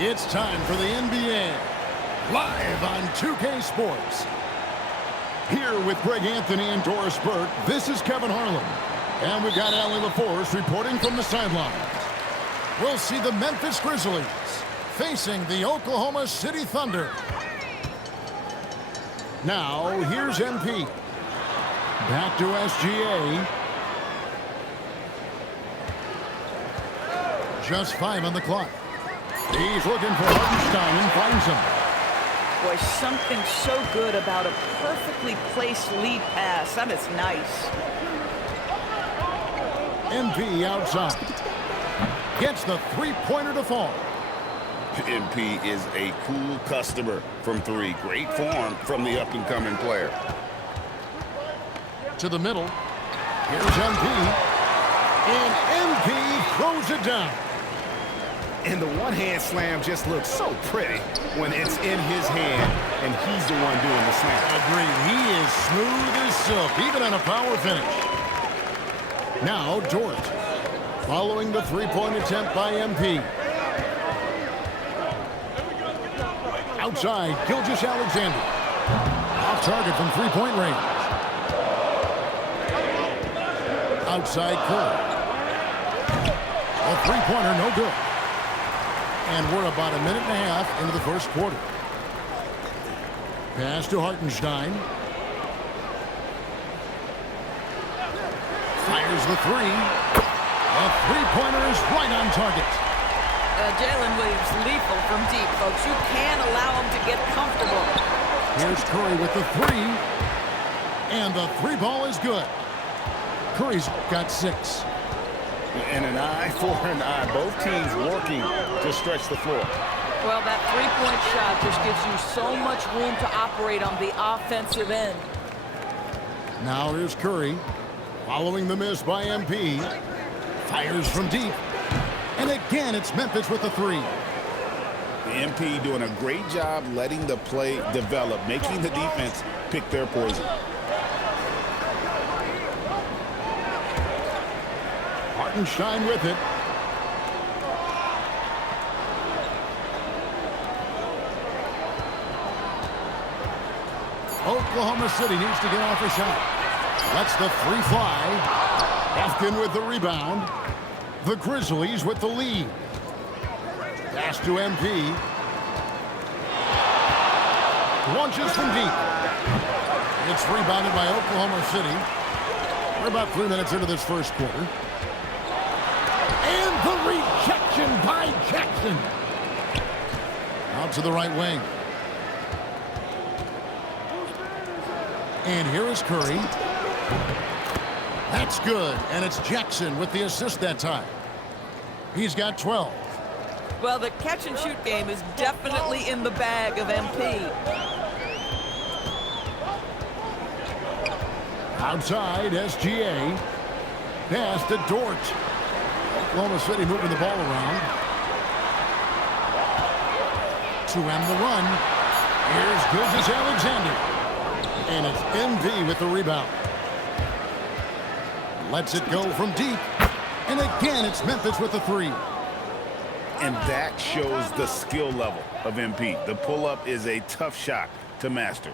It's time for the NBA, live on 2K Sports. Here with Greg Anthony and Doris Burke, this is Kevin Harlan. And we've got Allie LaForce reporting from the sidelines. We'll see the Memphis Grizzlies facing the Oklahoma City Thunder. Now, here's MP. Back to SGA. Just 5 on the clock. He's looking for Hartenstein and finds him. Boy, something so good about a perfectly placed lead pass. That is nice. MP outside. Gets the three-pointer to fall. MP is a cool customer from three. Great form from the up-and-coming player. To the middle. Here's MP. And MP throws it down. And the one-hand slam just looks so pretty when it's in his hand and he's the one doing the slam. Agreed. He is smooth as silk, even on a power finish. Now, Dort. Following the three-point attempt by MP. Outside, Gilgeous-Alexander. Off target from three-point range. Outside Curry. A three-pointer, no good. And we're about a minute and a half into the first quarter. Pass to Hartenstein. Fires the three. A three-pointer is right on target. Jalen Williams lethal from deep, folks. You can't allow him to get comfortable. Here's Curry with the three. And the three ball is good. Curry's got 6. And an eye for an eye. Both teams working to stretch the floor. Well, that three-point shot just gives you so much room to operate on the offensive end. Now here's Curry. Following the miss by MP. Fires from deep. And again, it's Memphis with the three. The MP doing a great job letting the play develop, making the defense pick their poison. Hartenstein with it. Oklahoma City needs to get off a shot. Lets the three fly. Afkin with the rebound. The Grizzlies with the lead. Pass to MP. Launches from deep. It's rebounded by Oklahoma City. We're about 3 minutes into this first quarter. And the rejection by Jackson. Out to the right wing. And here is Curry. That's good. And it's Jackson with the assist that time. He's got 12. Well, the catch-and-shoot game is definitely in the bag of MP. Outside, SGA. Pass to Dort. Oklahoma City moving the ball around. To end the run. Here's Gilgeous-Alexander. And it's MV with the rebound. Lets it go from deep. And again, it's Memphis with the three. And that shows the skill level of MP. The pull-up is a tough shot to master.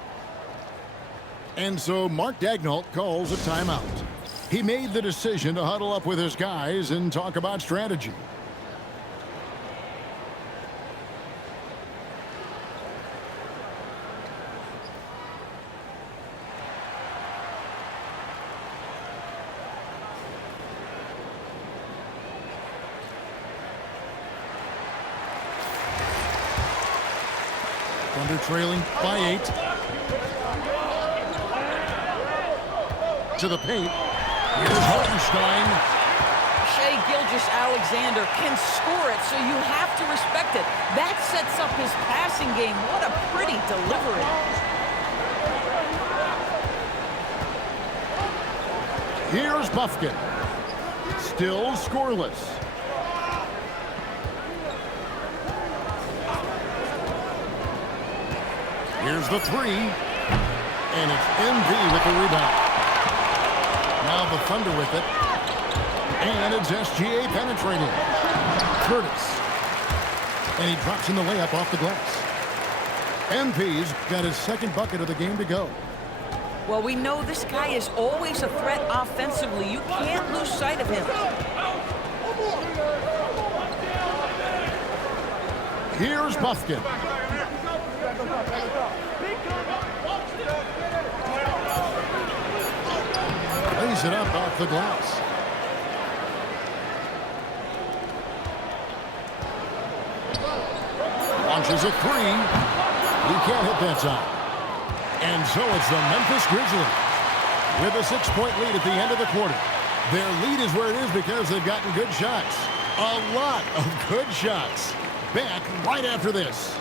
And so Mark Daigneault calls a timeout. He made the decision to huddle up with his guys and talk about strategy. Thunder trailing by 8. To the paint. Here's Hartenstein. Shai Gilgeous-Alexander can score it, so you have to respect it. That sets up his passing game. What a pretty delivery. Here's Buffkin. Still scoreless. Here's the three. And it's MV with the rebound. Now the Thunder with it. And it's SGA penetrating. Curtis. And he drops in the layup off the glass. MP's got his second bucket of the game to go. Well, we know this guy is always a threat offensively. You can't lose sight of him. Here's Buffkin. Lays it up off the glass. Launches a three. He can't hit that time. And so it's the Memphis Grizzlies with a 6-point lead at the end of the quarter. Their lead is where it is because they've gotten good shots. A lot of good shots. Back right after this.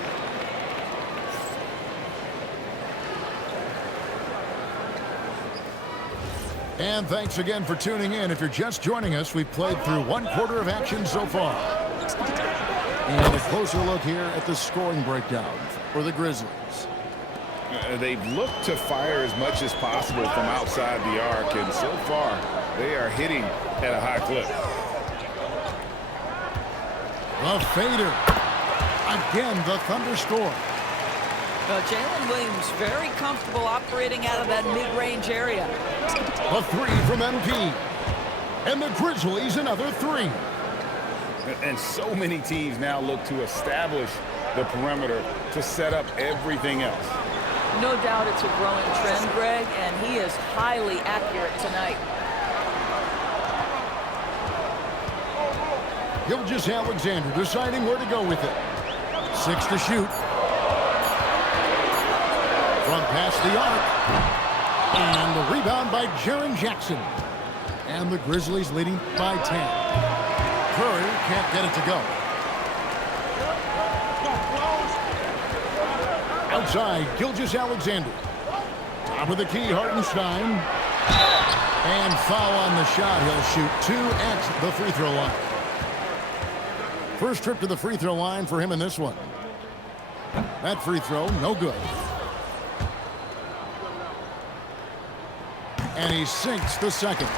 And thanks again for tuning in. If you're just joining us, we've played through one quarter of action so far. And a closer look here at the scoring breakdown for the Grizzlies. They've looked to fire as much as possible from outside the arc, and so far they are hitting at a high clip. The fader. Again, the Thunder score. Jalen Williams very comfortable operating out of that mid-range area. A three from MP. And the Grizzlies another three. And so many teams now look to establish the perimeter to set up everything else. No doubt it's a growing trend, Greg, and he is highly accurate tonight. Gilgeous-Alexander deciding where to go with it. 6 to shoot. From past the arc. And the rebound by Jaren Jackson. And the Grizzlies leading by 10. Curry can't get it to go. Outside, Gilgeous-Alexander. Top of the key, Hartenstein. And foul on the shot. He'll shoot 2 at the free throw line. First trip to the free throw line for him in this one. That free throw, no good. And he sinks the second.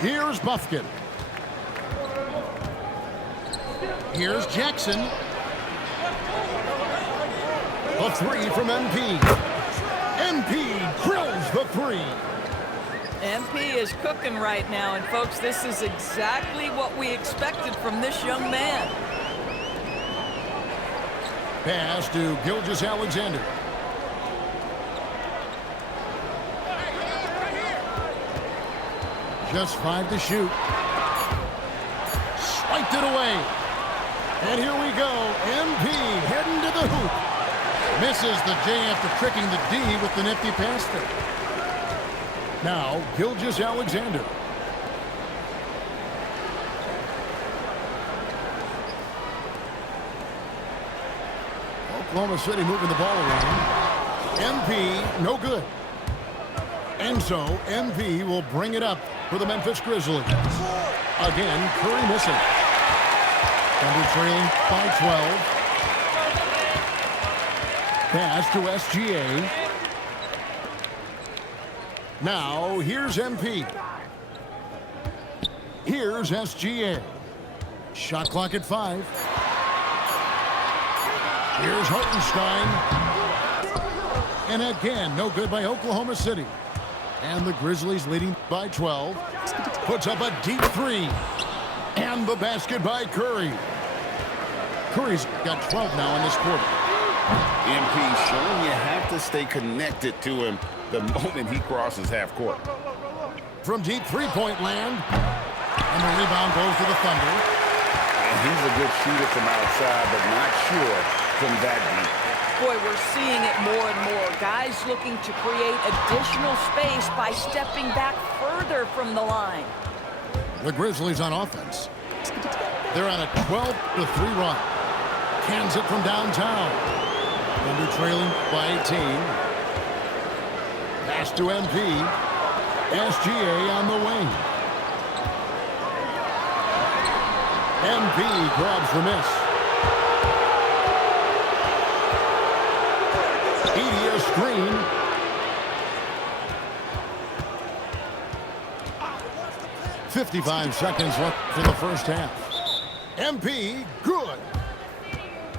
Here's Buffkin. Here's Jackson. A three from MP. MP drills the three. MP is cooking right now, and folks, this is exactly what we expected from this young man. Pass to Gilgeous-Alexander. Just 5 to shoot. Swiped it away. And here we go. MP heading to the hoop. Misses the J after tricking the D with the nifty pass there. Now, Gilgeous-Alexander. Oklahoma City moving the ball around. MP, no good. And so, MP will bring it up for the Memphis Grizzlies. Again, Curry missing. Thunder trailing by 12. Pass to SGA. Now, here's MP. Here's SGA. Shot clock at 5. Here's Hartenstein. And again, no good by Oklahoma City. And the Grizzlies leading by 12. Puts up a deep three. And the basket by Curry. Curry's got 12 now in this quarter. MP showing you have to stay connected to him the moment he crosses half court. From deep three-point land. And the rebound goes to the Thunder. And he's a good shooter from outside, but not sure from that deep. Boy, we're seeing it more and more. Guys looking to create additional space by stepping back further from the line. The Grizzlies on offense. They're on a 12-3 run. Cans it from downtown. Thunder trailing by 18. Pass to MP. SGA on the wing. MP grabs the miss. Media screen. .55 seconds left in the first half. MP, good.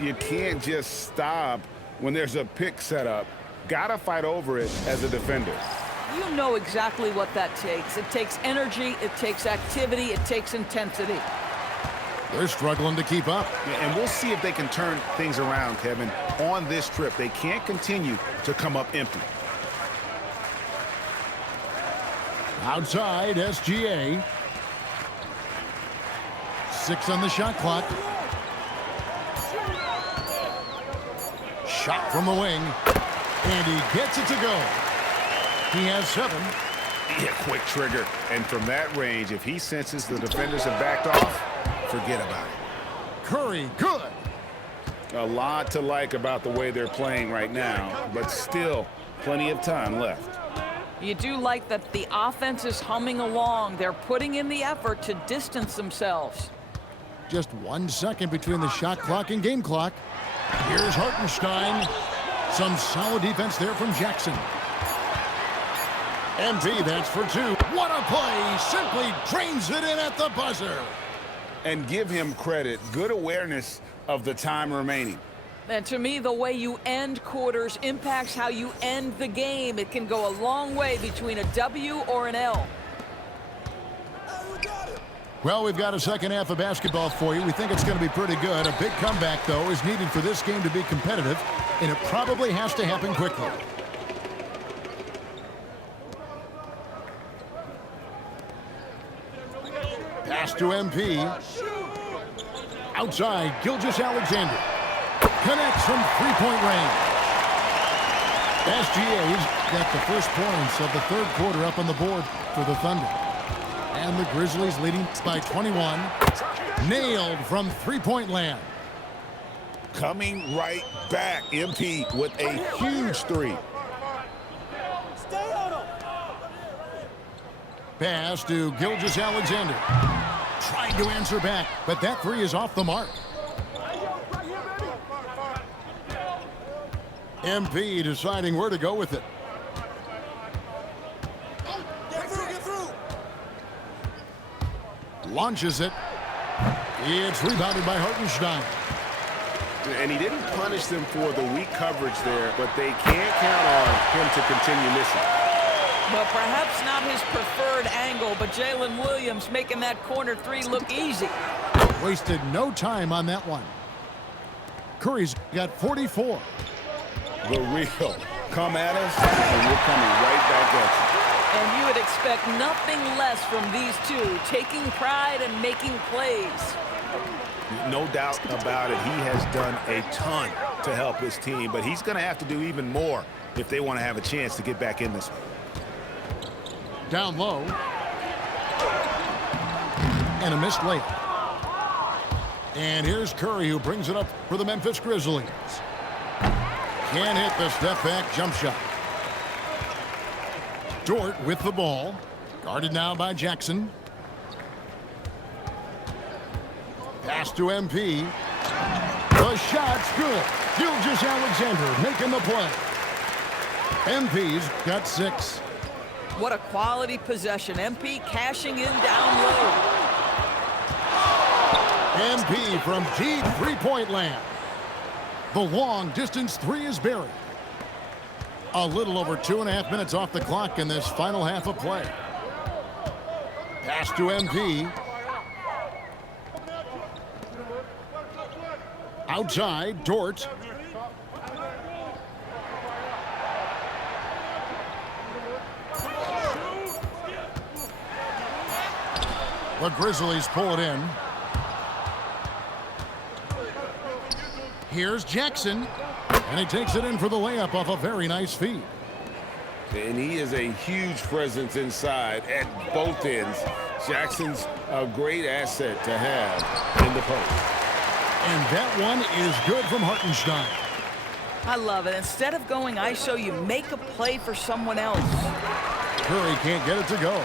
You can't just stop when there's a pick set up. Gotta fight over it as a defender. You know exactly what that takes. It takes energy, it takes activity, it takes intensity. They're struggling to keep up. And we'll see if they can turn things around, Kevin, on this trip. They can't continue to come up empty. Outside, SGA. 6 on the shot clock. Shot from the wing. And he gets it to go. He has 7. Yeah, quick trigger. And from that range, if he senses the defenders have backed off, forget about it. Curry, good. A lot to like about the way they're playing right now, but still plenty of time left. You do like that the offense is humming along. They're putting in the effort to distance themselves. Just 1 second between the shot clock and game clock. Here's Hartenstein. Some solid defense there from Jackson. MP, that's for 2. What a play! Simply drains it in at the buzzer. And give him credit. Good awareness of the time remaining. And to me, the way you end quarters impacts how you end the game. It can go a long way between a W or an L. Well, we've got a second half of basketball for you. We think it's going to be pretty good. A big comeback, though, is needed for this game to be competitive, and it probably has to happen quickly. Pass to MP. Outside, Gilgeous-Alexander. Connects from three-point range. SGA's got the first points of the third quarter up on the board for the Thunder. And the Grizzlies leading by 21. Nailed from three-point land. Coming right back, MP with a huge 3. Pass to Gilgeous-Alexander. Trying to answer back, but that 3 is off the mark. MP deciding where to go with it. Launches it. It's rebounded by Hartenstein. And he didn't punish them for the weak coverage there, but they can't count on him to continue missing. Well, perhaps not his preferred angle, but Jalen Williams making that corner 3 look easy. Wasted no time on that one. Curry's got 44. The real come at us, and we're coming right back at you. And you would expect nothing less from these two, taking pride and making plays. No doubt about it. He has done a ton to help his team, but he's going to have to do even more if they want to have a chance to get back in this one. Down low. And a missed layup. And here's Curry, who brings it up for the Memphis Grizzlies. Can't hit the step-back jump shot. Dort with the ball. Guarded now by Jackson. Pass to MP. The shot's good. Gilgeous-Alexander making the play. MP's got 6. What a quality possession. MP cashing in down low. MP from deep three-point land. The long-distance 3 is buried. A little over 2.5 minutes off the clock in this final half of play. Pass to MP. Outside, Dort. The Grizzlies pull it in. Here's Jackson. And he takes it in for the layup off a very nice feed. And he is a huge presence inside at both ends. Jackson's a great asset to have in the post. And that one is good from Hartenstein. I love it. Instead of going ISO, you make a play for someone else. Curry can't get it to go.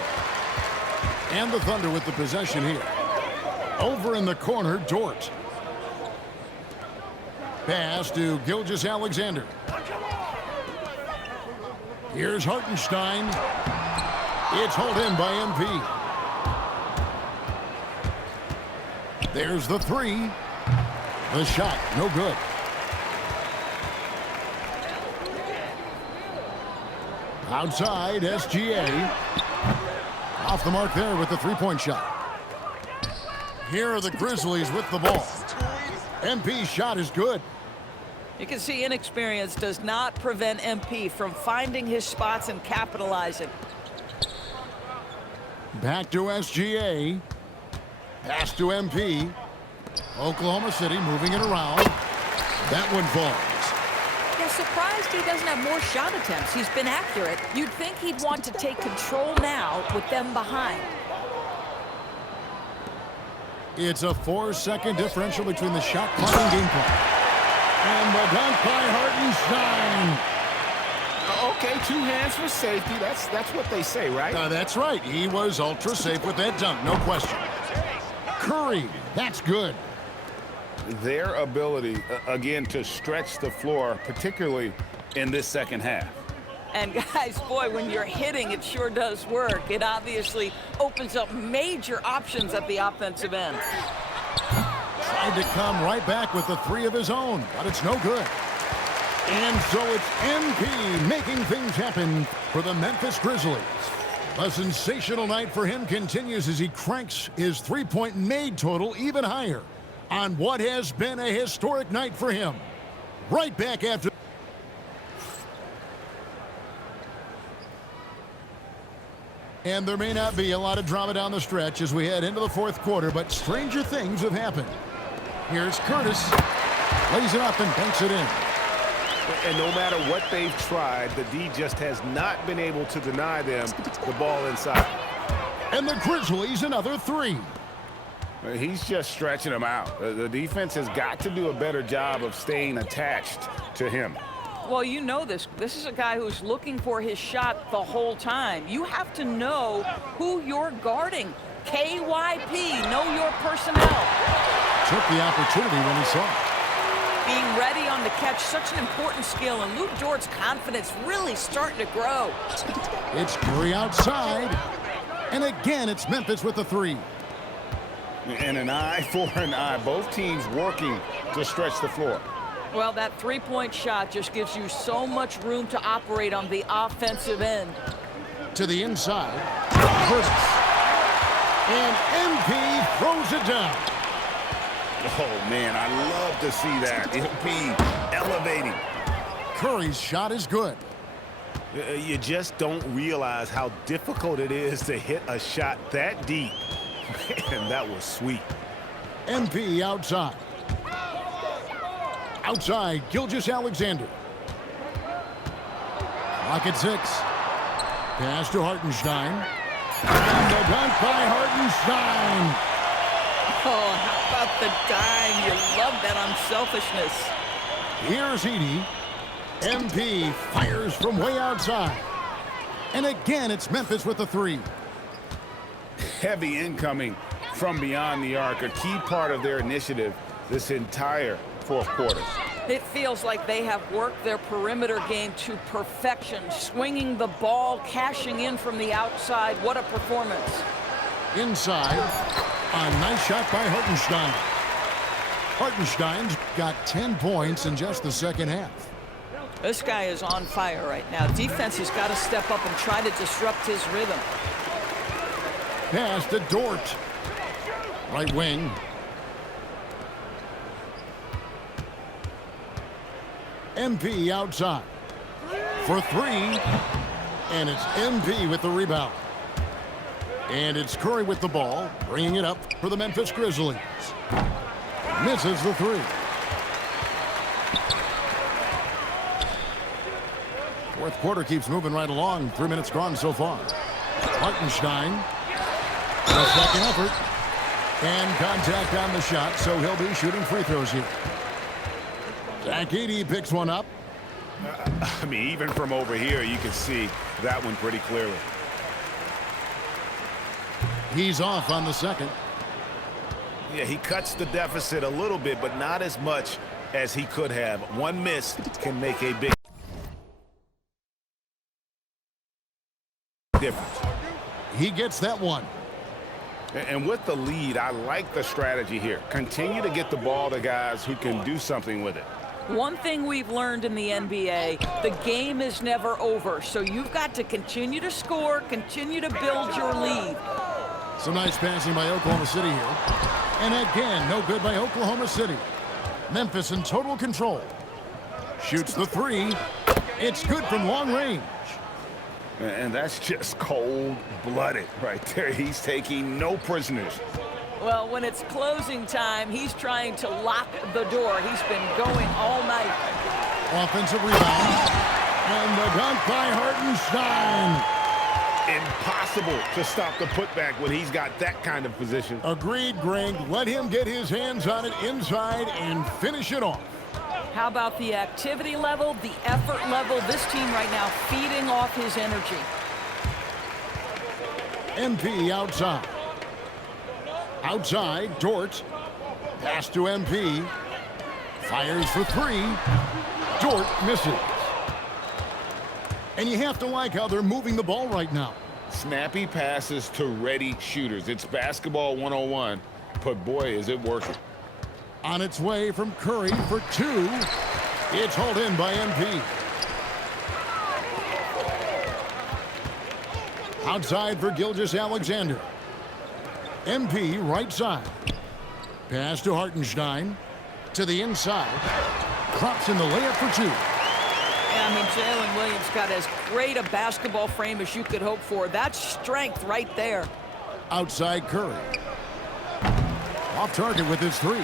And the Thunder with the possession here. Over in the corner, Dort. Pass to Gilgeous-Alexander. Here's Hartenstein. It's hauled in by MP. There's the three. The shot, no good. Outside, SGA. Off the mark there with the three-point shot. Here are the Grizzlies with the ball. MP's shot is good. You can see inexperience does not prevent MP from finding his spots and capitalizing. Back to SGA. Pass to MP. Oklahoma City moving it around. That one falls. Yeah, surprised he doesn't have more shot attempts. He's been accurate. You'd think he'd want to take control now with them behind. It's a 4-second differential between the shot clock and game clock. And the dunk by Hartenstein. Okay, 2 hands for safety. That's what they say, right? That's right. He was ultra safe with that dunk, no question. Curry, that's good. Their ability, again, to stretch the floor, particularly in this second half. And guys, boy, when you're hitting, it sure does work. It obviously opens up major options at the offensive end. Tried to come right back with the three of his own, but it's no good. And so it's MP making things happen for the Memphis Grizzlies. A sensational night for him continues as he cranks his three-point made total even higher on what has been a historic night for him. Right back after. And there may not be a lot of drama down the stretch as we head into the fourth quarter, but stranger things have happened. Here's Curtis. Lays it up and banks it in. And no matter what they've tried, the D just has not been able to deny them the ball inside. And the Grizzlies another three. He's just stretching them out. The defense has got to do a better job of staying attached to him. Well, you know this. This is a guy who's looking for his shot the whole time. You have to know who you're guarding. KYP, know your personnel. Took the opportunity when he saw it. Being ready on the catch, such an important skill, and Luke Dort's confidence really starting to grow. It's Curry outside. And again, it's Memphis with the three. And an eye for an eye. Both teams working to stretch the floor. Well, that three-point shot just gives you so much room to operate on the offensive end. To the inside. Curtis. And MP throws it down. Oh, man, I love to see that. MP elevating. Curry's shot is good. You just don't realize how difficult it is to hit a shot that deep. Man, that was sweet. MP outside. Outside, Gilgeous-Alexander. Clock at 6. Pass to Hartenstein. And the dunk by Hartenstein. Oh, how about the dime? You love that unselfishness. Here's Edey. MP fires from way outside. And again, it's Memphis with the three. Heavy incoming from beyond the arc, a key part of their initiative this entire fourth quarter. It feels like they have worked their perimeter game to perfection, swinging the ball, cashing in from the outside. What a performance. Inside, a nice shot by Hartenstein. Hartenstein's got 10 points in just the second half. This guy is on fire right now. Defense has got to step up and try to disrupt his rhythm. Pass to Dort. Right wing. MP outside. For three. And it's MP with the rebound. And it's Curry with the ball, bringing it up for the Memphis Grizzlies. Misses the three. Fourth quarter keeps moving right along. 3 minutes gone so far. Hartenstein. A second effort. And contact on the shot, so he'll be shooting free throws here. Zach Edey picks one up. I mean, even from over here, you can see that one pretty clearly. He's off on the second. Yeah, he cuts the deficit a little bit, but not as much as he could have. One miss can make a big difference. He gets that one. And with the lead, I like the strategy here. Continue to get the ball to guys who can do something with it. One thing we've learned in the NBA, the game is never over. So you've got to continue to score, continue to build your lead. Some nice passing by Oklahoma City here. And again, no good by Oklahoma City. Memphis in total control. Shoots the three. It's good from long range. And that's just cold-blooded right there. He's taking no prisoners. Well, when it's closing time, he's trying to lock the door. He's been going all night. Offensive rebound. And the dunk by Hartenstein. Impossible to stop the putback when he's got that kind of position. Agreed, Greg. Let him get his hands on it inside and finish it off. How about the activity level, the effort level? This team right now feeding off his energy. MP outside. Outside, Dort. Pass to MP. Fires for three. Dort misses. And you have to like how they're moving the ball right now. Snappy passes to ready shooters. It's basketball 101, but boy, is it working. On its way from Curry for two. It's hauled in by MP. Outside for Gilgeous-Alexander. MP right side. Pass to Hartenstein. To the inside. Drops in the layup for two. I mean, Jalen Williams got as great a basketball frame as you could hope for. That's strength right there. Outside Curry. Off target with his three.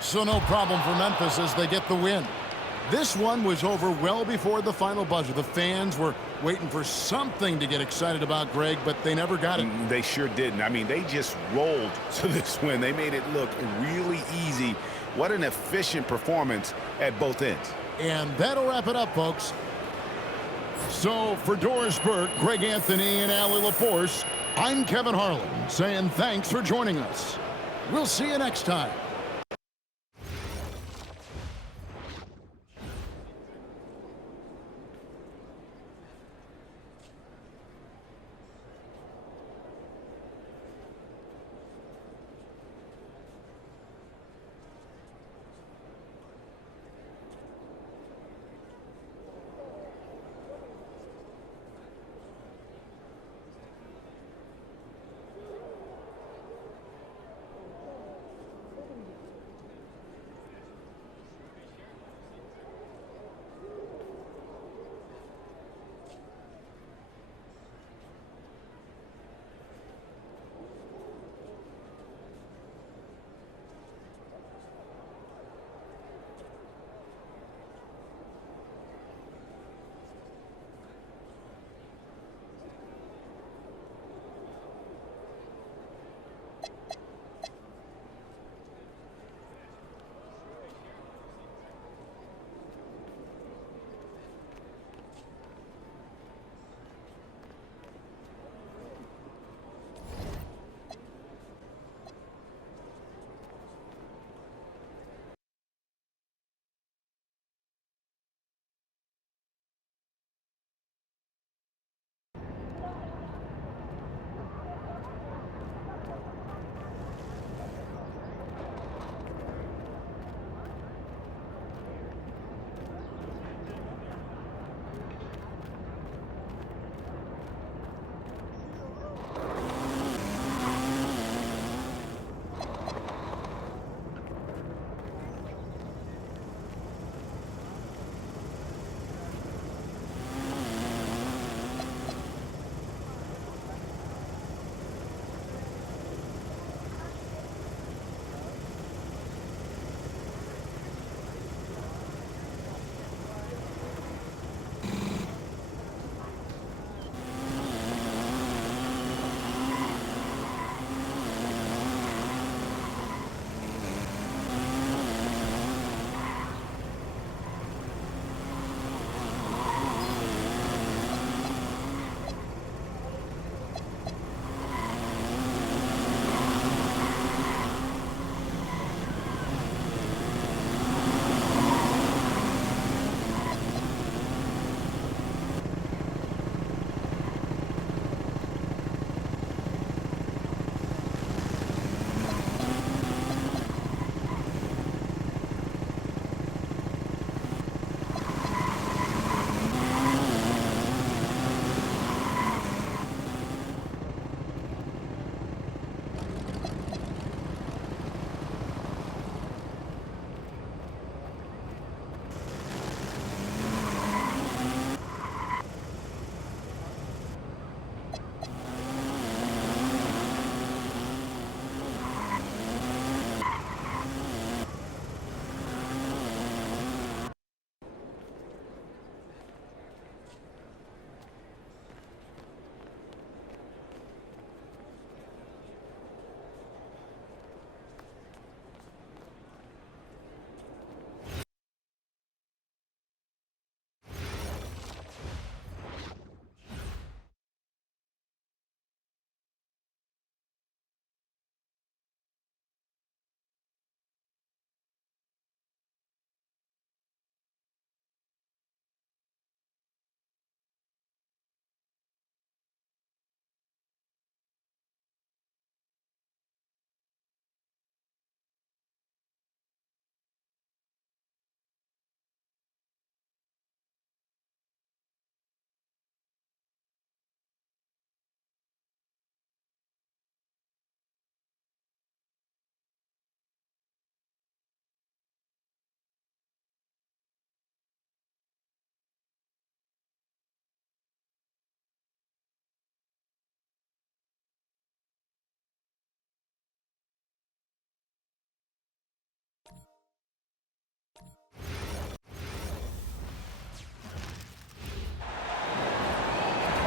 So no problem for Memphis as they get the win. This one was over well before the final buzzer. The fans were waiting for something to get excited about, Greg, but they never got it. They sure didn't. I mean, they just rolled to this win. They made it look really easy. What an efficient performance at both ends. And that'll wrap it up, folks. So for Doris Burke, Greg Anthony, and Allie LaForce, I'm Kevin Harlan saying thanks for joining us. We'll see you next time.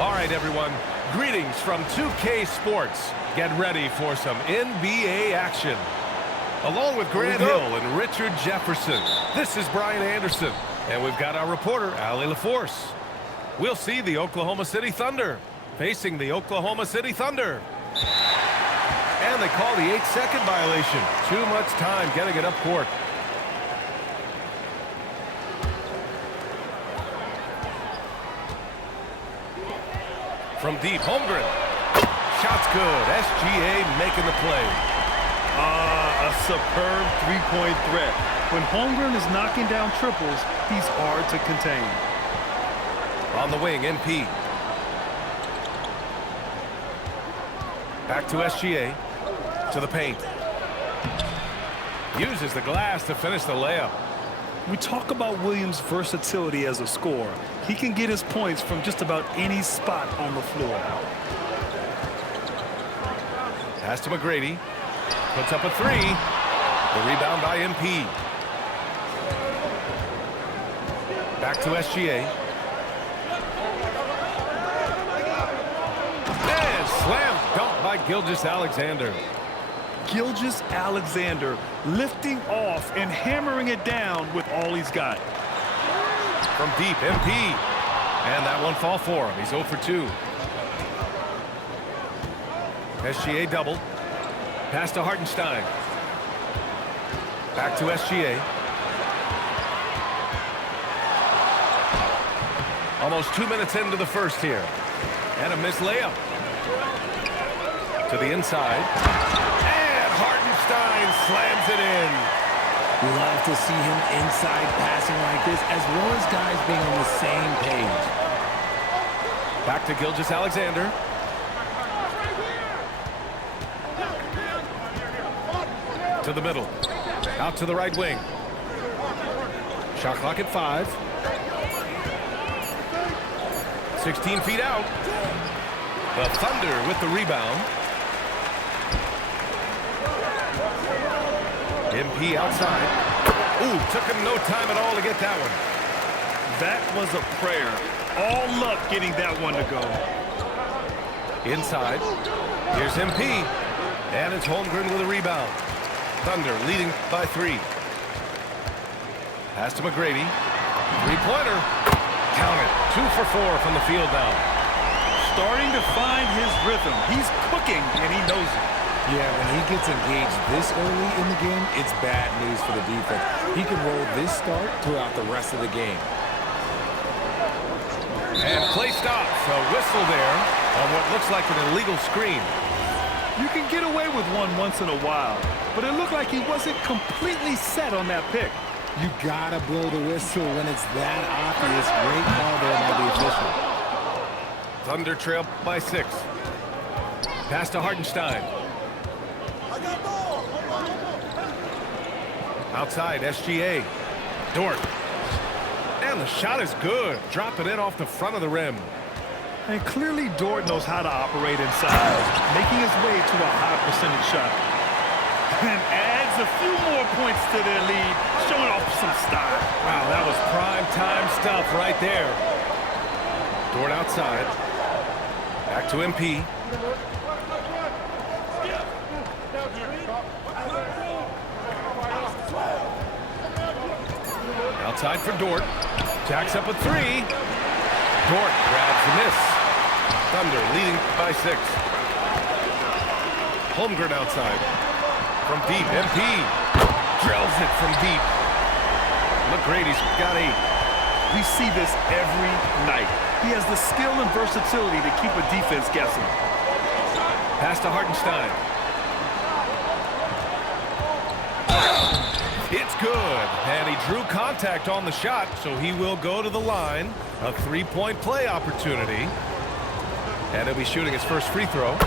All right, everyone. Greetings from 2K Sports. Get ready for some NBA action. Along with Grant Hill and Richard Jefferson, this is Brian Anderson. And we've got our reporter, Allie LaForce. We'll see the Oklahoma City Thunder facing the Oklahoma City Thunder. And they call the 8-second violation. Too much time getting it up court. From deep, Holmgren. Shot's good. SGA making the play. A superb three-point threat. When Holmgren is knocking down triples, he's hard to contain. On the wing, NP. Back to SGA. To the paint. Uses the glass to finish the layup. We talk about Williams' versatility as a scorer. He can get his points from just about any spot on the floor. Pass to McGrady. Puts up a three. The rebound by MP. Back to SGA. And slam dunk by Gilgeous-Alexander. Gilgeous-Alexander lifting off and hammering it down with all he's got. From deep, MP. And that one fall for him. He's 0 for 2. SGA double. Pass to Hartenstein. Back to SGA. Almost 2 minutes into the first here. And a missed layup. To the inside. And Hartenstein slams it in. Love to see him inside passing like this, as well as guys being on the same page. Back to Gilgeous-Alexander. To the middle. Out to the right wing. Shot clock at 5. 16 feet out. The Thunder with the rebound. MP outside. Ooh, took him no time at all to get that one. That was a prayer. All luck getting that one to go. Inside. Here's MP. And it's Holmgren with a rebound. Thunder leading by 3. Pass to McGrady. Three-pointer. Count it. 2 for 4 from the field now. Starting to find his rhythm. He's cooking, and he knows it. Yeah, when he gets engaged this early in the game, it's bad news for the defense. He can roll this start throughout the rest of the game. And play stops. A whistle there on what looks like an illegal screen. You can get away with one once in a while, but it looked like he wasn't completely set on that pick. You gotta blow the whistle when it's that obvious. Great call there by the official. Thunder trail by 6. Pass to Hartenstein. Outside, SGA. Dort. And the shot is good. Dropping it off the front of the rim. And clearly Dort knows how to operate inside, making his way to a high percentage shot. And adds a few more points to their lead, showing off some style. Wow, that was prime time stuff right there. Dort outside. Back to MP. Outside for Dort. Jacks up a 3. Dort grabs the miss. Thunder leading by 6. Holmgren outside. From deep, MP. Drills it from deep. McGrady's got 8. We see this every night. He has the skill and versatility to keep a defense guessing. Pass to Hartenstein. It's good. And he drew contact on the shot, so he will go to the line. A 3-point play opportunity. And he'll be shooting his first free throw.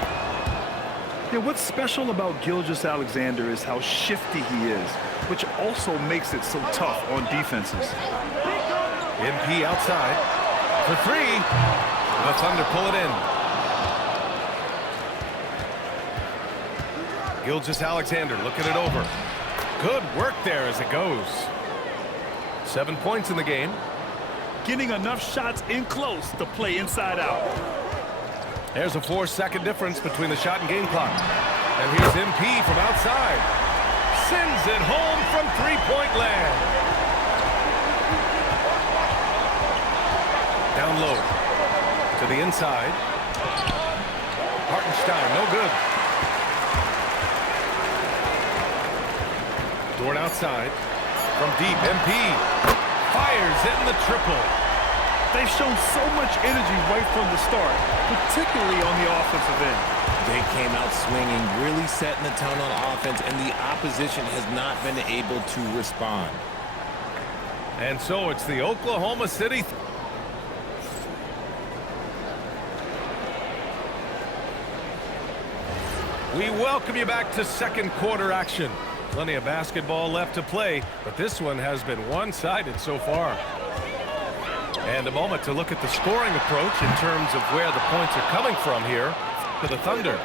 Yeah, what's special about Gilgeous-Alexander is how shifty he is, which also makes it so tough on defenses. MP outside for 3. The Thunder pull it in. Gilgeous-Alexander looking it over. Good work there as it goes. 7 points in the game. Getting enough shots in close to play inside out. There's a 4-second difference between the shot and game clock. And here's MP from outside. Sends it home from three-point land. Down low. To the inside. Hartenstein, no good. Dort outside. From deep, MP fires in the triple. They've shown so much energy right from the start, particularly on the offensive end. They came out swinging, really setting the tone on offense, and the opposition has not been able to respond. And so it's the Oklahoma City. We welcome you back to second quarter action. Plenty of basketball left to play, but this one has been one-sided so far. And a moment to look at the scoring approach in terms of where the points are coming from here for the Thunder.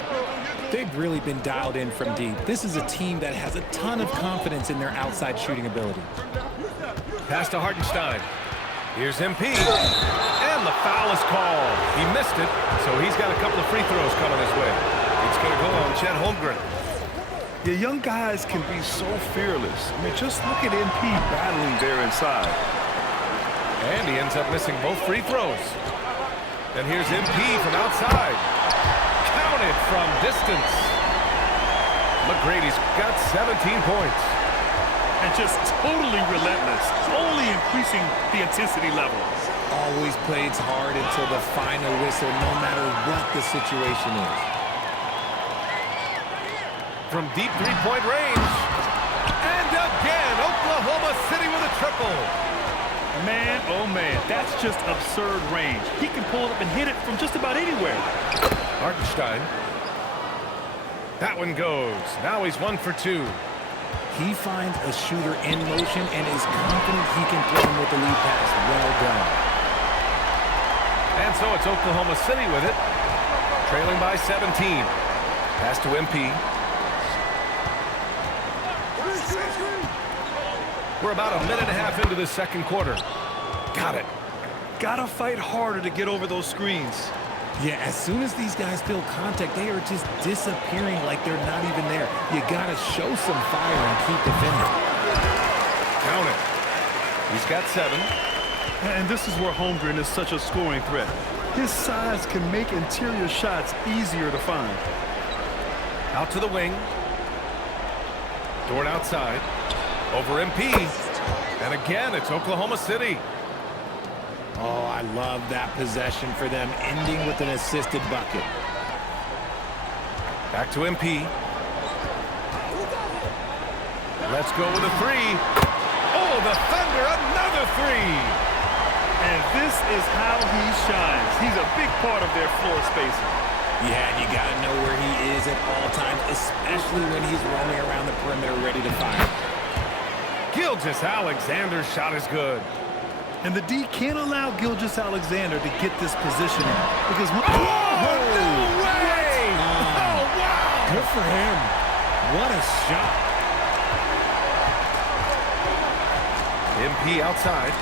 They've really been dialed in from deep. This is a team that has a ton of confidence in their outside shooting ability. Pass to Hartenstein. Here's MP. And the foul is called. He missed it, so he's got a couple of free throws coming his way. It's going to go on Chet Holmgren. The young guys can be so fearless. I mean, just look at MP battling there inside. And he ends up missing both free throws. And here's MP from outside. Counted from distance. McGrady's got 17 points. And just totally relentless, only increasing the intensity level. Always plays hard until the final whistle, no matter what the situation is. From deep three-point range. And again, Oklahoma City with a triple. Man, oh man, that's just absurd range. He can pull it up and hit it from just about anywhere. Hartenstein. That one goes. Now he's 1 for 2. He finds a shooter in motion and is confident he can throw him with the lead pass. Well done. And so it's Oklahoma City with it. Trailing by 17. Pass to MP. We're about a minute and a half into the second quarter. Got it. Gotta fight harder to get over those screens. Yeah, as soon as these guys feel contact, they are just disappearing like they're not even there. You gotta show some fire and keep defending. Count it. He's got 7. And this is where Holmgren is such a scoring threat. His size can make interior shots easier to find. Out to the wing. Dort outside. Over MP. And again, it's Oklahoma City. Oh, I love that possession for them, ending with an assisted bucket. Back to MP. Let's go with a 3. Oh, the Thunder, another 3. And this is how he shines. He's a big part of their floor spacing. Yeah, you got to know where he is at all times, especially when he's roaming around the perimeter ready to fire. Gilgeous-Alexander's shot is good. And the D can't allow Gilgeous-Alexander to get this position in. Because no way! Oh, wow! Good for him. What a shot. MP outside.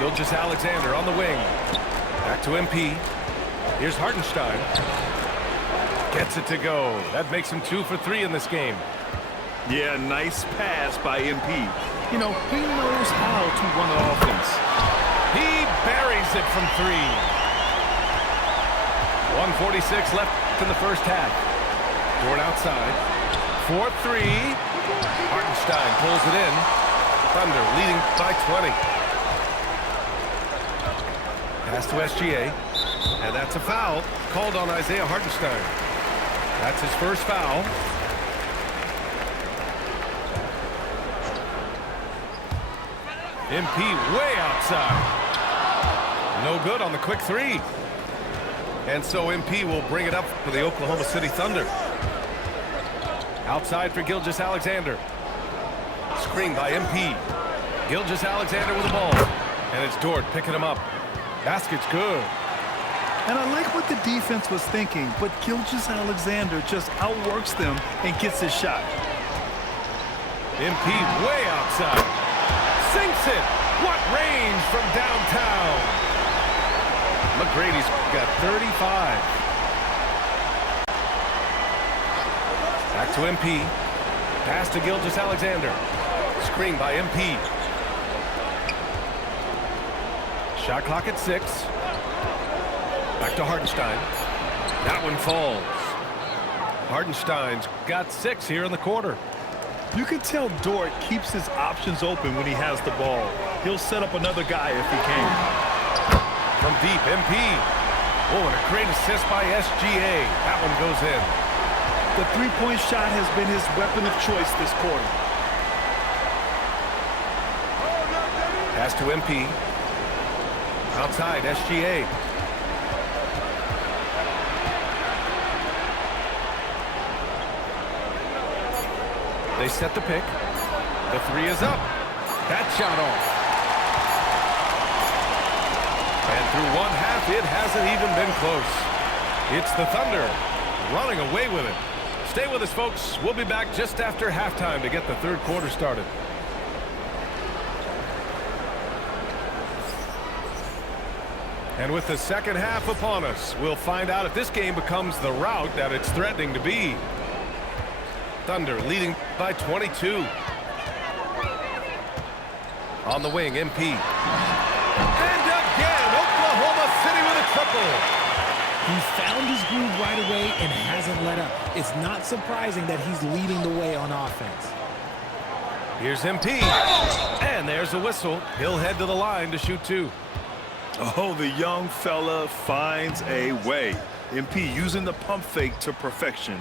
Gilgeous-Alexander on the wing. Back to MP. Here's Hartenstein. Gets it to go. That makes him 2 for 3 in this game. yeah, nice pass by MP. You know, he knows how to run an offense. He buries it from 3. 1:46 left in the first half. Dort outside. 4-3. Hartenstein pulls it in. Thunder leading by 20. Pass to SGA. And that's a foul called on Isaiah Hartenstein. That's his first foul. MP way outside. No good on the quick 3. And so MP will bring it up for the Oklahoma City Thunder. Outside for Gilgeous-Alexander. Screen by MP. Gilgeous-Alexander with the ball. And it's Dort picking him up. Basket's good. And I like what the defense was thinking, but Gilgeous-Alexander just outworks them and gets his shot. MP way outside. Sinks it. What range from downtown. McGrady's got 35. Back to MP. Pass to Gilgeous-Alexander. Screen by MP. Shot clock at 6. Back to Hartenstein. That one falls. Hartenstein's got 6 here in the quarter. You can tell Dort keeps his options open when he has the ball. He'll set up another guy if he can. From deep, MP. Oh, and a great assist by SGA. That one goes in. The three-point shot has been his weapon of choice this quarter. Pass to MP. Outside, SGA. They set the pick. The 3 is up. That shot off. And through one half, it hasn't even been close. It's the Thunder running away with it. Stay with us, folks. We'll be back just after halftime to get the third quarter started. And with the second half upon us, we'll find out if this game becomes the rout that it's threatening to be. Thunder leading by 22. On the wing, MP. And again, Oklahoma City with a triple. He found his groove right away and hasn't let up. It's not surprising that he's leading the way on offense. Here's MP. And there's a whistle. He'll head to the line to shoot 2. Oh, the young fella finds a way. MP using the pump fake to perfection.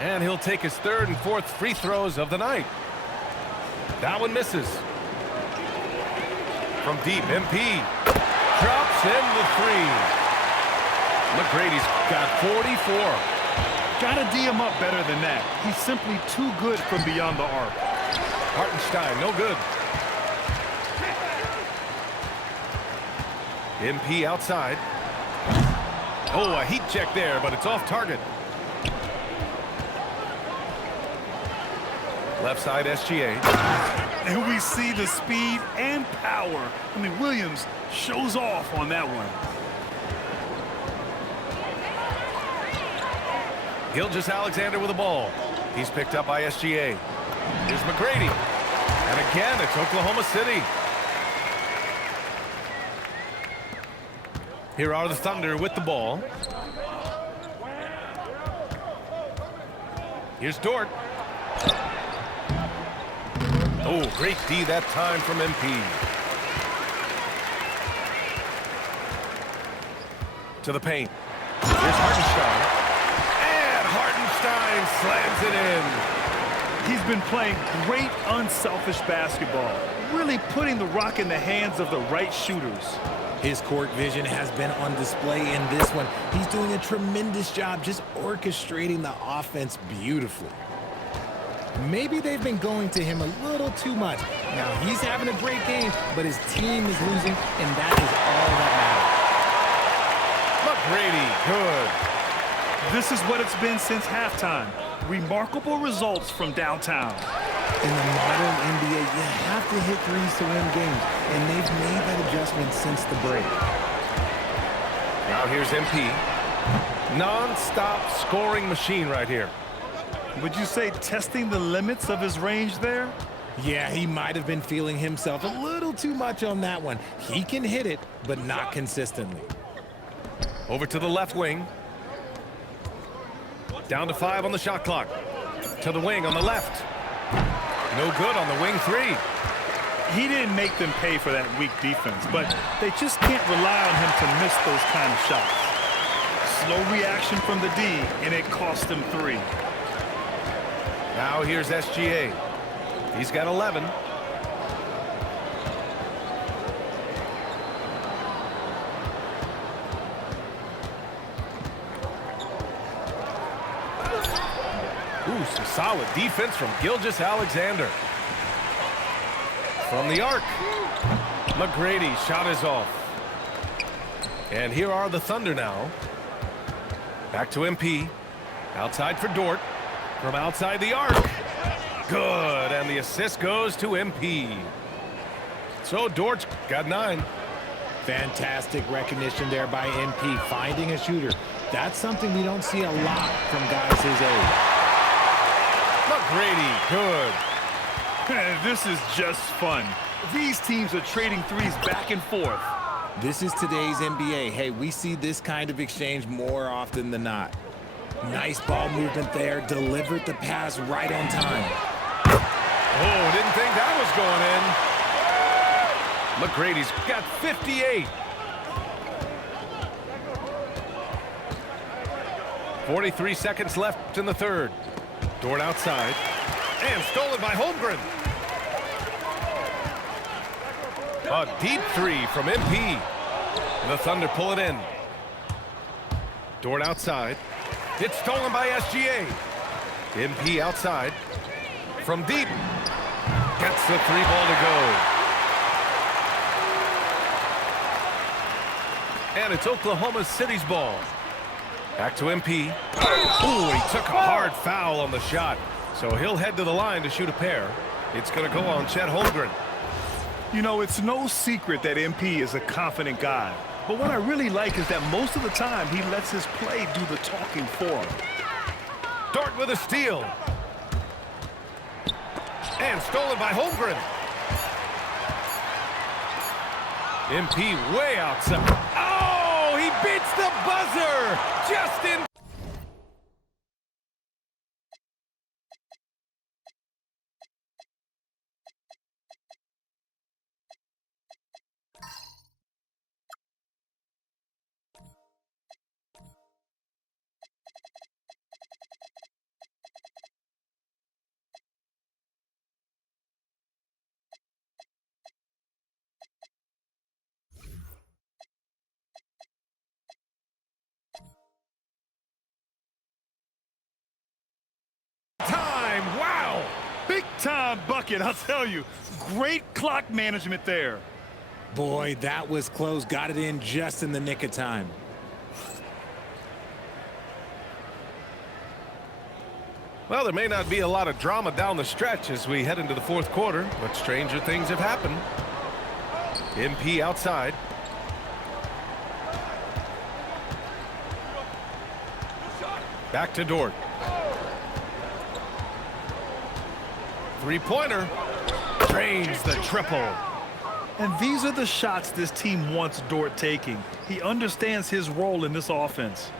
And he'll take his third and fourth free throws of the night. That one misses. From deep, MP drops in the 3. McGrady's got 44. Gotta D him up better than that. He's simply too good from beyond the arc. Hartenstein, no good. MP outside. Oh, a heat check there, but it's off target. Left side, SGA. And we see the speed and power. I mean, Williams shows off on that one. Gilgeous-Alexander with the ball. He's picked up by SGA. Here's McGrady. And again, it's Oklahoma City. Here are the Thunder with the ball. Here's Dort. Oh, great D that time from MP. To the paint. Here's Hartenstein. And Hartenstein slams it in. He's been playing great unselfish basketball, really putting the rock in the hands of the right shooters. His court vision has been on display in this one. He's doing a tremendous job just orchestrating the offense beautifully. Maybe they've been going to him a little too much. Now he's having a great game, but his team is losing, and that is all that McGrady, good. This is what it's been since halftime. Remarkable results from downtown. In the modern NBA, you have to hit threes to win games, and they've made that adjustment since the break. Now here's MP. Non-stop scoring machine right here. Would you say testing the limits of his range there? Yeah, he might have been feeling himself a little too much on that one. He can hit it, but not consistently. Over to the left wing. Down to 5 on the shot clock. To the wing on the left. No good on the wing 3. He didn't make them pay for that weak defense, but they just can't rely on him to miss those kind of shots. Slow reaction from the D, and it cost him 3. Now here's SGA. He's got 11. Ooh, some solid defense from Gilgeous-Alexander. From the arc. McGrady shot is off. And here are the Thunder now. Back to MP. Outside for Dort. From outside the arc. Good, and the assist goes to MP. So Dort's got 9. Fantastic recognition there by MP, finding a shooter. That's something we don't see a lot from guys his age. McGrady, good. This is just fun. These teams are trading threes back and forth. This is today's NBA. Hey, we see this kind of exchange more often than not. Nice ball movement there. Delivered the pass right on time. Oh, didn't think that was going in. McGrady's got 58. 43 seconds left in the third. Dort outside. And stolen by Holmgren. A deep three from MP. The Thunder pull it in. Dort outside. It's stolen by SGA. MP outside. From deep. Gets the three ball to go. And it's Oklahoma City's ball. Back to MP. Ooh, he took a hard foul on the shot. So he'll head to the line to shoot a pair. It's going to go on Chet Holmgren. You know, it's no secret that MP is a confident guy. But what I really like is that most of the time he lets his play do the talking for him. Dort with a steal. And stolen by Holmgren. MP way outside. Oh, he beats the buzzer. Just in. Wow! Big time bucket, I'll tell you. Great clock management there. Boy, that was close. Got it in just in the nick of time. Well, there may not be a lot of drama down the stretch as we head into the fourth quarter, but stranger things have happened. MP outside. Back to Dort. Three-pointer. Drains the triple. And these are the shots this team wants Dort taking. He understands his role in this offense.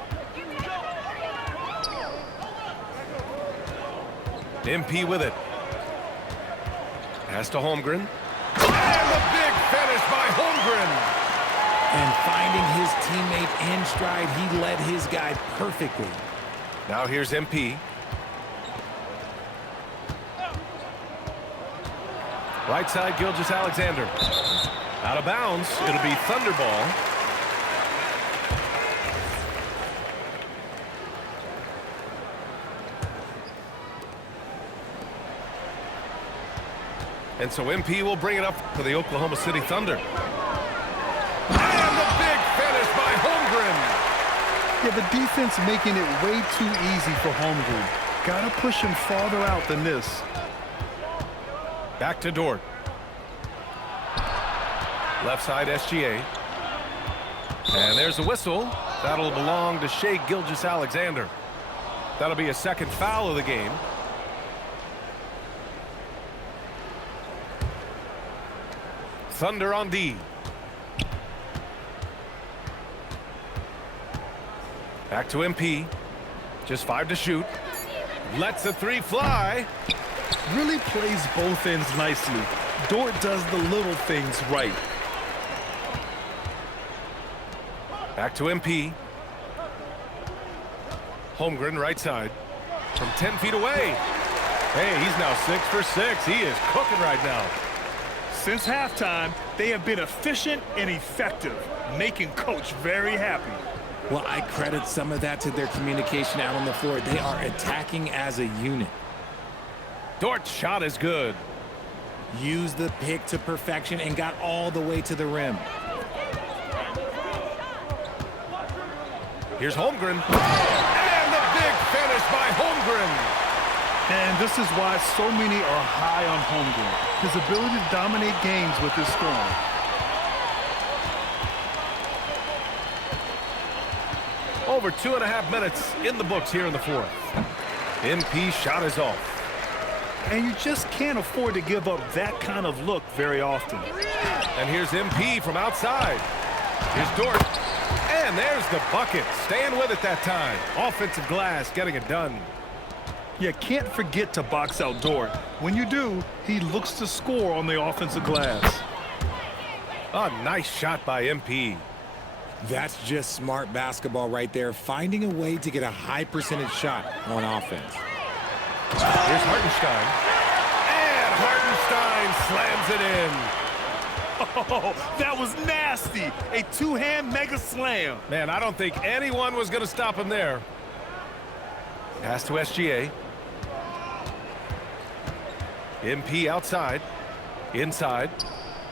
MP with it. Pass to Holmgren. And the big finish by Holmgren. And finding his teammate in stride, he led his guy perfectly. Now here's MP. Right side, Gilgeous-Alexander. Out of bounds. It'll be Thunder ball. And so MP will bring it up for the Oklahoma City Thunder. And the big finish by Holmgren. Yeah, the defense making it way too easy for Holmgren. Gotta push him farther out than this. Back to Dort. Left side SGA. And there's a whistle. That'll belong to Shai Gilgeous-Alexander. That'll be a second foul of the game. Thunder on D. Back to MP. Just 5 to shoot. Lets the three fly. Really plays both ends nicely. Dort does the little things right. Back to MP. Holmgren right side. From 10 feet away. Hey, he's now 6 for 6. He is cooking right now. Since halftime, they have been efficient and effective, making Coach very happy. Well, I credit some of that to their communication out on the floor. They are attacking as a unit. Dort's shot is good. Used the pick to perfection and got all the way to the rim. Here's Holmgren. And the big finish by Holmgren. And this is why so many are high on Holmgren. His ability to dominate games with his scoring. Over 2.5 minutes in the books here in the fourth. MP shot is off. And you just can't afford to give up that kind of look very often. And here's MP from outside. Here's Dort. And there's the bucket. Staying with it that time. Offensive glass getting it done. You can't forget to box out Dort. When you do, he looks to score on the offensive glass. A nice shot by MP. That's just smart basketball right there, finding a way to get a high percentage shot on offense. Here's Hartenstein. And Hartenstein slams it in. Oh, that was nasty. A two-hand mega slam. Man, I don't think anyone was going to stop him there. Pass to SGA. MP outside. Inside.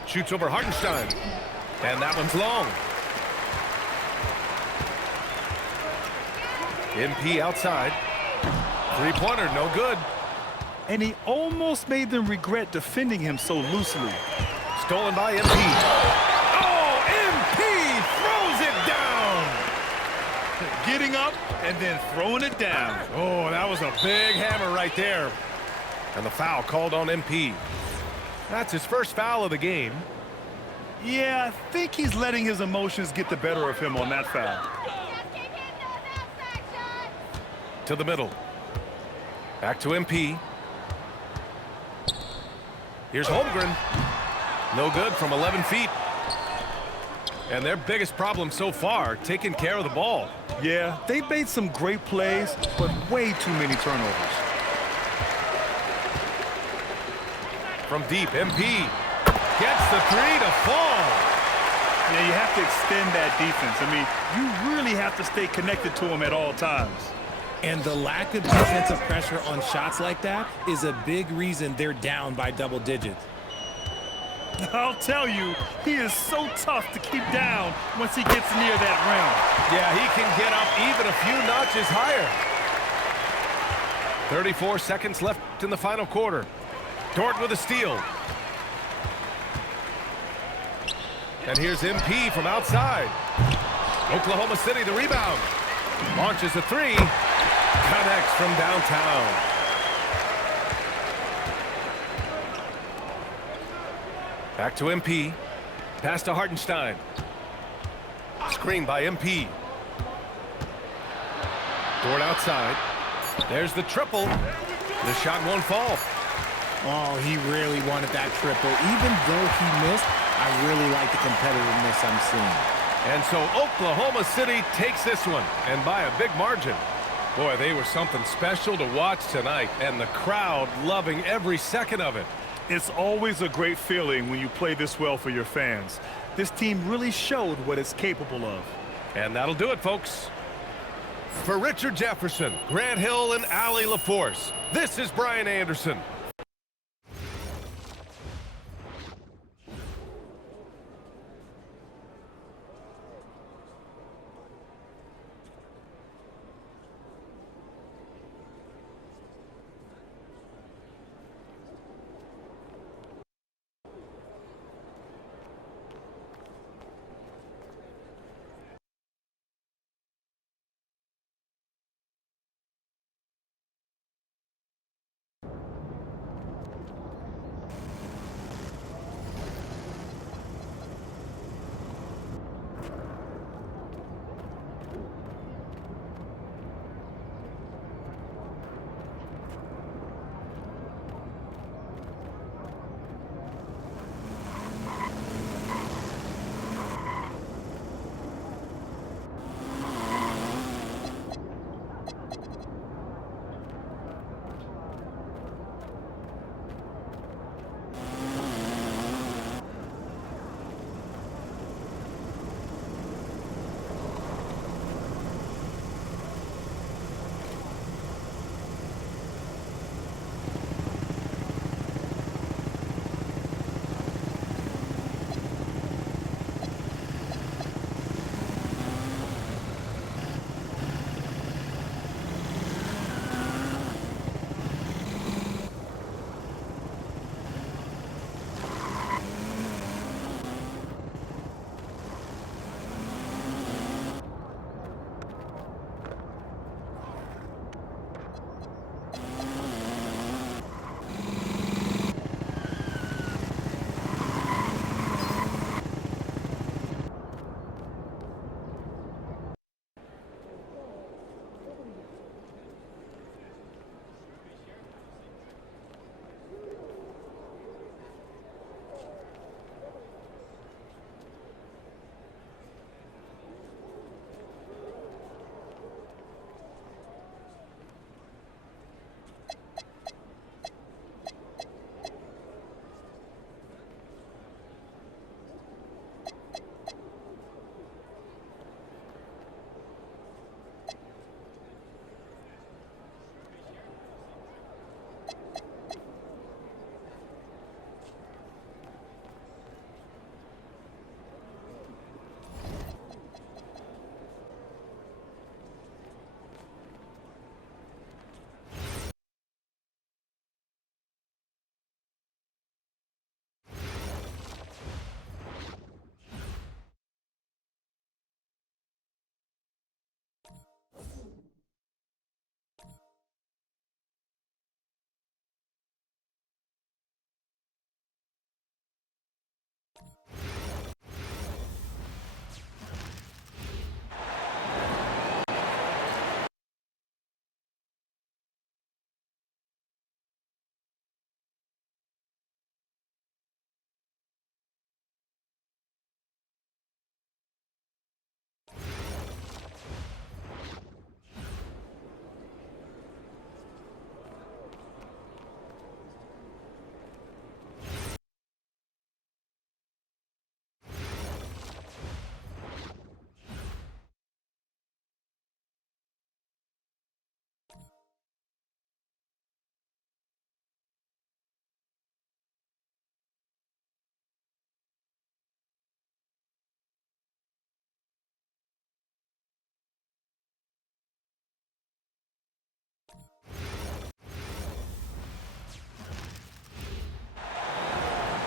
Shoots over Hartenstein. And that one's long. MP outside. Three-pointer, no good. And he almost made them regret defending him so loosely. Stolen by MP. Oh, MP throws it down. Getting up and then throwing it down. Oh, that was a big hammer right there. And the foul called on MP. That's his first foul of the game. Yeah, I think he's letting his emotions get the better of him on that foul. To the middle. Back to MP. Here's Holmgren. No good from 11 feet. And their biggest problem so far, taking care of the ball. Yeah, they made some great plays, but way too many turnovers. From deep, MP gets the three to fall. Yeah, you have to extend that defense. I mean, you really have to stay connected to him at all times. And the lack of defensive pressure on shots like that is a big reason they're down by double digits. I'll tell you, he is so tough to keep down once he gets near that rim. Yeah, he can get up even a few notches higher. 34 seconds left in the final quarter. Dort with a steal. And here's MP from outside. Oklahoma City the rebound. Launches a three. Connects from downtown. Back to MP. Pass to Hartenstein. Screen by MP. Dort outside. There's the triple. The shot won't fall. Oh, he really wanted that triple. Even though he missed, I really like the competitiveness I'm seeing. And so Oklahoma City takes this one, and by a big margin. Boy, they were something special to watch tonight, and the crowd loving every second of it. It's always a great feeling when you play this well for your fans. This team really showed what it's capable of. And that'll do it, folks. For Richard Jefferson, Grant Hill, and Allie LaForce, this is Brian Anderson.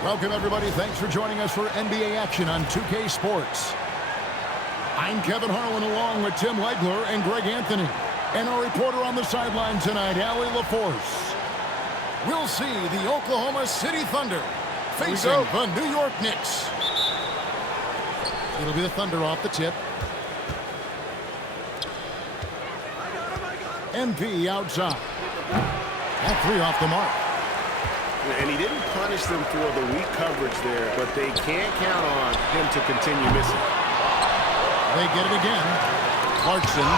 Welcome, everybody. Thanks for joining us for NBA action on 2K Sports. I'm Kevin Harlan along with Tim Legler and Greg Anthony. And our reporter on the sideline tonight, Allie LaForce. We'll see the Oklahoma City Thunder facing the New York Knicks. It'll be the Thunder off the tip. MP outside. And 3 off the mark. And he didn't punish them for the weak coverage there, but they can't count on him to continue missing. They get it again. Clarkson.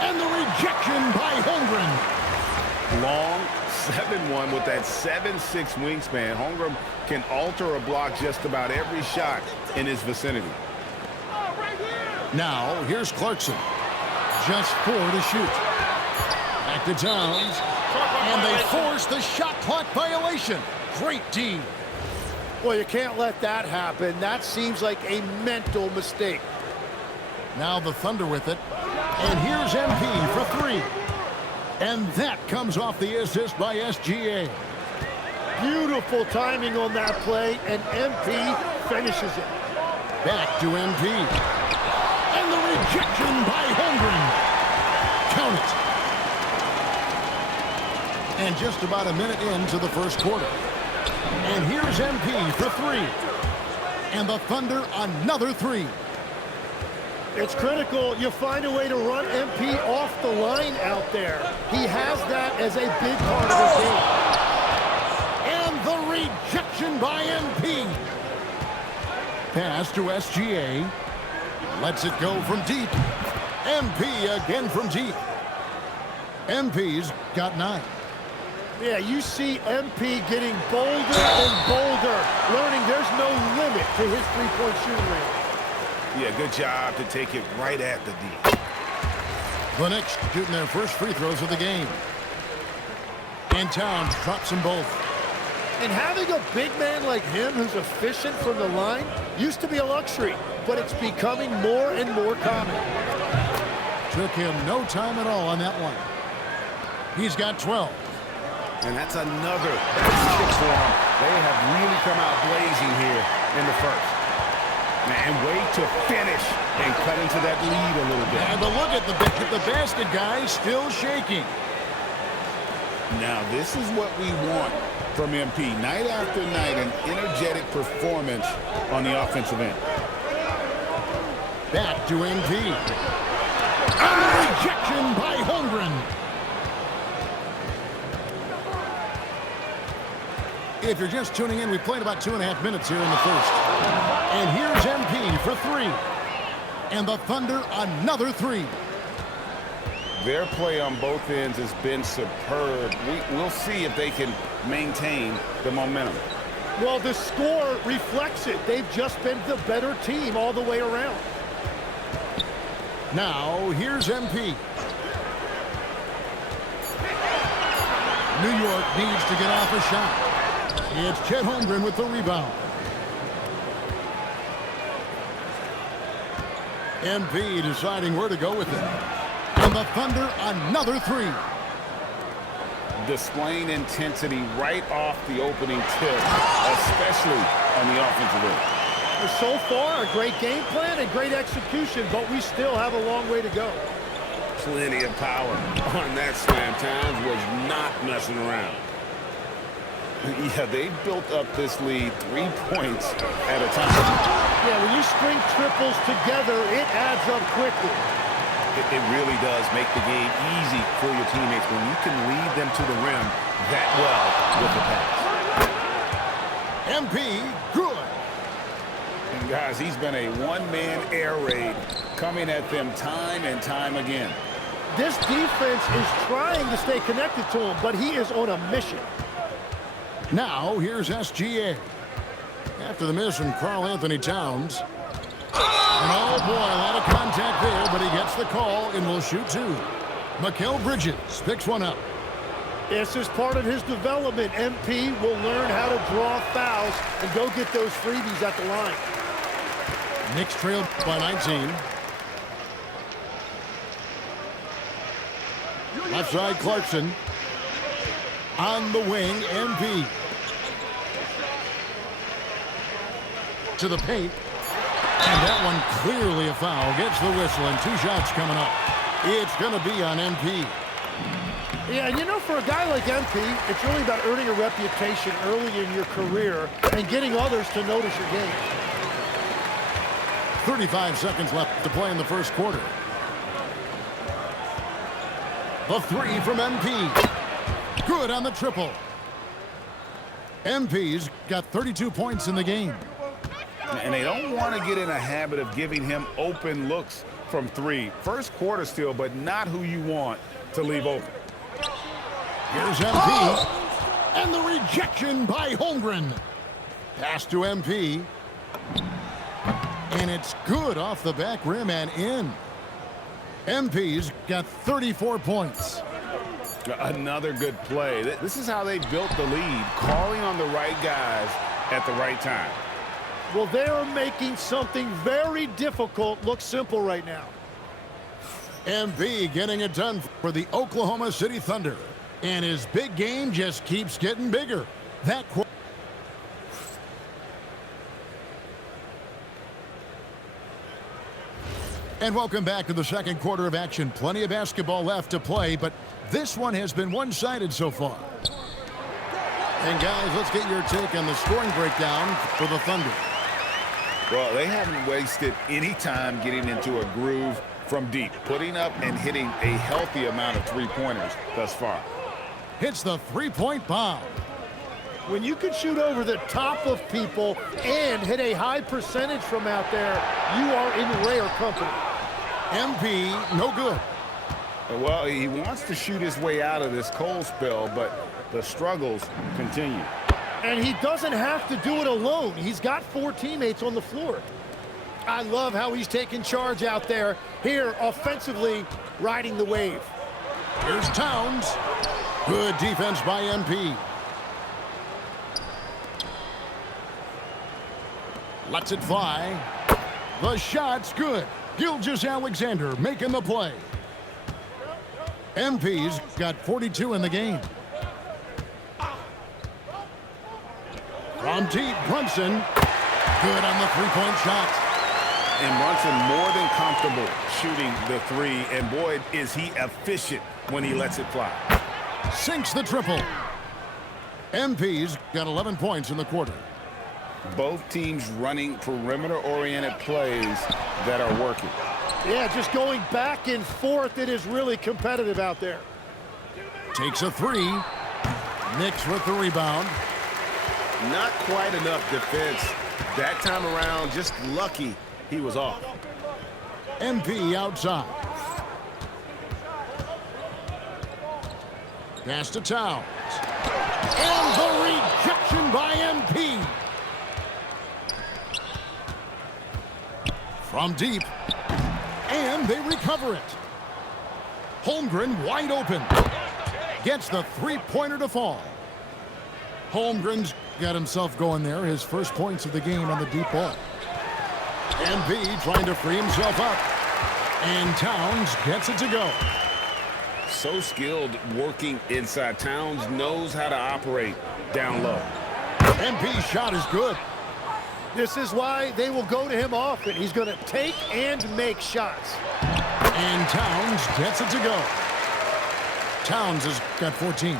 And the rejection by Holmgren. Long 7-1 with that 7'6" wingspan. Holmgren can alter a block just about every shot in his vicinity. Now, here's Clarkson. Just 4 to shoot. Back to Towns. And they force the shot clock violation. Great D. Well, you can't let that happen. That seems like a mental mistake. Now the Thunder with it. And here's MP for 3. And that comes off the assist by SGA. Beautiful timing on that play, and MP finishes it. Back to MP. And the rejection by Holmgren. Count it. And just about a minute into the first quarter. And here's MP for 3. And the Thunder another 3. It's critical you find a way to run MP off the line out there. He has that as a big part of his game. And the rejection by MP. Pass to SGA. Lets it go from deep. MP again from deep. MP's got 9. Yeah, you see MP getting bolder and bolder, learning there's no limit to his three-point shooting range. Yeah, good job to take it right at the D. The Knicks shooting their first free throws of the game. And Towns drops them both. And having a big man like him who's efficient from the line used to be a luxury, but it's becoming more and more common. Took him no time at all on that one. He's got 12. And that's another kick for him. They have really come out blazing here in the first. And wait to finish and cut into that lead a little bit. And but look at the basket guy still shaking. Now, this is what we want from MP. Night after night, an energetic performance on the offensive end. Back to MP. And the rejection by Holmgren. If you're just tuning in, we played about 2.5 minutes here in the first. And here's MP for 3. And the Thunder another 3. Their play on both ends has been superb. We'll see if they can maintain the momentum. Well, the score reflects it. They've just been the better team all the way around. Now, here's MP. New York needs to get off a shot. It's Chet Holmgren with the rebound. MP deciding where to go with it. And the Thunder another 3. Displaying intensity right off the opening tip, especially on the offensive end. So far, a great game plan and great execution, but we still have a long way to go. Plenty of power on that slam. Towns was not messing around. Yeah, they built up this lead 3 points at a time. Yeah, when you string triples together, it adds up quickly. It really does make the game easy for your teammates when you can lead them to the rim that well with the pass. MP, good. And guys, he's been a one-man air raid coming at them time and time again. This defense is trying to stay connected to him, but he is on a mission. Now, here's SGA. After the miss from Karl-Anthony Towns. And oh boy, a lot of contact there, but he gets the call and will shoot 2. Mikal Bridges picks one up. This is part of his development. MP will learn how to draw fouls and go get those freebies at the line. Knicks trailed by 19. Left side, Clarkson. On the wing, MP. to the paint. And that one clearly a foul. Gets the whistle and 2 shots coming up. It's going to be on MP. Yeah, and you know, for a guy like MP, it's really about earning a reputation early in your career and getting others to notice your game. 35 seconds left to play in the first quarter. The 3 from MP. Good on the triple. MP's got 32 points in the game. And they don't want to get in a habit of giving him open looks from 3. First quarter still, but not who you want to leave open. Here's MP. And the rejection by Holmgren. Pass to MP. And it's good off the back rim and in. MP's got 34 points. Another good play. This is how they built the lead, calling on the right guys at the right time. Well, they're making something very difficult look simple right now. MP getting it done for the Oklahoma City Thunder. And his big game just keeps getting bigger. And welcome back to the second quarter of action. Plenty of basketball left to play, but this one has been one-sided so far. And guys, let's get your take on the scoring breakdown for the Thunder. Well, they haven't wasted any time getting into a groove from deep, putting up and hitting a healthy amount of three-pointers thus far. Hits the three-point bomb. When you can shoot over the top of people and hit a high percentage from out there, you are in rare company. MP, no good. Well, he wants to shoot his way out of this cold spell, but the struggles continue. And he doesn't have to do it alone. He's got 4 teammates on the floor. I love how he's taking charge out there. Here, offensively, riding the wave. Here's Towns. Good defense by MP. Lets it fly. The shot's good. Gilgeous-Alexander making the play. MP's got 42 in the game. From deep, Brunson. Good on the three-point shot. And Brunson more than comfortable shooting the 3. And boy, is he efficient when he lets it fly. Sinks the triple. MP's got 11 points in the quarter. Both teams running perimeter-oriented plays that are working. Yeah, just going back and forth. It is really competitive out there. Takes a 3. Knicks with the rebound. Not quite enough defense that time around. Just lucky he was off. MP outside. Pass to Towns. And the rejection by MP. From deep. And they recover it. Holmgren wide open. Gets the three-pointer to fall. Holmgren's got himself going there. His first points of the game on the deep ball. MP trying to free himself up. And Towns gets it to go. So skilled working inside. Towns knows how to operate down low. MP's shot is good. This is why they will go to him often. He's going to take and make shots. And Towns gets it to go. Towns has got 14.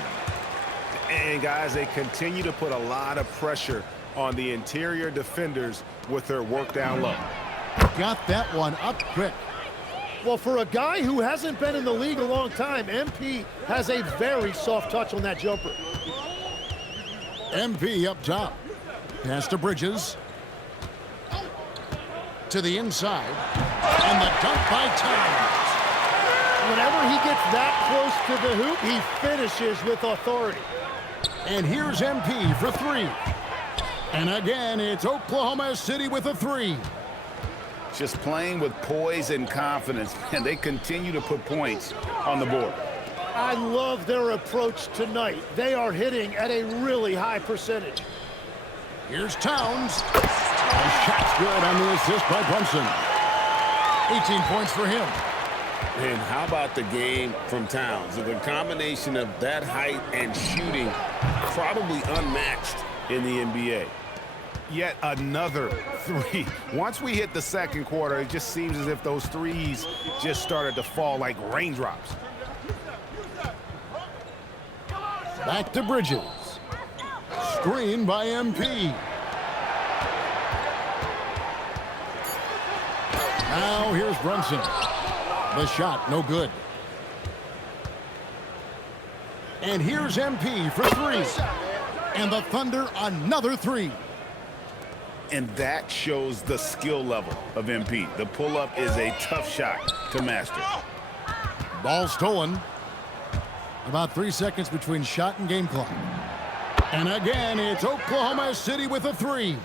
And guys, they continue to put a lot of pressure on the interior defenders with their work down low. Got that one up quick. Well, for a guy who hasn't been in the league a long time, MP has a very soft touch on that jumper. MP up top. Pass to Bridges. To the inside. And the dunk by Towns. Whenever he gets that close to the hoop, he finishes with authority. And here's MP for 3. And again, it's Oklahoma City with a 3. Just playing with poise and confidence, and they continue to put points on the board. I love their approach tonight. They are hitting at a really high percentage. Here's Towns. The shot's good on the assist by Brunson. 18 points for him. And how about the game from Towns? The combination of that height and shooting, probably unmatched in the NBA. Yet another three. Once we hit the second quarter, it just seems as if those threes just started to fall like raindrops. Back to Bridges. Screen by MP. Now here's Brunson. The shot, no good. And here's MP for three. And the Thunder, another three. And that shows the skill level of MP. The pull-up is a tough shot to master. Ball stolen. About 3 seconds between shot and game clock. And again, it's Oklahoma City with a three.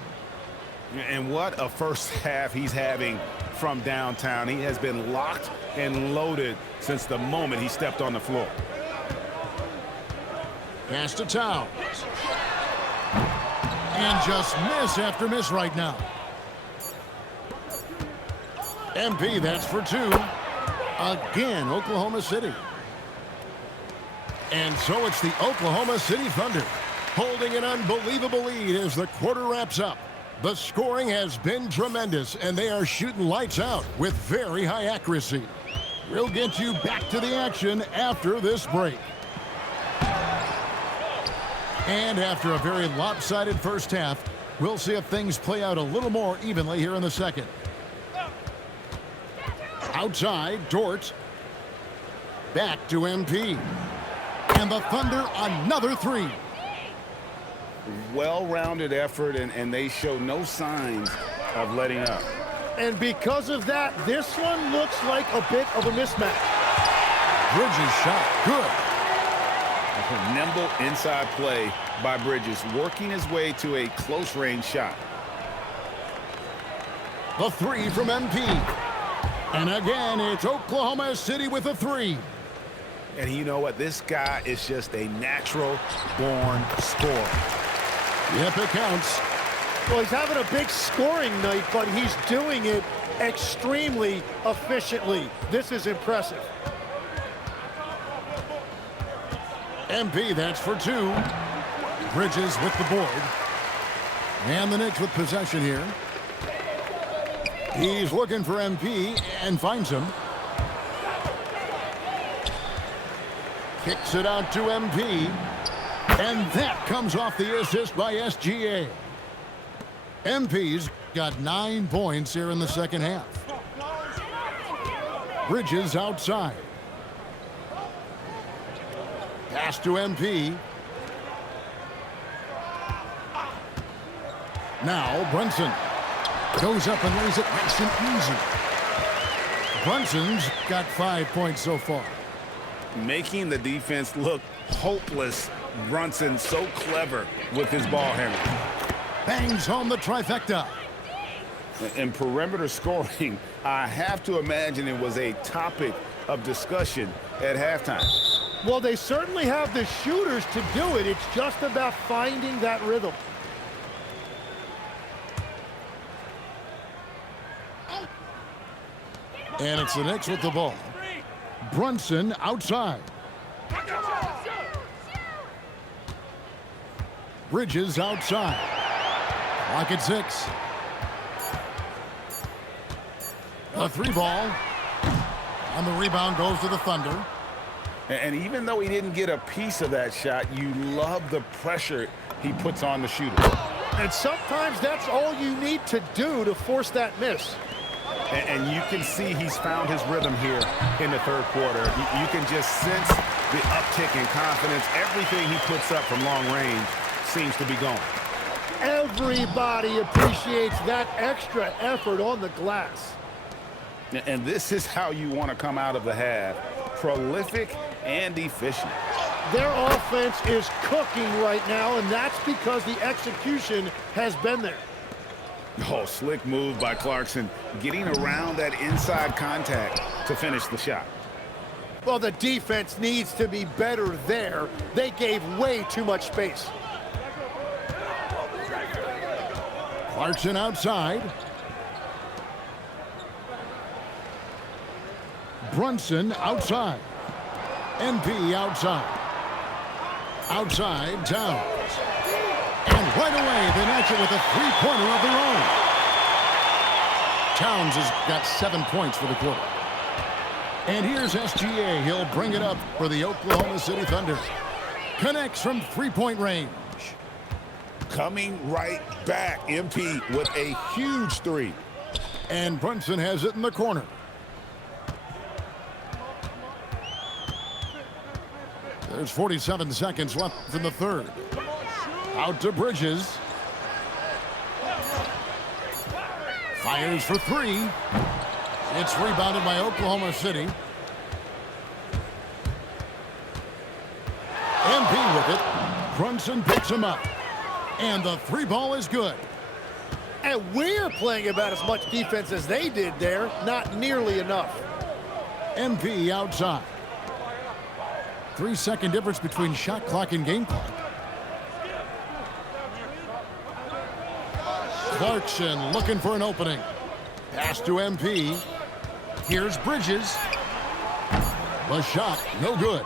And what a first half he's having from downtown. He has been locked and loaded since the moment he stepped on the floor. Pass to Towns. And just miss after miss right now. MP, that's for two. Again, Oklahoma City. And so it's the Oklahoma City Thunder holding an unbelievable lead as the quarter wraps up. The scoring has been tremendous, and they are shooting lights out with very high accuracy. We'll get you back to the action after this break. And after a very lopsided first half, we'll see if things play out a little more evenly here in the second. Outside, Dort. Back to MP. And the Thunder, another three. Well-rounded effort, and they show no signs of letting up. And because of that, this one looks like a bit of a mismatch. Bridges shot, good. Nimble inside play by Bridges, working his way to a close-range shot. The three from MP. And again, it's Oklahoma City with a three. And you know what? This guy is just a natural-born scorer. Yep, it counts. Well, he's having a big scoring night, but he's doing it extremely efficiently. This is impressive. MP, that's for two. Bridges with the board. And the Knicks with possession here. He's looking for MP and finds him. Kicks it out to MP. And that comes off the assist by SGA. MP's got 9 points here in the second half. Bridges outside. Pass to MP. Now Brunson goes up and lays it nice and easy. Brunson's got 5 points so far. Making the defense look hopeless. Brunson so clever with his ball handling. Bangs home the trifecta. In perimeter scoring, I have to imagine it was a topic of discussion at halftime. Well, they certainly have the shooters to do it. It's just about finding that rhythm. And it's the Knicks with the ball. Brunson outside. Bridges outside. Clock at 6. A three ball. And the rebound goes to the Thunder. And even though he didn't get a piece of that shot, you love the pressure he puts on the shooter. And sometimes that's all you need to do to force that miss. And you can see he's found his rhythm here in the third quarter. You can just sense the uptick in confidence. Everything he puts up from long range seems to be going. Everybody appreciates that extra effort on the glass. And this is how you want to come out of the half. Prolific and efficient. Their offense is cooking right now, and that's because the execution has been there. Oh, slick move by Clarkson, getting around that inside contact to finish the shot. Well, the defense needs to be better there. They gave way too much space. Clarkson outside. Brunson outside. MP outside. Outside, Towns. And Right away, they match it with a three-pointer of their own. Towns has got 7 points for the quarter. And here's SGA. He'll bring it up for the Oklahoma City Thunder. Connects from three-point range. Coming right back, MP with a huge three. And Brunson has it in the corner. There's 47 seconds left in the third. Out to Bridges. Fires for three. It's rebounded by Oklahoma City. MP with it. Brunson picks him up. And the three ball is good. And we're playing about as much defense as they did there. Not nearly enough. MP outside. 3-second difference between shot clock and game clock. Clarkson looking for an opening. Pass to MP. Here's Bridges. The shot, no good.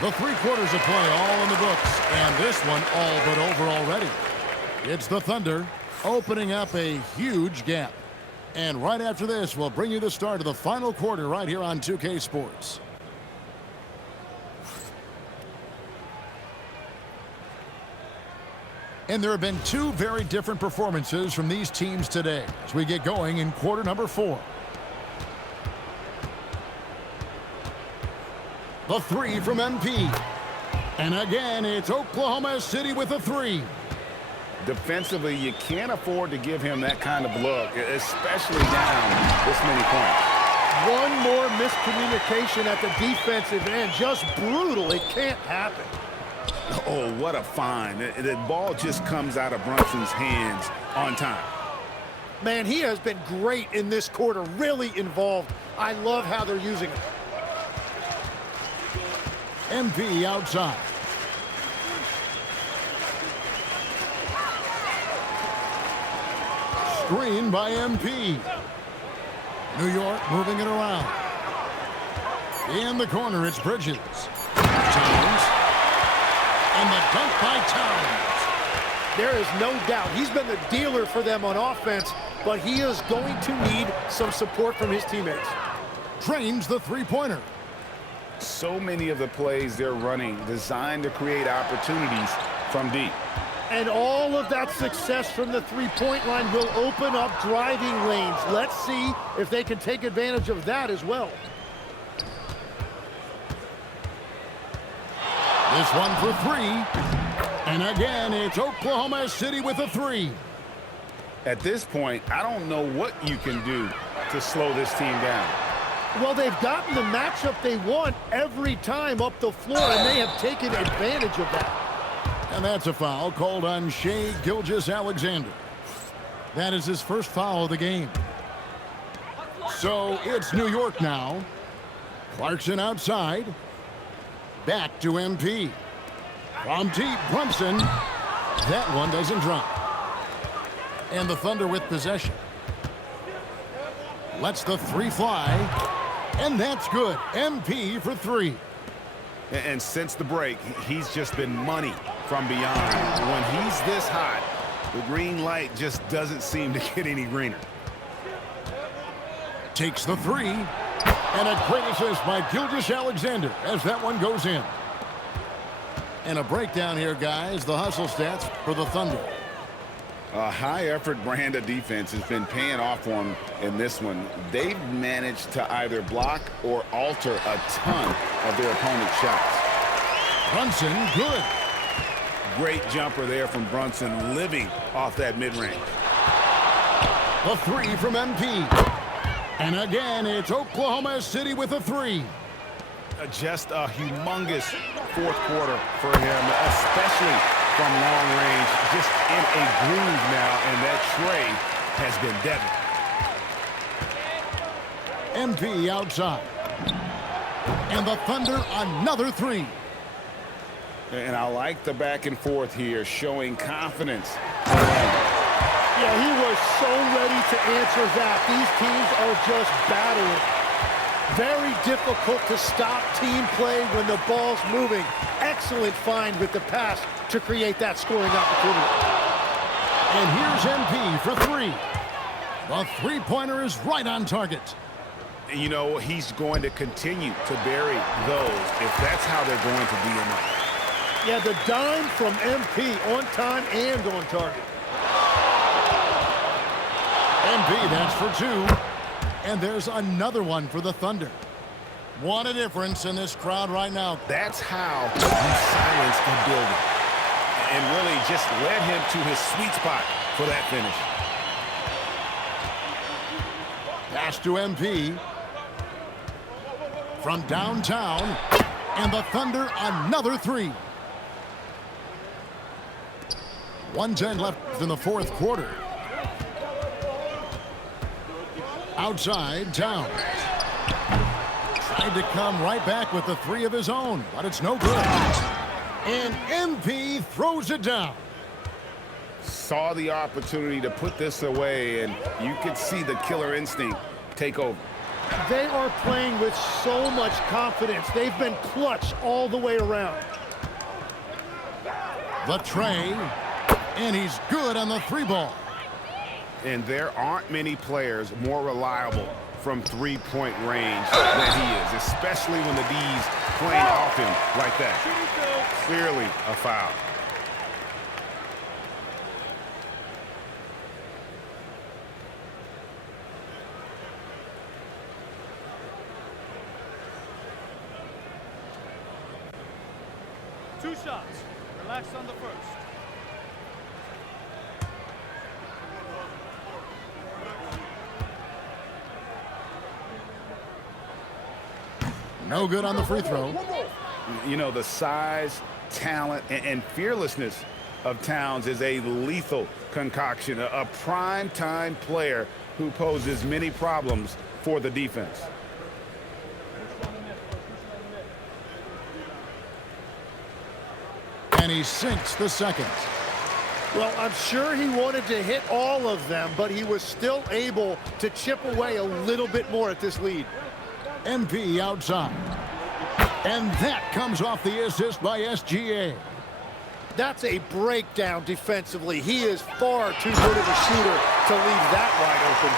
The 3 quarters of play all in the books. And this one all but over already. It's the Thunder opening up a huge gap. And right after this, we'll bring you the start of the final quarter right here on 2K Sports. And there have been 2 very different performances from these teams today as we get going in quarter number 4. The three from MP. And again, it's Oklahoma City with a three. Defensively, you can't afford to give him that kind of look, especially down this many points. One more miscommunication at the defensive end. Just brutal. It can't happen. Oh, what a find. The ball just comes out of Brunson's hands on time. Man, he has been great in this quarter, really involved. I love how they're using it. MP outside. Screen by MP. New York moving it around. In the corner, it's Bridges. Towns. And the dunk by Towns. There is no doubt he's been the dealer for them on offense, but he is going to need some support from his teammates. Drains the three-pointer. So many of the plays they're running designed to create opportunities from deep. And all of that success from the three-point line will open up driving lanes. Let's see if they can take advantage of that as well. This one for three. And again, it's Oklahoma City with a three. At this point, I don't know what you can do to slow this team down. Well, they've gotten the matchup they want every time up the floor, and they have taken advantage of that. And that's a foul called on Shai Gilgeous-Alexander. That is his first foul of the game. So it's New York now. Clarkson outside. Back to MP. From deep, Brunson. That one doesn't drop. And the Thunder with possession. Lets the three fly. And that's good. MP for three. And since the break, he's just been money from beyond. When he's this hot, the green light just doesn't seem to get any greener. Takes the three. And a great assist by Gilgeous-Alexander as that one goes in. And a breakdown here, guys. The hustle stats for the Thunder. A high-effort brand of defense has been paying off for them in this one. They've managed to either block or alter a ton of their opponent's shots. Brunson, good. Great jumper there from Brunson, living off that mid-range. The three from MP. And again, it's Oklahoma City with a three. Just a humongous fourth quarter for him, especially from long range, just in a groove now, and that tray has been deadly. MP outside. And the Thunder, another three. And I like the back and forth here, showing confidence. Yeah, he was so ready to answer that. These teams are just battling. Very difficult to stop team play when the ball's moving. Excellent find with the pass to create that scoring opportunity. And here's MP for three. The three-pointer is right on target. You know, he's going to continue to bury those if that's how they're going to be tonight. Yeah, the dime from MP on time and on target. MP, that's for two. And there's another one for the Thunder. What a difference in this crowd right now. That's how you silence a building and really just led him to his sweet spot for that finish. Pass to MP. From downtown. And the Thunder another three. 1:10 left in the fourth quarter. Outside, Towns. Tried to come right back with the three of his own, but it's no good. And MP throws it down. Saw the opportunity to put this away, and you could see the killer instinct take over. They are playing with so much confidence. They've been clutch all the way around. The tray, and he's good on the three ball. And there aren't many players more reliable from three-point range than he is, especially when the D's playing off him like that. Clearly a foul. Two shots. Relax on the first. No good on the free throw. You know, the size, talent, and fearlessness of Towns is a lethal concoction, a prime-time player who poses many problems for the defense. And he sinks the second. Well, I'm sure he wanted to hit all of them, but he was still able to chip away a little bit more at this lead. MP outside. And that comes off the assist by SGA. That's a breakdown defensively. He is far too good of a shooter to leave that wide open.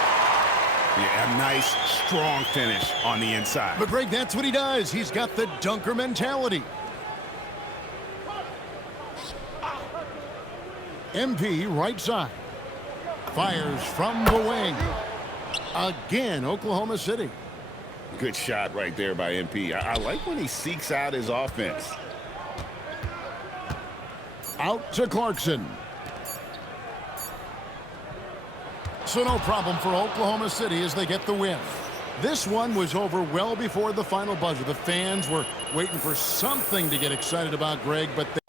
Yeah, a nice, strong finish on the inside. But Greg, that's what he does. He's got the dunker mentality. MP right side. Fires from the wing. Again, Oklahoma City. Good shot right there by MP. I like when he seeks out his offense. Out to Clarkson. So no problem for Oklahoma City as they get the win. This one was over well before the final buzzer. The fans were waiting for something to get excited about, Greg, but they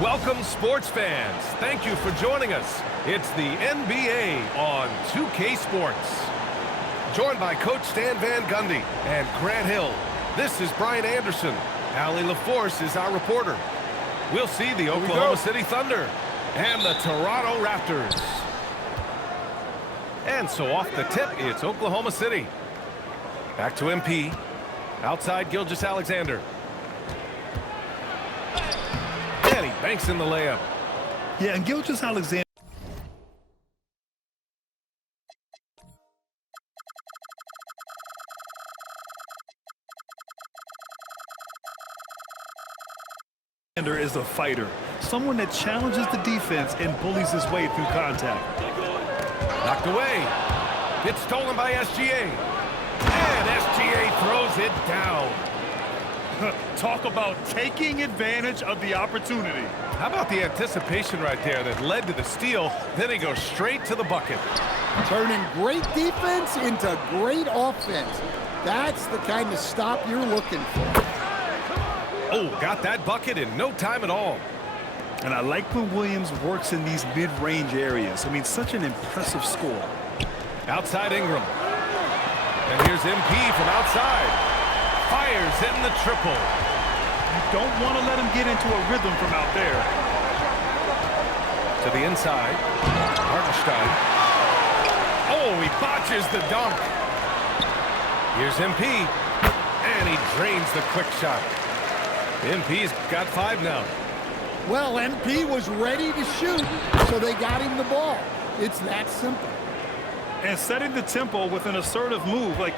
Welcome, sports fans. Thank you for joining us. It's the NBA on 2K Sports. Joined by Coach Stan Van Gundy and Grant Hill. This is Brian Anderson. Allie LaForce is our reporter. We'll see the Oklahoma City Thunder and the Toronto Raptors. And so off the tip, it's Oklahoma City. Back to MP. Outside Gilgeous-Alexander. And he banks in the layup. Yeah, and Gilgeous-Alexander is a fighter, someone that challenges the defense and bullies his way through contact. Knocked away. It's stolen by SGA. And SGA throws it down. Talk about taking advantage of the opportunity. How about the anticipation right there that led to the steal? Then he goes straight to the bucket. Turning great defense into great offense. That's the kind of stop you're looking for. Oh, got that bucket in no time at all. And I like when Williams works in these mid-range areas. I mean, such an impressive score. Outside Ingram. And here's MP from outside. Fires in the triple. You don't want to let him get into a rhythm from out there. To the inside. Hartenstein. Oh, he botches the dunk. Here's MP. And he drains the quick shot. MP's got 5 now. Well, MP was ready to shoot, so they got him the ball. It's that simple. And setting the tempo with an assertive move. Like,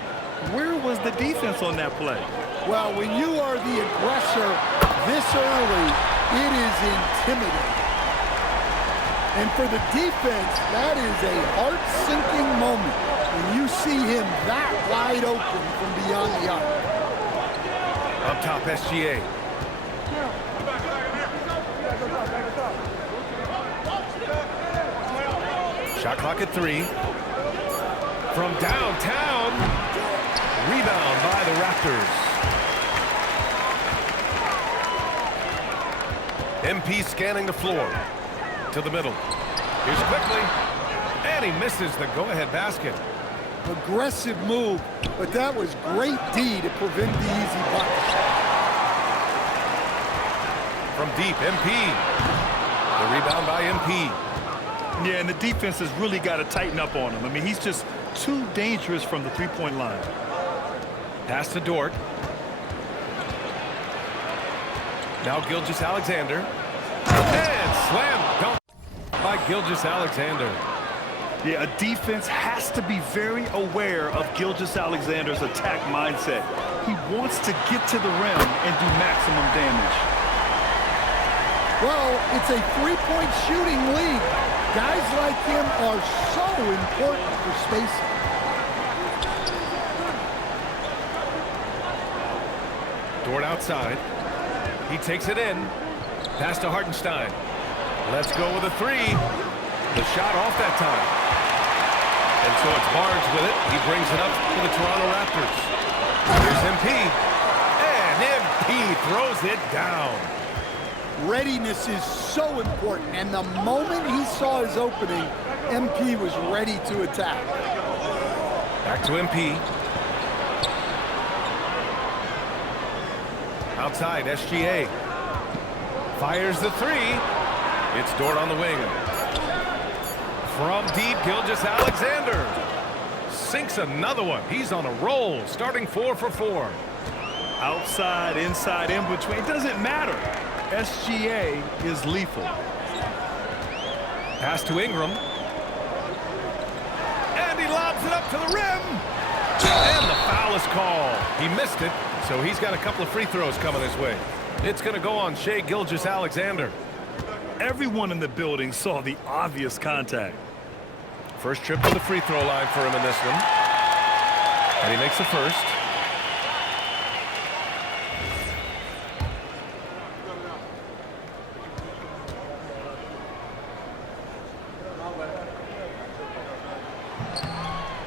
where was the defense on that play? Well, when you are the aggressor this early, it is intimidating. And for the defense, that is a heart-sinking moment when you see him that wide open from beyond the arc. Up top, SGA. Shot clock at 3. From downtown. Rebound by the Raptors. MP scanning the floor. To the middle. Here's quickly. And he misses the go-ahead basket. Aggressive move, but that was great D to prevent the easy bucket. From deep, MP. The rebound by MP. Yeah, and the defense has really got to tighten up on him. I mean, he's just too dangerous from the three-point line. Pass to Dort. Now Gilgeous-Alexander. And slam dunk by Gilgeous-Alexander. Yeah, a defense has to be very aware of Gilgeous-Alexander's attack mindset. He wants to get to the rim and do maximum damage. Well, it's a three-point shooting league. Guys like him are so important for spacing. Dort outside. He takes it in. Pass to Hartenstein. Let's go with a 3. The shot off that time. And so it's Barnes with it. He brings it up to the Toronto Raptors. Here's MP. And MP throws it down. Readiness is so important, and the moment he saw his opening, MP was ready to attack. Back to MP. Outside, SGA. Fires the 3. It's Dort on the wing. From deep, Gilgeous-Alexander. Sinks another one. He's on a roll, starting 4 for 4. Outside, inside, in between. It doesn't matter. SGA is lethal. Pass to Ingram. And he lobs it up to the rim. And the foul is called. He missed it, so he's got a couple of free throws coming his way. It's going to go on Shai Gilgeous-Alexander. Everyone in the building saw the obvious contact. First trip to the free throw line for him in this one. And he makes the first.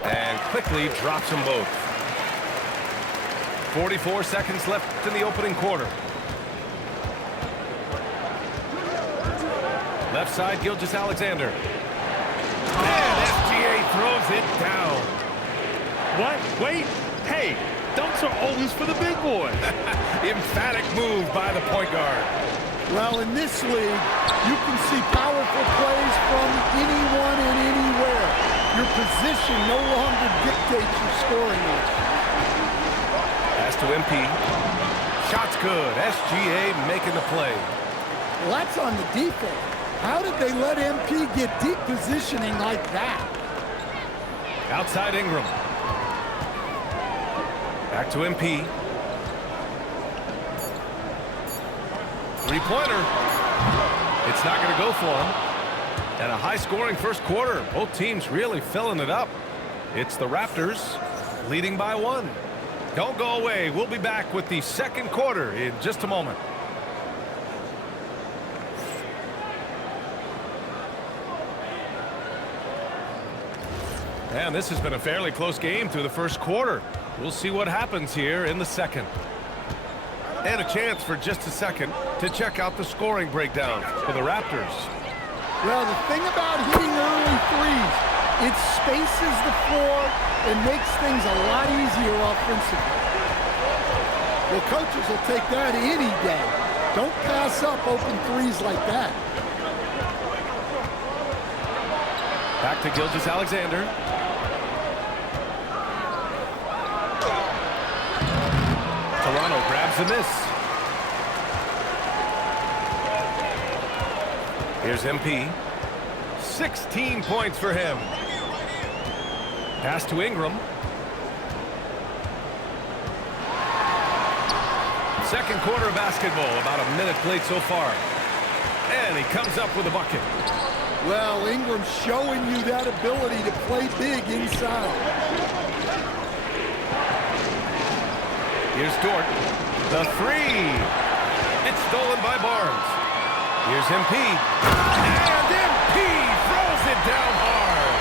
And quickly drops them both. 44 seconds left in the opening quarter. Left side, Gilgeous-Alexander. And SGA throws it down. What? Wait. Hey, dunks are always for the big boy. Emphatic move by the point guard. Well, in this league, you can see powerful plays from anyone and anywhere. Your position no longer dictates your scoring rate. Pass to MP. Shot's good. SGA making the play. Well, that's on the defense. How did they let MP get deep positioning like that? Outside Ingram. Back to MP. Three-pointer. It's not going to go for him. And a high-scoring first quarter. Both teams really filling it up. It's the Raptors leading by 1. Don't go away. We'll be back with the second quarter in just a moment. And this has been a fairly close game through the first quarter. We'll see what happens here in the second. And a chance for just a second to check out the scoring breakdown for the Raptors. Well, the thing about hitting early threes, it spaces the floor and makes things a lot easier offensively. Well, coaches will take that any day. Don't pass up open threes like that. Back to Gilgeous-Alexander. Toronto grabs the miss. Here's MP. 16 points for him. Pass to Ingram. Second quarter of basketball, about a minute played so far. And he comes up with a bucket. Well, Ingram's showing you that ability to play big inside. Here's Dort. The three. It's stolen by Barnes. Here's MP. And MP throws it down hard.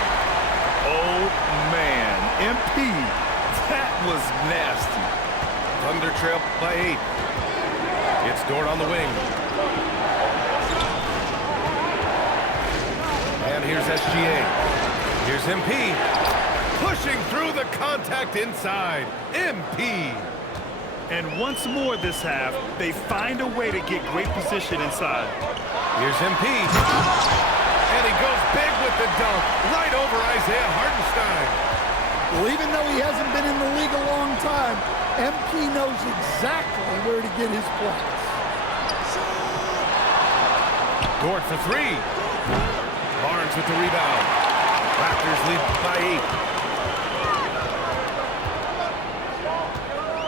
Oh, man. MP, that was nasty. Thunder trail by 8. It's Dort on the wing. And here's SGA. Here's MP. Pushing through the contact inside. MP. And once more this half, they find a way to get great position inside. Here's MP. And he goes big with the dunk. Right over Isaiah Hartenstein. Well, even though he hasn't been in the league a long time, MP knows exactly where to get his points. Dort for 3. Barnes with the rebound. Raptors lead by 8.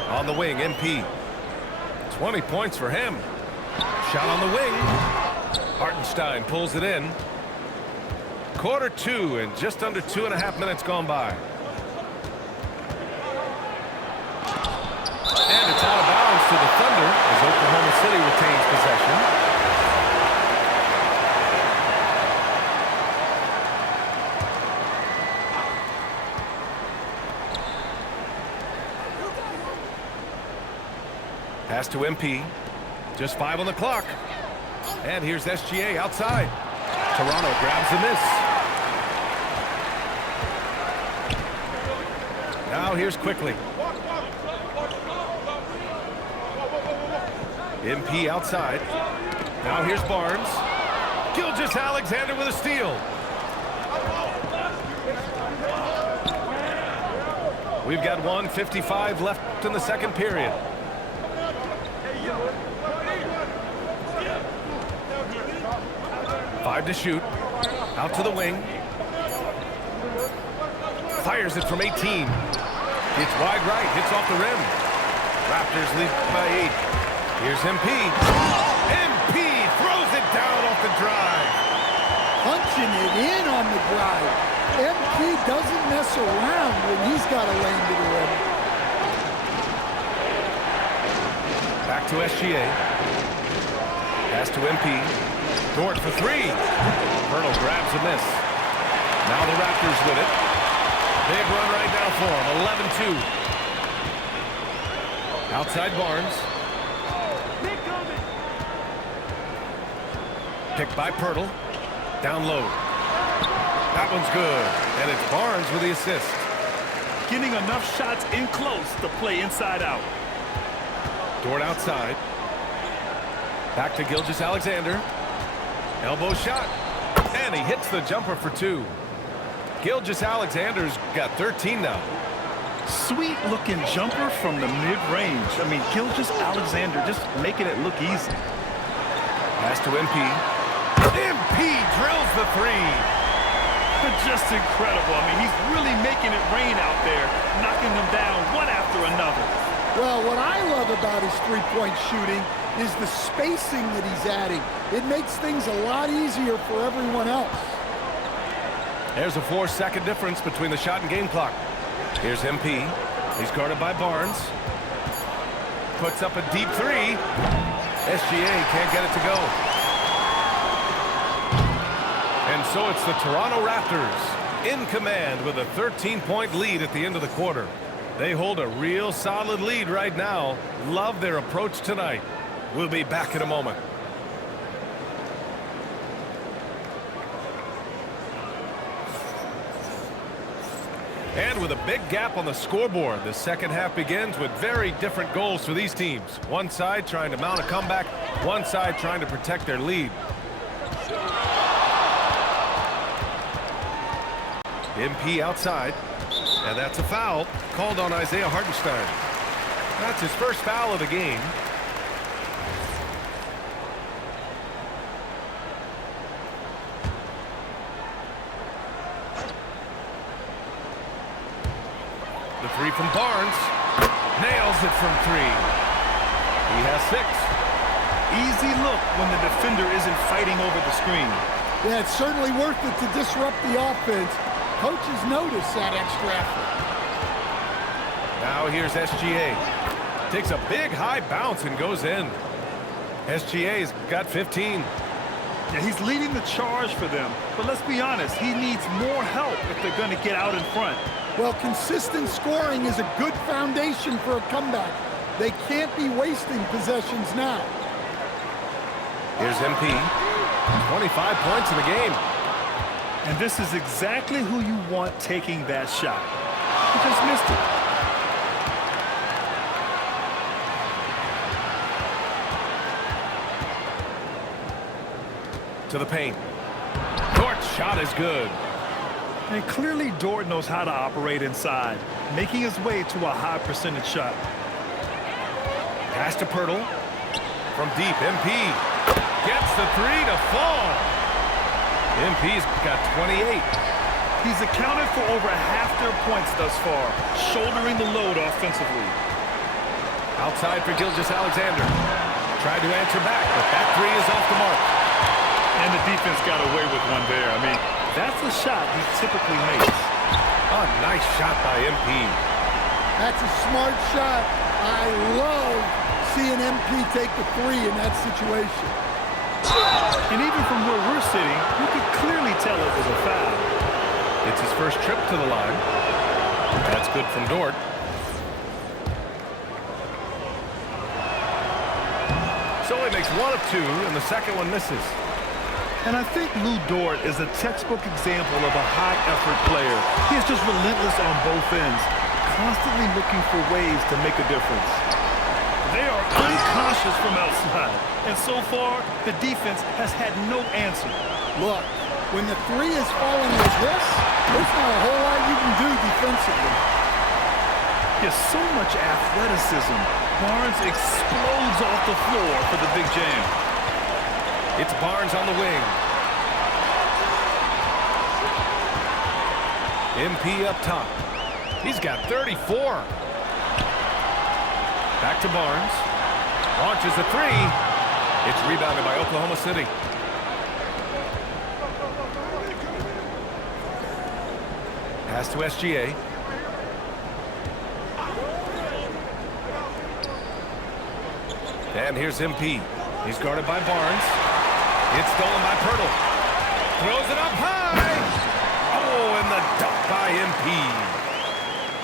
On the wing, MP. 20 points for him. Shot on the wing. Hartenstein pulls it in. Quarter 2 and just under 2.5 minutes gone by. And it's out of bounds to the Thunder as Oklahoma City retains possession. Pass to MP. Just 5 on the clock. And here's SGA outside. Toronto grabs the miss. Now here's Quickly. MP outside. Now here's Barnes. Gilgeous-Alexander with a steal. We've got 1:55 left in the second period. Five to shoot. Out to the wing. Fires it from 18. It's wide right. Hits off the rim. Raptors lead by 8. Here's MP. MP throws it down off the drive. Punching it in on the drive. MP doesn't mess around when he's got a lane to the rim. Back to SGA. Pass to MP. Dort for 3. Hurdle grabs a miss. Now the Raptors with it. Big run right now for him. 11-2. Outside Barnes. Picked by Pirtle. Down low. That one's good. And it's Barnes with the assist. Getting enough shots in close to play inside out. Dort outside. Back to Gilgeous-Alexander. Elbow shot. And he hits the jumper for 2. Gilgeous-Alexander's got 13 now. Sweet looking jumper from the mid-range. I mean, Gilgeous-Alexander just making it look easy. Pass to MP. MP drills the 3. Just incredible. I mean, he's really making it rain out there, knocking them down one after another. Well, what I love about his three-point shooting is the spacing that he's adding. It makes things a lot easier for everyone else. There's a 4-second difference between the shot and game clock. Here's MP. He's guarded by Barnes. Puts up a deep 3. SGA can't get it to go. And so it's the Toronto Raptors in command with a 13-point lead at the end of the quarter. They hold a real solid lead right now. Love their approach tonight. We'll be back in a moment. And with a big gap on the scoreboard, the second half begins with very different goals for these teams. One side trying to mount a comeback, one side trying to protect their lead. MP outside, and that's a foul called on Isaiah Hartenstein. That's his first foul of the game. The 3 from Barnes. Nails it from 3. He has 6. Easy look when the defender isn't fighting over the screen. Yeah, it's certainly worth it to disrupt the offense. Coaches notice that extra effort. Now here's SGA. Takes a big high bounce and goes in. SGA's got 15. Yeah, he's leading the charge for them. But let's be honest, he needs more help if they're going to get out in front. Well, consistent scoring is a good foundation for a comeback. They can't be wasting possessions now. Here's MP. 25 points in the game. And this is exactly who you want taking that shot. He just missed it. To the paint. Dort's shot is good. And clearly Dort knows how to operate inside, making his way to a high percentage shot. Pass to Pirtle. From deep, MP gets the 3 to fall. MP's got 28. He's accounted for over half their points thus far, shouldering the load offensively. Outside for Gilgeous-Alexander. Tried to answer back, but that 3 is off the mark. And the defense got away with one there. I mean, that's a shot he typically makes. A nice shot by MP. That's a smart shot. I love seeing MP take the 3 in that situation. And even from where we're sitting, you could clearly tell it was a foul. It's his first trip to the line. That's good from Dort. So he makes 1 of 2, and the second one misses. And I think Lou Dort is a textbook example of a high-effort player. He is just relentless on both ends, constantly looking for ways to make a difference. They are unconscious from outside, and so far, the defense has had no answer. Look, when the 3 is falling like this, there's not a whole lot you can do defensively. There's so much athleticism. Barnes explodes off the floor for the big jam. It's Barnes on the wing. MP up top. He's got 34. Back to Barnes. Launches a 3. It's rebounded by Oklahoma City. Pass to SGA. And here's MP. He's guarded by Barnes. It's stolen by Pirtle. Throws it up high. Oh, and the dunk by MP.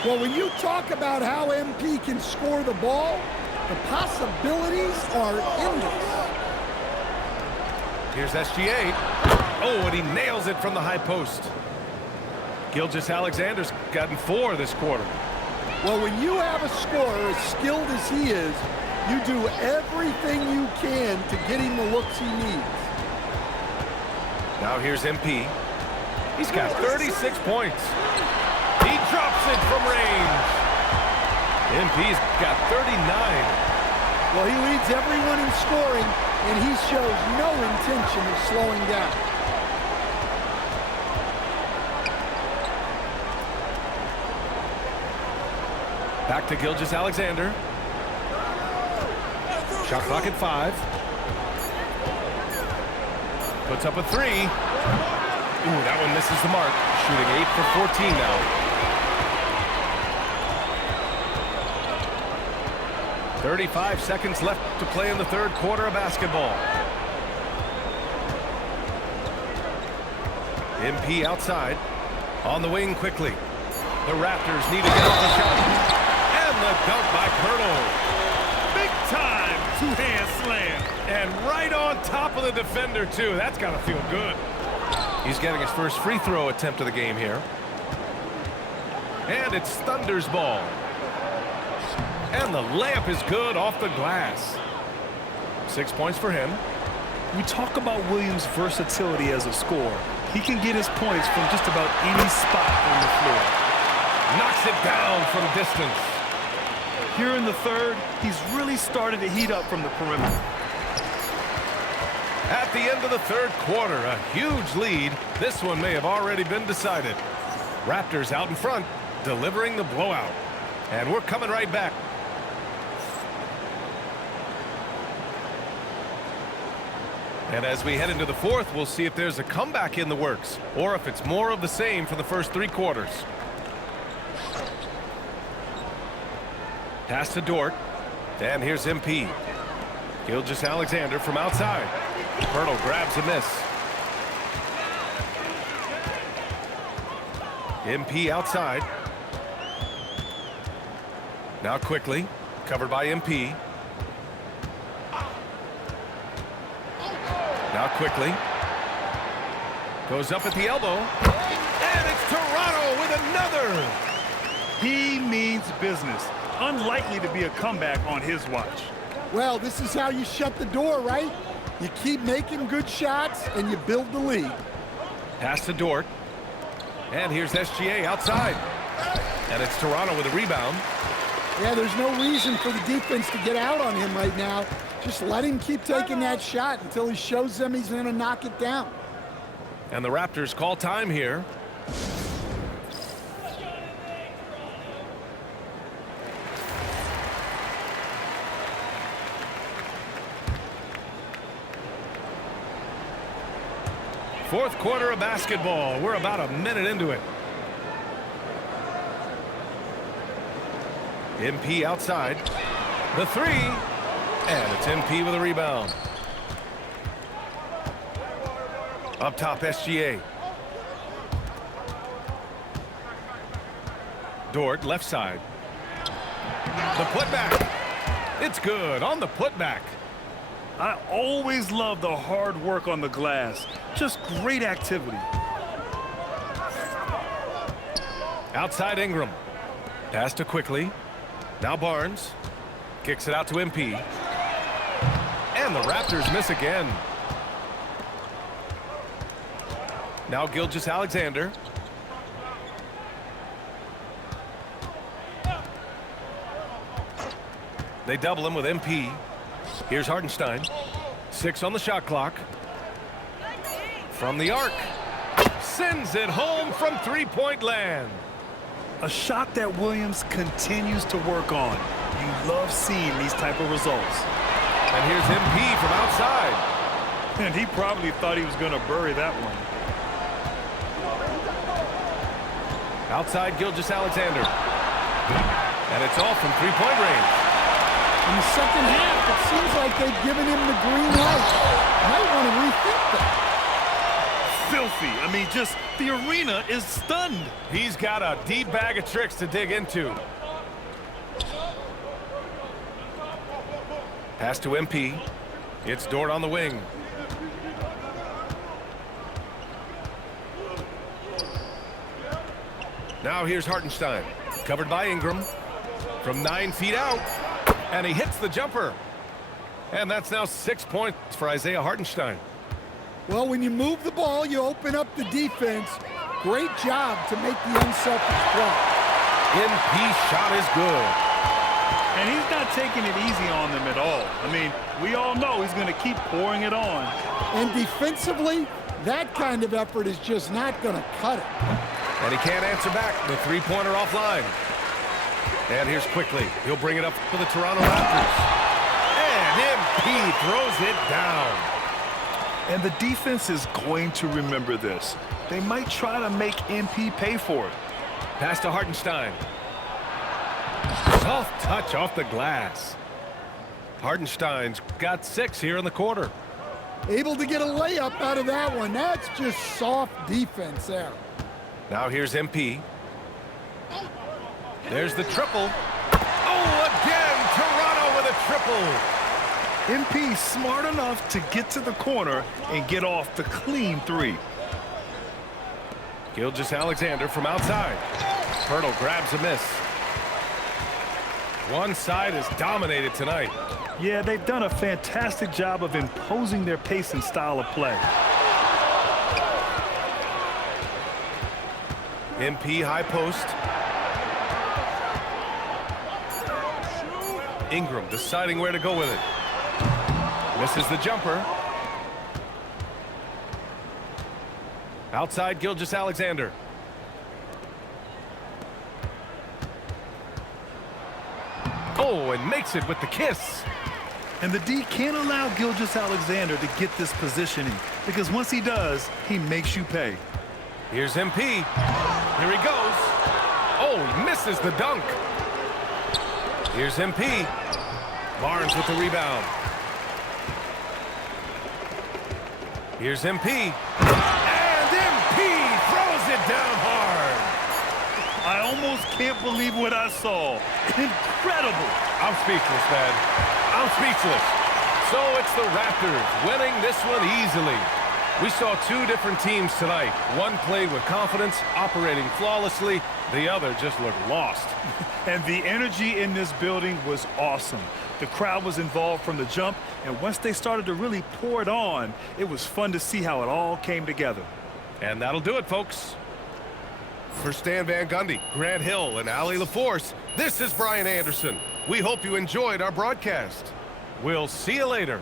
Well, when you talk about how MP can score the ball, the possibilities are endless. Here's SGA. Oh, and he nails it from the high post. Gilgeous-Alexander's gotten 4 this quarter. Well, when you have a scorer as skilled as he is, you do everything you can to get him the looks he needs. Now here's MP. He's got 36 points. He drops it from range. MP's got 39. Well, he leads everyone in scoring, and he shows no intention of slowing down. Back to Gilgeous-Alexander. Shot clock at 5. Puts up a 3. Ooh, that one misses the mark. Shooting 8 for 14 now. .35 seconds left to play in the third quarter of basketball. MP outside. On the wing quickly. The Raptors need to get off the shot. And the dunk by Colonel. Big time two-hand slam. And right on top of the defender, too. That's got to feel good. He's getting his first free throw attempt of the game here. And it's Thunder's ball. And the layup is good off the glass. 6 points for him. We talk about Williams' versatility as a scorer. He can get his points from just about any spot on the floor. Knocks it down from distance. Here in the third, he's really started to heat up from the perimeter. At the end of the third quarter, a huge lead. This one may have already been decided. Raptors out in front, delivering the blowout. And we're coming right back. And as we head into the fourth, we'll see if there's a comeback in the works, or if it's more of the same for the first 3 quarters. Pass to Dort. And here's MP. Gilgeous-Alexander from outside. Pirtle grabs a miss. MP outside. Now quickly. Covered by MP. Now quickly. Goes up at the elbow. And it's Toronto with another. He means business. Unlikely to be a comeback on his watch. Well, this is how you shut the door, right? You keep making good shots, and you build the lead. Pass to Dort. And here's SGA outside. And it's Toronto with a rebound. Yeah, there's no reason for the defense to get out on him right now. Just let him keep taking that shot until he shows them he's going to knock it down. And the Raptors call time here. Fourth quarter of basketball. We're about a minute into it. MP outside. The 3. And it's MP with a rebound. Up top, SGA. Dort, left side. The putback. It's good on the putback. I always love the hard work on the glass. Just great activity. Outside Ingram. Pass to quickly. Now Barnes. Kicks it out to MP. And the Raptors miss again. Now Gilgeous-Alexander. They double him with MP. Here's Hartenstein. 6 on the shot clock. From the arc. Sends it home from three-point land. A shot that Williams continues to work on. You love seeing these type of results. And here's MP from outside. And he probably thought he was going to bury that one. Outside Gilgeous-Alexander. And it's all from three-point range. In the second half, it seems like they've given him the green light. Might want to rethink that. Filthy. I mean, just the arena is stunned. He's got a deep bag of tricks to dig into. Pass to MP. It's Dort on the wing. Now here's Hartenstein, covered by Ingram. From 9 feet out, and he hits the jumper. And that's now 6 points for Isaiah Hartenstein. Well, when you move the ball, you open up the defense. Great job to make the unselfish play. MP shot is good. And he's not taking it easy on them at all. I mean, we all know he's going to keep pouring it on. And defensively, that kind of effort is just not going to cut it. And he can't answer back. The three-pointer offline. And here's Quickly. He'll bring it up for the Toronto Raptors. And MP throws it down. And the defense is going to remember this. They might try to make MP pay for it. Pass to Hartenstein. Soft touch off the glass. Hartenstein's got 6 here in the quarter. Able to get a layup out of that one. That's just soft defense there. Now here's MP. There's the triple. Oh, again, Toronto with a triple. MP smart enough to get to the corner and get off the clean 3. Gilgeous-Alexander from outside. Hurdle grabs a miss. One side is dominated tonight. Yeah, they've done a fantastic job of imposing their pace and style of play. MP high post. Ingram deciding where to go with it. Misses the jumper. Outside Gilgeous-Alexander. Oh, and makes it with the kiss. And the D can't allow Gilgeous-Alexander to get this positioning, because once he does, he makes you pay. Here's MP. Here he goes. Oh, he misses the dunk. Here's MP. Barnes with the rebound. Here's MP. And MP throws it down hard. I almost can't believe what I saw. Incredible. I'm speechless, man. I'm speechless. So it's the Raptors winning this one easily. We saw 2 different teams tonight. One played with confidence, operating flawlessly. The other just looked lost. And the energy in this building was awesome. The crowd was involved from the jump, and once they started to really pour it on, it was fun to see how it all came together. And that'll do it, folks. For Stan Van Gundy, Grant Hill, and Allie LaForce, this is Brian Anderson. We hope you enjoyed our broadcast. We'll see you later.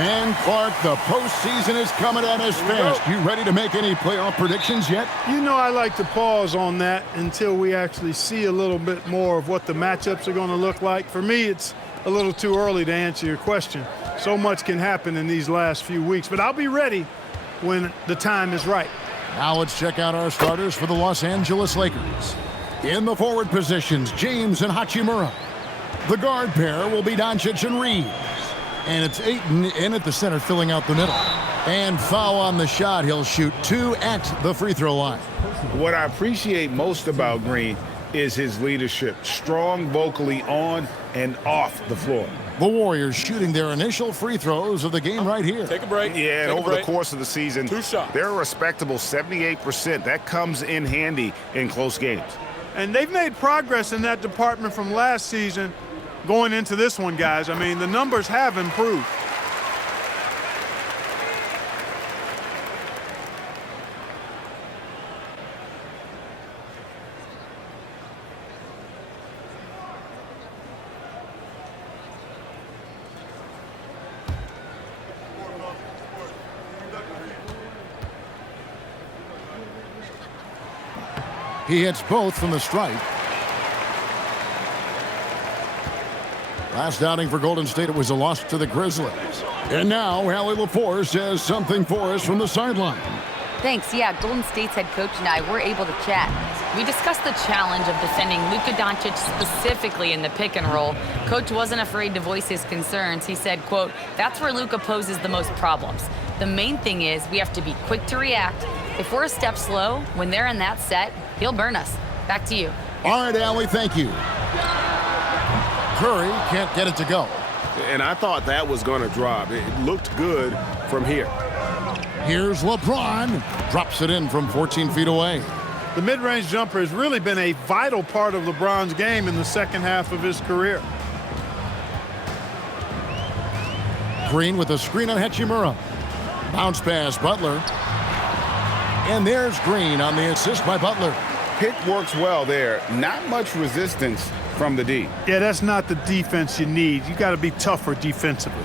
And Clark, the postseason is coming at us fast. You ready to make any playoff predictions yet? You know, I like to pause on that until we actually see a little bit more of what the matchups are going to look like. For me, it's a little too early to answer your question. So much can happen in these last few weeks, but I'll be ready when the time is right. Now let's check out our starters for the Los Angeles Lakers. In the forward positions, James and Hachimura. The guard pair will be Doncic and Reeves. And it's Ayton in at the center, filling out the middle. And foul on the shot. He'll shoot 2 at the free throw line. What I appreciate most about Green is his leadership. Strong vocally on and off the floor. The Warriors shooting their initial free throws of the game right here. Take a break. Yeah, and over the course of the season, 2 shots. They're a respectable 78%. That comes in handy in close games. And they've made progress in that department from last season going into this one, guys. I mean, the numbers have improved. He hits both from the stripe. Last outing for Golden State, it was a loss to the Grizzlies. And now, Allie LaForce has something for us from the sideline. Thanks. Yeah, Golden State's head coach and I were able to chat. We discussed the challenge of defending Luka Doncic specifically in the pick and roll. Coach wasn't afraid to voice his concerns. He said, quote, "That's where Luka poses the most problems. The main thing is we have to be quick to react. If we're a step slow, when they're in that set, he'll burn us." Back to you. All right, Allie, thank you. Curry can't get it to go. And I thought that was going to drop. It looked good from here. Here's LeBron. Drops it in from 14 feet away. The mid-range jumper has really been a vital part of LeBron's game in the second half of his career. Green with a screen on Hachimura. Bounce pass, Butler. And there's Green on the assist by Butler. Pick works well there. Not much resistance from the D. Yeah, that's not the defense you need. You got to be tougher defensively.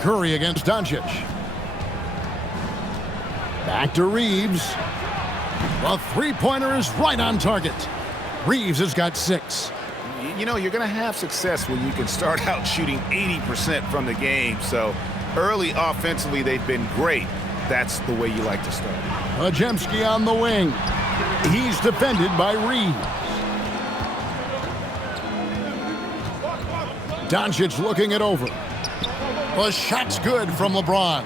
Curry against Doncic. Back to Reeves. The three-pointer is right on target. Reeves has got 6. You know, you're going to have success when you can start out shooting 80% from the game. So early offensively, they've been great. That's the way you like to start. Ajemski on the wing. He's defended by Reeves. Doncic looking it over. The shot's good from LeBron.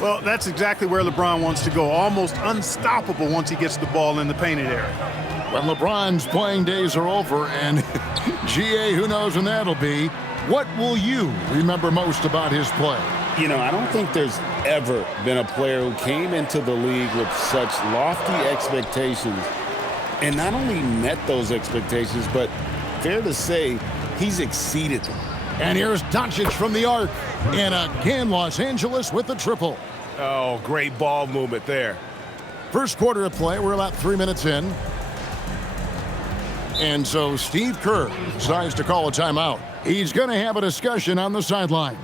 Well, that's exactly where LeBron wants to go. Almost unstoppable once he gets the ball in the painted area. When LeBron's playing days are over, and GA, who knows when that'll be, what will you remember most about his play? You know, I don't think there's ever been a player who came into the league with such lofty expectations and not only met those expectations, but fair to say, he's exceeded them. And here's Doncic from the arc. And again, Los Angeles with the triple. Oh, great ball movement there. First quarter of play, we're about 3 minutes in. And so Steve Kerr decides to call a timeout. He's going to have a discussion on the sideline.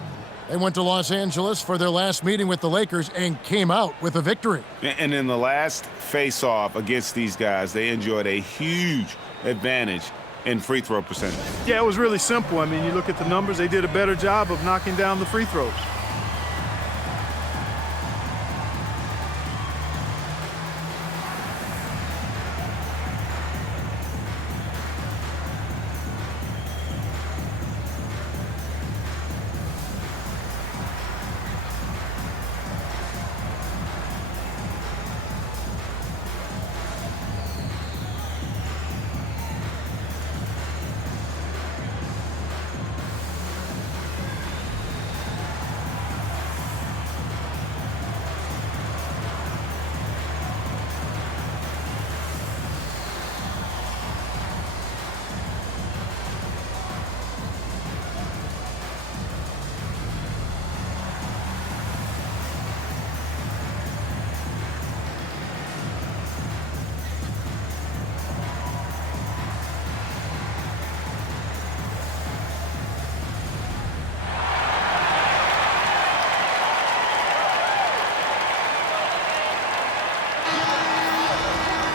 They went to Los Angeles for their last meeting with the Lakers and came out with a victory. And in the last face-off against these guys, they enjoyed a huge advantage in free throw percentage. Yeah, it was really simple. I mean, you look at the numbers, they did a better job of knocking down the free throws.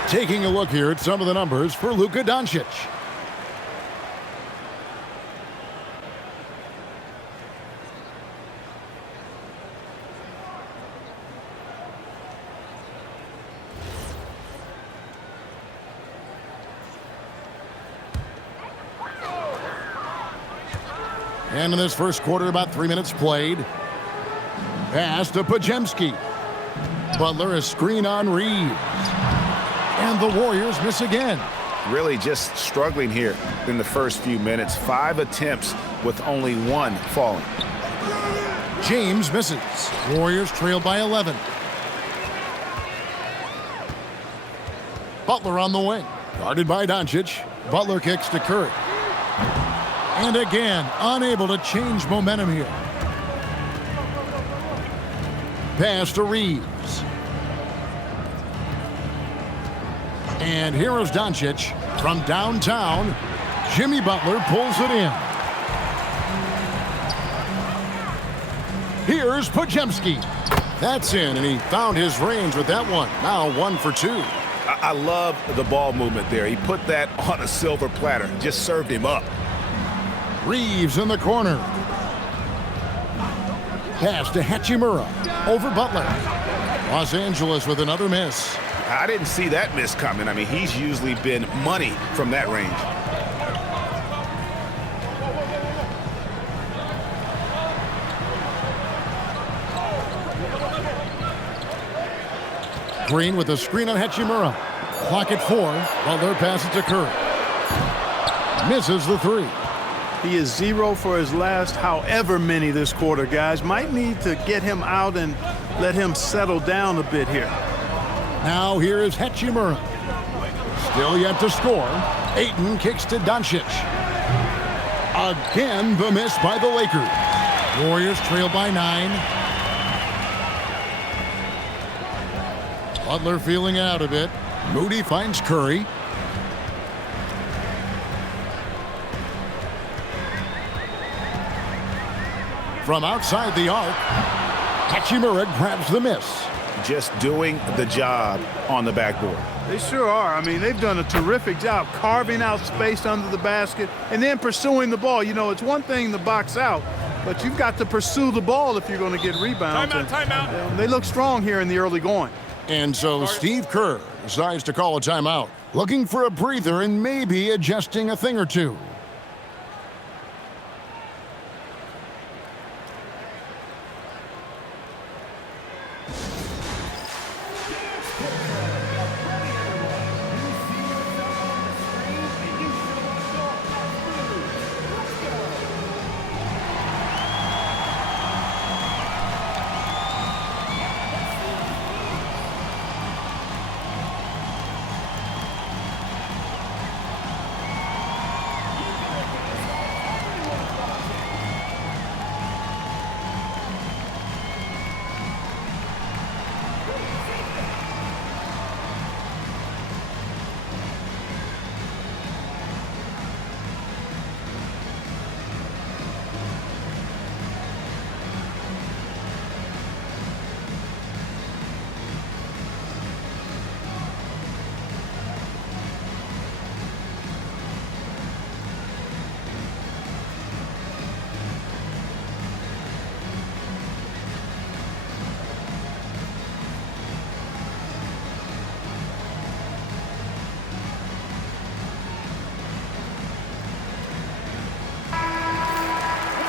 Taking a look here at some of the numbers for Luka Doncic. And in this first quarter, about 3 minutes played. Pass to Podziemski. Butler, a screen on Reeves. And the Warriors miss again. Really just struggling here in the first few minutes. 5 attempts with only 1 falling. James misses. Warriors trail by 11. Butler on the wing. Guarded by Doncic. Butler kicks to Curry. And again, unable to change momentum here. Pass to Reeves. And here is Doncic from downtown. Jimmy Butler pulls it in. Here's Podziemski. That's in, and he found his range with that one. Now 1 for 2. I love the ball movement there. He put that on a silver platter. Just served him up. Reeves in the corner. Pass to Hachimura. Over Butler. Los Angeles with another miss. I didn't see that miss coming. I mean, he's usually been money from that range. Green with a screen on Hachimura. Clock at 4. Butler passes to Curry. Misses the 3. He is 0 for his last however many this quarter, guys. Might need to get him out and let him settle down a bit here. Now here is Hachimura. Still yet to score. Ayton kicks to Doncic. Again, the miss by the Lakers. Warriors trail by 9. Butler feeling out a bit. Moody finds Curry. From outside the arc, Hachimura grabs the miss. Just doing the job on the backboard. They sure are. I mean, they've done a terrific job carving out space under the basket and then pursuing the ball. You know, it's one thing to box out, but you've got to pursue the ball if you're going to get rebounds. Timeout. They look strong here in the early going. And so Steve Kerr decides to call a timeout, looking for a breather and maybe adjusting a thing or two.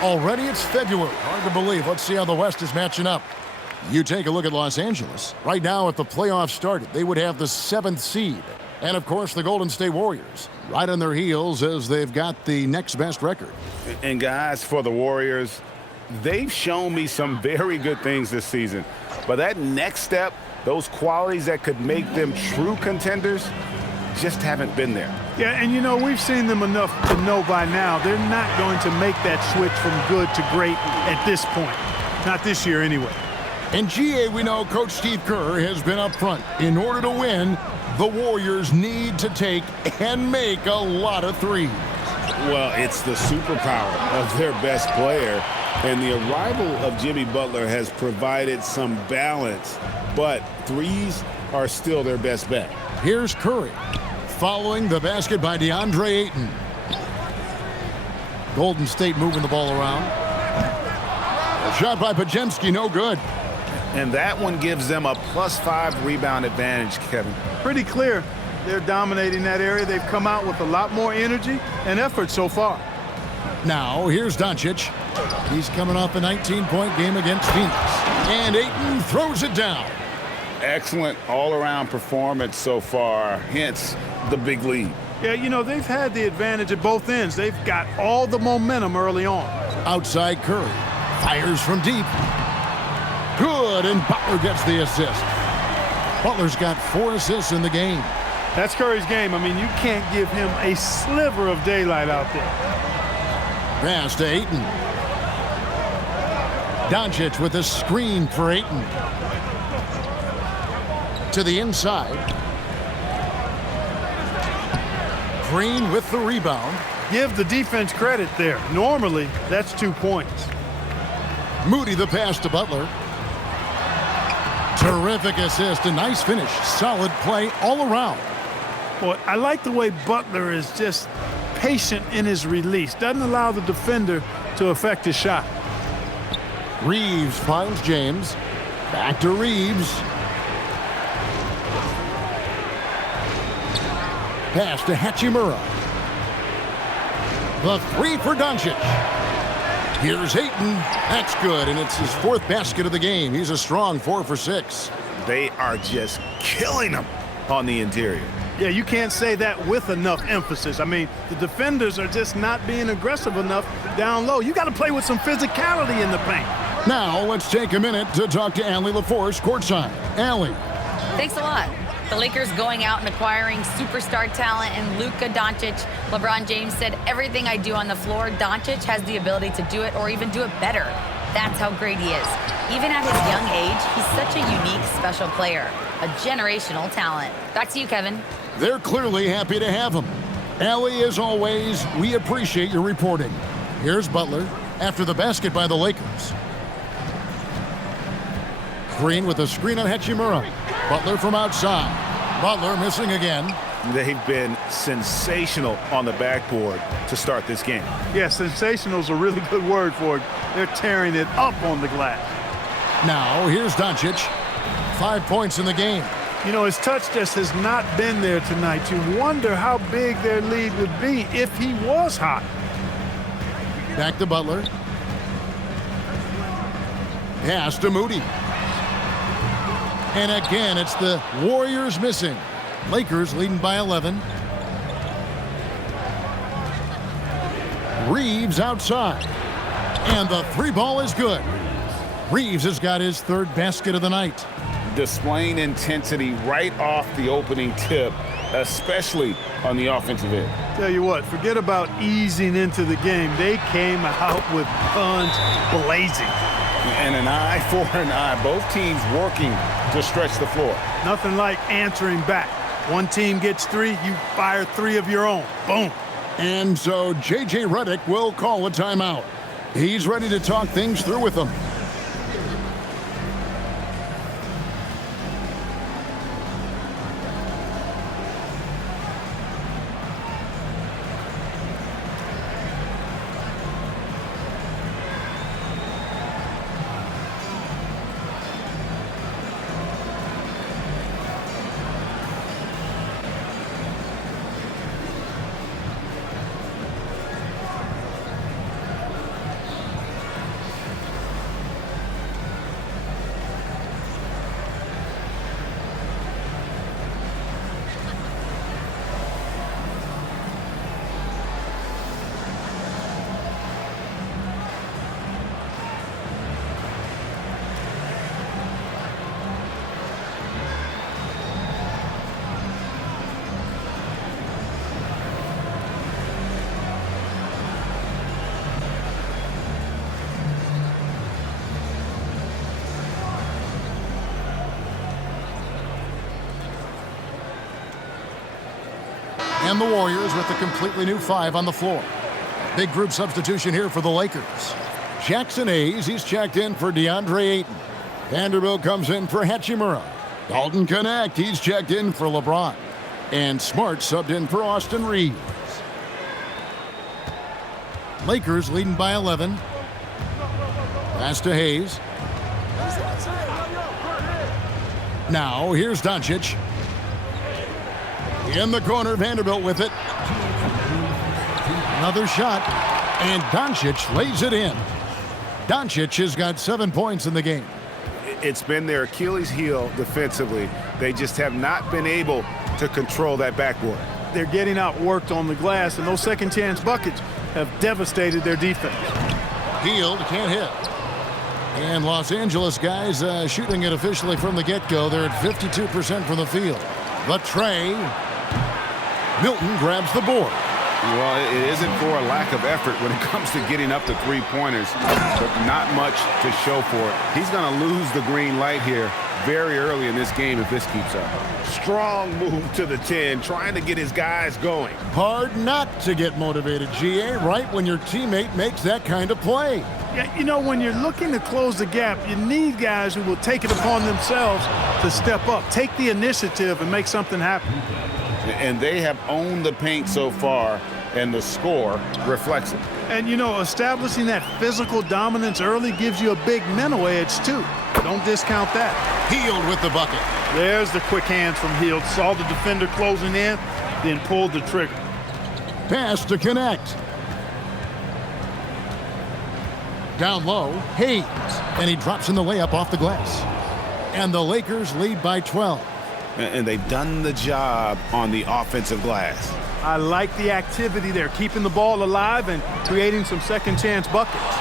Already it's February. Hard to believe. Let's see how the West is matching up. You take a look at Los Angeles. Right now, if the playoffs started, they would have the 7th seed. And, of course, the Golden State Warriors right on their heels as they've got the next best record. And, guys, for the Warriors, they've shown me some very good things this season. But that next step, those qualities that could make them true contenders, just haven't been there. Yeah, and you know, we've seen them enough to know by now they're not going to make that switch from good to great at this point. Not this year anyway. In GA, we know Coach Steve Kerr has been up front. In order to win, the Warriors need to take and make a lot of threes. Well, it's the superpower of their best player, and the arrival of Jimmy Butler has provided some balance, but threes are still their best bet. Here's Curry. Following the basket by DeAndre Ayton. Golden State moving the ball around. A shot by Pajemski, no good. And that one gives them a +5 rebound advantage, Kevin. Pretty clear. They're dominating that area. They've come out with a lot more energy and effort so far. Now, here's Doncic. He's coming off a 19-point game against Phoenix. And Ayton throws it down. Excellent all-around performance so far, hence the big lead. Yeah, you know, they've had the advantage at both ends. They've got all the momentum early on. Outside Curry. Fires from deep. Good, and Butler gets the assist. Butler's got 4 assists in the game. That's Curry's game. I mean, you can't give him a sliver of daylight out there. Pass to Ayton. Doncic with a screen for Ayton. To the inside. Green with the rebound. Give the defense credit there. Normally, that's 2 points. Moody the pass to Butler. Terrific assist, a nice finish. Solid play all around. Boy, I like the way Butler is just patient in his release. Doesn't allow the defender to affect his shot. Reeves finds James. Back to Reeves. Pass to Hachimura. The 3 for Doncic. Here's Ayton. That's good, and it's his 4th basket of the game. He's a strong 4 for 6. They are just killing them on the interior. Yeah, you can't say that with enough emphasis. I mean, the defenders are just not being aggressive enough down low. You got to play with some physicality in the paint. Now, let's take a minute to talk to Allie LaForce courtside. Allie. Thanks a lot. The Lakers going out and acquiring superstar talent in Luka Doncic. LeBron James said, everything I do on the floor, Doncic has the ability to do it or even do it better. That's how great he is. Even at his young age, he's such a unique, special player. A generational talent. Back to you, Kevin. They're clearly happy to have him. Allie, as always, we appreciate your reporting. Here's Butler after the basket by the Lakers. Green with a screen on Hachimura. Butler from outside. Butler missing again. They've been sensational on the backboard to start this game. Yeah, sensational is a really good word for it. They're tearing it up on the glass. Now, here's Doncic. 5 points in the game. You know, his touch just has not been there tonight. You wonder how big their lead would be if he was hot. Back to Butler. Pass to Moody. And again, it's the Warriors missing. Lakers leading by 11. Reeves outside. And the 3 ball is good. Reeves has got his 3rd basket of the night. Displaying intensity right off the opening tip, especially on the offensive end. Tell you what, forget about easing into the game. They came out with guns blazing. And an eye for an eye. Both teams working to stretch the floor. Nothing like answering back. One team gets 3, you fire 3 of your own. Boom. And so J.J. Redick will call a timeout. He's ready to talk things through with them. And the Warriors with a completely new 5 on the floor. Big group substitution here for the Lakers. Jackson Hayes, he's checked in for DeAndre Ayton. Vanderbilt comes in for Hachimura. Dalton Connect, he's checked in for LeBron. And Smart subbed in for Austin Reeves. Lakers leading by 11. Pass to Hayes. Now, here's Doncic. In the corner, Vanderbilt with it. Another shot, and Doncic lays it in. Doncic has got 7 points in the game. It's been their Achilles heel defensively. They just have not been able to control that backboard. They're getting outworked on the glass, and those second chance buckets have devastated their defense. Hield can't hit. And Los Angeles guys shooting it officially from the get-go. They're at 52% from the field. But Trey, Milton grabs the board. Well, it isn't for a lack of effort when it comes to getting up to three-pointers, but not much to show for it. He's going to lose the green light here very early in this game if this keeps up. Strong move to the 10, trying to get his guys going. Hard not to get motivated, GA, right when your teammate makes that kind of play. Yeah, you know, when you're looking to close the gap, you need guys who will take it upon themselves to step up, take the initiative, and make something happen. And they have owned the paint so far, and the score reflects it. And, you know, establishing that physical dominance early gives you a big mental edge, too. Don't discount that. Hield with the bucket. There's the quick hands from Hield. Saw the defender closing in, then pulled the trigger. Pass to connect. Down low, Hayes. And he drops in the layup off the glass. And the Lakers lead by 12. And they've done the job on the offensive glass. I like the activity there, keeping the ball alive and creating some second chance buckets.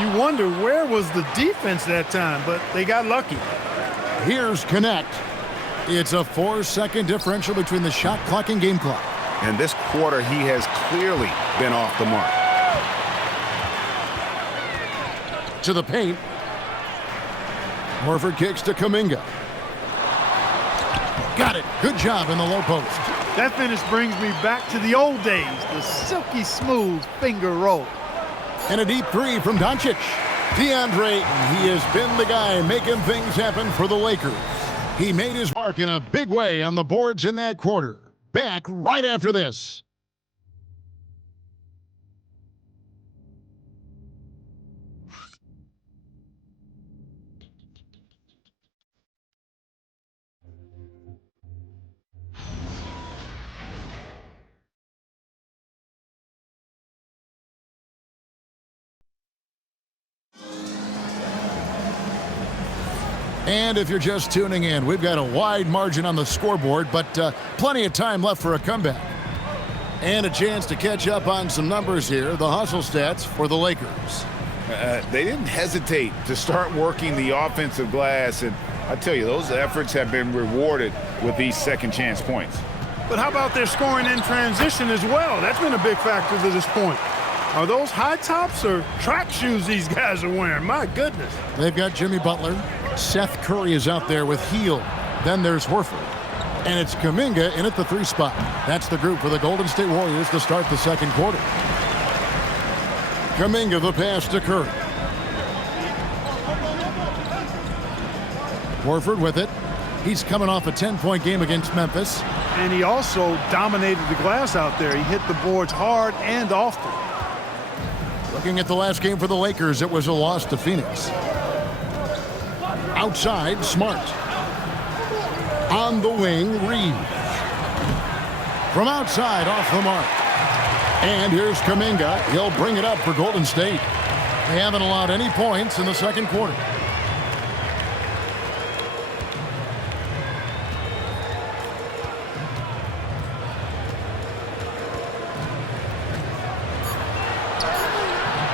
You wonder where was the defense that time, but they got lucky. Here's Connect. It's a 4-second differential between the shot clock and game clock. And this quarter, he has clearly been off the mark. To the paint. Horford kicks to Kuminga. Got it. Good job in the low post. That finish brings me back to the old days, the silky smooth finger roll. And a deep three from Doncic. DeAndre, he has been the guy making things happen for the Lakers. He made his mark in a big way on the boards in that quarter. Back right after this. And if you're just tuning in, we've got a wide margin on the scoreboard, but plenty of time left for a comeback. And a chance to catch up on some numbers here, the hustle stats for the Lakers. They didn't hesitate to start working the offensive glass, and I tell you, those efforts have been rewarded with these second chance points. But how about their scoring in transition as well? That's been a big factor to this point. Are those high tops or track shoes these guys are wearing? My goodness. They've got Jimmy Butler. Seth Curry is out there with Hield. Then there's Horford. And it's Kuminga in at the 3 spot. That's the group for the Golden State Warriors to start the second quarter. Kuminga the pass to Curry. Horford with it. He's coming off a 10-point game against Memphis. And he also dominated the glass out there. He hit the boards hard and often. Looking at the last game for the Lakers, it was a loss to Phoenix. Outside, Smart. On the wing, Reeves. From outside, off the mark. And here's Kuminga. He'll bring it up for Golden State. They haven't allowed any points in the second quarter.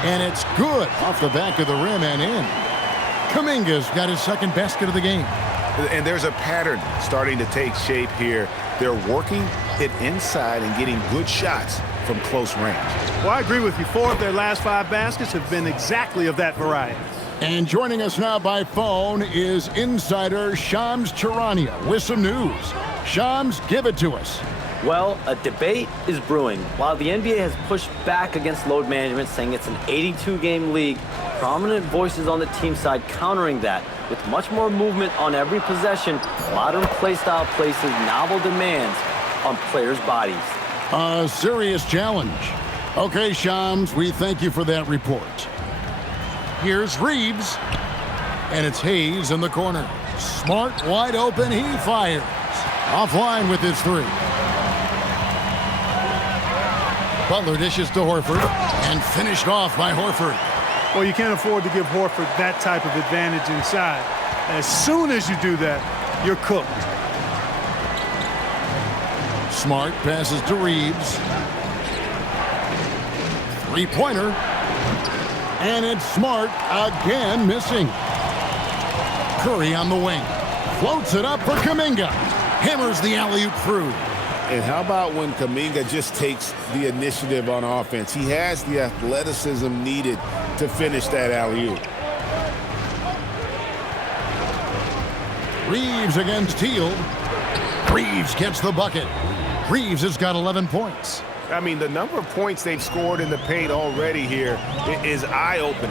And it's good off the back of the rim and in. Kuminga's got his second basket of the game. And there's a pattern starting to take shape here. They're working it inside and getting good shots from close range. Well, I agree with you. 4 of their last 5 baskets have been exactly of that variety. And joining us now by phone is insider Shams Charania with some news. Shams, give it to us. Well, a debate is brewing. While the NBA has pushed back against load management, saying it's an 82-game league, prominent voices on the team side countering that with much more movement on every possession, modern play style places novel demands. on players' bodies. A serious challenge. Okay, Shams, we thank you for that report. Here's Reeves, and it's Hayes in the corner. Smart, wide open, he fires. Offline with his three. Butler dishes to Horford, and finished off by Horford. Well, you can't afford to give Horford that type of advantage inside. As soon as you do that, you're cooked. Smart passes to Reeves. Three-pointer. And it's Smart again missing. Curry on the wing. Floats it up for Kuminga. Hammers the alley-oop through. And how about when Kuminga just takes the initiative on offense? He has the athleticism needed to finish that alley-oop. Reeves against Teal. Reeves gets the bucket. Reeves has got 11 points. I mean, the number of points they've scored in the paint already here is eye-opening.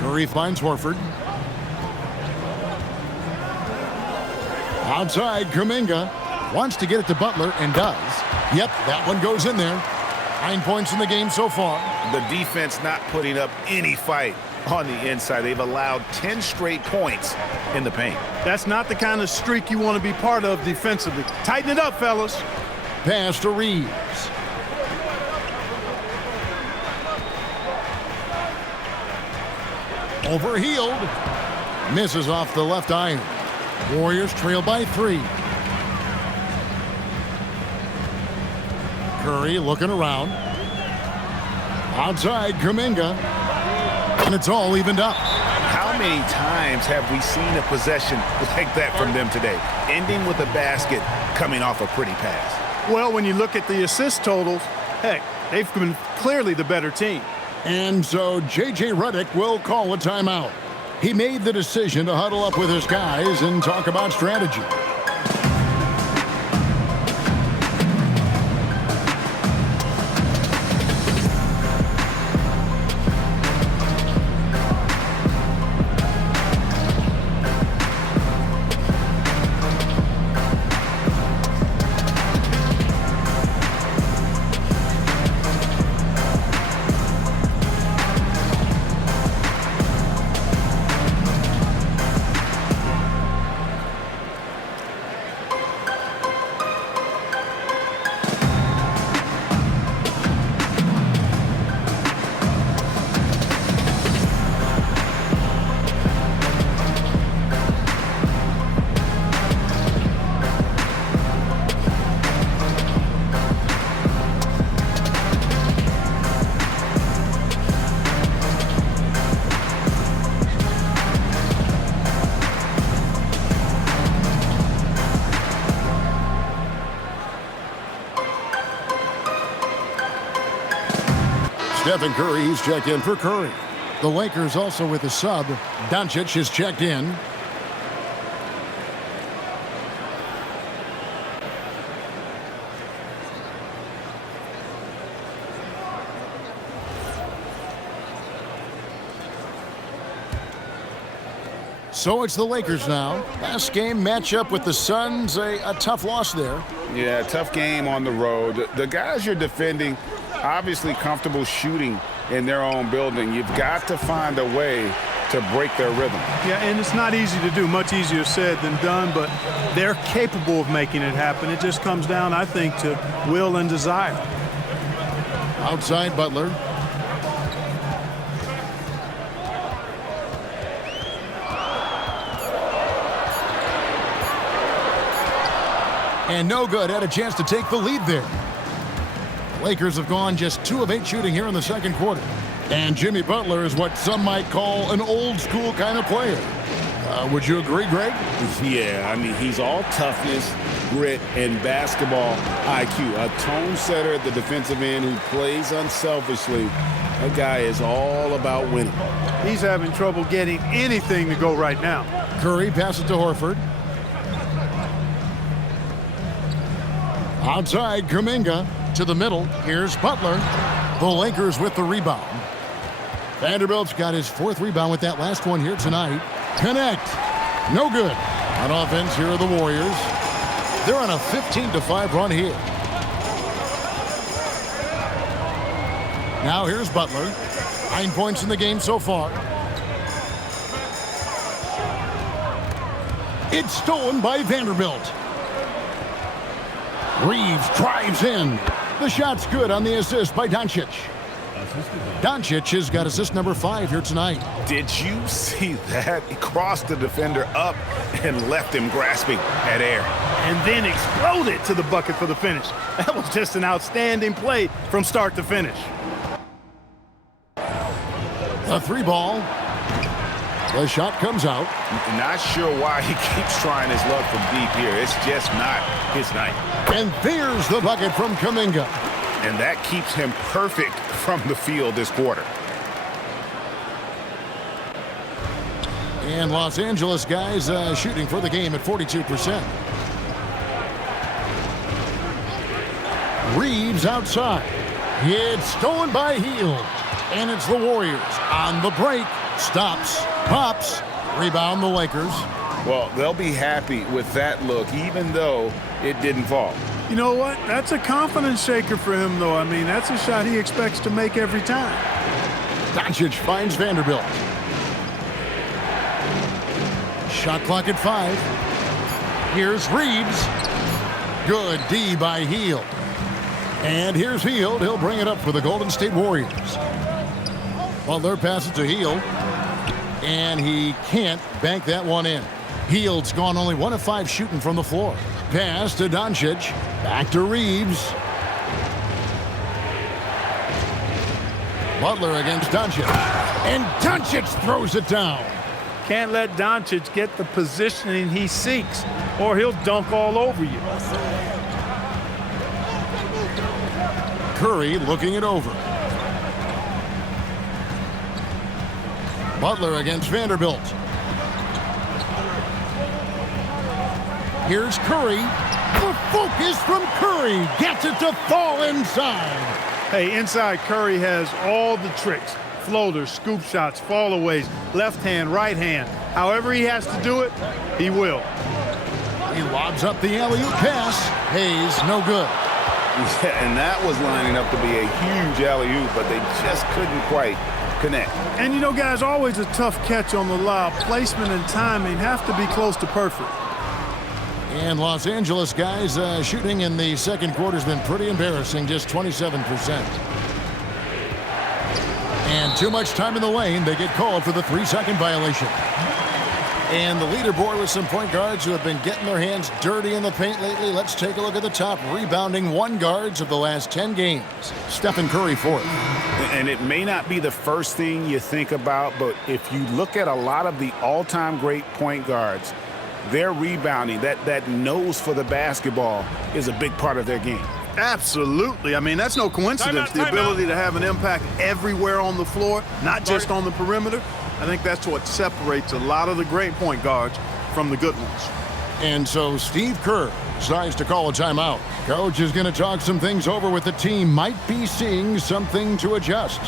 Curry finds Horford. Outside, Kuminga wants to get it to Butler and does. Yep, that one goes in there. 9 points in the game so far. The defense not putting up any fight on the inside. They've allowed 10 straight points in the paint. That's not the kind of streak you want to be part of defensively. Tighten it up, fellas. Pass to Reeves. Overhealed. Misses off the left iron. Warriors trail by 3. Curry looking around. Outside, Kuminga. And it's all evened up. How many times have we seen a possession like that from them today? Ending with a basket, coming off a pretty pass. Well, when you look at the assist totals, heck, they've been clearly the better team. And so J.J. Redick will call a timeout. He made the decision to huddle up with his guys and talk about strategy. Stephen Curry, he's checked in for Curry. The Lakers also with a sub. Doncic is checked in. So it's the Lakers now. Last game matchup with the Suns, a tough loss there. Yeah, tough game on the road. The guys you're defending, obviously comfortable shooting in their own building. You've got to find a way to break their rhythm. Yeah, and it's not easy to do. Much easier said than done, but they're capable of making it happen. It just comes down, I think, to will and desire. Outside Butler. And no good. Had a chance to take the lead there. Lakers have gone just 2 of 8 shooting here in the second quarter. And Jimmy Butler is what some might call an old school kind of player. Would you agree, Greg? Yeah, I mean, he's all toughness, grit, and basketball IQ. A tone setter at the defensive end who plays unselfishly. That guy is all about winning. He's having trouble getting anything to go right now. Curry passes to Horford. Outside, Kuminga to the middle. Here's Butler. The Lakers with the rebound. Vanderbilt's got his 4th rebound with that last one here tonight. Connect. No good. On offense, here are the Warriors. They're on a 15-5 run here. Now here's Butler. 9 points in the game so far. It's stolen by Vanderbilt. Reeves drives in. The shot's good on the assist by Doncic. Doncic has got assist number 5 here tonight. Did you see that? He crossed the defender up and left him grasping at air. And then exploded to the bucket for the finish. That was just an outstanding play from start to finish. The 3 ball. The shot comes out. Not sure why he keeps trying his luck from deep here. It's just not his night. And there's the bucket from Kuminga. And that keeps him perfect from the field this quarter. And Los Angeles guys shooting for the game at 42%. Reeves outside. It's stolen by Hield. And it's the Warriors on the break. Stops, pops, rebound the Lakers. Well, they'll be happy with that look, even though it didn't fall. You know what? That's a confidence shaker for him, though. I mean, that's a shot he expects to make every time. Doncic finds Vanderbilt. Shot clock at 5. Here's Reeves. Good D by Hield. And here's Hield. He'll bring it up for the Golden State Warriors. Butler passes to Hield. And he can't bank that one in. Hield's gone only 1 of 5 shooting from the floor. Pass to Doncic. Back to Reeves. Butler against Doncic. And Doncic throws it down. Can't let Doncic get the positioning he seeks, or he'll dunk all over you. Curry looking it over. Butler against Vanderbilt. Here's Curry. The focus from Curry gets it to fall inside. Hey, inside Curry has all the tricks. Floaters, scoop shots, fallaways, left hand, right hand. However he has to do it, he will. He lobs up the alley-oop pass. Hayes, no good. Yeah, and that was lining up to be a huge alley-oop, but they just couldn't quite connect. And you know, guys, always a tough catch on the lob. Placement and timing have to be close to perfect. And Los Angeles guys shooting in the second quarter has been pretty embarrassing, just 27%. And too much time in the lane. They get called for the 3-second violation. And the leaderboard with some point guards who have been getting their hands dirty in the paint lately. Let's take a look at the top rebounding 1 guards of the last 10 games. Stephen Curry fourth. And it may not be the first thing you think about, but if you look at a lot of the all-time great point guards, their rebounding, that nose for the basketball is a big part of their game. Absolutely. I mean, that's no coincidence. The ability to have an impact everywhere on the floor, not just on the perimeter. I think that's what separates a lot of the great point guards from the good ones. And so Steve Kerr decides to call a timeout. Coach is going to talk some things over with the team. Might be seeing something to adjust.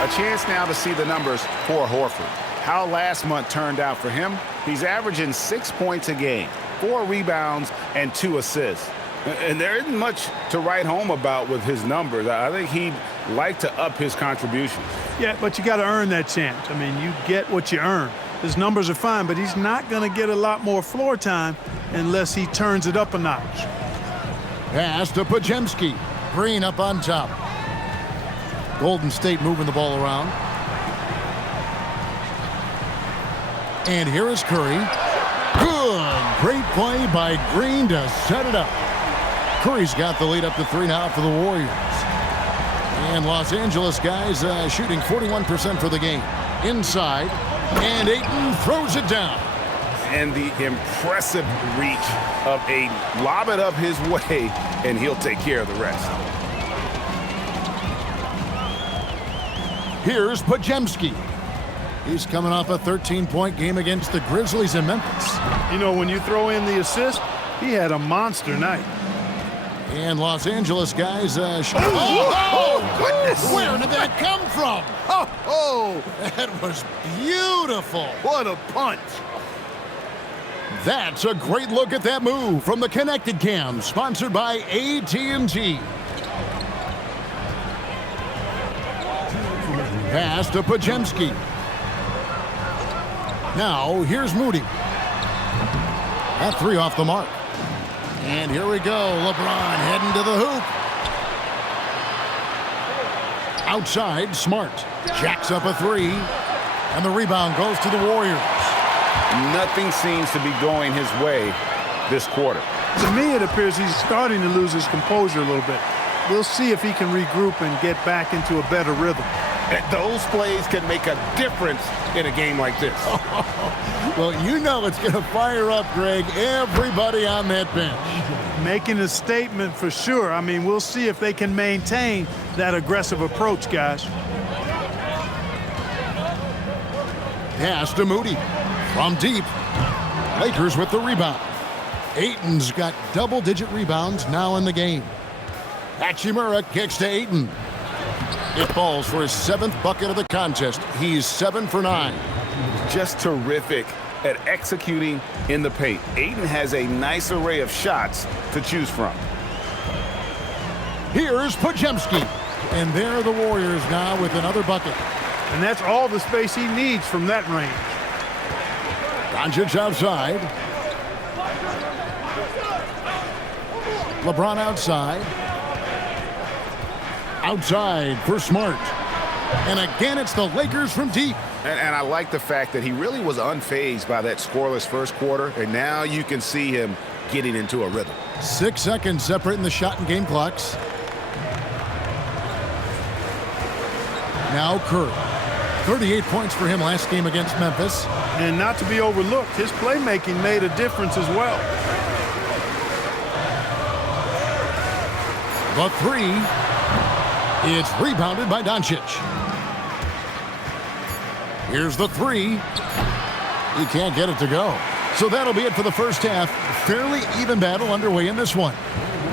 A chance now to see the numbers for Horford. How last month turned out for him? He's averaging 6 points a game, 4 rebounds, and 2 assists. And there isn't much to write home about with his numbers. I think he'd like to up his contributions. Yeah, but you got to earn that chance. I mean, you get what you earn. His numbers are fine, but he's not going to get a lot more floor time unless he turns it up a notch. Pass to Pajemski. Green up on top. Golden State moving the ball around. And here is Curry. Good. Great play by Green to set it up. Curry's got the lead up to 3 now for the Warriors. And Los Angeles guys shooting 41% for the game. Inside. And Ayton throws it down. And the impressive reach of Ayton. Lob it up his way, and he'll take care of the rest. Here's Pajemski. He's coming off a 13-point game against the Grizzlies in Memphis. You know, when you throw in the assist, he had a monster night. And Los Angeles guys... goodness! Where did that come from? Oh, That was beautiful. what a punch. That's a great look at that move from the Connected Cam, sponsored by AT&T. Pass to Pajemski. Now, here's Moody. That 3 off the mark. And here we go. LeBron heading to the hoop. Outside, Smart. Jacks up a 3. And the rebound goes to the Warriors. Nothing seems to be going his way this quarter. To me, it appears he's starting to lose his composure a little bit. We'll see if he can regroup and get back into a better rhythm. Those plays can make a difference in a game like this. Well, you know it's going to fire up, Greg, everybody on that bench. Making a statement for sure. I mean, we'll see if they can maintain that aggressive approach, guys. Pass to Moody. From deep. Lakers with the rebound. Ayton's got double-digit rebounds now in the game. Hachimura kicks to Ayton. It falls for his 7th bucket of the contest. He's 7 for 9. Just terrific at executing in the paint. Ayton has a nice array of shots to choose from. Here's Pajemski. And there are the Warriors now with another bucket. And that's all the space he needs from that range. Doncic outside. LeBron outside. Outside for Smart. And again, it's the Lakers from deep. And I like the fact that he really was unfazed by that scoreless first quarter, and now you can see him getting into a rhythm. 6 seconds separating the shot and game clocks. Now Curry. 38 points for him last game against Memphis. And not to be overlooked, his playmaking made a difference as well. The 3. It's rebounded by Doncic. Here's the 3. He can't get it to go. So that'll be it for the first half. Fairly even battle underway in this one.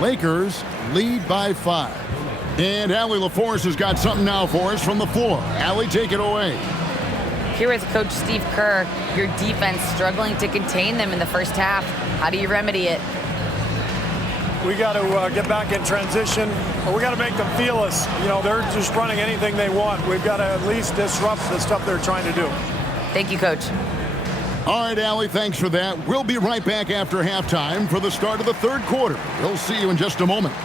Lakers lead by 5. And Allie LaForce has got something now for us from the floor. Allie, take it away. Here is Coach Steve Kerr. Your defense struggling to contain them in the first half. How do you remedy it? We got to get back in transition, or we got to make them feel us. You know, they're just running anything they want. We've got to at least disrupt the stuff they're trying to do. Thank you, Coach. All right, Allie, thanks for that. We'll be right back after halftime for the start of the third quarter. We'll see you in just a moment.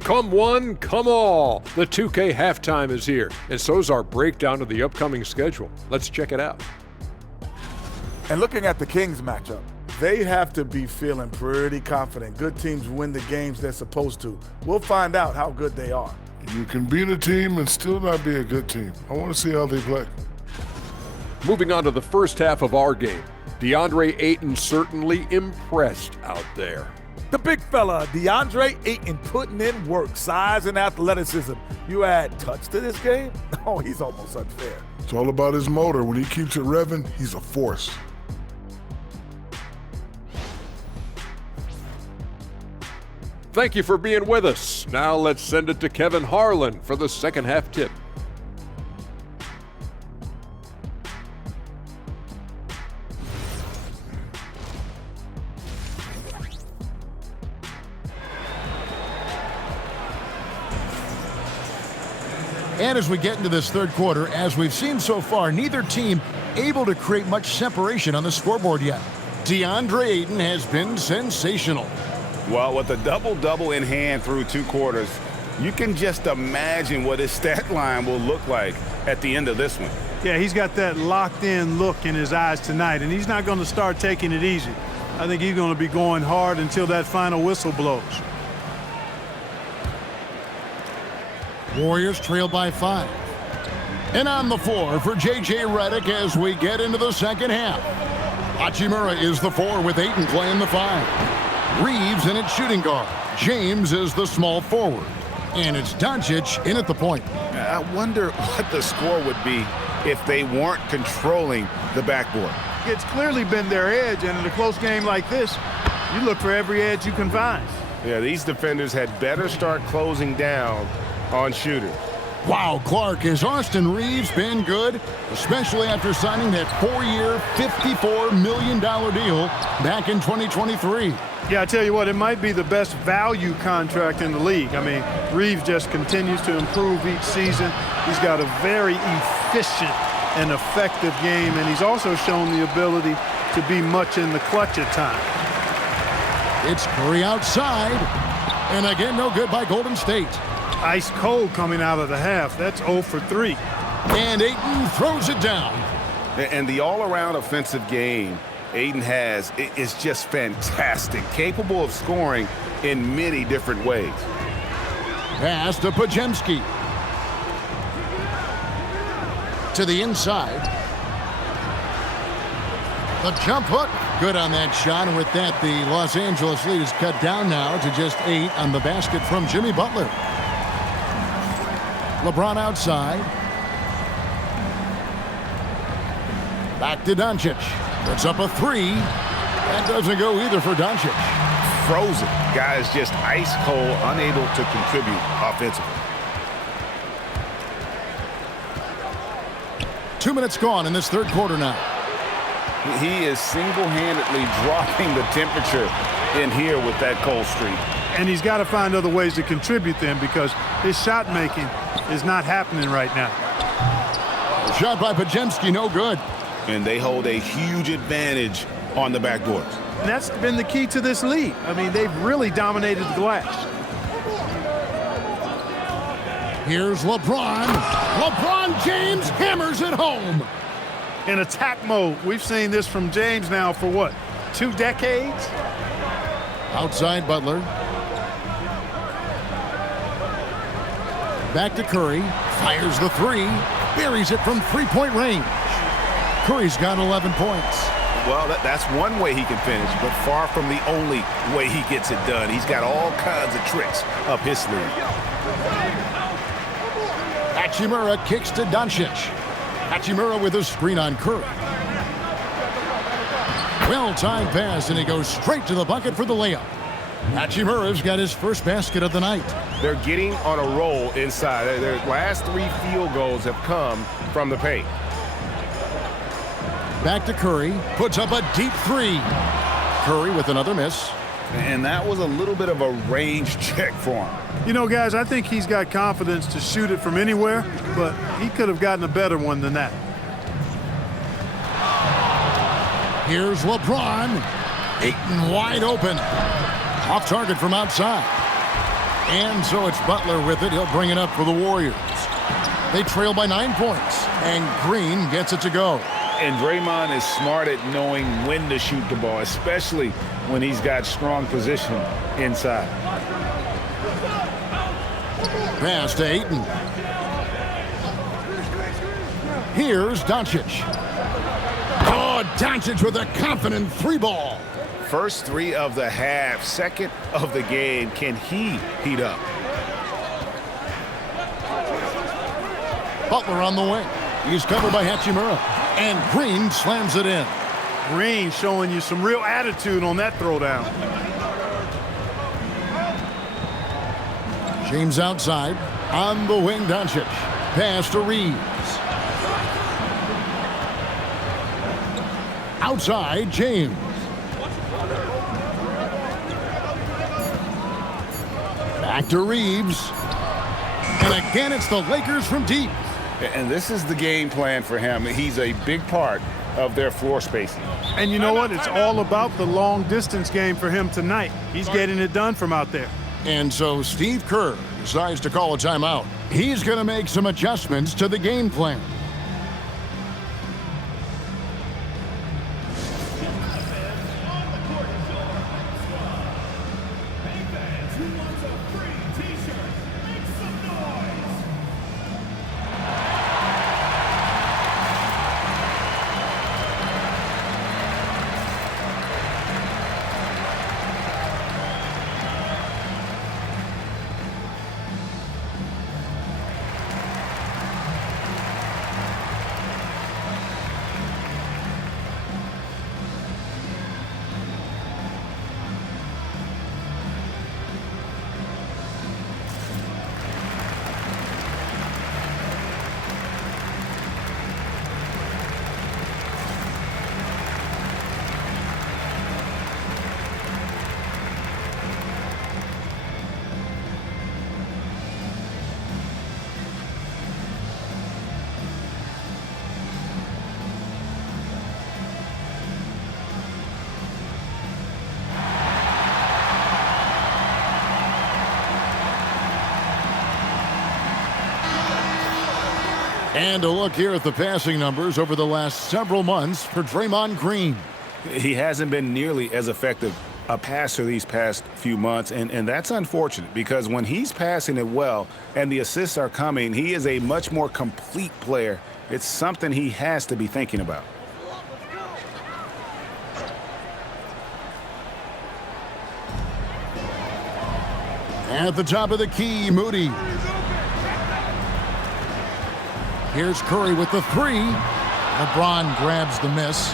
Come one, come all. The 2K halftime is here, and so is our breakdown of the upcoming schedule. Let's check it out. And looking at the Kings matchup, they have to be feeling pretty confident. Good teams win the games they're supposed to. We'll find out how good they are. You can beat a team and still not be a good team. I want to see how they play. Moving on to the first half of our game. DeAndre Ayton certainly impressed out there. The big fella, DeAndre Ayton, putting in work, size and athleticism. You add touch to this game? Oh, he's almost unfair. It's all about his motor. When he keeps it revving, he's a force. Thank you for being with us. Now let's send it to Kevin Harlan for the second half tip. And as we get into this third quarter, as we've seen so far, neither team able to create much separation on the scoreboard yet. DeAndre Ayton has been sensational. Well, with a double-double in hand through 2 quarters, you can just imagine what his stat line will look like at the end of this one. Yeah, he's got that locked-in look in his eyes tonight, and he's not going to start taking it easy. I think he's going to be going hard until that final whistle blows. Warriors trail by 5. And on the floor for J.J. Redick as we get into the second half. Hachimura is the 4 with Ayton playing the 5. Reeves in its shooting guard. James is the small forward. And it's Doncic in at the point. I wonder what the score would be if they weren't controlling the backboard. It's clearly been their edge, and in a close game like this, you look for every edge you can find. Yeah, these defenders had better start closing down on shooters. Wow, Clark, has Austin Reeves been good? Especially after signing that 4-year, $54 million deal back in 2023. Yeah, I tell you what, it might be the best value contract in the league. I mean, Reeves just continues to improve each season. He's got a very efficient and effective game, and he's also shown the ability to be much in the clutch at times. It's Curry outside, and again, no good by Golden State. Ice cold coming out of the half. That's 0 for 3. And Ayton throws it down. And the all-around offensive game Ayton has is just fantastic, capable of scoring in many different ways. Pass to Podziemski. To the inside. The jump hook. Good on that shot. And with that, the Los Angeles lead is cut down now to just 8 on the basket from Jimmy Butler. LeBron outside. Back to Doncic. Puts up a 3. That doesn't go either for Doncic. Frozen. Guys just ice cold, unable to contribute offensively. 2 minutes gone in this third quarter now. He is single-handedly dropping the temperature in here with that cold streak. And he's got to find other ways to contribute then, because his shot making is not happening right now. The shot by Podziemski, no good. And they hold a huge advantage on the backboards. And that's been the key to this league. I mean, they've really dominated the glass. Here's LeBron. LeBron James hammers it home. In attack mode. We've seen this from James now for what, 2 decades? Outside Butler. Back to Curry. Fires the 3. Buries it from 3-point range. Curry's got 11 points. Well, that's one way he can finish, but far from the only way he gets it done. He's got all kinds of tricks up his sleeve. Hachimura kicks to Doncic. Hachimura with a screen on Curry. Well-timed pass, and he goes straight to the bucket for the layup. Hachimura's got his first basket of the night. They're getting on a roll inside. Their last 3 field goals have come from the paint. Back to Curry. Puts up a deep 3. Curry with another miss. And that was a little bit of a range check for him. You know, guys, I think he's got confidence to shoot it from anywhere, but he could have gotten a better one than that. Here's LeBron. Ayton wide open. Off target from outside. And so it's Butler with it. He'll bring it up for the Warriors. They trail by 9 points, and Green gets it to go. And Draymond is smart at knowing when to shoot the ball, especially when he's got strong position inside. Pass to Ayton. Here's Doncic. Oh, Doncic with a confident 3-ball. First 3 of the half, second of the game. Can he heat up? Butler on the wing. He's covered by Hachimura. And Green slams it in. Green showing you some real attitude on that throwdown. James outside. On the wing, Doncic. Pass to Reeves. Outside, James. Back to Reeves. And again, it's the Lakers from deep. And this is the game plan for him. He's a big part of their floor spacing. And you know what? It's all about the long distance game for him tonight. He's getting it done from out there. And so Steve Kerr decides to call a timeout. He's going to make some adjustments to the game plan. And a look here at the passing numbers over the last several months for Draymond Green. He hasn't been nearly as effective a passer these past few months, and that's unfortunate because when he's passing it well and the assists are coming, he is a much more complete player. It's something he has to be thinking about. At the top of the key, Moody. Here's Curry with the three. LeBron grabs the miss.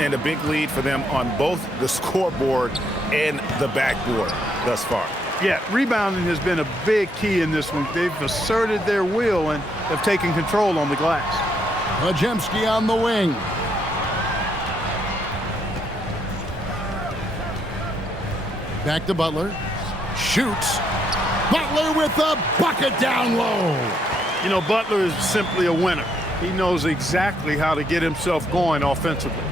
And a big lead for them on both the scoreboard and the backboard thus far. Yeah, rebounding has been a big key in this one. They've asserted their will and have taken control on the glass. Podziemski on the wing. Back to Butler. Shoots. Butler with the bucket down low. You know, Butler is simply a winner. He knows exactly how to get himself going offensively.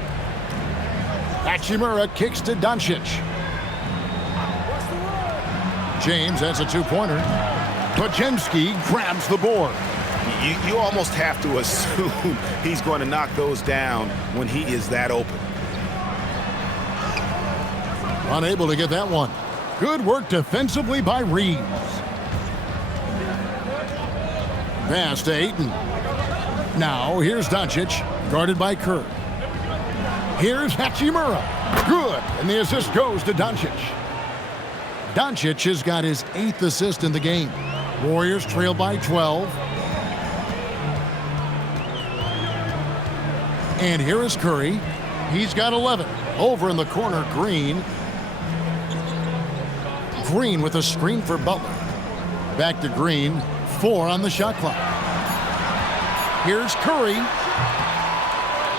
Hachimura kicks to Doncic. James has a two-pointer. Podziemski grabs the board. You almost have to assume he's going to knock those down when he is that open. Unable to get that one. Good work defensively by Reeves. Pass to Ayton. Now here's Doncic, guarded by Kerr. Here's Hachimura. Good, and the assist goes to Doncic. Doncic has got his 8th assist in the game. Warriors trail by 12. And here is Curry. He's got 11. Over in the corner, Green. Green with a screen for Butler. Back to Green. 4 on the shot clock. Here's Curry.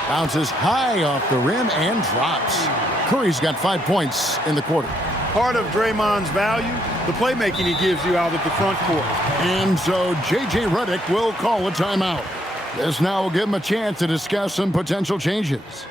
Bounces high off the rim and drops. Curry's got 5 points in the quarter. Part of Draymond's value, the playmaking he gives you out of the front court. And so J.J. Redick will call a timeout. This now will give him a chance to discuss some potential changes.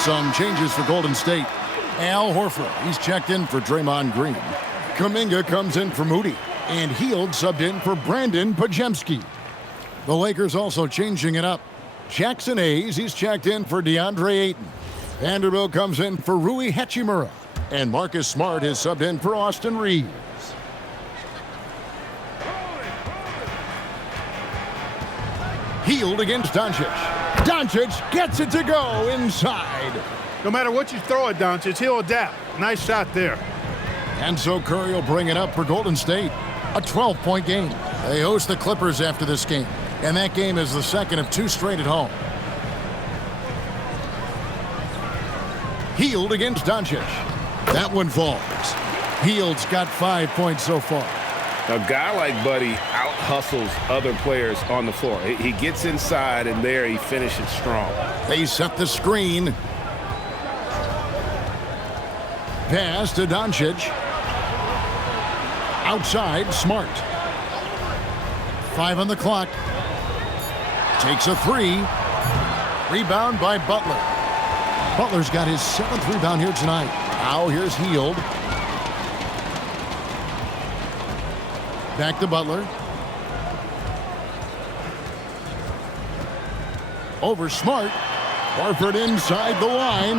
Some changes for Golden State. Al Horford, he's checked in for Draymond Green. Kuminga comes in for Moody. And Hield subbed in for Brandon Pajemski. The Lakers also changing it up. Jackson Hayes, he's checked in for DeAndre Ayton. Vanderbilt comes in for Rui Hachimura. And Marcus Smart is subbed in for Austin Reeves. Hield against Doncic. Doncic gets it to go inside. No matter what you throw at Doncic, he'll adapt. Nice shot there. And so Curry will bring it up for Golden State. A 12-point game. They host the Clippers after this game. And that game is the second of 2 straight at home. Hield against Doncic. That one falls. Hield's got 5 points so far. A guy like Buddy out-hustles other players on the floor. He gets inside, and there he finishes strong. They set the screen. Pass to Doncic. Outside, Smart. 5 on the clock. Takes a 3. Rebound by Butler. Butler's got his 7th rebound here tonight. Now here's Hield. Back to Butler. Over Smart. Horford inside the line.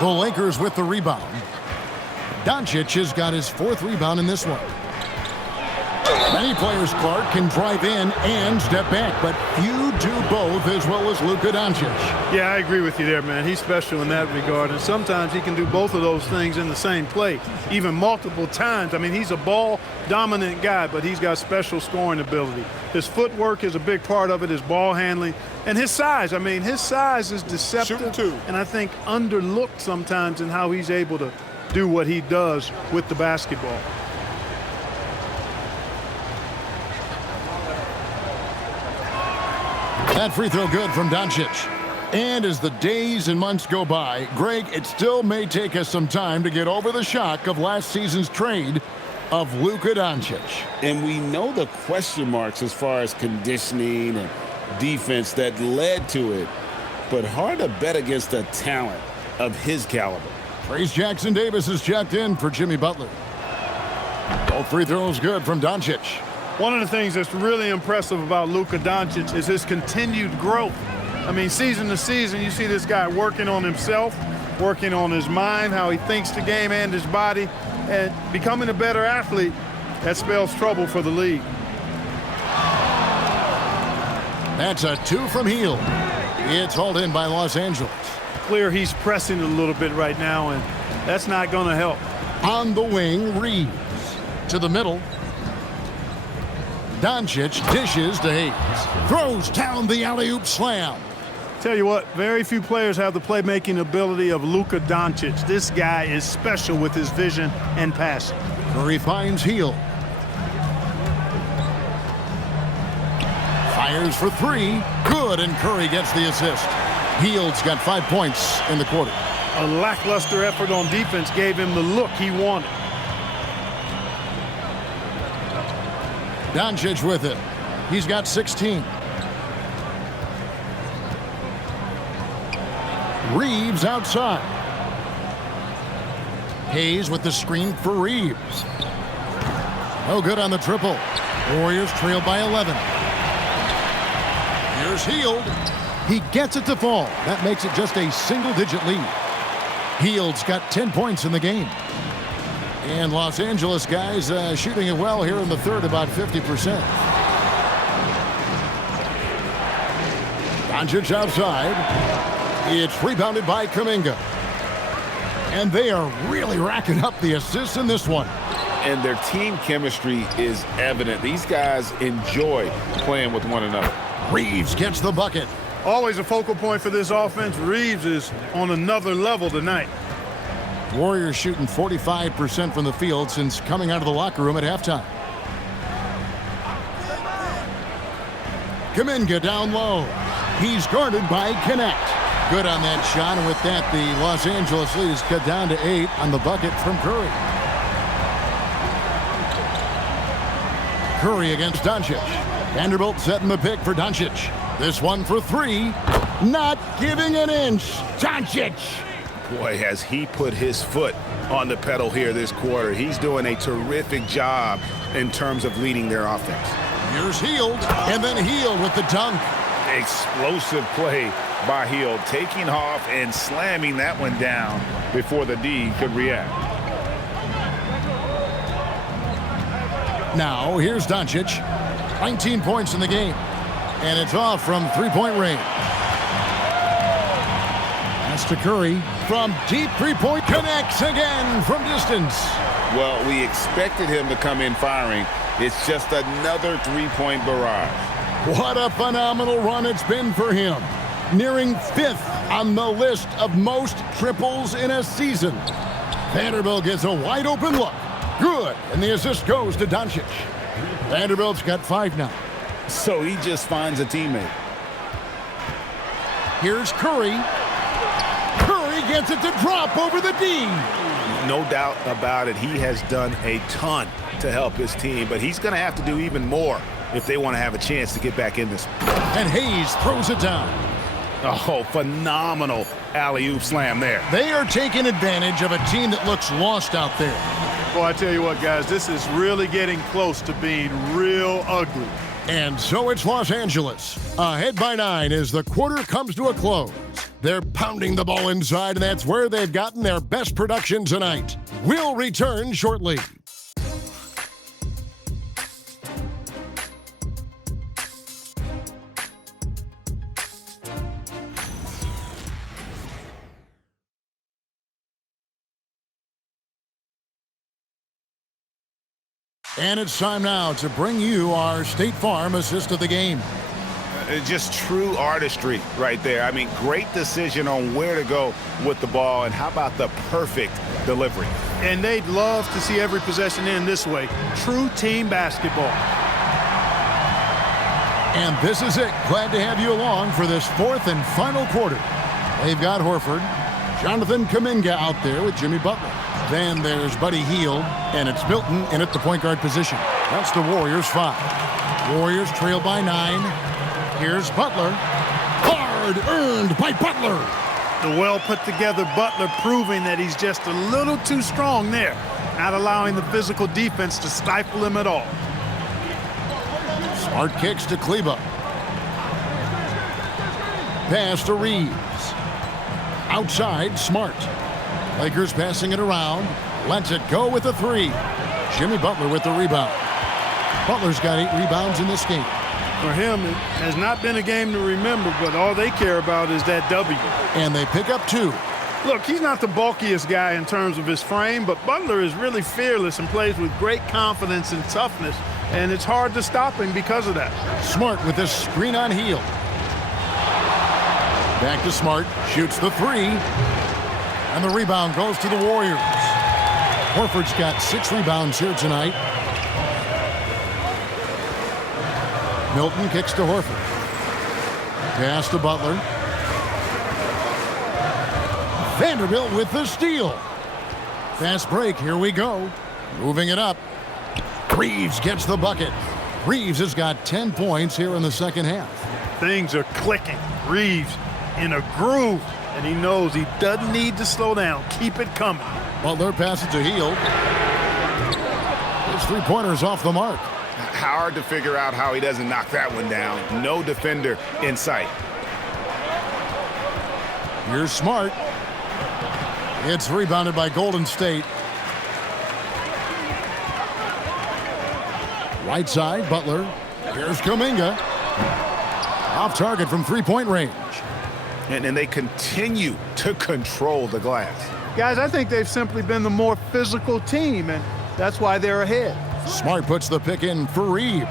The Lakers with the rebound. Doncic has got his 4th rebound in this one. Many players, Clark, can drive in and step back, but few do both as well as Luka Doncic. Yeah, I agree with you there, man. He's special in that regard, and sometimes he can do both of those things in the same play, even multiple times. I mean, he's a ball-dominant guy, but he's got special scoring ability. His footwork is a big part of it, his ball handling, and his size. I mean, his size is deceptive, and I think underlooked sometimes in how he's able to do what he does with the basketball. That free throw good from Doncic. And as the days and months go by, Greg, it still may take us some time to get over the shock of last season's trade of Luka Doncic. And we know the question marks as far as conditioning and defense that led to it, but hard to bet against a talent of his caliber. Trace Jackson Davis is checked in for Jimmy Butler. Both free throws good from Doncic. One of the things that's really impressive about Luka Doncic is his continued growth. I mean, season to season, you see this guy working on himself, working on his mind, how he thinks the game and his body, and becoming a better athlete. That spells trouble for the league. That's a 2 from Hield. It's hauled in by Los Angeles. Clear he's pressing a little bit right now, and that's not going to help. On the wing, Reeves. To the middle. Doncic dishes to Hayes. Throws down the alley-oop slam. Tell you what, very few players have the playmaking ability of Luka Doncic. This guy is special with his vision and passing. Curry finds Hield. Fires for 3. Good, and Curry gets the assist. Hield's got 5 points in the quarter. A lackluster effort on defense gave him the look he wanted. Doncic with it. He's got 16. Reeves outside. Hayes with the screen for Reeves. No good on the triple. Warriors trail by 11. Here's Hield. He gets it to fall. That makes it just a single-digit lead. Hield's got 10 points in the game. And Los Angeles guys shooting it well here in the third, about 50%. Doncic outside. It's rebounded by Kuminga. And they are really racking up the assists in this one. And their team chemistry is evident. These guys enjoy playing with one another. Reeves gets the bucket. Always a focal point for this offense. Reeves is on another level tonight. Warriors shooting 45% from the field since coming out of the locker room at halftime. Kuminga down low. He's guarded by Connect. Good on that shot, and with that, the Los Angeles lead is cut down to 8 on the bucket from Curry. Curry against Doncic. Vanderbilt setting the pick for Doncic. This one for 3. Not giving an inch. Doncic. Boy, has he put his foot on the pedal here this quarter. He's doing a terrific job in terms of leading their offense. Here's Hield, and then Hield with the dunk. Explosive play by Hield, taking off and slamming that one down before the D could react. Now, here's Doncic. 19 points in the game. And it's off from three-point range. Pass to Curry. From deep three-point, connects again from distance. Well, we expected him to come in firing. It's just another three-point barrage. What a phenomenal run it's been for him. Nearing 5th on the list of most triples in a season. Vanderbilt gets a wide-open look. Good, and the assist goes to Doncic. Vanderbilt's got 5 now. So he just finds a teammate. Here's Curry. Curry gets it to drop over the D. No doubt about it, he has done a ton to help his team, but he's going to have to do even more if they want to have a chance to get back in this. And Hayes throws it down. Oh, phenomenal alley-oop slam there. They are taking advantage of a team that looks lost out there. Well, I tell you what, guys, this is really getting close to being real ugly. And so it's Los Angeles. Ahead by 9 as the quarter comes to a close. They're pounding the ball inside, and that's where they've gotten their best production tonight. We'll return shortly. And it's time now to bring you our State Farm assist of the game. Just true artistry right there. I mean, great decision on where to go with the ball, and how about the perfect delivery? And they'd love to see every possession end this way. True team basketball. And this is it. Glad to have you along for this 4th and final quarter. They've got Horford, Jonathan Kuminga out there with Jimmy Butler. Then there's Buddy Hield, and it's Milton in at the point guard position. That's the Warriors 5. Warriors trail by 9. Here's Butler. Hard earned by Butler. The well-put-together Butler proving that he's just a little too strong there, not allowing the physical defense to stifle him at all. Smart kicks to Kleba. Pass to Reeves. Outside, Smart. Lakers passing it around. Lets it go with a 3. Jimmy Butler with the rebound. Butler's got 8 rebounds in this game. For him, it has not been a game to remember, but all they care about is that W. And they pick up 2. Look, he's not the bulkiest guy in terms of his frame, but Butler is really fearless and plays with great confidence and toughness, and it's hard to stop him because of that. Smart with this screen on Hield. Back to Smart, shoots the 3, and the rebound goes to the Warriors. Horford's got 6 rebounds here tonight. Milton kicks to Horford. Pass to Butler. Vanderbilt with the steal. Fast break, here we go. Moving it up. Reeves gets the bucket. Reeves has got 10 points here in the second half. Things are clicking. Reeves in a groove, and he knows he doesn't need to slow down. Keep it coming. Butler passes to Hield. His three-pointer's off the mark. Hard to figure out how he doesn't knock that one down. No defender in sight. Here's Smart. It's rebounded by Golden State. Right side, Butler. Here's Kuminga. Off target from three-point range. And they continue to control the glass. Guys, I think they've simply been the more physical team, and that's why they're ahead. Smart puts the pick in for Reeves.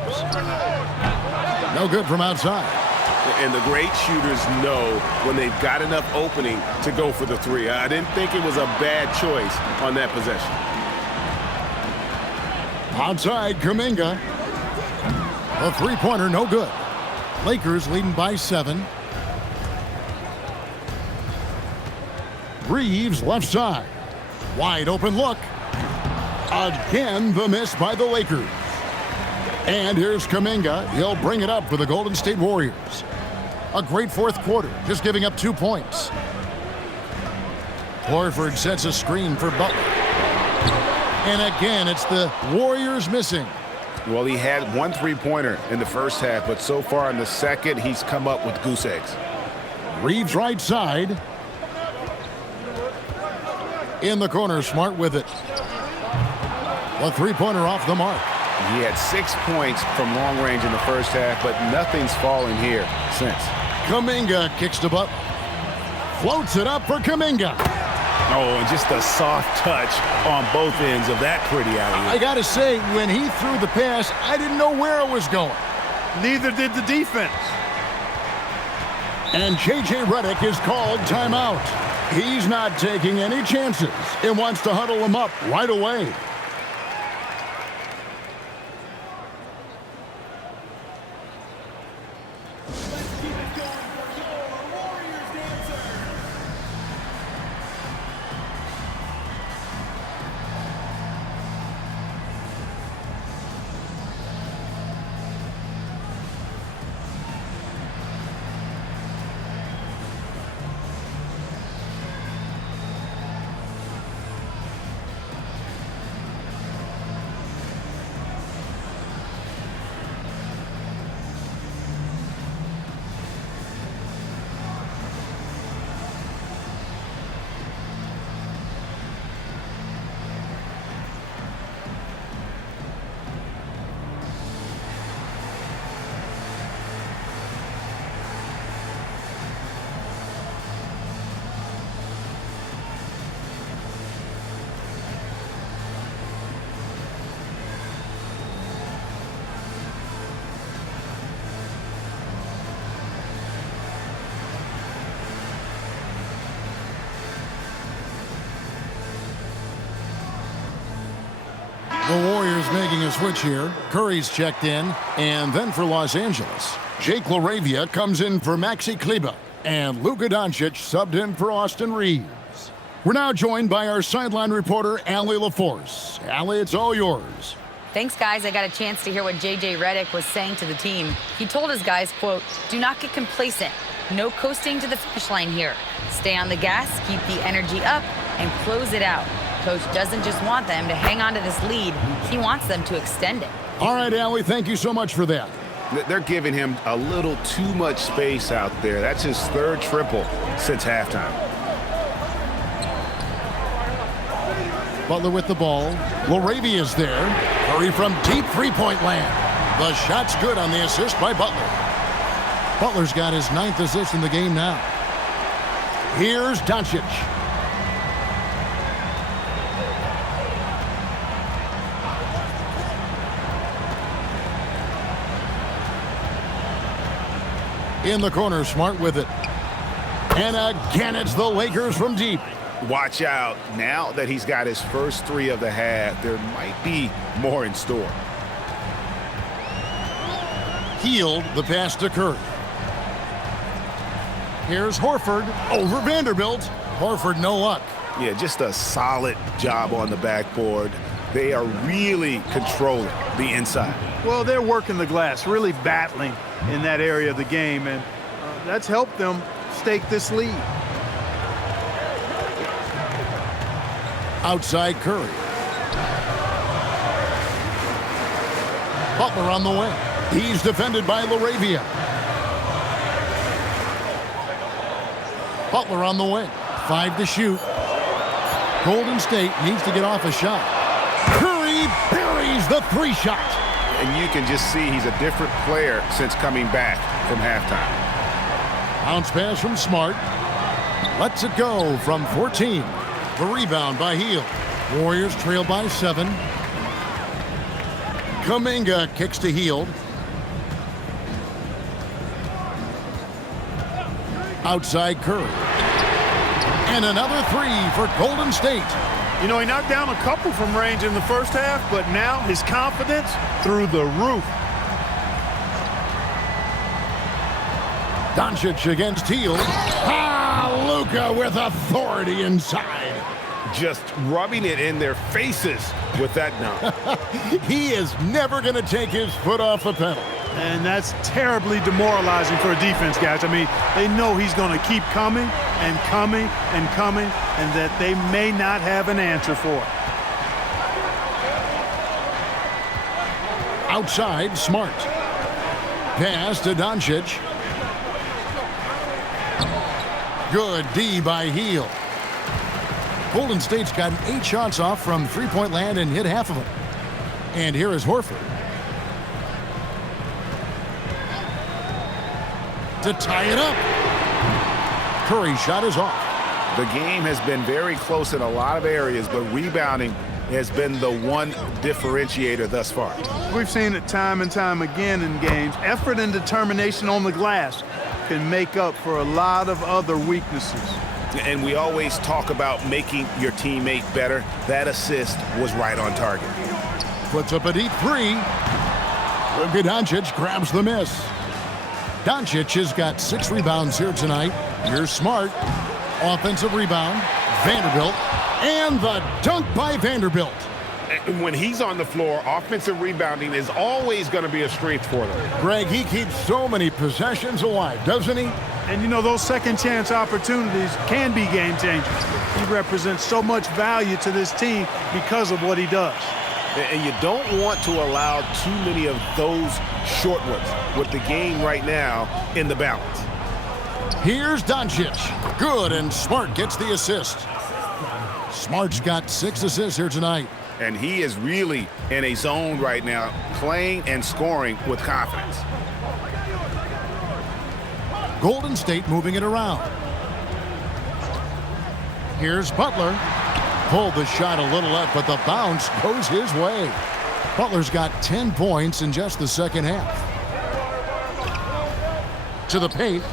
No good from outside. And the great shooters know when they've got enough opening to go for the 3. I didn't think it was a bad choice on that possession. Outside, Kuminga. A three-pointer, no good. Lakers leading by 7. Reeves left side. Wide open look. Again, the miss by the Lakers. And here's Kuminga. He'll bring it up for the Golden State Warriors. A great fourth quarter, just giving up 2 points. Horford sets a screen for Butler. And again, it's the Warriors missing. Well, he had 1 3-pointer in the first half, but so far in the second, he's come up with goose eggs. Reeves right side. In the corner, Smart with it. A 3-pointer off the mark. He had 6 points from long range in the first half, but nothing's fallen here since. Kuminga kicks to Butler. Floats it up for Kuminga. Oh, and just a soft touch on both ends of that pretty alley. I got to say, when he threw the pass, I didn't know where it was going. Neither did the defense. And J.J. Redick is called timeout. He's not taking any chances and wants to huddle him up right away. The Warriors making a switch here. Curry's checked in. And then for Los Angeles, Jake LaRavia comes in for Maxi Kleber. And Luka Doncic subbed in for Austin Reeves. We're now joined by our sideline reporter, Allie LaForce. Allie, it's all yours. Thanks, guys. I got a chance to hear what J.J. Redick was saying to the team. He told his guys, quote, "Do not get complacent. No coasting to the finish line here. Stay on the gas, keep the energy up, and close it out. Coach doesn't just want them to hang on to this lead. He wants them to extend it." All right, Allie, thank you so much for that. They're giving him a little too much space out there. That's his 3rd triple since halftime. Butler with the ball. LaRavia is there. Curry from deep three-point land. The shot's good on the assist by Butler. Butler's got his 9th assist in the game now. Here's Doncic. In the corner, Smart with it. And again, it's the Lakers from deep. Watch out. Now that he's got his first 3 of the half, there might be more in store. Healed the pass to Curry. Here's Horford over Vanderbilt. Horford, no luck. Yeah, just a solid job on the backboard. They are really controlling the inside. Well, they're working the glass, really battling in that area of the game, and that's helped them stake this lead. Outside Curry. Butler on the wing. He's defended by LaRavia. Butler on the wing. 5 to shoot. Golden State needs to get off a shot. Curry buries the 3 shot. And you can just see he's a different player since coming back from halftime. Bounce pass from Smart. Lets it go from 14. The rebound by Hield. Warriors trail by 7. Kuminga kicks to Hield. Outside Curry. And another 3 for Golden State. You know, he knocked down a couple from range in the first half, but now his confidence through the roof. Doncic against Hield. Luka with authority inside. Just rubbing it in their faces with that dunk. He is never going to take his foot off the pedal. And that's terribly demoralizing for a defense, guys. I mean, they know he's going to keep coming and coming and coming, and that they may not have an answer for it. Outside, Smart. Pass to Doncic. Good D by Heel. Golden State's gotten 8 shots off from three-point land and hit half of them. And here is Horford. To tie it up. Curry's shot is off. The game has been very close in a lot of areas, but rebounding has been the one differentiator thus far. We've seen it time and time again in games. Effort and determination on the glass can make up for a lot of other weaknesses. And we always talk about making your teammate better. That assist was right on target. Puts up a deep three. Luka Doncic grabs the miss. Doncic has got 6 rebounds here tonight. Here's Smart. Offensive rebound. Vanderbilt. And the dunk by Vanderbilt. When he's on the floor, offensive rebounding is always going to be a strength for them. Greg, he keeps so many possessions alive, doesn't he? And, you know, those second-chance opportunities can be game-changers. He represents so much value to this team because of what he does. And you don't want to allow too many of those short ones with the game right now in the balance. Here's Doncic. Good, and Smart gets the assist. Smart's got 6 assists here tonight. And he is really in a zone right now, playing and scoring with confidence. Golden State moving it around. Here's Butler. Pulled the shot a little up, but the bounce goes his way. Butler's got 10 points in just the second half. To the paint.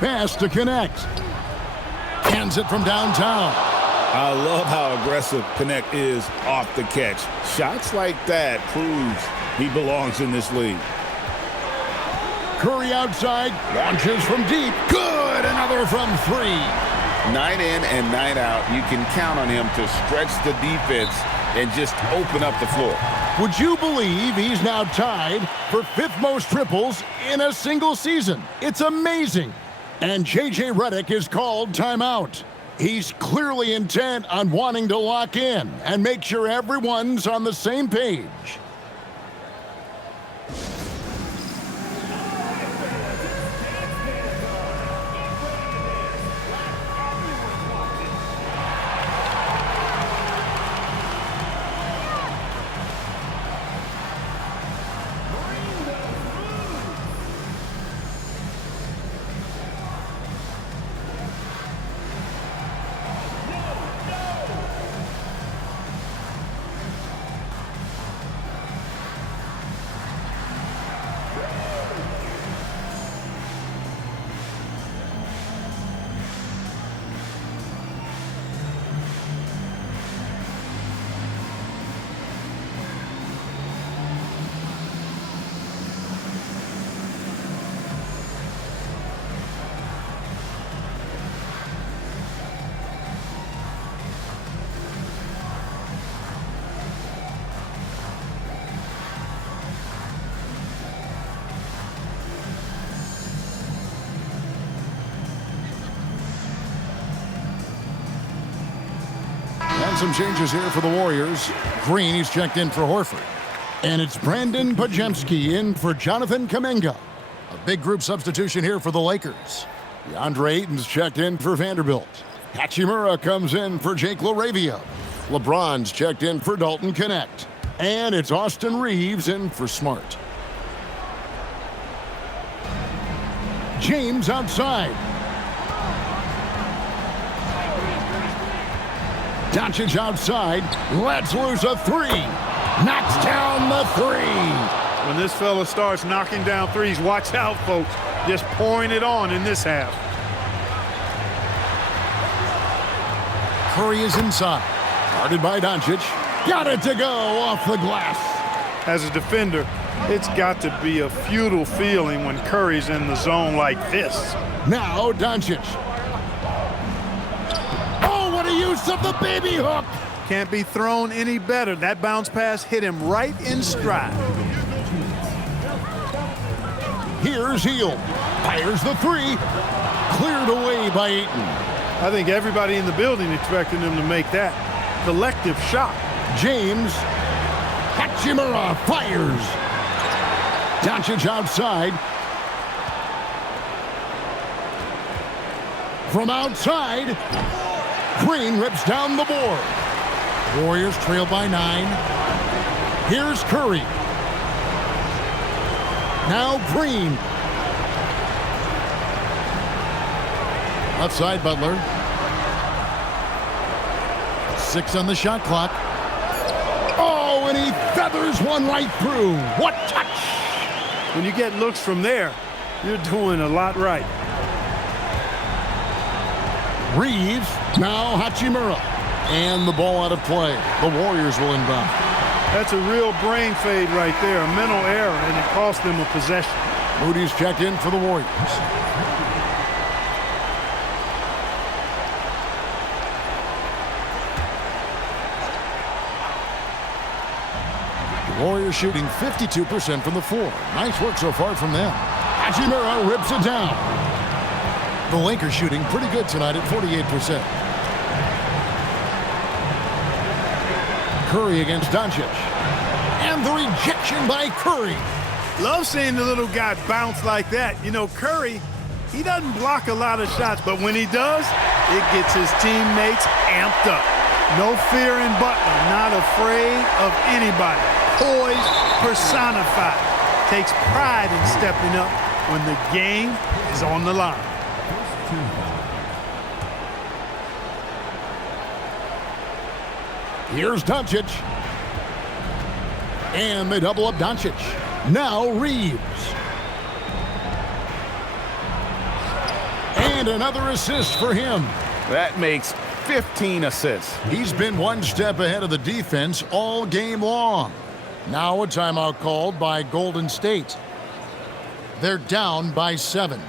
Pass to connect. Hands it from downtown. I love how aggressive Connect is off the catch. Shots like that proves he belongs in this league. Curry outside, launches from deep. Good, another from 3. Night in and night out, you can count on him to stretch the defense and just open up the floor. Would you believe he's now tied for 5th most triples in a single season? It's amazing. And J.J. Redick is called timeout. He's clearly intent on wanting to lock in and make sure everyone's on the same page. And some changes here for the Warriors. Green, he's checked in for Horford. And it's Brandon Pajemski in for Jonathan Kuminga. A big group substitution here for the Lakers. DeAndre Ayton's checked in for Vanderbilt. Hachimura comes in for Jake LaRavia. LeBron's checked in for Dalton Connect. And it's Austin Reeves in for Smart. James outside. Doncic outside, lets loose a 3. Knocks down the 3. When this fella starts knocking down threes, watch out, folks. Just pouring it on in this half. Curry is inside. Guarded by Doncic. Got it to go off the glass. As a defender, it's got to be a futile feeling when Curry's in the zone like this. Now Doncic. Oh, what a use of the baby hook. Can't be thrown any better. That bounce pass hit him right in stride. Here's Hield. Fires the three. Cleared away by Ayton. I think everybody in the building expected him to make that collective shot. James. Hachimura fires. Doncic outside. From outside, Green rips down the board. Warriors trail by 9. Here's Curry. Now Green. Left side, Butler. 6 on the shot clock. Oh, and he feathers one right through. What touch! When you get looks from there, you're doing a lot right. Reeves, now Hachimura. And the ball out of play. The Warriors will inbound. That's a real brain fade right there, a mental error, and it cost them a possession. Moody's checked in for the Warriors. The Warriors shooting 52% from the floor. Nice work so far from them. Hachimura rips it down. The Lakers shooting pretty good tonight at 48%. Curry against Doncic. And the rejection by Curry. Love seeing the little guy bounce like that. You know, Curry, he doesn't block a lot of shots, but when he does, it gets his teammates amped up. No fear in Butler, not afraid of anybody. Poised, personified. Takes pride in stepping up when the game is on the line. Here's Doncic. And they double up Doncic. Now Reeves. And another assist for him. That makes 15 assists. He's been one step ahead of the defense all game long. Now a timeout called by Golden State. They're down by 7.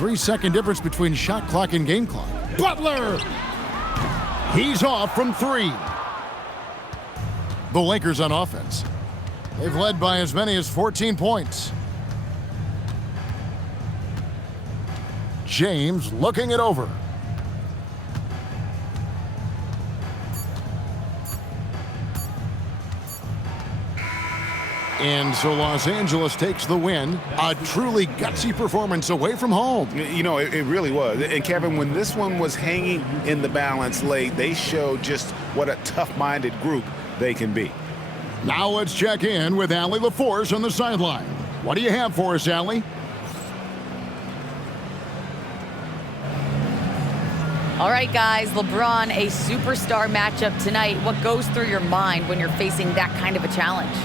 Three-second difference between shot clock and game clock. Butler! He's off from 3. The Lakers on offense. They've led by as many as 14 points. James looking it over. And so Los Angeles takes the win. A truly gutsy performance away from home. You know, it really was. And Kevin, when this one was hanging in the balance late, they showed just what a tough-minded group they can be. Now let's check in with Allie LaForce on the sideline. What do you have for us, Allie? All right, guys, LeBron, a superstar matchup tonight. What goes through your mind when you're facing that kind of a challenge?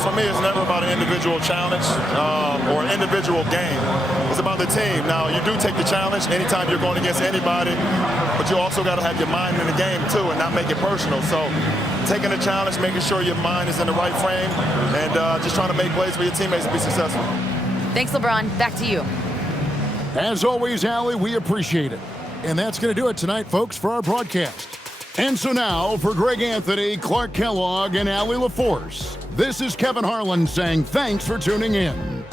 For me, it's never about an individual challenge or an individual game. It's about the team. Now, you do take the challenge anytime you're going against anybody, but you also got to have your mind in the game, too, and not make it personal. So taking the challenge, making sure your mind is in the right frame, and just trying to make plays for your teammates to be successful. Thanks, LeBron. Back to you. As always, Allie, we appreciate it. And that's going to do it tonight, folks, for our broadcast. And so now, for Greg Anthony, Clark Kellogg, and Allie LaForce, this is Kevin Harlan saying thanks for tuning in.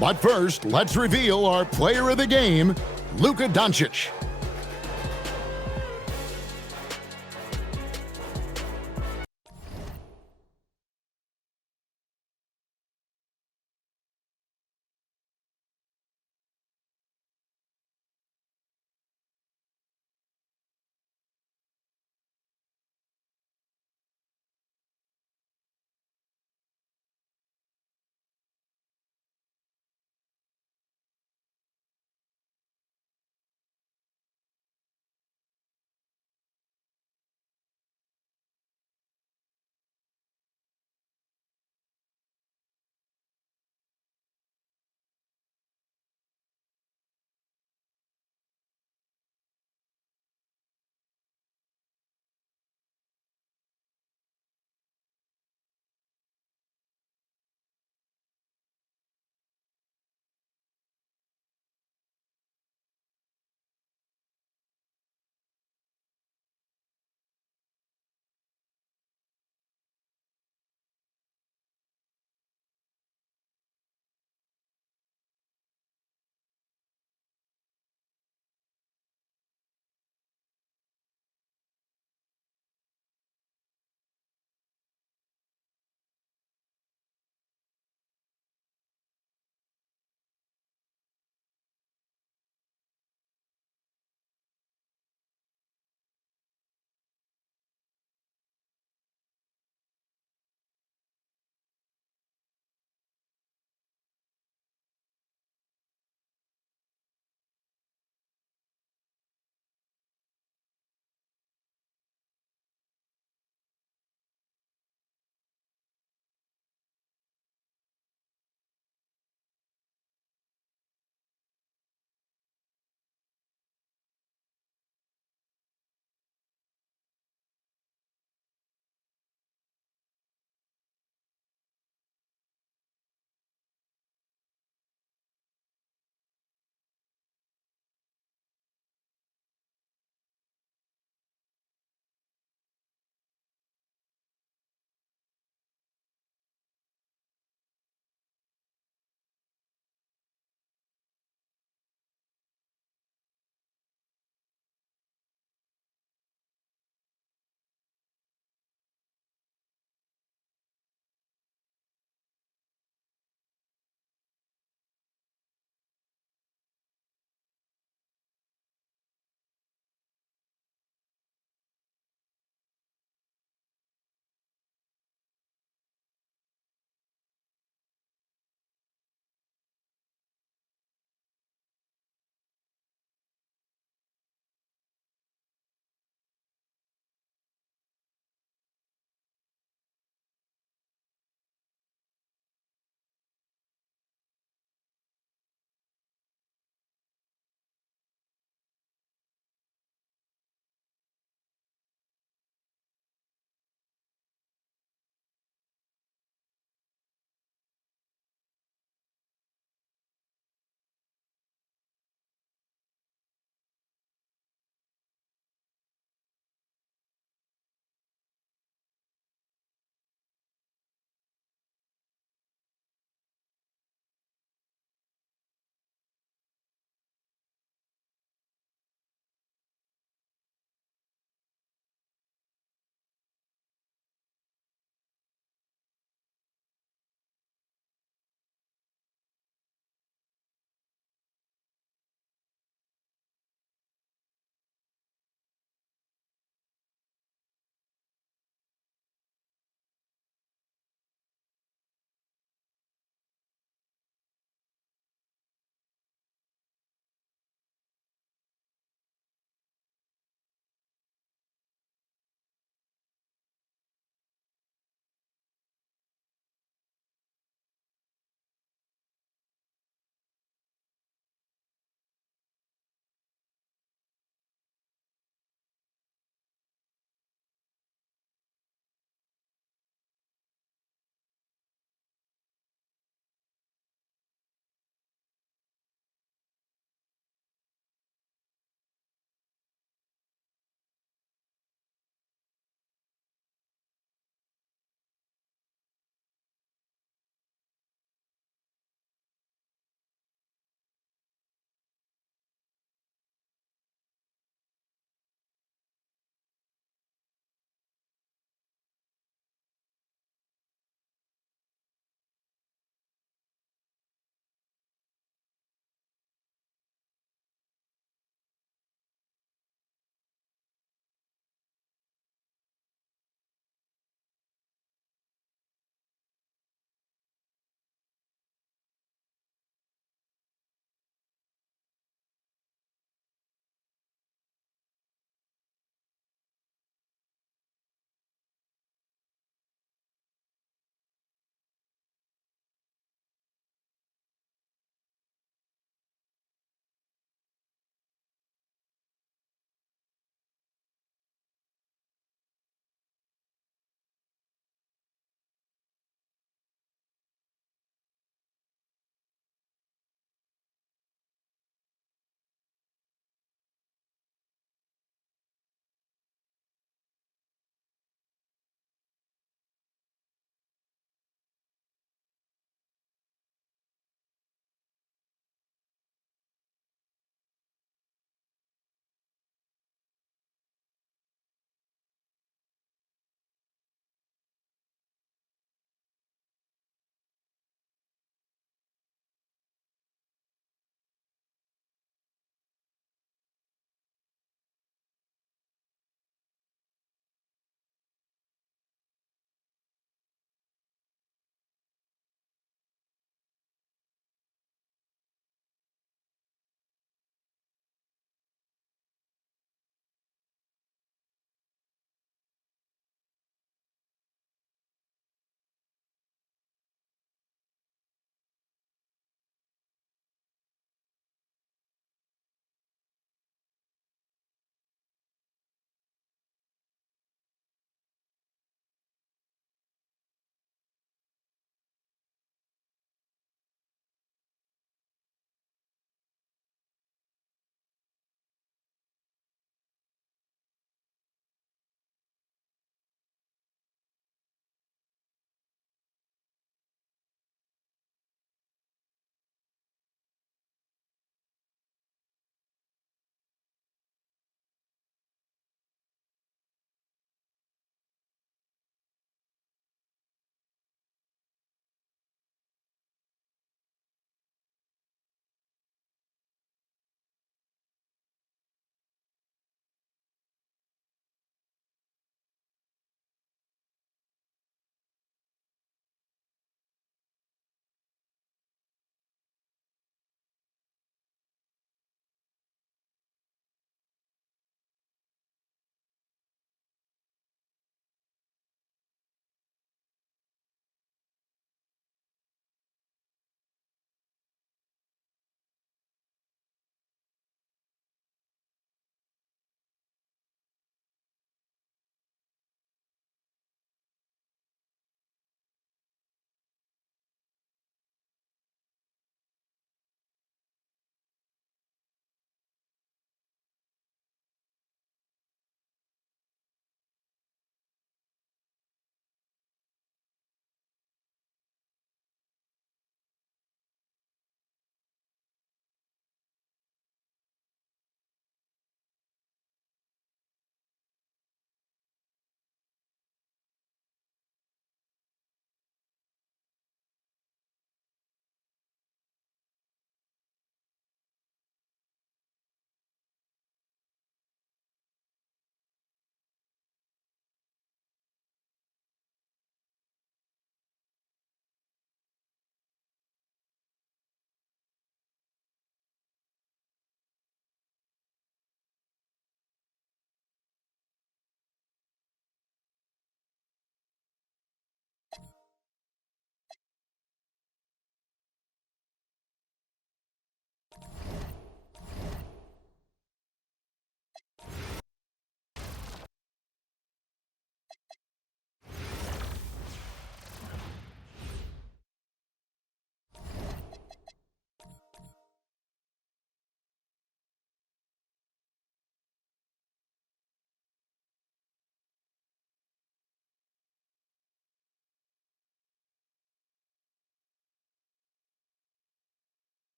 But first, let's reveal our player of the game, Luka Doncic.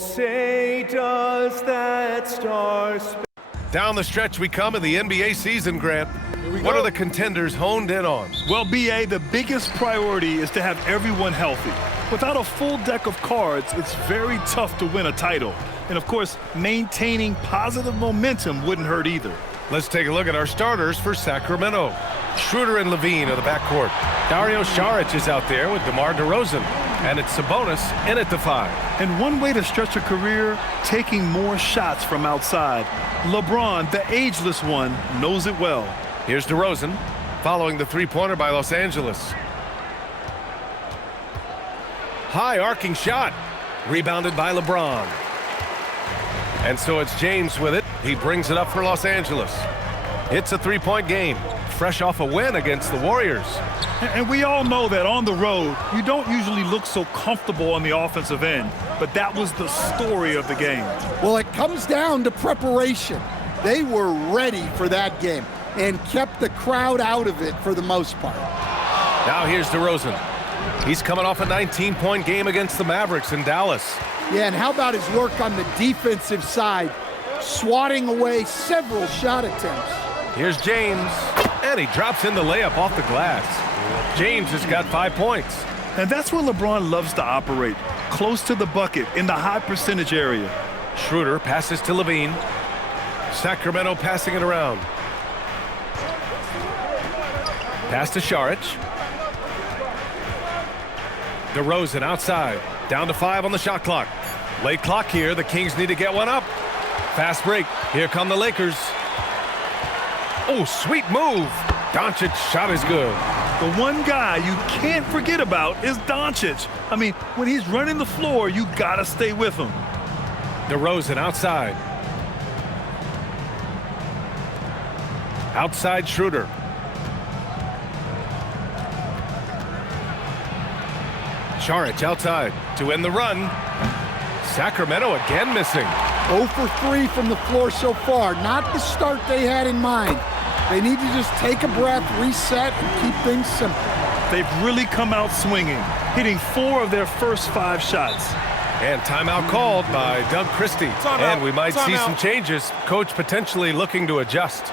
say does that star... Down the stretch we come in the NBA season, Grant. What are the contenders honed in on? Well, B.A., the biggest priority is to have everyone healthy. Without a full deck of cards, it's very tough to win a title. And, of course, maintaining positive momentum wouldn't hurt either. Let's take a look at our starters for Sacramento. Schroeder and Levine are the backcourt. Dario Saric is out there with DeMar DeRozan. And it's Sabonis in at the 5. And one way to stretch a career, taking more shots from outside. LeBron, the ageless one, knows it well. Here's DeRozan, following the three-pointer by Los Angeles. High arcing shot, rebounded by LeBron. And so it's James with it. He brings it up for Los Angeles. It's a three-point game, fresh off a win against the Warriors. And we all know that on the road, you don't usually look so comfortable on the offensive end, but that was the story of the game. Well, it comes down to preparation. They were ready for that game and kept the crowd out of it for the most part. Now here's DeRozan. He's coming off a 19-point game against the Mavericks in Dallas. Yeah, and how about his work on the defensive side, swatting away several shot attempts. Here's James, and he drops in the layup off the glass. James has got 5 points. And that's where LeBron loves to operate, close to the bucket in the high percentage area. Schroeder passes to Levine. Sacramento passing it around. Pass to Saric. DeRozan outside. Down to 5 on the shot clock. Late clock here. The Kings need to get one up. Fast break. Here come the Lakers. Oh, sweet move. Doncic's shot is good. The one guy you can't forget about is Doncic. I mean, when he's running the floor, you gotta stay with him. DeRozan outside. Outside Schroeder. Saric outside to end the run. Sacramento again missing. 0 for 3 from the floor so far. Not the start they had in mind. They need to just take a breath, reset, and keep things simple. They've really come out swinging, hitting 4 of their first 5 shots. And timeout called by Doug Christie. And we might see some changes. Coach potentially looking to adjust.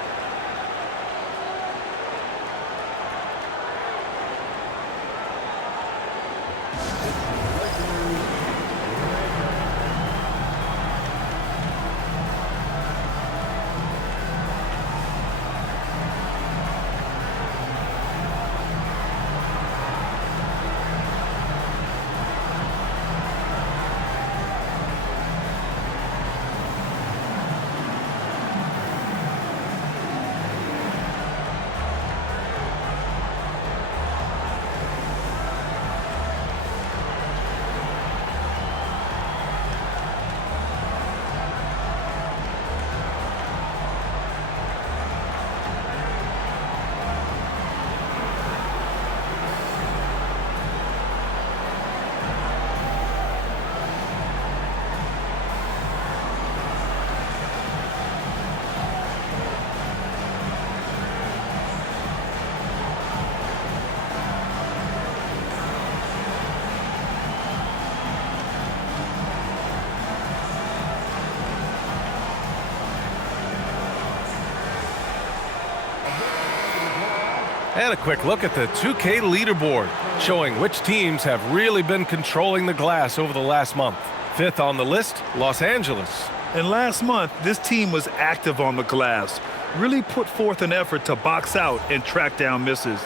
And a quick look at the 2K leaderboard, showing which teams have really been controlling the glass over the last month. 5th on the list, Los Angeles. And last month, this team was active on the glass, really put forth an effort to box out and track down misses.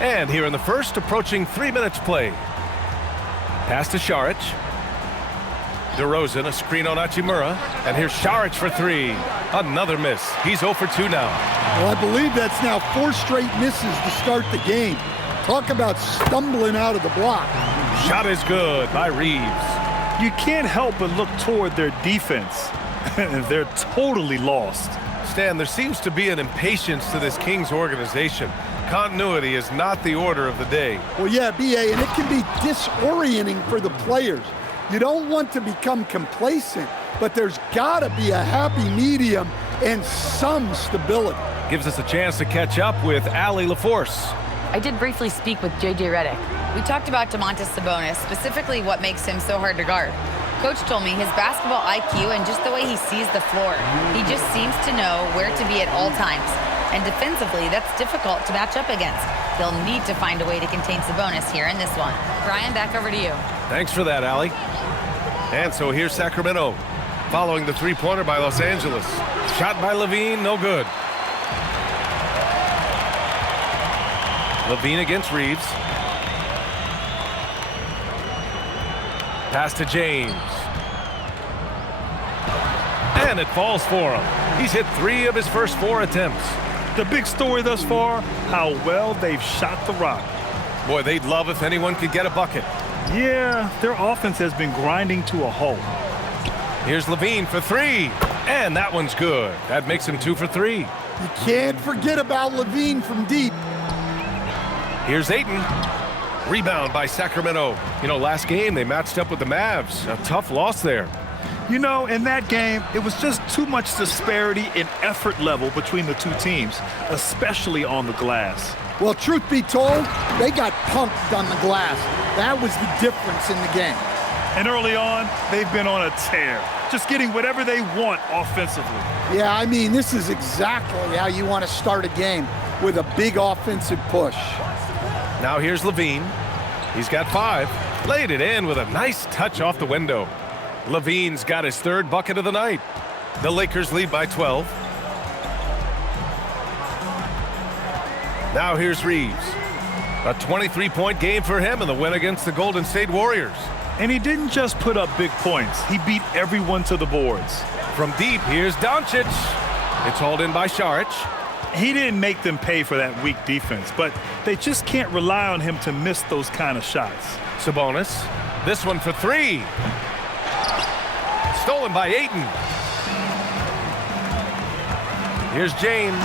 And here in the first, approaching 3 minutes play. Pass to Saric. DeRozan, a screen on Hachimura. And here's Saric for 3. Another miss. He's 0 for 2 now. Well, I believe that's now 4 straight misses to start the game. Talk about stumbling out of the block. Shot is good by Reeves. You can't help but look toward their defense. They're totally lost. Stan, there seems to be an impatience to this Kings organization. Continuity is not the order of the day. Well, yeah, B.A., and it can be disorienting for the players. You don't want to become complacent, but there's got to be a happy medium and some stability. gives us a chance to catch up with Allie LaForce. I did briefly speak with J.J. Redick. We talked about Domantas Sabonis, specifically what makes him so hard to guard. Coach told me his basketball IQ and just the way he sees the floor. He just seems to know where to be at all times. And defensively, that's difficult to match up against. They'll need to find a way to contain Sabonis here in this one. Brian, back over to you. Thanks for that, Allie. And so here's Sacramento, following the three-pointer by Los Angeles. Shot by Levine, no good. Levine against Reeves. Pass to James. And it falls for him. He's hit 3 of his first 4 attempts. The big story thus far, how well they've shot the rock. Boy, they'd love if anyone could get a bucket. Yeah, their offense has been grinding to a halt. Here's Levine for 3. And that one's good. That makes him 2 for 3. You can't forget about Levine from deep. Here's Ayton. Rebound by Sacramento. You know, last game they matched up with the Mavs. A tough loss there. You know, in that game, it was just too much disparity in effort level between the two teams, especially on the glass. Well, truth be told, they got punked on the glass. That was the difference in the game. And early on, they've been on a tear, just getting whatever they want offensively. Yeah, I mean, this is exactly how you want to start a game, with a big offensive push. Now here's Levine. He's got 5. Laid it in with a nice touch off the window. Levine's got his 3rd bucket of the night. The Lakers lead by 12. Now here's Reeves. A 23-point game for him in the win against the Golden State Warriors. And he didn't just put up big points. He beat everyone to the boards. From deep, here's Doncic. It's hauled in by Saric. He didn't make them pay for that weak defense, but they just can't rely on him to miss those kind of shots. Sabonis. This one for 3. Stolen by Ayton. Here's James.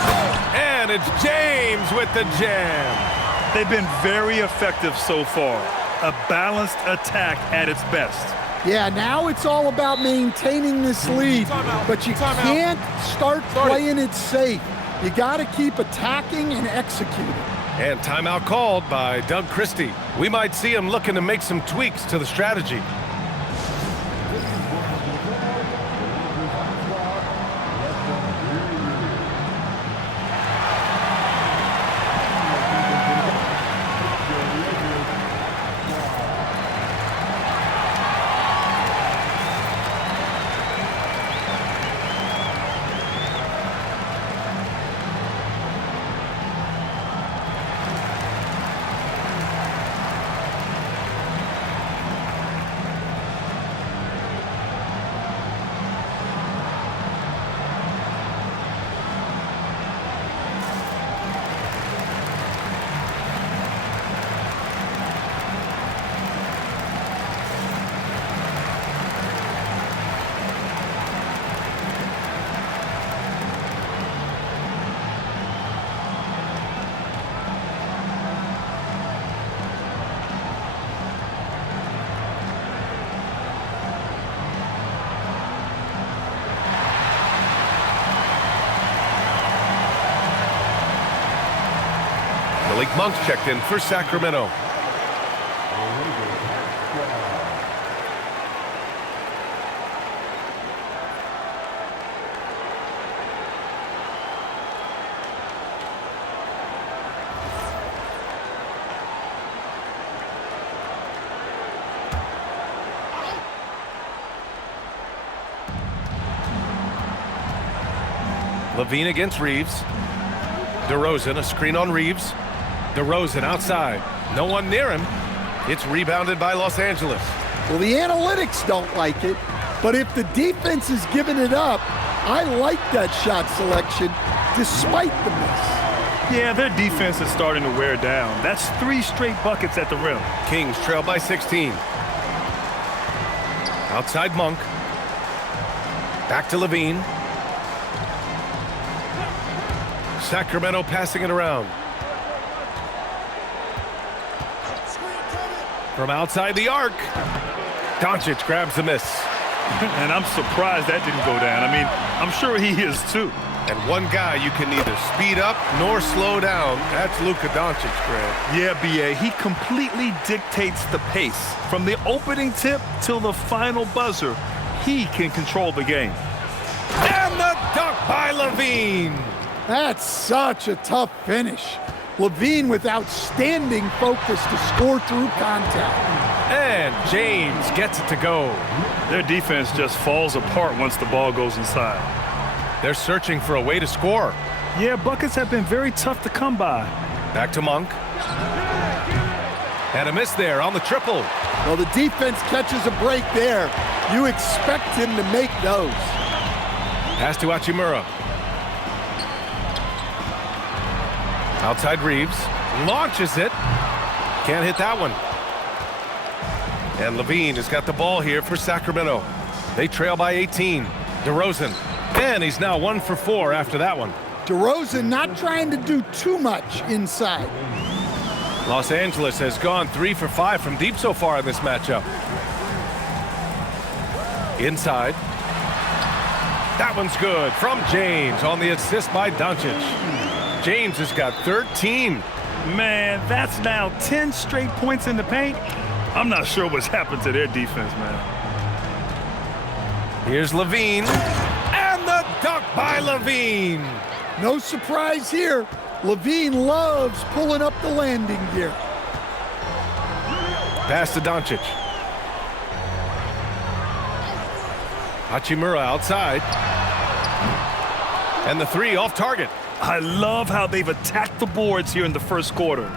And it's James with the jam. They've been very effective so far. A balanced attack at its best. Yeah, now it's all about maintaining this lead, but you can't start playing it safe. You got to keep attacking and executing. And timeout called by Doug Christie. We might see him looking to make some tweaks to the strategy. Malik Monk's checked in for Sacramento. Levine against Reeves. DeRozan, a screen on Reeves. DeRozan outside. No one near him. It's rebounded by Los Angeles. Well, the analytics don't like it, but if the defense is giving it up, I like that shot selection despite the miss. Yeah, their defense is starting to wear down. That's 3 straight buckets at the rim. Kings trail by 16. Outside Monk. Back to Levine. Sacramento passing it around. From outside the arc, Doncic grabs the miss. And I'm surprised that didn't go down. I mean, I'm sure he is too. And one guy you can neither speed up nor slow down. That's Luka Doncic, Grant. Yeah, B.A., he completely dictates the pace. From the opening tip till the final buzzer, he can control the game. And the dunk by LaVine. That's such a tough finish. LaVine with outstanding focus to score through contact. And James gets it to go. Their defense just falls apart once the ball goes inside. They're searching for a way to score. Yeah, buckets have been very tough to come by. Back to Monk. And a miss there on the triple. Well, the defense catches a break there. You expect him to make those. Pass to Hachimura. Outside Reeves. Launches it. Can't hit that one. And LaVine has got the ball here for Sacramento. They trail by 18. DeRozan. And he's now 1 for 4 after that one. DeRozan not trying to do too much inside. Los Angeles has gone 3 for 5 from deep so far in this matchup. Inside. That one's good from James on the assist by Doncic. James has got 13. Man, that's now 10 straight points in the paint. I'm not sure what's happened to their defense, man. Here's LaVine. And the dunk by LaVine. No surprise here. LaVine loves pulling up the landing gear. Pass to Doncic. Hachimura outside. And the three off target. I love how they've attacked the boards here in the first quarter.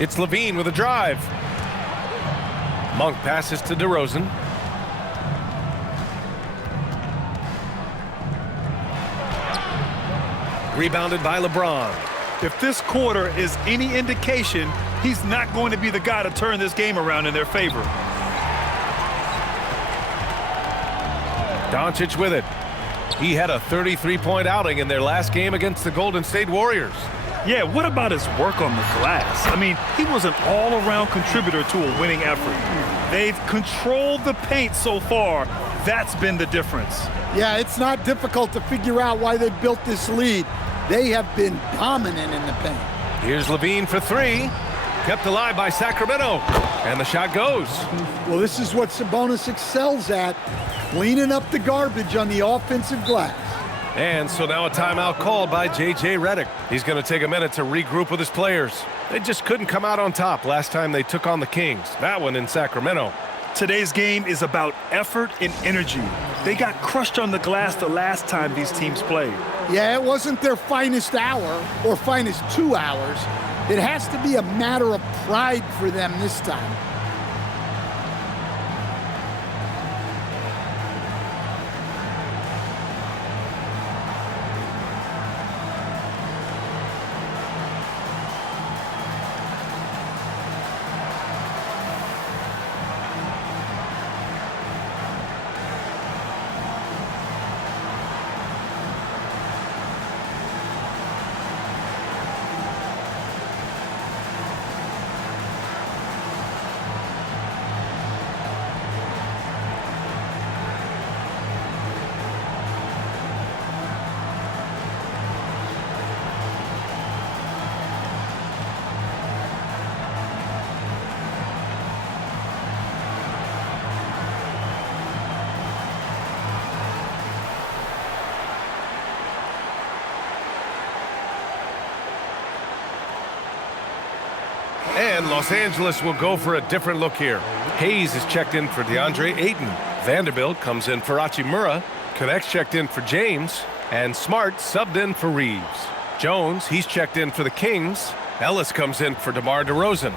It's LaVine with a drive. Monk passes to DeRozan. Rebounded by LeBron. If this quarter is any indication, he's not going to be the guy to turn this game around in their favor. Doncic with it. He had a 33-point outing in their last game against the Golden State Warriors. Yeah, what about his work on the glass? I mean, he was an all-around contributor to a winning effort. They've controlled the paint so far. That's been the difference. Yeah, it's not difficult to figure out why they built this lead. They have been dominant in the paint. Here's LaVine for three. Kept alive by Sacramento. And the shot goes. Well, this is what Sabonis excels at, cleaning up the garbage on the offensive glass. And so now a timeout called by J.J. Redick. He's going to take a minute to regroup with his players. They just couldn't come out on top last time they took on the Kings. That one in Sacramento. Today's game is about effort and energy. They got crushed on the glass the last time these teams played. Yeah, it wasn't their finest hour or finest 2 hours. It has to be a matter of pride for them this time. And Los Angeles will go for a different look here. Hayes is checked in for DeAndre Ayton. Vanderbilt comes in for Hachimura. Connect's checked in for James. And Smart subbed in for Reeves. Jones, he's checked in for the Kings. Ellis comes in for DeMar DeRozan.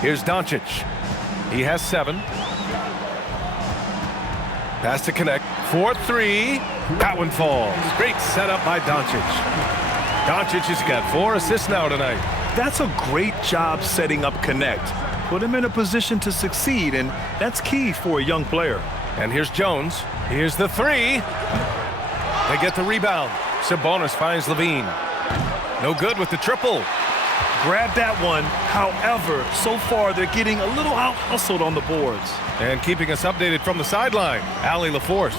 Here's Doncic. He has 7. Pass to Connect. 4-3. That one falls. Great setup by Doncic. Doncic has got 4 assists now tonight. That's a great job setting up Connect. Put him in a position to succeed, and that's key for a young player. And here's Jones. Here's the 3. They get the rebound. Sabonis finds LaVine. No good with the triple. Grab that one. However, so far they're getting a little out-hustled on the boards. And keeping us updated from the sideline, Allie LaForce.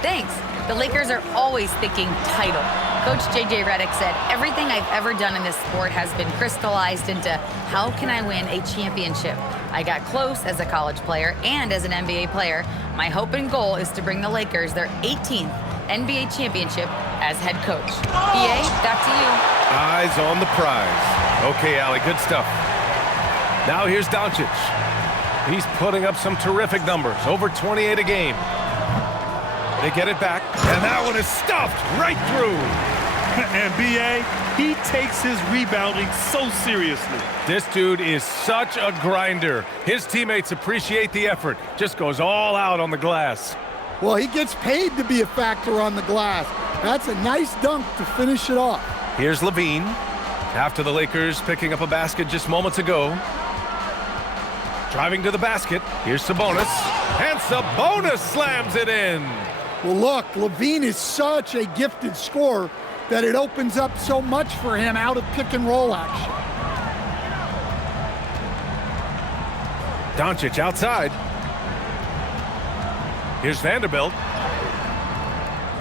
Thanks. The Lakers are always thinking title. Coach J.J. Redick said, everything I've ever done in this sport has been crystallized into how can I win a championship. I got close as a college player and as an NBA player. My hope and goal is to bring the Lakers their 18th NBA championship as head coach. BA, back to you. Eyes on the prize. Okay, Allie, good stuff. Now here's Doncic. He's putting up some terrific numbers, over 28 a game. They get it back, and that one is stuffed right through. And B.A., he takes his rebounding so seriously. This dude is such a grinder. His teammates appreciate the effort. Just goes all out on the glass. Well, he gets paid to be a factor on the glass. That's a nice dunk to finish it off. Here's Levine. After the Lakers picking up a basket just moments ago. Driving to the basket. Here's Sabonis. And Sabonis slams it in. Well, look, Levine is such a gifted scorer that it opens up so much for him out of pick-and-roll action. Doncic outside. Here's Vanderbilt.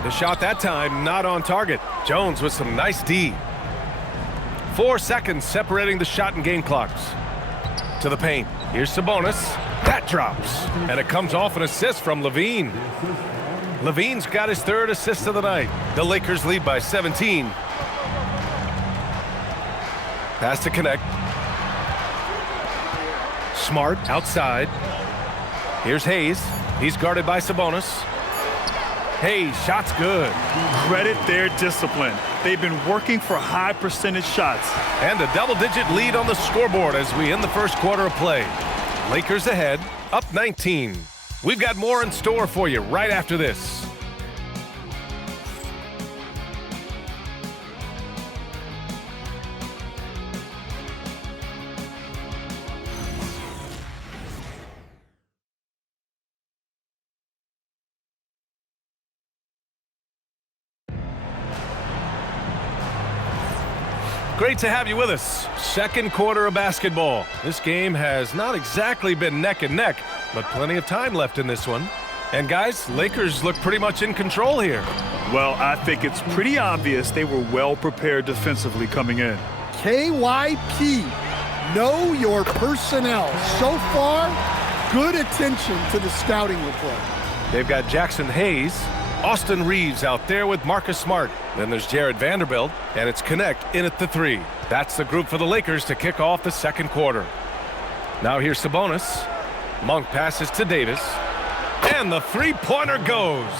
The shot that time not on target. Jones with some nice D. 4 seconds separating the shot and game clocks. To the paint. Here's Sabonis. That drops. And it comes off an assist from Levine. Levine's got his 3rd assist of the night. The Lakers lead by 17. Pass to connect. Smart outside. Here's Hayes. He's guarded by Sabonis. Hayes, shot's good. Credit their discipline. They've been working for high percentage shots. And a double-digit lead on the scoreboard as we end the first quarter of play. Lakers ahead, up 19. We've got more in store for you right after this. Great to have you with us. Second quarter of basketball. This game has not exactly been neck and neck, but plenty of time left in this one. And guys, Lakers look pretty much in control here. Well, I think it's pretty obvious they were well prepared defensively coming in. KYP, know your personnel. So far, good attention to the scouting report. They've got Jackson Hayes, Austin Reeves out there with Marcus Smart. Then there's Jared Vanderbilt, and it's Connect in at the 3. That's the group for the Lakers to kick off the second quarter. Now here's Sabonis. Monk passes to Davis. And the three-pointer goes.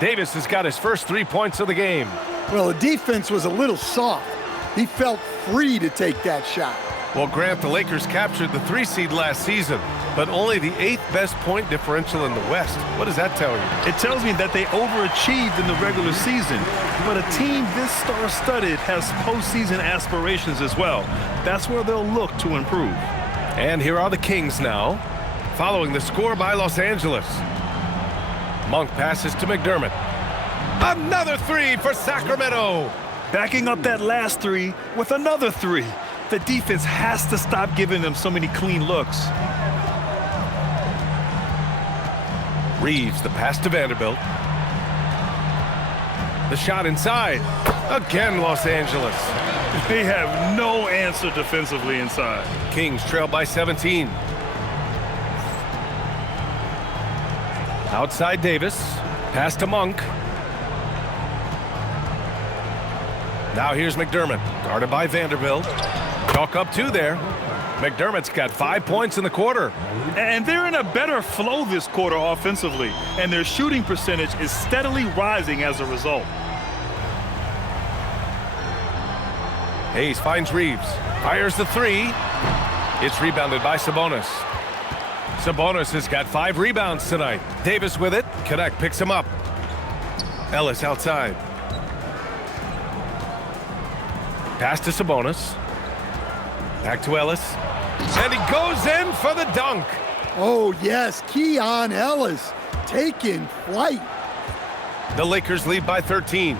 Davis has got his first 3 points of the game. Well, the defense was a little soft. He felt free to take that shot. Well, Grant, the Lakers captured the 3 seed last season, but only the 8th best point differential in the West. What does that tell you? It tells me that they overachieved in the regular season, but a team this star-studded has postseason aspirations as well. That's where they'll look to improve. And here are the Kings now, following the score by Los Angeles. Monk passes to McDermott. Another 3 for Sacramento. Backing up that last 3 with another 3. The defense has to stop giving them so many clean looks. Reeves, the pass to Vanderbilt. The shot inside. Again, Los Angeles. They have no answer defensively inside. Kings trail by 17. Outside Davis. Pass to Monk. Now here's McDermott, guarded by Vanderbilt. Chalk up 2 there. McDermott's got 5 points in the quarter. And they're in a better flow this quarter offensively, and their shooting percentage is steadily rising as a result. Hayes finds Reeves, fires the 3. It's rebounded by Sabonis. Sabonis has got 5 rebounds tonight. Davis with it. Connect picks him up. Ellis outside. Pass to Sabonis. Back to Ellis. And he goes in for the dunk. Oh, yes, Keon Ellis taking flight. The Lakers lead by 13.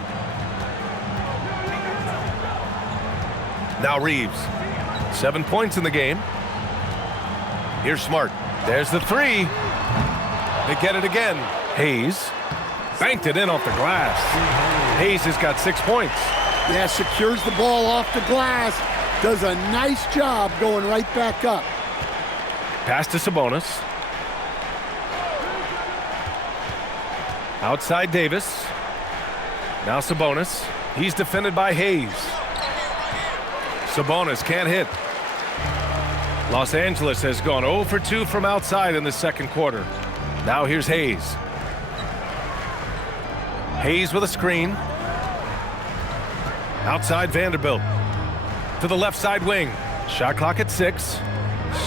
Now Reeves. 7 points in the game. Here's Smart. There's the three. They get it again. Hayes banked it in off the glass. Hayes has got 6 points. Yeah, secures the ball off the glass. Does a nice job going right back up. Pass to Sabonis. Outside Davis. Now Sabonis. He's defended by Hayes. Sabonis can't hit. Los Angeles has gone 0 for 2 from outside in the second quarter. Now here's Hayes. Hayes with a screen. Outside Vanderbilt. To the left side wing. Shot clock at 6.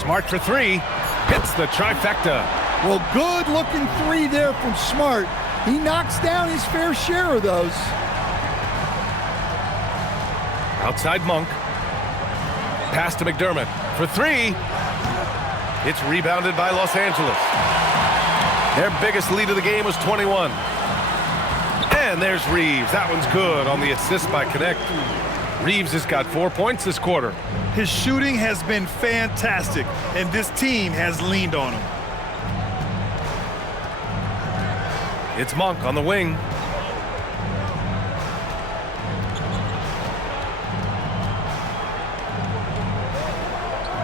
Smart for 3. Hits the trifecta. Well, good looking 3 there from Smart. He knocks down his fair share of those. Outside Monk. Pass to McDermott for 3. It's rebounded by Los Angeles. Their biggest lead of the game was 21. And there's Reeves. That one's good on the assist by Connect. Reeves has got 4 points this quarter. His shooting has been fantastic, and this team has leaned on him. It's Monk on the wing.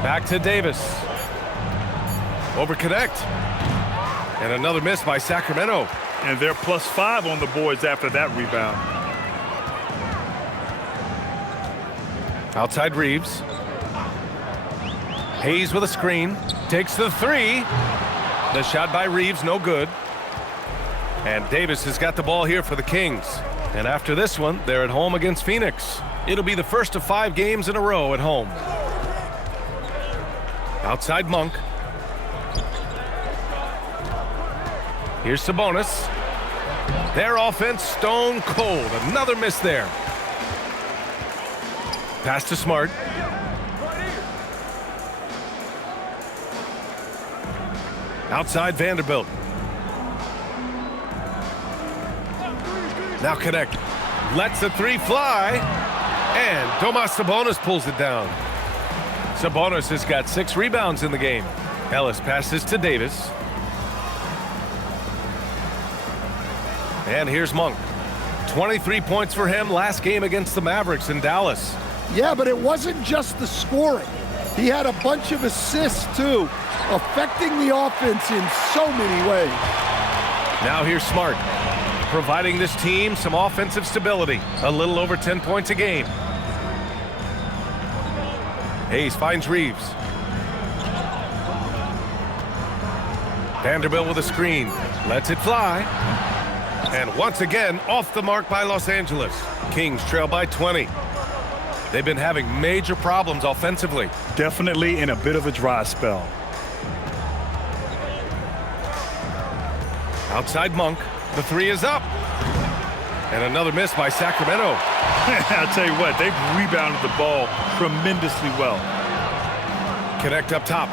Back to Davis. Over Connect. And another miss by Sacramento. And they're +5 on the boards after that rebound. Outside Reeves. Hayes with a screen. Takes the 3. The shot by Reeves, no good. And Davis has got the ball here for the Kings. And after this one, they're at home against Phoenix. It'll be the first of 5 games in a row at home. Outside Monk. Here's Sabonis. Their offense stone cold. Another miss there. Pass to Smart. Outside Vanderbilt. Now Connect. Lets the 3 fly. And Domas Sabonis pulls it down. Sabonis has got 6 rebounds in the game. Ellis passes to Davis. And here's Monk. 23 points for him last game against the Mavericks in Dallas. Yeah, but it wasn't just the scoring. He had a bunch of assists, too, affecting the offense in so many ways. Now here's Smart, providing this team some offensive stability. A little over 10 points a game. Hayes finds Reeves. Vanderbilt with a screen. Lets it fly. And once again, off the mark by Los Angeles. Kings trail by 20. They've been having major problems offensively. Definitely in a bit of a dry spell. Outside Monk. The 3 is up. And another miss by Sacramento. I'll tell you what, they've rebounded the ball tremendously well. Connect up top.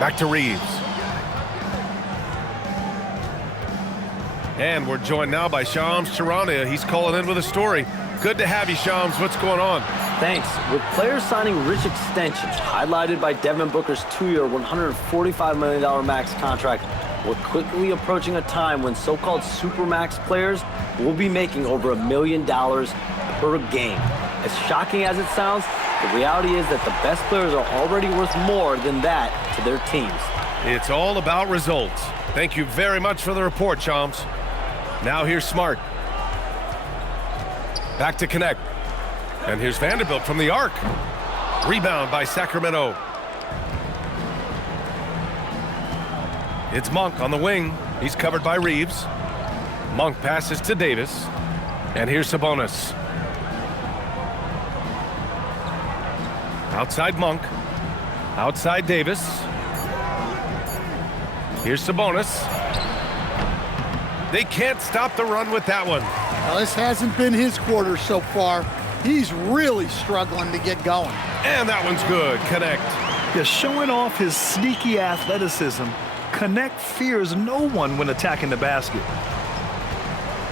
Back to Reeves. And we're joined now by Shams Charania. He's calling in with a story. Good to have you, Shams. What's going on? Thanks. With players signing rich extensions, highlighted by Devin Booker's 2-year, $145 million max contract, we're quickly approaching a time when so-called supermax players will be making over $1 million per game. As shocking as it sounds, the reality is that the best players are already worth more than that to their teams. It's all about results. Thank you very much for the report, Shams. Now here's Smart. Back to Connect. And here's Vanderbilt from the arc. Rebound by Sacramento. It's Monk on the wing. He's covered by Reeves. Monk passes to Davis. And here's Sabonis. Outside Monk. Outside Davis. Here's Sabonis. They can't stop the run with that one. Now, this hasn't been his quarter so far. He's really struggling to get going. And that one's good. Connect. Yeah, showing off his sneaky athleticism, Connect fears no one when attacking the basket.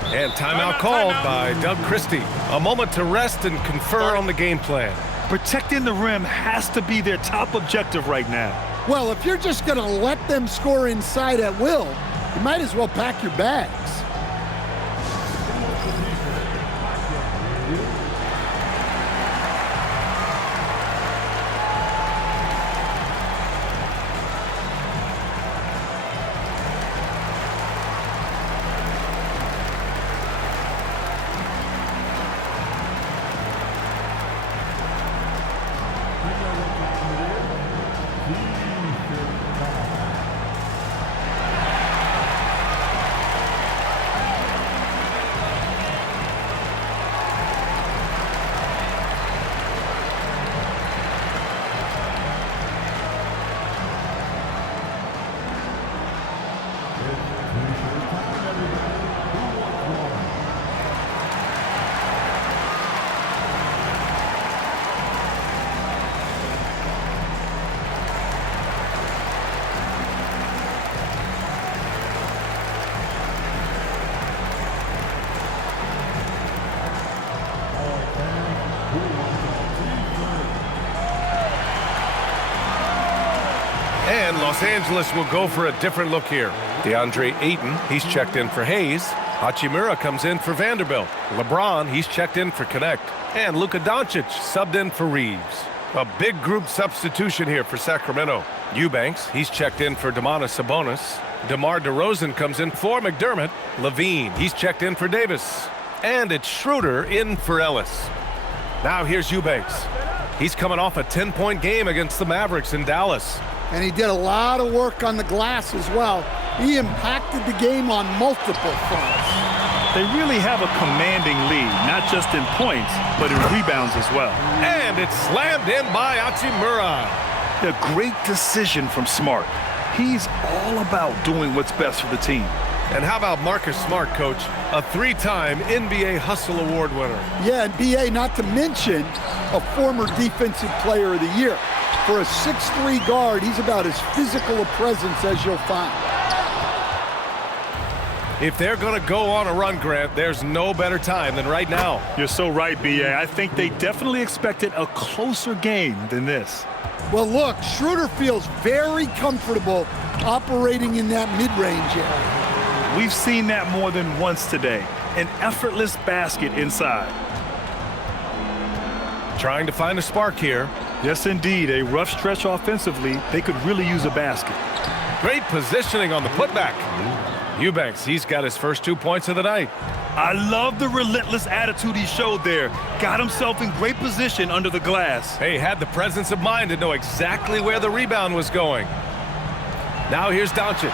And timeout called by Doug Christie. A moment to rest and confer on the game plan. Protecting the rim has to be their top objective right now. Well, if you're just going to let them score inside at will, you might as well pack your bags. And Los Angeles will go for a different look here. DeAndre Ayton, he's checked in for Hayes. Hachimura comes in for Vanderbilt. LeBron, he's checked in for Connect. And Luka Doncic subbed in for Reeves. A big group substitution here for Sacramento. Eubanks, he's checked in for Domantas Sabonis. DeMar DeRozan comes in for McDermott. Levine, he's checked in for Davis. And it's Schroeder in for Ellis. Now here's Eubanks. He's coming off a 10-point game against the Mavericks in Dallas. And he did a lot of work on the glass as well. He impacted the game on multiple fronts. They really have a commanding lead, not just in points, but in rebounds as well. And it's slammed in by Hachimura. A great decision from Smart. He's all about doing what's best for the team. And how about Marcus Smart, Coach? A 3-time NBA Hustle Award winner. Yeah, and B.A., not to mention a former Defensive Player of the Year. For a 6'3" guard, he's about as physical a presence as you'll find. If they're going to go on a run, Grant, there's no better time than right now. You're so right, B.A. I think they definitely expected a closer game than this. Well, look, Schroeder feels very comfortable operating in that mid-range area. We've seen that more than once today. An effortless basket inside. Trying to find a spark here. Yes, indeed. A rough stretch offensively. They could really use a basket. Great positioning on the putback. Eubanks, he's got his first 2 points of the night. I love the relentless attitude he showed there. Got himself in great position under the glass. Hey, had the presence of mind to know exactly where the rebound was going. Now here's Doncic.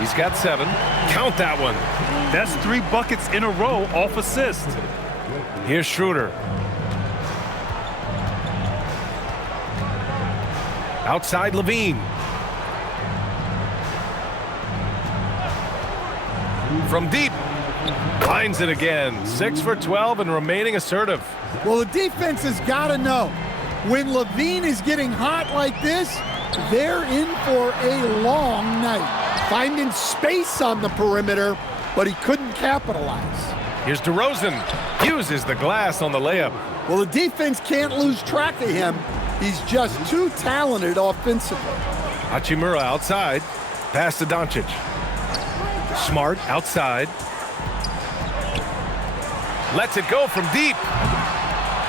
He's got 7. Count that one. That's 3 buckets in a row off assist. Here's Schroeder. Outside Levine. From deep. Finds it again. 6 for 12 and remaining assertive. Well, the defense has got to know. When Levine is getting hot like this, they're in for a long night. Finding space on the perimeter, but he couldn't capitalize. Here's DeRozan. Uses the glass on the layup. Well, the defense can't lose track of him. He's just too talented offensively. Hachimura outside. Pass to Doncic. Smart outside. Lets it go from deep.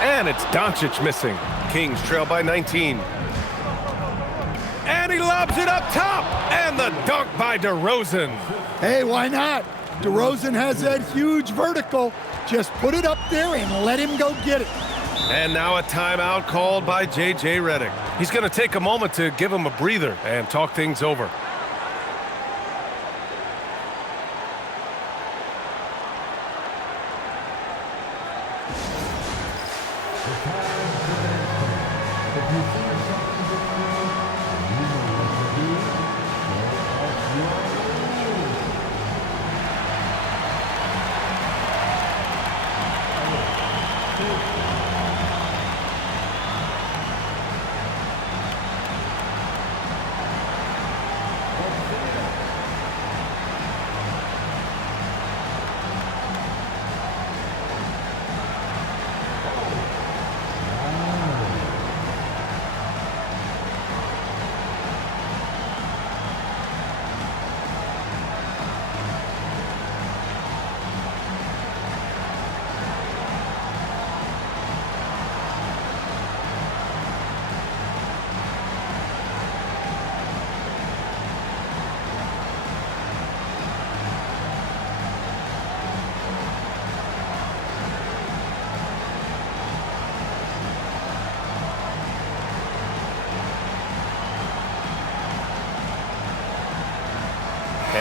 And it's Doncic missing. Kings trail by 19. And he lobs it up top. And the dunk by DeRozan. Hey, why not? DeRozan has that huge vertical. Just put it up there and let him go get it. And now a timeout called by J.J. Redick. He's going to take a moment to give him a breather and talk things over.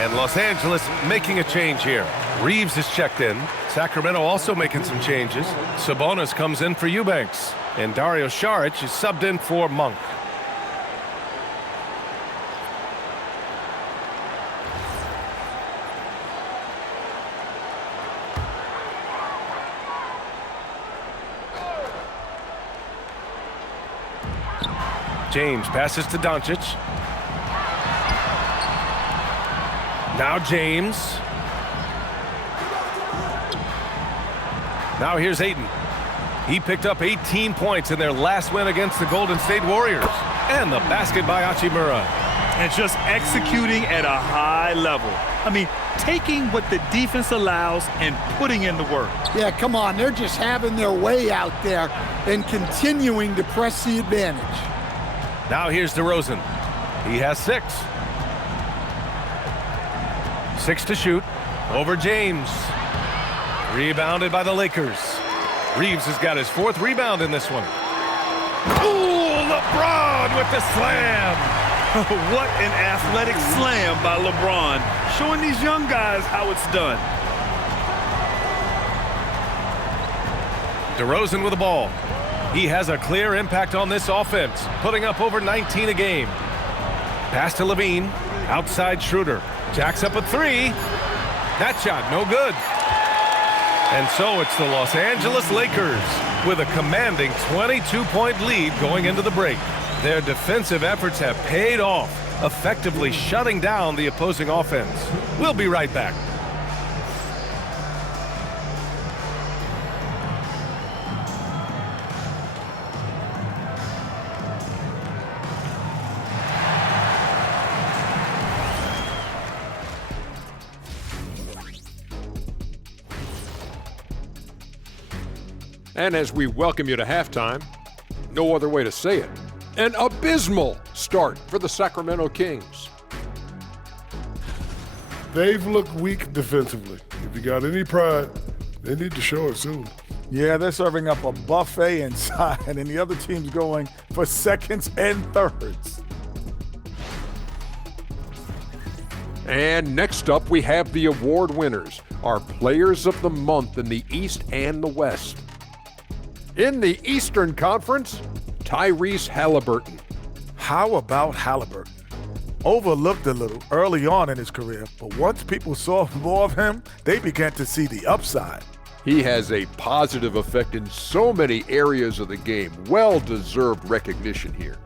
And Los Angeles making a change here. Reeves is checked in. Sacramento also making some changes. Sabonis comes in for Eubanks. And Dario Saric is subbed in for Monk. James passes to Doncic. Now James. Now here's Ayton. He picked up 18 points in their last win against the Golden State Warriors. And the basket by Hachimura. And just executing at a high level. I mean, taking what the defense allows and putting in the work. Yeah, come on. They're just having their way out there and continuing to press the advantage. Now here's DeRozan. He has 6. 6 to shoot. Over James. Rebounded by the Lakers. Reeves has got his 4th rebound in this one. Ooh, LeBron with the slam. What an athletic slam by LeBron, showing these young guys how it's done. DeRozan with the ball. He has a clear impact on this offense, putting up over 19 a game. Pass to Levine. Outside Schroeder. Jacks up a 3. That shot, no good. And so it's the Los Angeles Lakers with a commanding 22-point lead going into the break. Their defensive efforts have paid off, effectively shutting down the opposing offense. We'll be right back. And as we welcome you to halftime, no other way to say it, an abysmal start for the Sacramento Kings. They've looked weak defensively. If you got any pride, they need to show it soon. Yeah, they're serving up a buffet inside, and the other team's going for seconds and thirds. And next up, we have the award winners, our Players of the Month in the East and the West. In the Eastern Conference, Tyrese Halliburton. How about Halliburton? Overlooked a little early on in his career, but once people saw more of him, they began to see the upside. He has a positive effect in so many areas of the game. Well-deserved recognition here.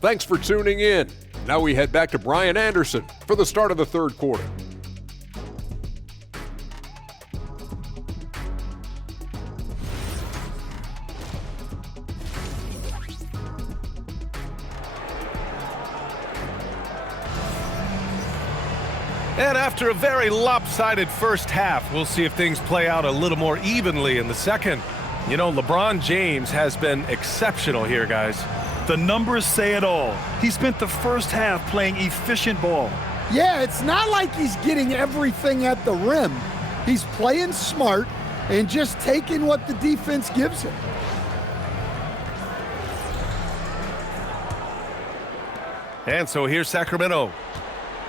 Thanks for tuning in. Now we head back to Brian Anderson for the start of the third quarter. And after a very lopsided first half, we'll see if things play out a little more evenly in the second. You know, LeBron James has been exceptional here, guys. The numbers say it all. He spent the first half playing efficient ball. Yeah, it's not like he's getting everything at the rim. He's playing smart and just taking what the defense gives him. And so here's Sacramento.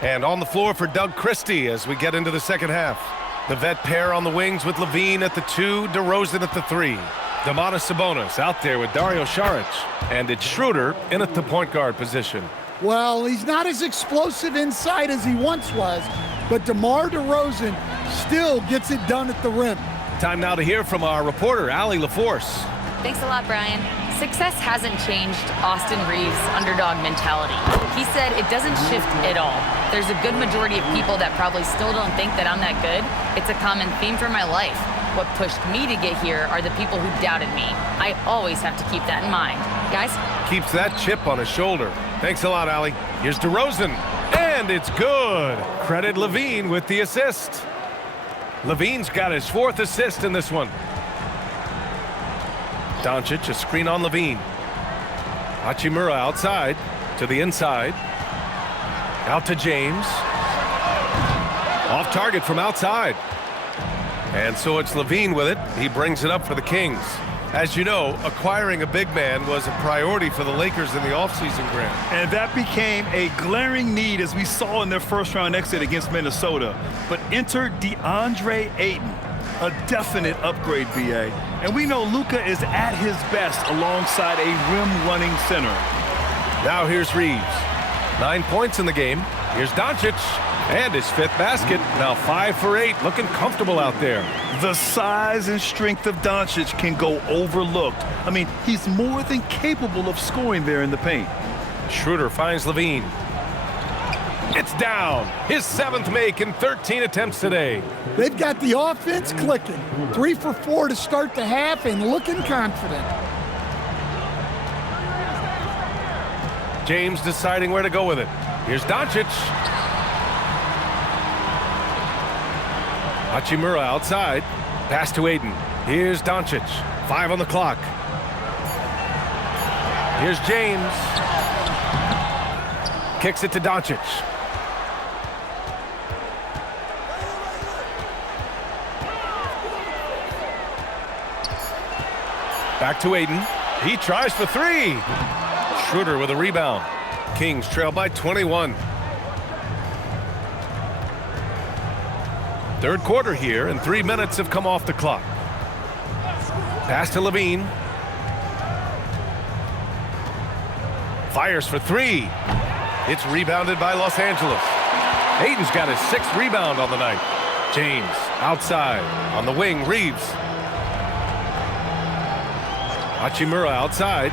And on the floor for Doug Christie as we get into the second half. The vet pair on the wings with Levine at the 2, DeRozan at the 3. Domantas Sabonis out there with Dario Saric. And it's Schroeder in at the point guard position. Well, he's not as explosive inside as he once was, but DeMar DeRozan still gets it done at the rim. Time now to hear from our reporter, Allie LaForce. Thanks a lot, Brian. Success hasn't changed Austin Reeves' underdog mentality. He said it doesn't shift at all. There's a good majority of people that probably still don't think that I'm that good. It's a common theme for my life. What pushed me to get here are the people who doubted me. I always have to keep that in mind. Guys? Keeps that chip on his shoulder. Thanks a lot, Allie. Here's DeRozan. And it's good. Credit Levine with the assist. Levine's got his 4th assist in this one. Doncic, a screen on Levine. Hachimura outside to the inside. Out to James. Off target from outside. And so it's Levine with it. He brings it up for the Kings. As you know, acquiring a big man was a priority for the Lakers in the offseason, Grant. And that became a glaring need, as we saw in their first-round exit against Minnesota. But enter DeAndre Ayton, a definite upgrade, BA. And we know Luka is at his best alongside a rim-running center. Now here's Reeves. 9 points in the game. Here's Doncic. And his 5th basket. Now 5 for 8. Looking comfortable out there. The size and strength of Doncic can go overlooked. I mean, he's more than capable of scoring there in the paint. Schroeder finds Levine. It's down. His 7th make in 13 attempts today. They've got the offense clicking. 3 for 4 to start the half and looking confident. James deciding where to go with it. Here's Doncic. Hachimura outside. Pass to Ayton. Here's Doncic. 5 on the clock. Here's James. Kicks it to Doncic. Back to Ayton. He tries for 3. Schroeder with a rebound. Kings trail by 21. Third quarter here, and 3 minutes have come off the clock. Pass to Levine. Fires for 3. It's rebounded by Los Angeles. Ayton's got his 6th rebound on the night. James outside. On the wing, Reeves. Hachimura outside.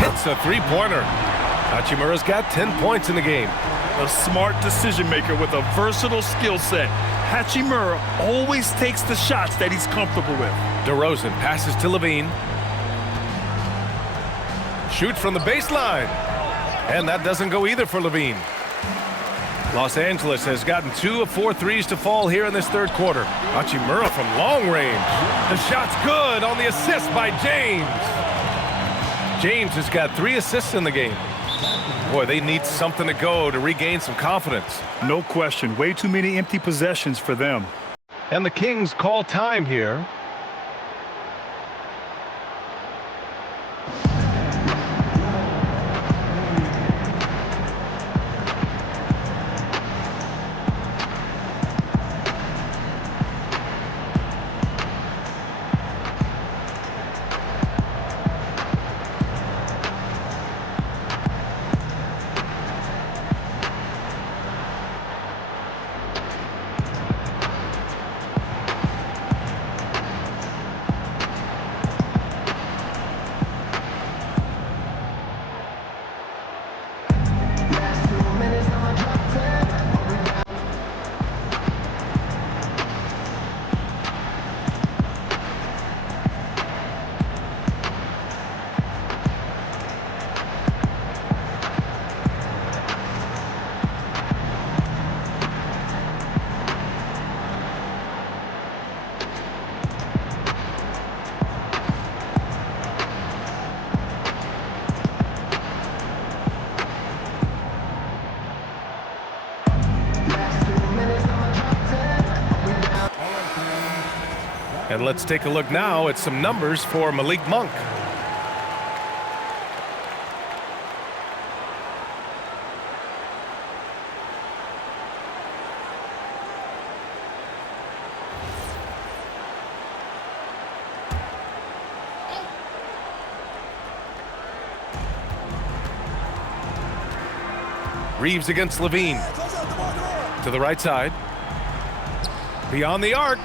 Hits a 3-pointer. Hachimura's got 10 points in the game. A smart decision maker with a versatile skill set. Hachimura always takes the shots that he's comfortable with. DeRozan passes to Levine. Shoots from the baseline. And that doesn't go either for Levine. Los Angeles has gotten 2 of 4 threes to fall here in this third quarter. Hachimura from long range. The shot's good on the assist by James. James has got 3 assists in the game. Boy, they need something to go to regain some confidence. No question. Way too many empty possessions for them. And the Kings call time here. And let's take a look now at some numbers for Malik Monk. Reeves against Levine. To the right side. Beyond the arc.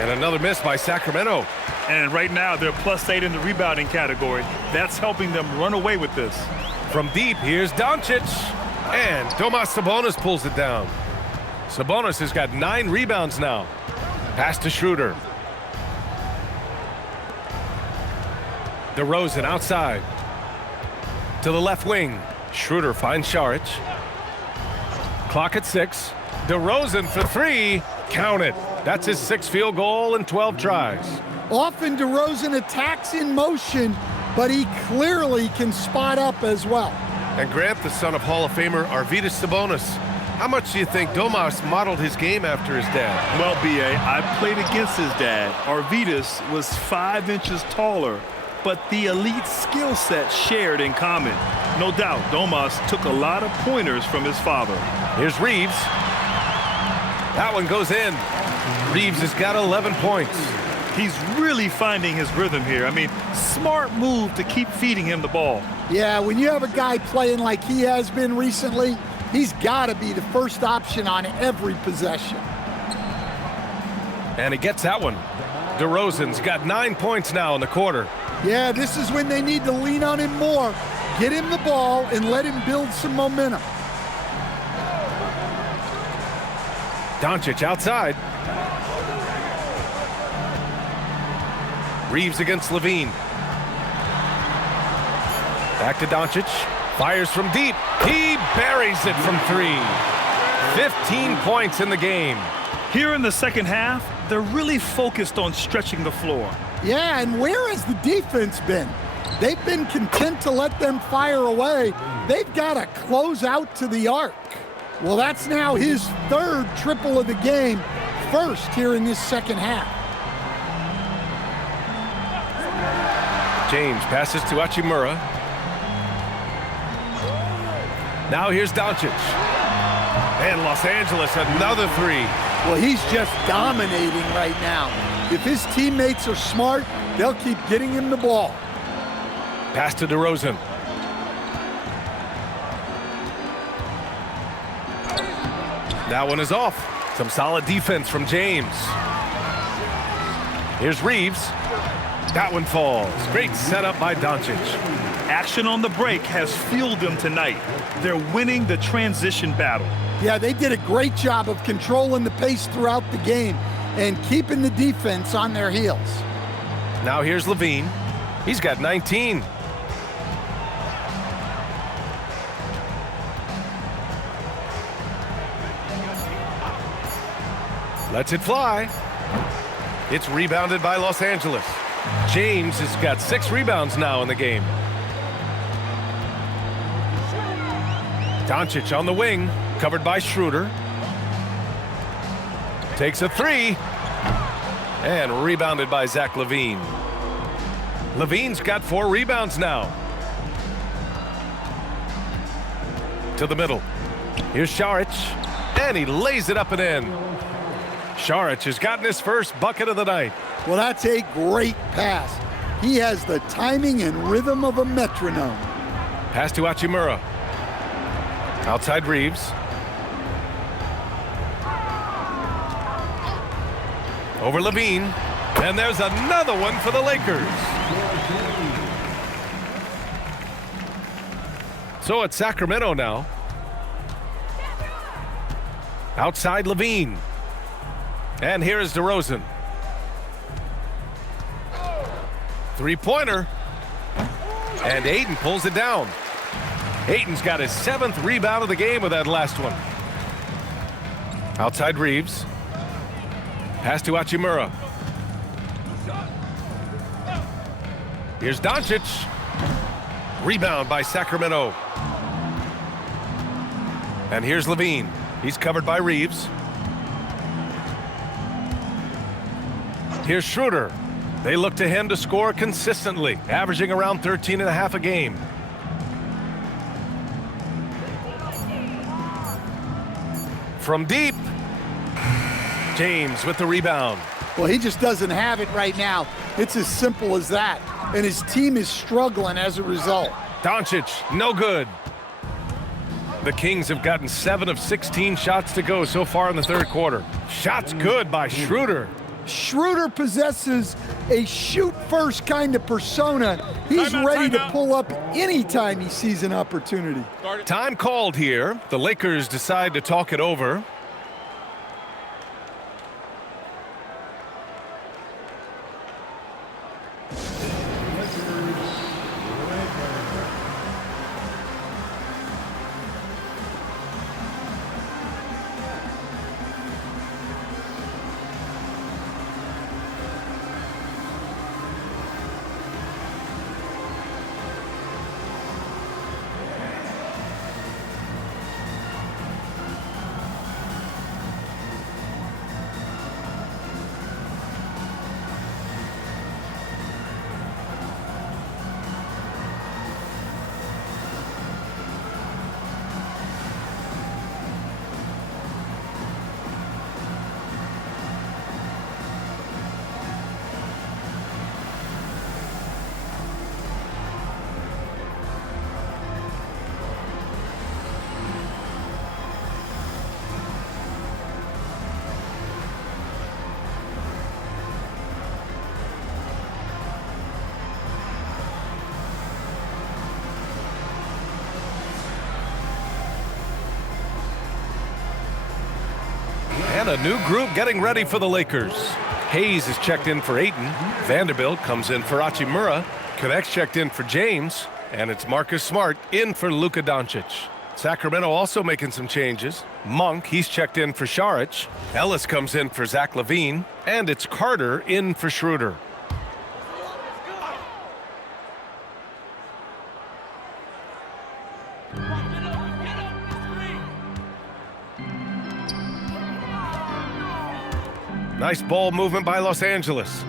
And another miss by Sacramento. And right now, they're +8 in the rebounding category. That's helping them run away with this. From deep, here's Doncic. And Domas Sabonis pulls it down. Sabonis has got 9 rebounds now. Pass to Schroeder. DeRozan outside. To the left wing. Schroeder finds Šarić. Clock at 6. DeRozan for 3. Count it. That's his 6th field goal in 12 tries. Often DeRozan attacks in motion, but he clearly can spot up as well. And Grant, the son of Hall of Famer Arvydas Sabonis, How much do you think Domas modeled his game after his dad? Well, B.A., I played against his dad. Arvidas was 5 inches taller, but the elite skill set shared in common. No doubt, Domas took a lot of pointers from his father. Here's Reeves. That one goes in. Reeves has got 11 points. He's really finding his rhythm here. I mean, smart move to keep feeding him the ball. Yeah, when you have a guy playing like he has been recently, he's got to be the first option on every possession. And he gets that one. DeRozan's got 9 points now in the quarter. Yeah, this is when they need to lean on him more. Get him the ball and let him build some momentum. Doncic outside. Reeves against Levine. Back to Doncic. Fires from deep. He buries it from 3. 15 points in the game. Here in the second half, they're really focused on stretching the floor. Yeah, and where has the defense been? They've been content to let them fire away. They've got to close out to the arc. Well, that's now his 3rd triple of the game, first here in this second half. James passes to Hachimura. Now here's Doncic. And Los Angeles, another 3. Well, he's just dominating right now. If his teammates are smart, they'll keep getting him the ball. Pass to DeRozan. That one is off. Some solid defense from James. Here's Reeves. That one falls. Great setup by Doncic. Action on the break has fueled them tonight. They're winning the transition battle. Yeah, they did a great job of controlling the pace throughout the game and keeping the defense on their heels. Now here's Levine. He's got 19. Lets it fly. It's rebounded by Los Angeles. James has got 6 rebounds now in the game. Doncic on the wing, covered by Schroeder. Takes a 3. And rebounded by Zach LaVine. LaVine's got 4 rebounds now. To the middle. Here's Šarić. And he lays it up and in. Šarić has gotten his first bucket of the night. Well, that's a great pass. He has the timing and rhythm of a metronome. Pass to Hachimura. Outside Reeves. Over Levine. And there's another one for the Lakers. So it's Sacramento now. Outside Levine. And here is DeRozan. Three-pointer. And Ayton pulls it down. Ayton's got his 7th rebound of the game with that last one. Outside Reeves. Pass to Hachimura. Here's Doncic. Rebound by Sacramento. And here's Levine. He's covered by Reeves. Here's Schroeder. They look to him to score consistently, averaging around 13.5 a game. From deep, James with the rebound. Well, he just doesn't have it right now. It's as simple as that. And his team is struggling as a result. Doncic, no good. The Kings have gotten 7 of 16 shots to go so far in the third quarter. Shots good by Schroeder. Schroeder possesses a shoot-first kind of persona. He's ready to pull up anytime he sees an opportunity. Time called here. The Lakers decide to talk it over. And a new group getting ready for the Lakers. Hayes is checked in for Ayton. Vanderbilt comes in for Hachimura. Connect's checked in for James. And it's Marcus Smart in for Luka Doncic. Sacramento also making some changes. Monk, he's checked in for Šarić. Ellis comes in for Zach LaVine. And it's Carter in for Schroeder. Nice ball movement by Los Angeles.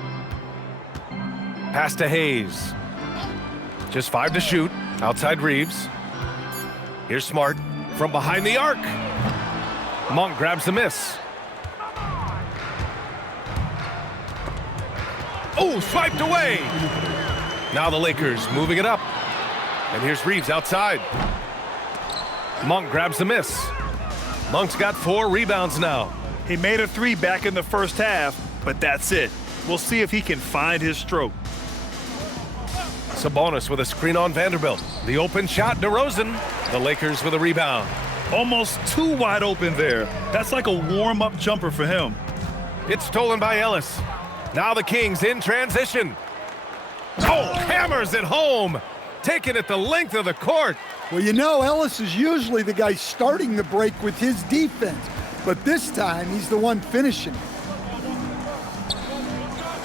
Pass to Hayes. Just 5 to shoot. Outside Reeves. Here's Smart from behind the arc. Monk grabs the miss. Oh, swiped away. Now the Lakers moving it up. And here's Reeves outside. Monk grabs the miss. Monk's got 4 rebounds now. He made a 3 back in the first half, but that's it. We'll see if he can find his stroke. Sabonis with a screen on Vanderbilt. The open shot, DeRozan. The Lakers with a rebound. Almost too wide open there. That's like a warm-up jumper for him. It's stolen by Ellis. Now the Kings in transition. Oh, hammers it home. Taking it the length of the court. Well, you know, Ellis is usually the guy starting the break with his defense. But this time, he's the one finishing.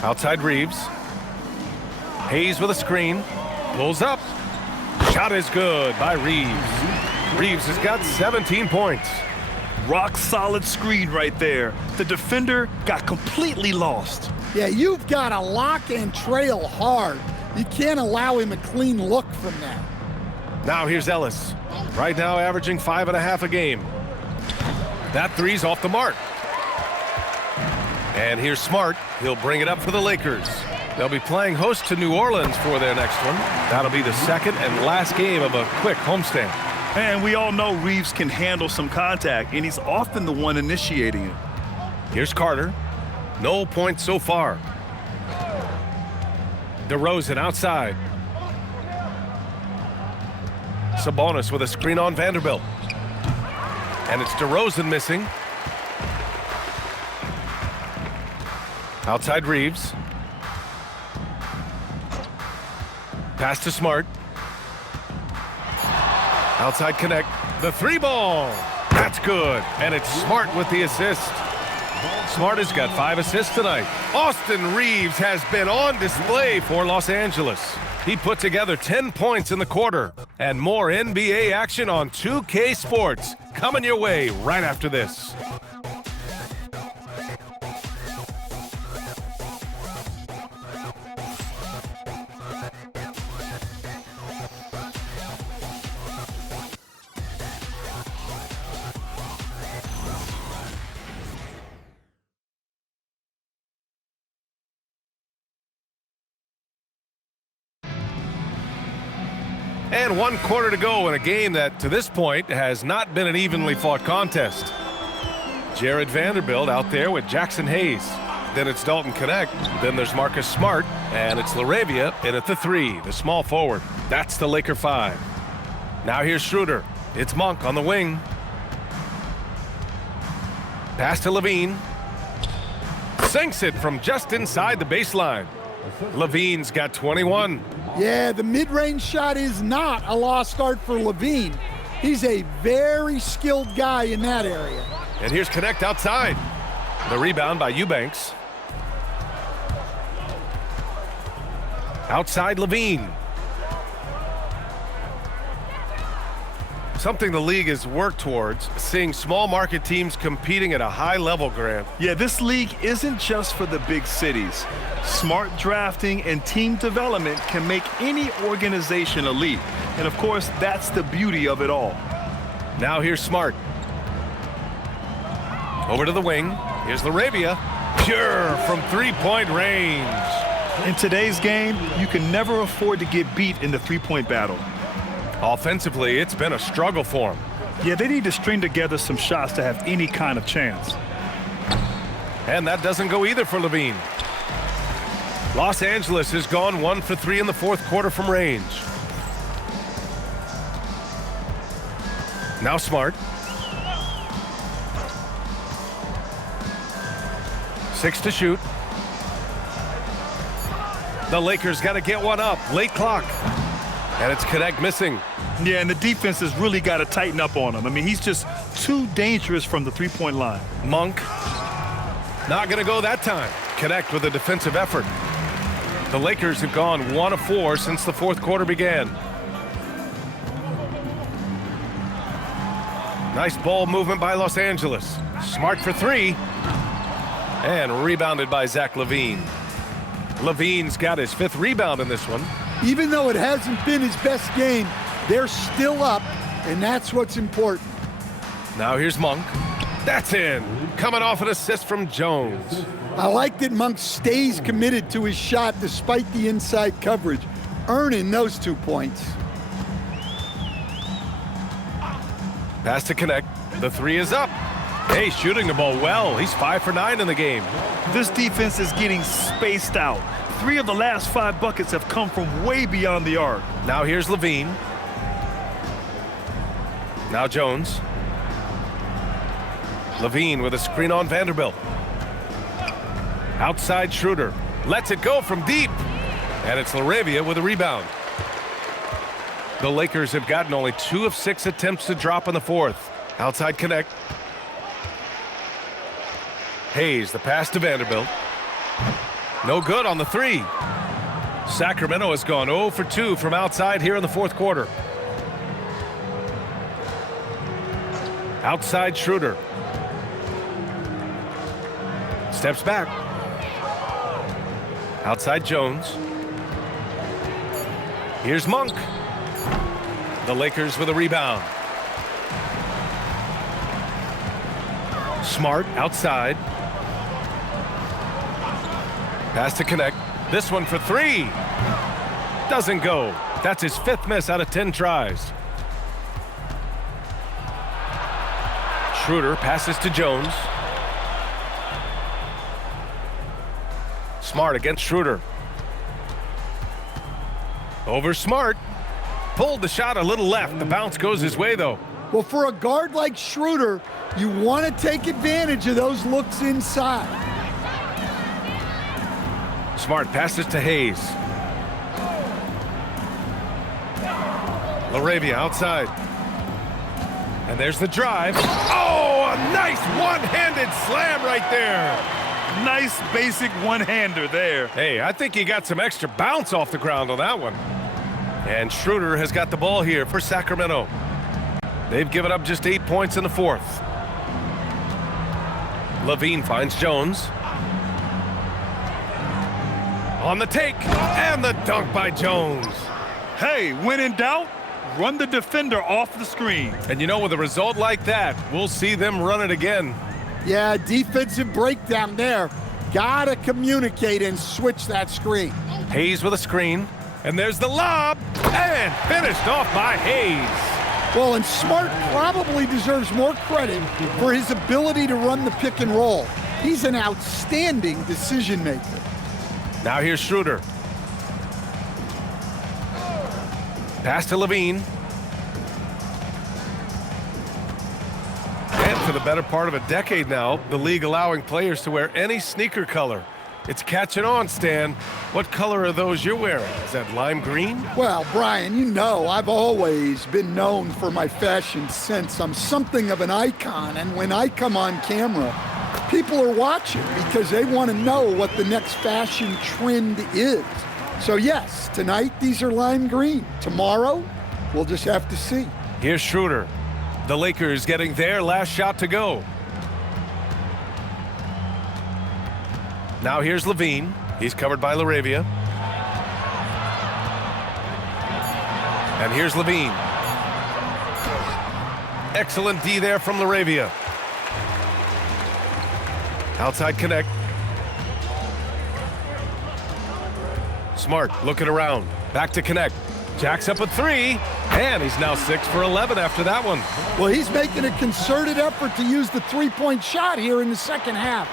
Outside Reeves. Hayes with a screen. Pulls up. Shot is good by Reeves. Reeves has got 17 points. Rock solid screen right there. The defender got completely lost. Yeah, you've got to lock and trail hard. You can't allow him a clean look from that. Now here's Ellis. Right now averaging 5.5 a game. That 3's off the mark. And here's Smart. He'll bring it up for the Lakers. They'll be playing host to New Orleans for their next one. That'll be the second and last game of a quick homestand. And we all know Reeves can handle some contact, and he's often the one initiating it. Here's Carter. No points so far. DeRozan outside. Sabonis with a screen on Vanderbilt. And it's DeRozan missing. Outside Reeves. Pass to Smart. Outside Connect. The 3 ball. That's good. And it's Smart with the assist. Smart has got 5 assists tonight. Austin Reeves has been on display for Los Angeles. He put together 10 points in the quarter. And more NBA action on 2K Sports coming your way right after this. And 1 quarter to go in a game that, to this point, has not been an evenly fought contest. Jared Vanderbilt out there with Jackson Hayes. Then it's Dalton Connect. Then there's Marcus Smart. And it's LaRavia in at the 3, the small forward. That's the Laker 5. Now here's Schroeder. It's Monk on the wing. Pass to LaVine. Sinks it from just inside the baseline. LaVine's got 21. Yeah, the mid-range shot is not a lost art for LaVine. He's a very skilled guy in that area. And here's Connect outside. The rebound by Eubanks. Outside LaVine. Something the league has worked towards, seeing small market teams competing at a high level, Grant. Yeah, this league isn't just for the big cities. Smart drafting and team development can make any organization elite. And of course, that's the beauty of it all. Now here's Smart. Over to the wing. Here's LaRavia. Pure from 3-point range. In today's game, you can never afford to get beat in the 3-point battle. Offensively, it's been a struggle for him. Yeah, they need to string together some shots to have any kind of chance. And that doesn't go either for LaVine. Los Angeles has gone 1 for 3 in the 4th quarter from range. Now Smart. 6 to shoot. The Lakers got to get one up. Late clock. And it's Connect missing. Yeah, and the defense has really got to tighten up on him. I mean, he's just too dangerous from the three-point line. Monk. Not going to go that time. Connect with a defensive effort. The Lakers have gone 1 of 4 since the fourth quarter began. Nice ball movement by Los Angeles. Smart for 3. And rebounded by Zach LaVine. LaVine's got his 5th rebound in this one. Even though it hasn't been his best game, they're still up, and that's what's important. Now here's Monk. That's in. Coming off an assist from Jones. I like that Monk stays committed to his shot despite the inside coverage, earning those 2 points. Pass to Connect. The 3 is up. Hey, shooting the ball well. He's 5 for 9 in the game. This defense is getting spaced out. 3 of the last 5 buckets have come from way beyond the arc. Now here's LaVine. Now Jones. LaVine with a screen on Vanderbilt. Outside Schroeder. Lets it go from deep. And it's LaRavia with a rebound. The Lakers have gotten only 2 of 6 attempts to drop in the fourth. Outside Connect. Hayes, the pass to Vanderbilt. No good on the 3. Sacramento has gone 0 for 2 from outside here in the fourth quarter. Outside Schroeder. Steps back. Outside Jones. Here's Monk. The Lakers with a rebound. Smart outside. Pass to Connect. This one for 3. Doesn't go. That's his 5th miss out of 10 tries. Schroeder passes to Jones. Smart against Schroeder. Over Smart. Pulled the shot a little left. The bounce goes his way, though. Well, for a guard like Schroeder, you want to take advantage of those looks inside. Smart passes to Hayes. LaRavia outside. And there's the drive. Oh, a nice one-handed slam right there. Nice basic one-hander there. Hey, I think he got some extra bounce off the ground on that one. And Schroeder has got the ball here for Sacramento. They've given up just 8 points in the fourth. LaVine finds Jones. On the take, and the dunk by Jones. Hey, when in doubt, run the defender off the screen. And you know, with a result like that, we'll see them run it again. Yeah, defensive breakdown there. Gotta communicate and switch that screen. Hayes with a screen, and there's the lob, and finished off by Hayes. Well, and Smart probably deserves more credit for his ability to run the pick and roll. He's an outstanding decision maker. Now here's Schroeder. Pass to LaVine. And for the better part of a decade now, the league allowing players to wear any sneaker color. It's catching on, Stan. What color are those you're wearing? Is that lime green? Well, Brian, you know I've always been known for my fashion sense. I'm something of an icon, and when I come on camera, people are watching because they want to know what the next fashion trend is. So yes, tonight these are lime green. Tomorrow, we'll just have to see. Here's Schroeder. The Lakers getting their last shot to go. Now here's LaVine. He's covered by LaRavia. And here's LaVine. Excellent D there from LaRavia. Outside Connect. Smart looking around. Back to Connect. Jacks up a 3. And he's now 6 for 11 after that one. Well, he's making a concerted effort to use the three-point shot here in the second half.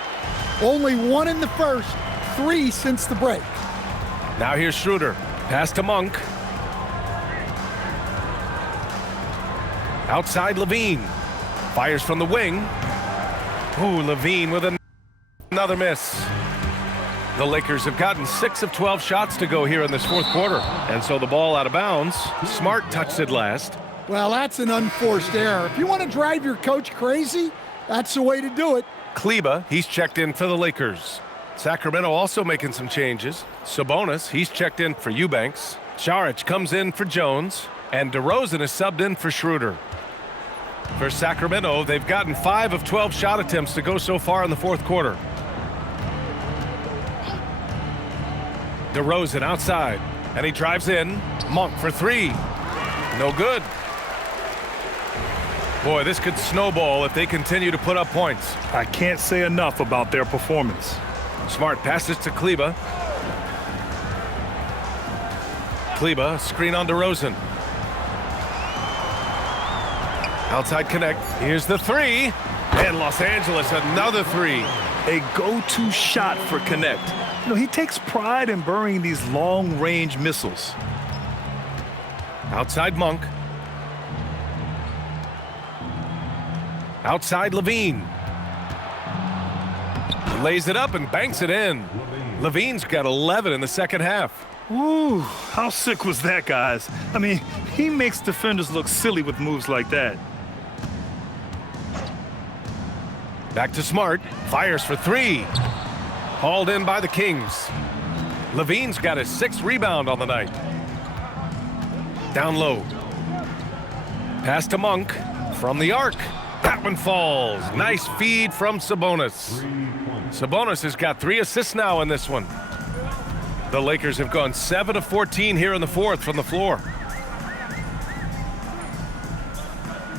Only 1 in the first, 3 since the break. Now here's Schroeder. Pass to Monk. Outside LaVine. Fires from the wing. Ooh, LaVine with a... Another miss. The Lakers have gotten 6 of 12 shots to go here in this fourth quarter. And so the ball out of bounds. Smart touched it last. Well, that's an unforced error. If you want to drive your coach crazy, that's the way to do it. Kleba, he's checked in for the Lakers. Sacramento also making some changes. Sabonis, he's checked in for Eubanks. Saric comes in for Jones. And DeRozan is subbed in for Schroeder. For Sacramento, they've gotten 5 of 12 shot attempts to go so far in the fourth quarter. DeRozan outside, and he drives in. Monk for 3. No good. Boy, this could snowball if they continue to put up points. I can't say enough about their performance. Smart passes to Kleba. Kleba, screen on DeRozan. Outside connect. Here's the 3. And Los Angeles, another 3. A go-to shot for Connect. You know, he takes pride in burying these long-range missiles. Outside Monk. Outside Levine. Lays it up and banks it in. Levine's got 11 in the second half. Ooh, how sick was that, guys? I mean, he makes defenders look silly with moves like that. Back to Smart. Fires for 3. Hauled in by the Kings. Levine's got his 6th rebound on the night. Down low. Pass to Monk. From the arc. That one falls. Nice feed from Sabonis. Sabonis has got 3 assists now in this one. The Lakers have gone 7 of 14 here in the fourth from the floor.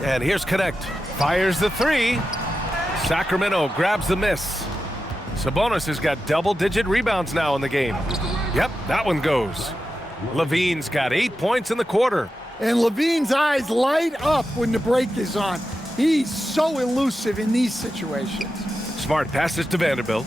And here's Connect. Fires the 3. Sacramento grabs the miss. Sabonis has got double-digit rebounds now in the game. Yep, that one goes. Levine's got 8 points in the quarter. And Levine's eyes light up when the break is on. He's so elusive in these situations. Smart passes to Vanderbilt.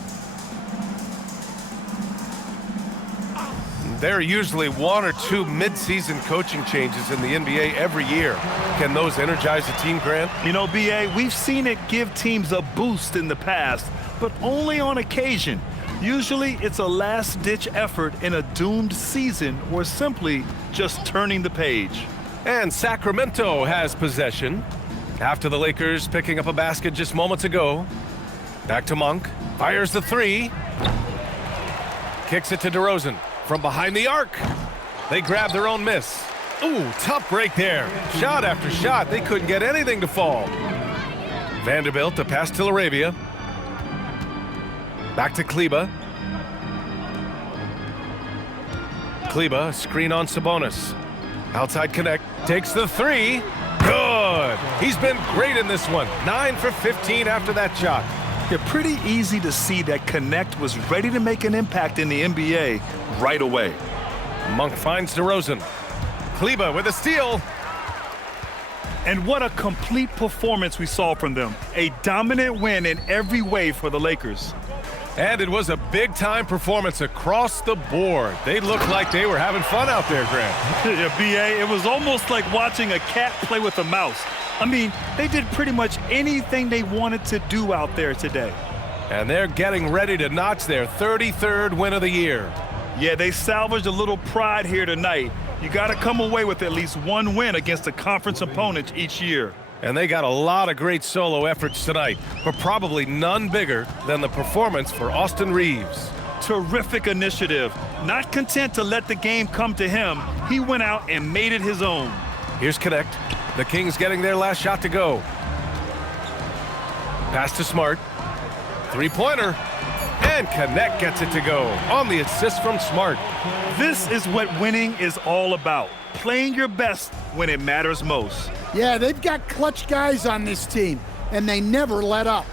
There are usually 1 or 2 mid-season coaching changes in the NBA every year. Can those energize a team, Grant? You know, B.A., we've seen it give teams a boost in the past, but only on occasion. Usually it's a last-ditch effort in a doomed season or simply just turning the page. And Sacramento has possession after the Lakers picking up a basket just moments ago. Back to Monk. Fires the 3. Kicks it to DeRozan. From behind the arc. They grab their own miss. Ooh, tough break there. Shot after shot. They couldn't get anything to fall. Vanderbilt to pass to LaRavia. Back to Kleba. Kleba, screen on Sabonis. Outside connect. Takes the 3. Good. He's been great in this one. 9 for 15 after that shot. Yeah, pretty easy to see that Connect was ready to make an impact in the NBA right away. Monk finds DeRozan. Kleba with a steal. And what a complete performance we saw from them. A dominant win in every way for the Lakers. And it was a big-time performance across the board. They looked like they were having fun out there, Grant. Yeah, B.A., it was almost like watching a cat play with a mouse. I mean, they did pretty much anything they wanted to do out there today. And they're getting ready to notch their 33rd win of the year. Yeah, they salvaged a little pride here tonight. You got to come away with at least 1 win against a conference opponent each year. And they got a lot of great solo efforts tonight, but probably none bigger than the performance for Austin Reeves. Terrific initiative. Not content to let the game come to him, he went out and made it his own. Here's Connect. The Kings getting their last shot to go. Pass to Smart. 3-pointer. And Connect gets it to go on the assist from Smart. This is what winning is all about. Playing your best when it matters most. Yeah, they've got clutch guys on this team, and they never let up.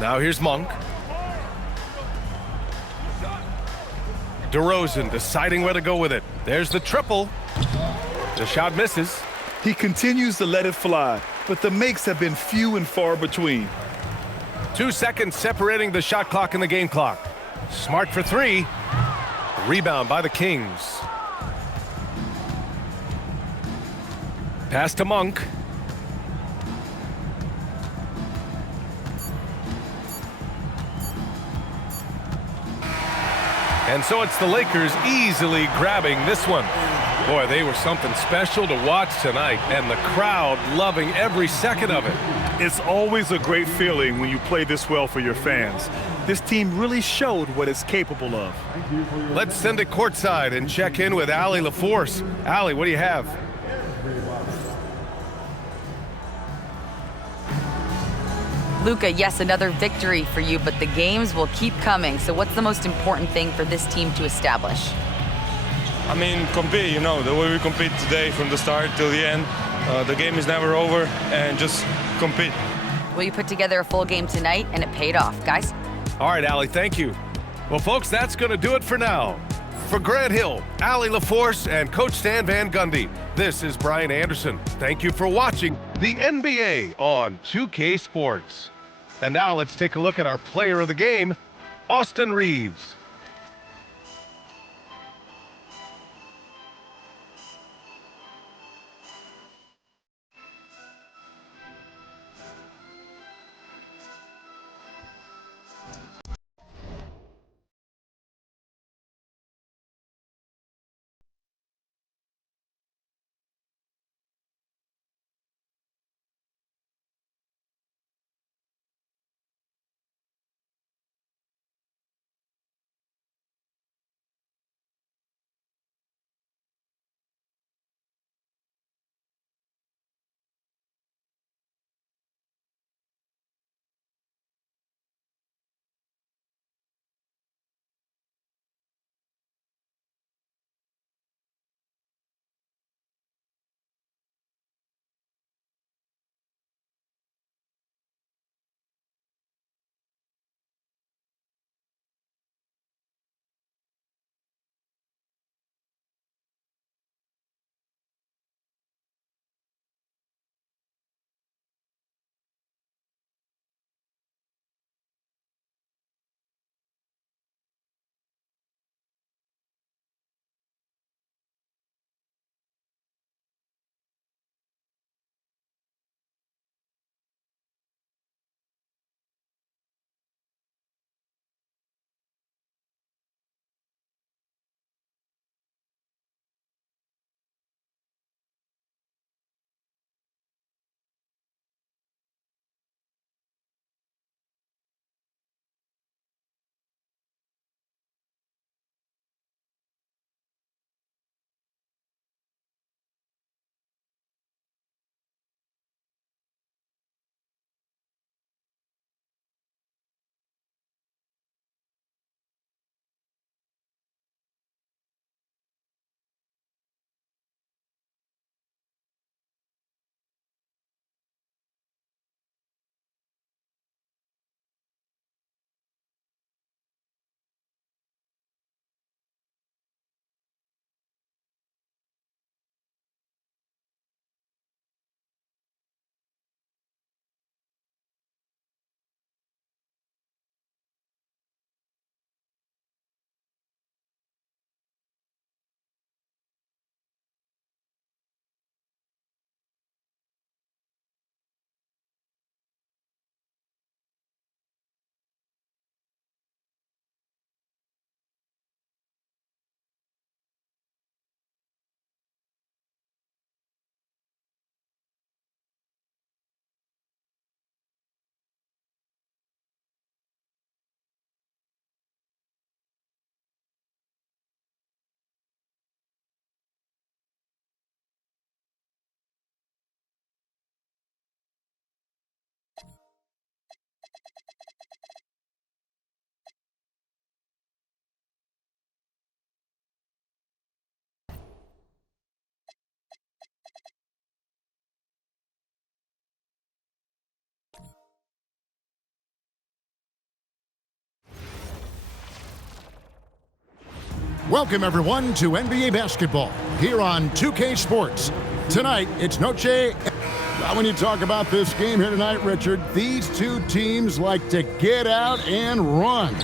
Now here's Monk. DeRozan deciding where to go with it. There's the triple. The shot misses. He continues to let it fly, but the makes have been few and far between. 2 seconds separating the shot clock and the game clock. Smart for 3. Rebound by the Kings. Pass to Monk. And so it's the Lakers easily grabbing this one. Boy, they were something special to watch tonight, and the crowd loving every second of it. It's always a great feeling when you play this well for your fans. This team really showed what it's capable of. Let's send it courtside and check in with Allie LaForce. Allie, what do you have? Luka, yes, another victory for you, but the games will keep coming. So what's the most important thing for this team to establish? I mean, compete, the way we compete today from the start till the end. The game is never over, and just compete. Well, you put together a full game tonight, and it paid off, guys. All right, Allie, thank you. Well, folks, that's going to do it for now. For Grant Hill, Allie LaForce, and Coach Stan Van Gundy, this is Brian Anderson. Thank you for watching the NBA on 2K Sports. And now let's take a look at our player of the game, Austin Reeves. Welcome, everyone, to NBA basketball here on 2K Sports. Tonight, it's Noche. Now, when you talk about this game here tonight, Richard, these two teams like to get out and run.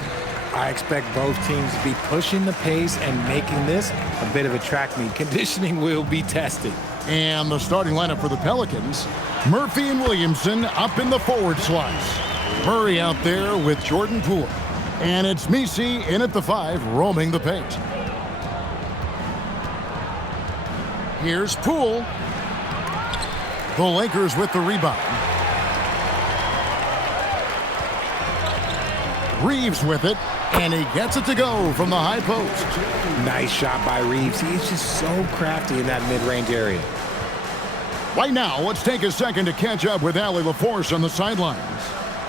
I expect both teams to be pushing the pace and making this a bit of a track meet. Conditioning will be tested. And the starting lineup for the Pelicans, Murphy and Williamson up in the forward slice. Murray out there with Jordan Poole. And it's Messi in at the 5, roaming the paint. Here's Poole. The Lakers with the rebound. Reeves with it, and he gets it to go from the high post. Nice shot by Reeves. He is just so crafty in that mid-range area. Right now, let's take a second to catch up with Allie LaForce on the sidelines.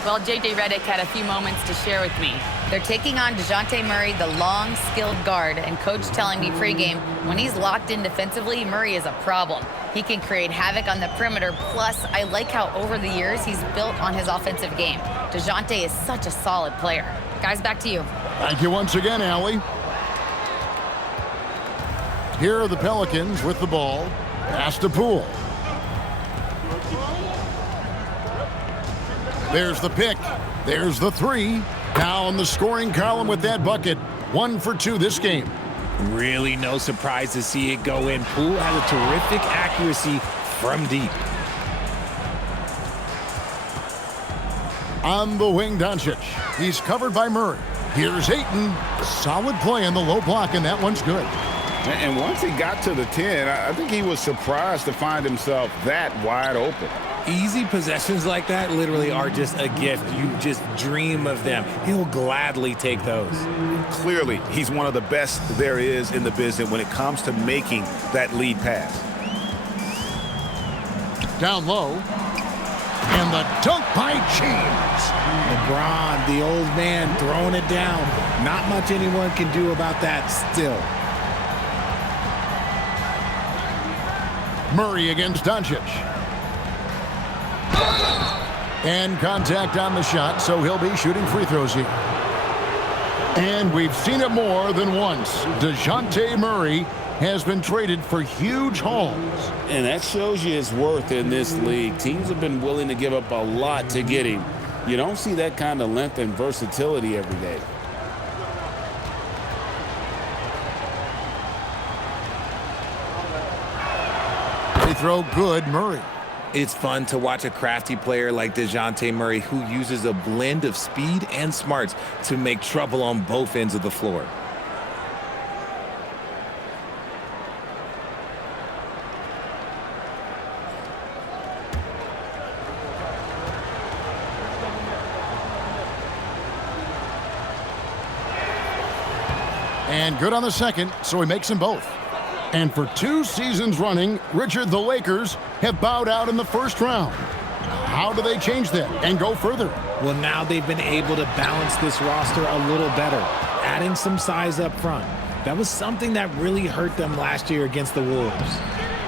Well, J.J. Redick had a few moments to share with me. They're taking on DeJounte Murray, the long, skilled guard, and coach telling me pregame, when he's locked in defensively, Murray is a problem. He can create havoc on the perimeter, plus I like how over the years he's built on his offensive game. DeJounte is such a solid player. Guys, back to you. Thank you once again, Allie. Here are the Pelicans with the ball. Pass to Poole. There's the pick. There's the 3. Down the scoring column with that bucket. 1 for 2 this game. Really no surprise to see it go in. Poole has a terrific accuracy from deep. On the wing, Doncic. He's covered by Murray. Here's Ayton. Solid play in the low block, and that one's good. And once he got to the 10, I think he was surprised to find himself that wide open. Easy possessions like that literally are just a gift. You just dream of them. He'll gladly take those. Clearly, he's one of the best there is in the business when it comes to making that lead pass. Down low. And the dunk by James. LeBron, the old man, throwing it down. Not much anyone can do about that still. Murray against Doncic. And contact on the shot, so he'll be shooting free throws here. And we've seen it more than once. DeJounte Murray has been traded for huge hauls. And that shows you his worth in this league. Teams have been willing to give up a lot to get him. You don't see that kind of length and versatility every day. They throw good, Murray. It's fun to watch a crafty player like DeJounte Murray who uses a blend of speed and smarts to make trouble on both ends of the floor. And good on the second, so he makes them both. And for 2 seasons running, Richard, the Lakers have bowed out in the first round. How do they change that and go further? Well, now they've been able to balance this roster a little better, adding some size up front. That was something that really hurt them last year against the Wolves.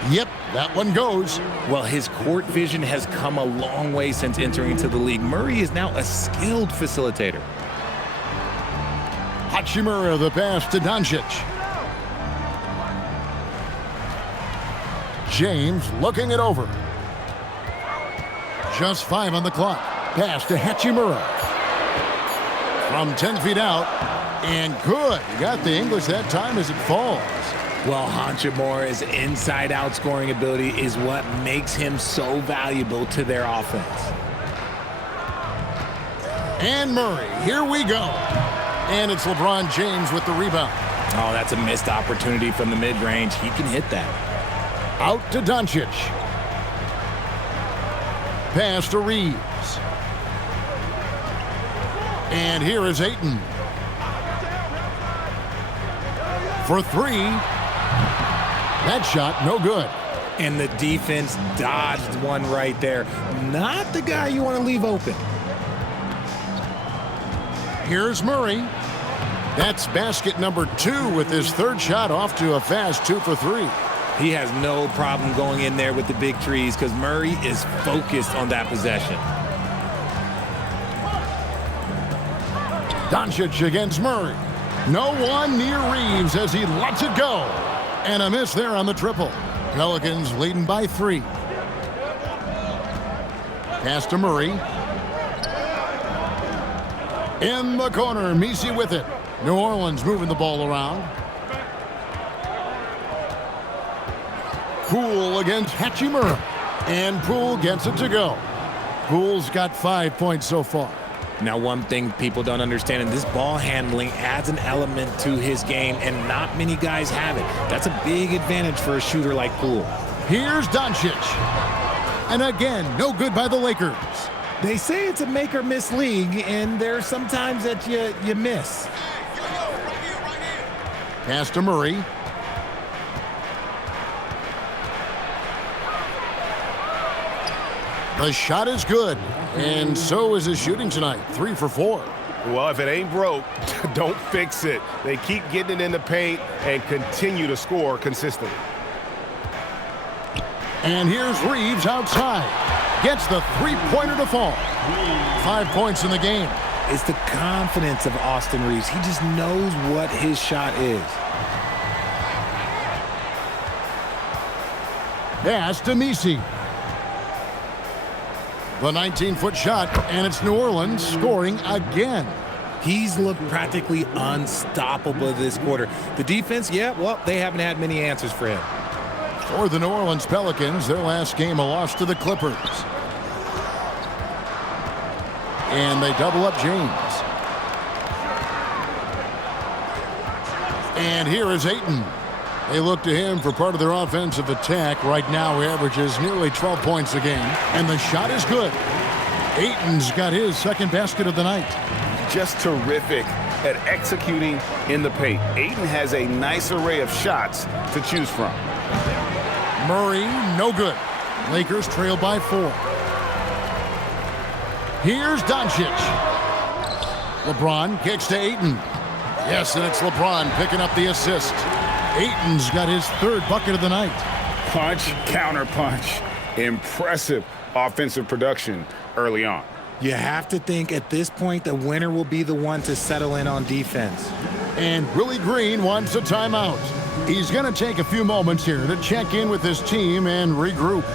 Yep, that one goes. Well, his court vision has come a long way since entering into the league. Murray is now a skilled facilitator. Hachimura, the pass to Doncic. James looking it over. Just 5 on the clock. Pass to Hachimura. From 10 feet out. And good. He got the English that time as it falls. Well, Hachimura's inside-out scoring ability is what makes him so valuable to their offense. And Murray, here we go. And it's LeBron James with the rebound. Oh, that's a missed opportunity from the mid-range. He can hit that. Out to Doncic. Pass to Reeves. And here is Ayton. For 3. That shot, no good. And the defense dodged one right there. Not the guy you want to leave open. Here's Murray. That's basket number 2 with his 3rd shot off to a fast 2 for 3. He has no problem going in there with the big trees because Murray is focused on that possession. Doncic against Murray. No one near Reeves as he lets it go. And a miss there on the triple. Pelicans leading by 3. Pass to Murray. In the corner, Messi with it. New Orleans moving the ball around. Poole against Hachimura. And Poole gets it to go. Poole's got 5 points so far. Now, one thing people don't understand, and this ball handling adds an element to his game, and not many guys have it. That's a big advantage for a shooter like Poole. Here's Doncic. And again, no good by the Lakers. They say it's a make-or-miss league, and there's sometimes that you miss. Pass to Murray. The shot is good, and so is his shooting tonight, 3 for 4. Well, if it ain't broke, don't fix it. They keep getting it in the paint and continue to score consistently. And here's Reeves outside. Gets the three-pointer to fall. 5 points in the game. It's the confidence of Austin Reeves. He just knows what his shot is. Pass to Messi. The 19-foot shot, and it's New Orleans scoring again. He's looked practically unstoppable this quarter. The defense, yeah, well, they haven't had many answers for him. For the New Orleans Pelicans, their last game a loss to the Clippers. And they double up James. And here is Ayton. They look to him for part of their offensive attack. Right now, he averages nearly 12 points a game. And the shot is good. Ayton's got his second basket of the night. Just terrific at executing in the paint. Ayton has a nice array of shots to choose from. Murray, no good. Lakers trail by 4. Here's Doncic. LeBron kicks to Ayton. Yes, and it's LeBron picking up the assist. Ayton's got his third bucket of the night. Punch, counter punch. Impressive offensive production early on. You have to think at this point the winner will be the one to settle in on defense. And Willie Green wants a timeout. He's going to take a few moments here to check in with his team and regroup.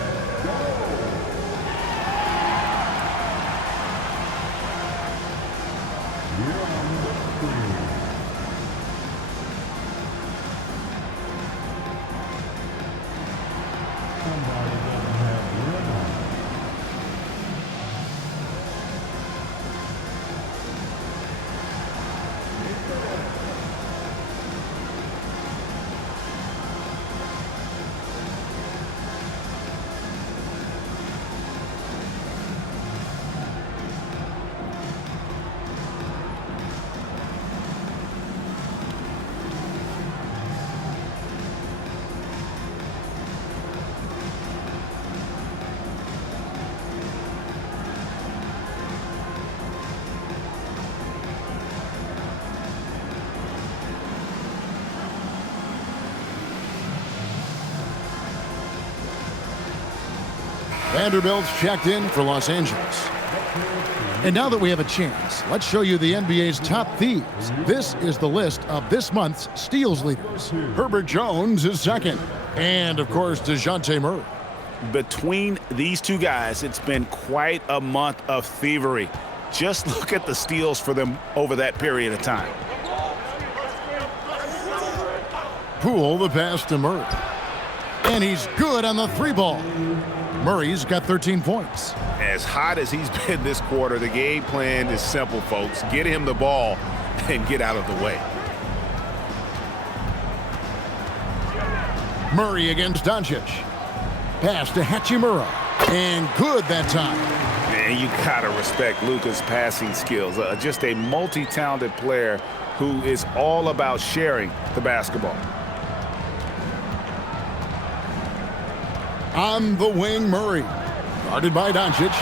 Vanderbilt's checked in for Los Angeles. And now that we have a chance, let's show you the NBA's top thieves. This is the list of this month's steals leaders. Herbert Jones is second. And, of course, DeJounte Murray. Between these two guys, it's been quite a month of thievery. Just look at the steals for them over that period of time. Poole the pass to Murray. And he's good on the three ball. Murray's got 13 points. As hot as he's been this quarter, the game plan is simple, folks. Get him the ball and get out of the way. Murray against Doncic. Pass to Hachimura. And good that time. Man, you gotta respect Luka's passing skills. Just a multi-talented player who is all about sharing the basketball. On the wing, Murray. Guarded by Doncic.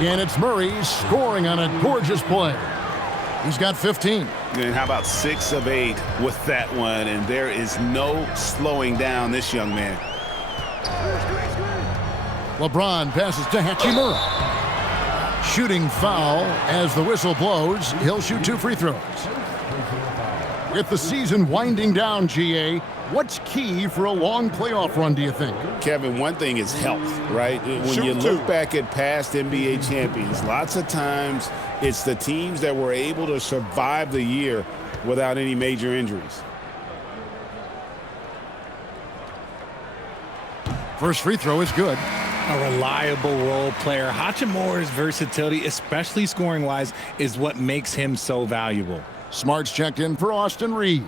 And it's Murray scoring on a gorgeous play. He's got 15. And how about 6 of 8 with that one? And there is no slowing down this young man. LeBron passes to Hachimura. Shooting foul as the whistle blows. He'll shoot 2 free throws. With the season winding down, GA, what's key for a long playoff run, do you think? Kevin, one thing is health, right? When you look back at past NBA champions, lots of times it's the teams that were able to survive the year without any major injuries. First free throw is good. A reliable role player. Hachimura's versatility, especially scoring-wise, is what makes him so valuable. Smart's checked in for Austin Reeves.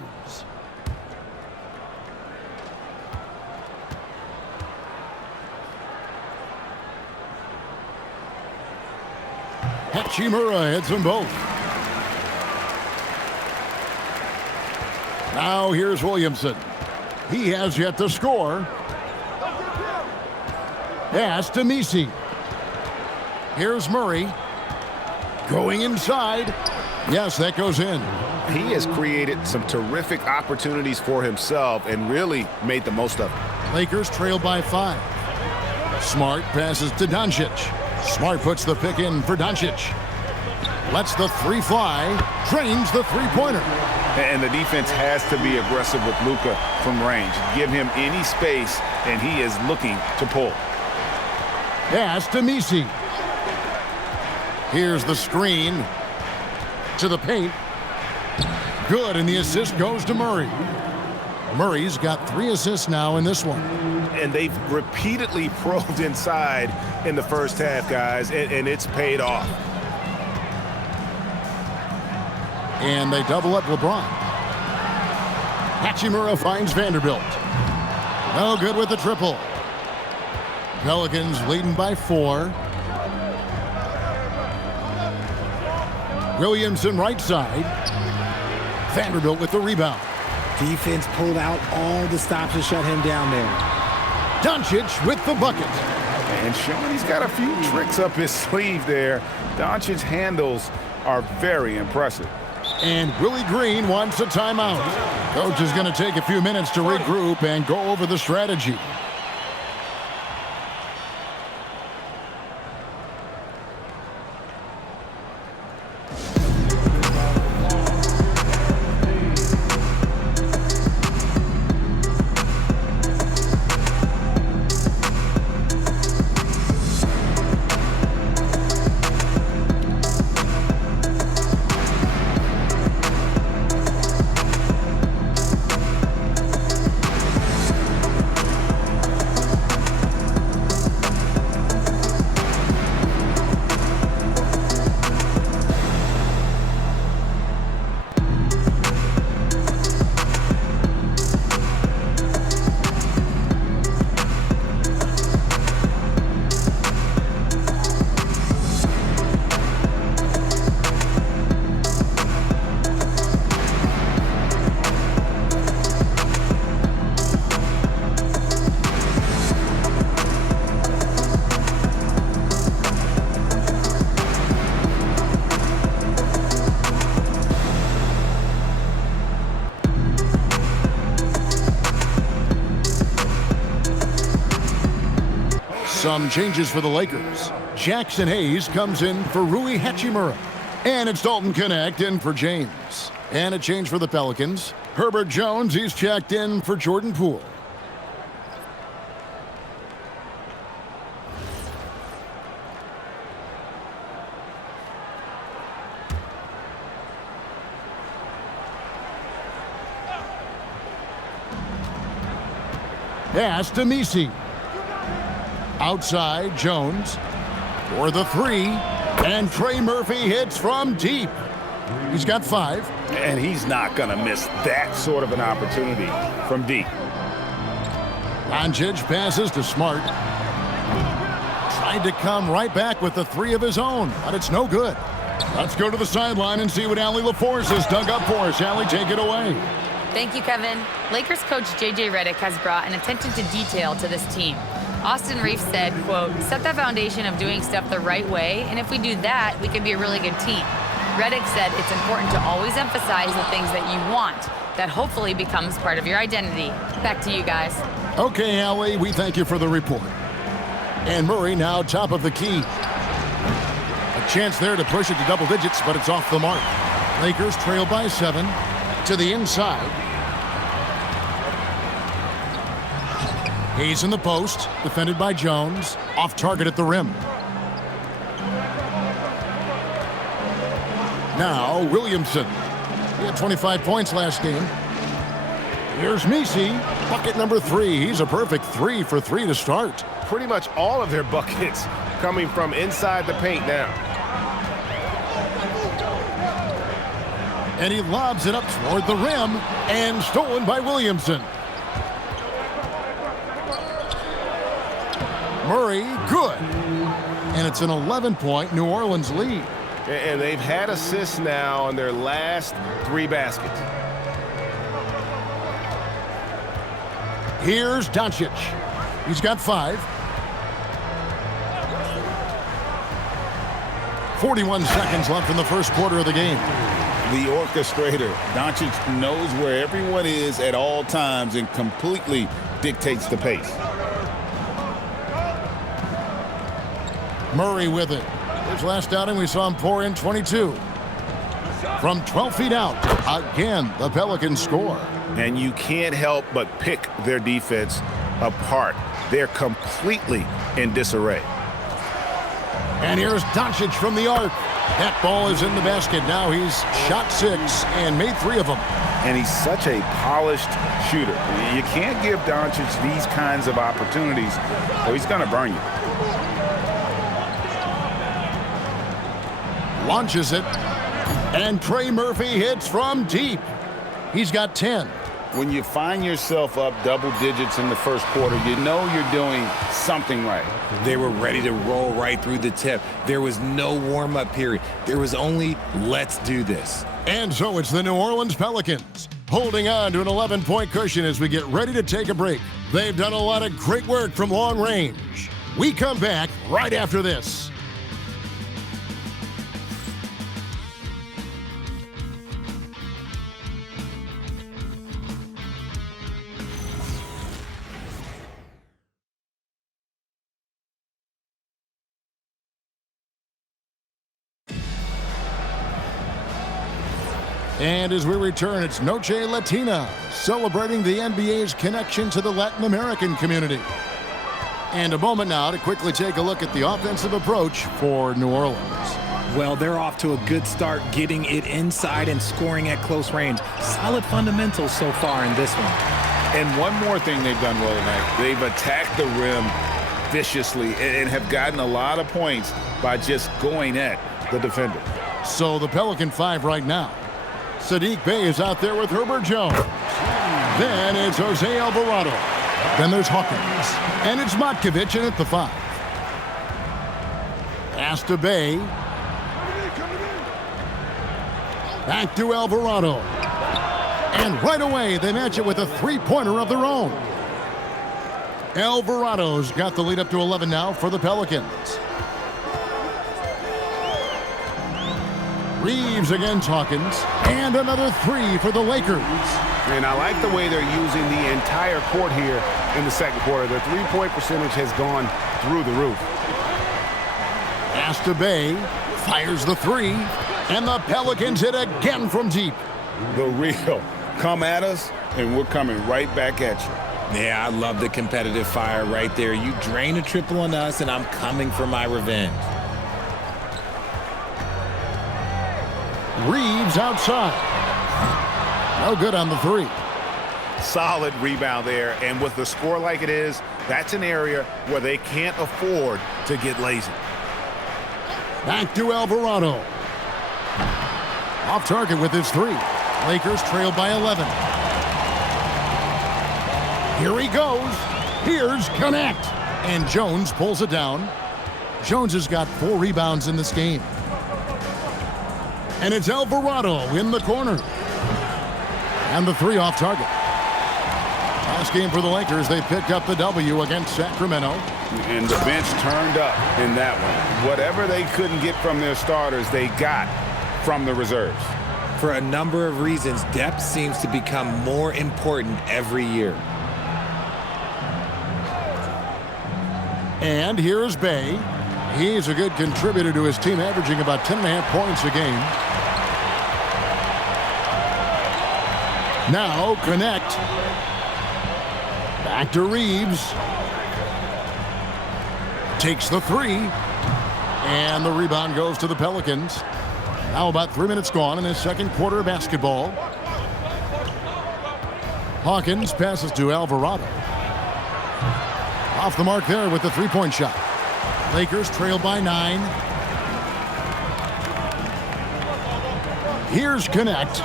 Hachimura heads them both. Now here's Williamson. He has yet to score. Pass to Misi. Here's Murray. Going inside. Yes, that goes in. He has created some terrific opportunities for himself and really made the most of it. Lakers trail by 5. Smart passes to Doncic. Smart puts the pick in for Doncic. Lets the three fly. Drains the three-pointer. And the defense has to be aggressive with Luka from range. Give him any space, and he is looking to pull. Pass to Misi. Here's the screen to the paint. Good, and the assist goes to Murray. Murray's got 3 assists now in this one. And they've repeatedly probed inside in the first half, guys, and it's paid off. And they double up LeBron. Hachimura finds Vanderbilt. No good with the triple. Pelicans leading by 4. Williamson right side. Vanderbilt with the rebound. Defense pulled out all the stops to shut him down there. Doncic with the bucket. And showing he's got a few tricks up his sleeve there. Doncic's handles are very impressive. And Willie Green wants a timeout. Coach is going to take a few minutes to regroup and go over the strategy. Some changes for the Lakers. Jackson Hayes comes in for Rui Hachimura. And it's Dalton Connect in for James. And a change for the Pelicans. Herbert Jones, he's checked in for Jordan Poole. Pass to Misi. Outside, Jones for the 3. And Trey Murphy hits from deep. He's got 5. And he's not going to miss that sort of an opportunity from deep. Doncic passes to Smart. Tried to come right back with the 3 of his own, but it's no good. Let's go to the sideline and see what Allie LaForce has dug up for us. Allie, take it away. Thank you, Kevin. Lakers coach J.J. Redick has brought an attention to detail to this team. Austin Reeves said, quote, set the foundation of doing stuff the right way, and if we do that, we can be a really good team. Redick said it's important to always emphasize the things that you want. That hopefully becomes part of your identity. Back to you guys. Okay, Allie, we thank you for the report. And Murray now top of the key. A chance there to push it to double digits, but it's off the mark. Lakers trail by 7 to the inside. Hayes in the post, defended by Jones. Off target at the rim. Now, Williamson. He had 25 points last game. Here's Misi, bucket number 3. He's a perfect 3 for 3 to start. pretty much all of their buckets coming from inside the paint now. And he lobs it up toward the rim, and stolen by Williamson. Murray, good. And it's an 11-point New Orleans lead. And they've had assists now on their last 3 baskets. Here's Doncic. He's got 5. 41 seconds left in the first quarter of the game. The orchestrator, Doncic, knows where everyone is at all times and completely dictates the pace. Murray with it. His last outing, we saw him pour in 22. From 12 feet out, again, the Pelicans score. And you can't help but pick their defense apart. They're completely in disarray. And here's Doncic from the arc. That ball is in the basket. Now he's shot 6 and made 3 of them. And he's such a polished shooter. You can't give Doncic these kinds of opportunities, or he's going to burn you. Launches it. And Trey Murphy hits from deep. He's got 10. When you find yourself up double digits in the first quarter, you know you're doing something right. They were ready to roll right through the tip. There was no warm-up period. There was only, let's do this. And so it's the New Orleans Pelicans holding on to an 11-point cushion as we get ready to take a break. They've done a lot of great work from long range. We come back right after this. And as we return, it's Noche Latina, celebrating the NBA's connection to the Latin American community. And a moment now to quickly take a look at the offensive approach for New Orleans. Well, they're off to a good start, getting it inside and scoring at close range. Solid fundamentals so far in this one. And one more thing they've done well tonight. They've attacked the rim viciously and have gotten a lot of points by just going at the defender. So the Pelican 5 right now. Sadiq Bey is out there with Herbert Jones. Then it's Jose Alvarado. Then there's Hawkins. And it's Matkovic in at the 5. Pass to Bey. Back to Alvarado. And right away, they match it with a 3-pointer of their own. Alvarado's got the lead up to 11 now for the Pelicans. Reeves against Hawkins, and another 3 for the Lakers. And I like the way they're using the entire court here in the second quarter. Their 3-point percentage has gone through the roof. Pass to Bey, fires the 3, and the Pelicans hit again from deep. The real come at us, and we're coming right back at you. Yeah, I love the competitive fire right there. You drain a triple on us, and I'm coming for my revenge. Reeves outside. No good on the 3. Solid rebound there, and with the score like it is, that's an area where they can't afford to get lazy. Back to Alvarado. Off target with his 3. Lakers trail by 11. Here he goes. Here's Connect. And Jones pulls it down. Jones has got 4 rebounds in this game. And it's Alvarado in the corner. And the 3 off target. Last game for the Lakers, they picked up the W against Sacramento. And the bench turned up in that one. Whatever they couldn't get from their starters, they got from the reserves. For a number of reasons, depth seems to become more important every year. And here's Bey. He's a good contributor to his team, averaging about 10.5 points a game. Now Connect. Back to Reeves. Takes the 3. And the rebound goes to the Pelicans. Now about 3 minutes gone in his second quarter of basketball. Hawkins passes to Alvarado. Off the mark there with the three-point shot. Lakers trail by 9. Here's Connect.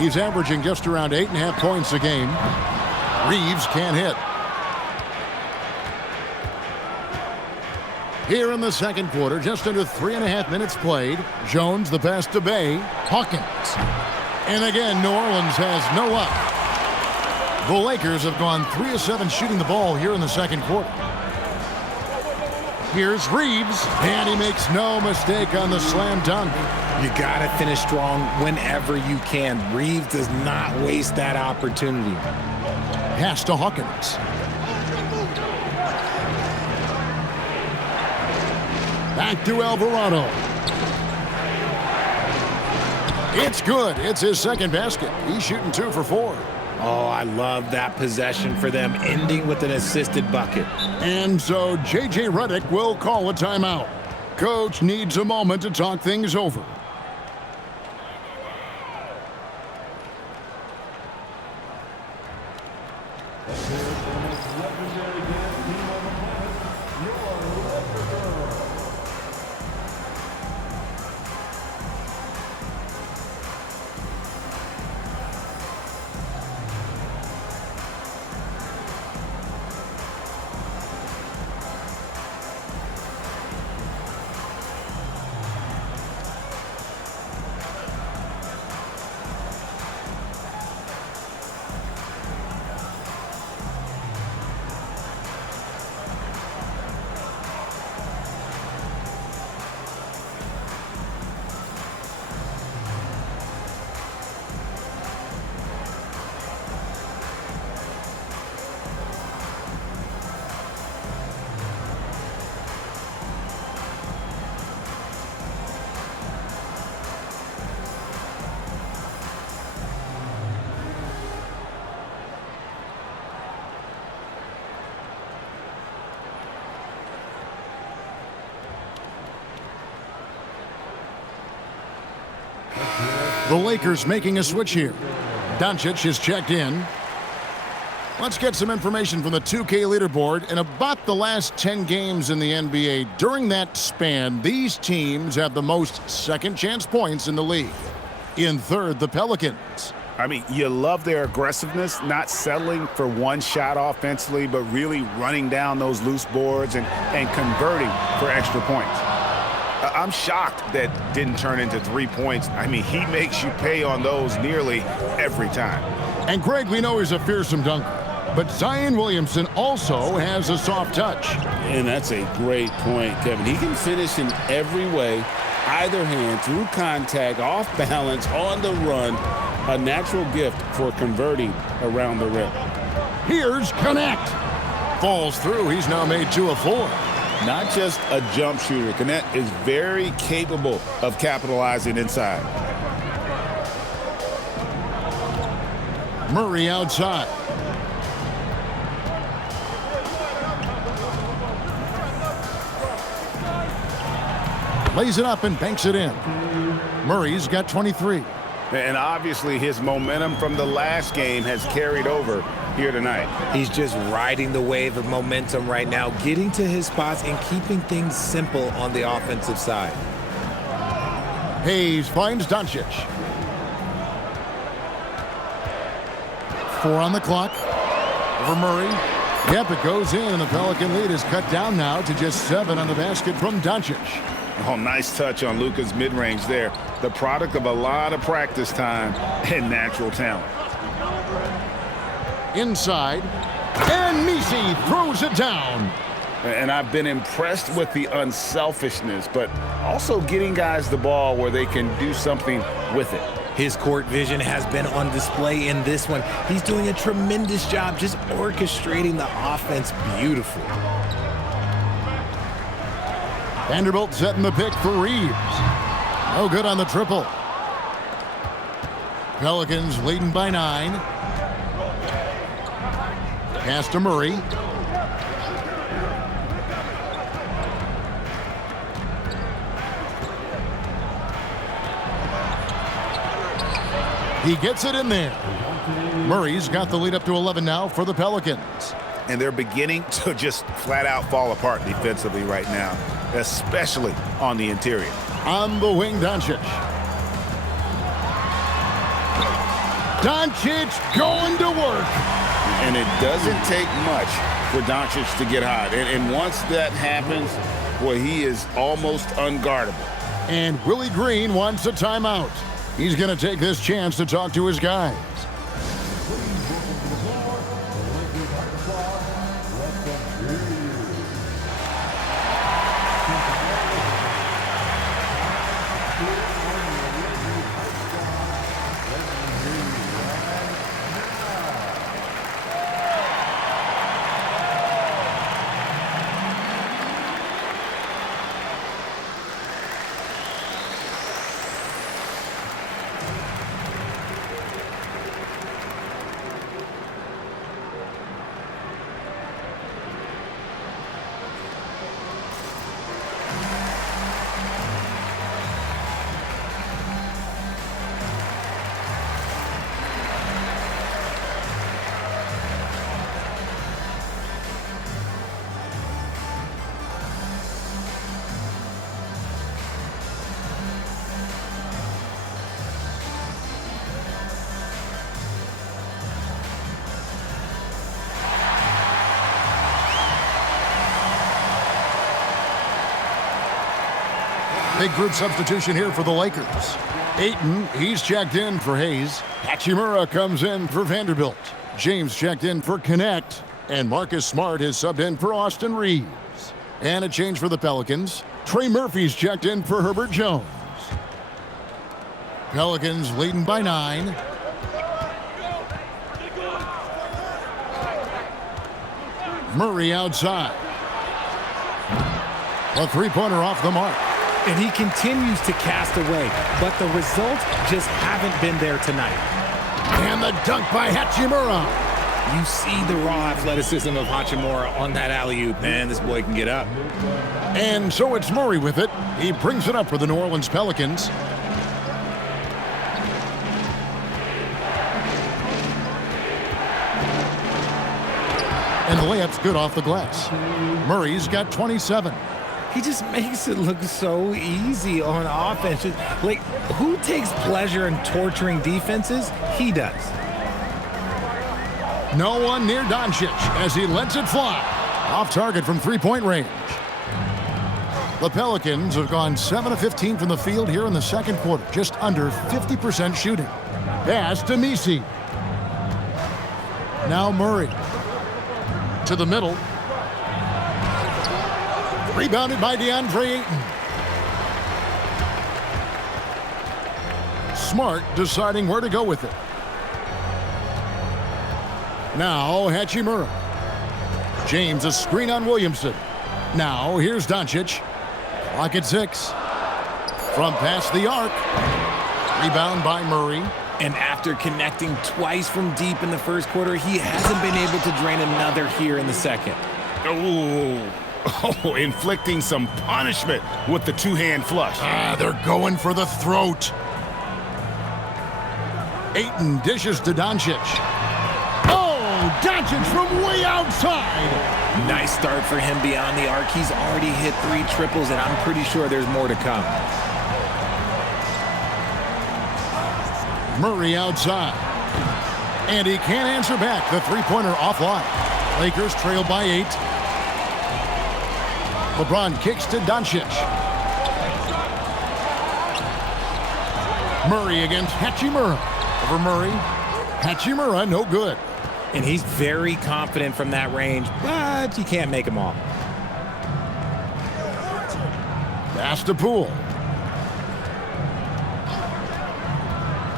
He's averaging just around 8.5 points a game. Reeves can't hit. Here in the second quarter, just under 3.5 minutes played. Jones, the pass to Bay. Hawkins. And again, New Orleans has no up. The Lakers have gone 3 of 7 shooting the ball here in the second quarter. Here's Reeves, and he makes no mistake on the slam dunk. You got to finish strong whenever you can. Reeves does not waste that opportunity. Pass to Hawkins. Back to Alvarado. It's good. It's his second basket. He's shooting 2 for 4. Oh, I love that possession for them, ending with an assisted bucket. And so J.J. Redick will call a timeout. Coach needs a moment to talk things over. The Lakers making a switch here. Doncic is checked in. Let's get some information from the 2K leaderboard. In about the last 10 games in the NBA, during that span, these teams have the most second-chance points in the league. In third, the Pelicans. I mean, you love their aggressiveness, not settling for one shot offensively, but really running down those loose boards and converting for extra points. I'm shocked that didn't turn into 3 points. I mean, he makes you pay on those nearly every time. And Greg, we know he's a fearsome dunker, but Zion Williamson also has a soft touch. And that's a great point, Kevin. He can finish in every way, either hand, through contact, off balance, on the run. A natural gift for converting around the rim. Here's Connect. Falls through. He's now made 2 of 4. Not just a jump shooter. Connect is very capable of capitalizing inside. Murray outside. Lays it up and banks it in. Murray's got 23. And obviously his momentum from the last game has carried over here tonight. He's just riding the wave of momentum right now, getting to his spots and keeping things simple on the offensive side. Hayes finds Doncic. 4 on the clock. Over Murray. Yep, it goes in, and the Pelican lead is cut down now to just 7 on the basket from Doncic. Oh, nice touch on Luka's mid-range there. The product of a lot of practice time and natural talent. Inside, and Nisi throws it down. And I've been impressed with the unselfishness, but also getting guys the ball where they can do something with it. His court vision has been on display in this one. He's doing a tremendous job just orchestrating the offense beautifully. Vanderbilt setting the pick for Reeves. No good on the triple. Pelicans leading by 9. Pass to Murray. He gets it in there. Murray's got the lead up to 11 now for the Pelicans. and they're beginning to just flat out fall apart defensively right now, especially on the interior. On the wing, Doncic. Doncic going to work. And it doesn't take much for Doncic to get hot. And once that happens, boy, he is almost unguardable. And Willie Green wants a timeout. He's going to take this chance to talk to his guys. Big group substitution here for the Lakers. Ayton, he's checked in for Hayes. Hachimura comes in for Vanderbilt. James checked in for Connect. And Marcus Smart has subbed in for Austin Reeves. And a change for the Pelicans. Trey Murphy's checked in for Herbert Jones. Pelicans leading by 9. Murray outside. A three-pointer off the mark. And he continues to cast away, but the results just haven't been there tonight. And the dunk by Hachimura. You see the raw athleticism of Hachimura on that alley-oop. Man, this boy can get up. And so it's Murray with it. He brings it up for the New Orleans Pelicans. And the layup's good off the glass. Murray's got 27. He just makes it look so easy on offense. Like, who takes pleasure in torturing defenses? He does. No one near Doncic as he lets it fly. Off target from three-point range. The Pelicans have gone 7 of 15 from the field here in the second quarter. Just under 50% shooting. Pass to Misi. Now Murray. To the middle. Rebounded by DeAndre Ayton. Smart deciding where to go with it. Now Hachimura. James a screen on Williamson. Now here's Doncic. Clock at 6. From past the arc. Rebound by Murray. And after connecting twice from deep in the first quarter, he hasn't been able to drain another here in the second. Oh, inflicting some punishment with the two-hand flush. They're going for the throat. Ayton dishes to Doncic. Oh, Doncic from way outside. Nice start for him beyond the arc. He's already hit 3 triples, and I'm pretty sure there's more to come. Murray outside. And he can't answer back. The three-pointer offline. Lakers trail by 8. LeBron kicks to Doncic. Murray against Hachimura. Over Murray. Hachimura, no good. And he's very confident from that range, but you can't make him all. Pass to Poole.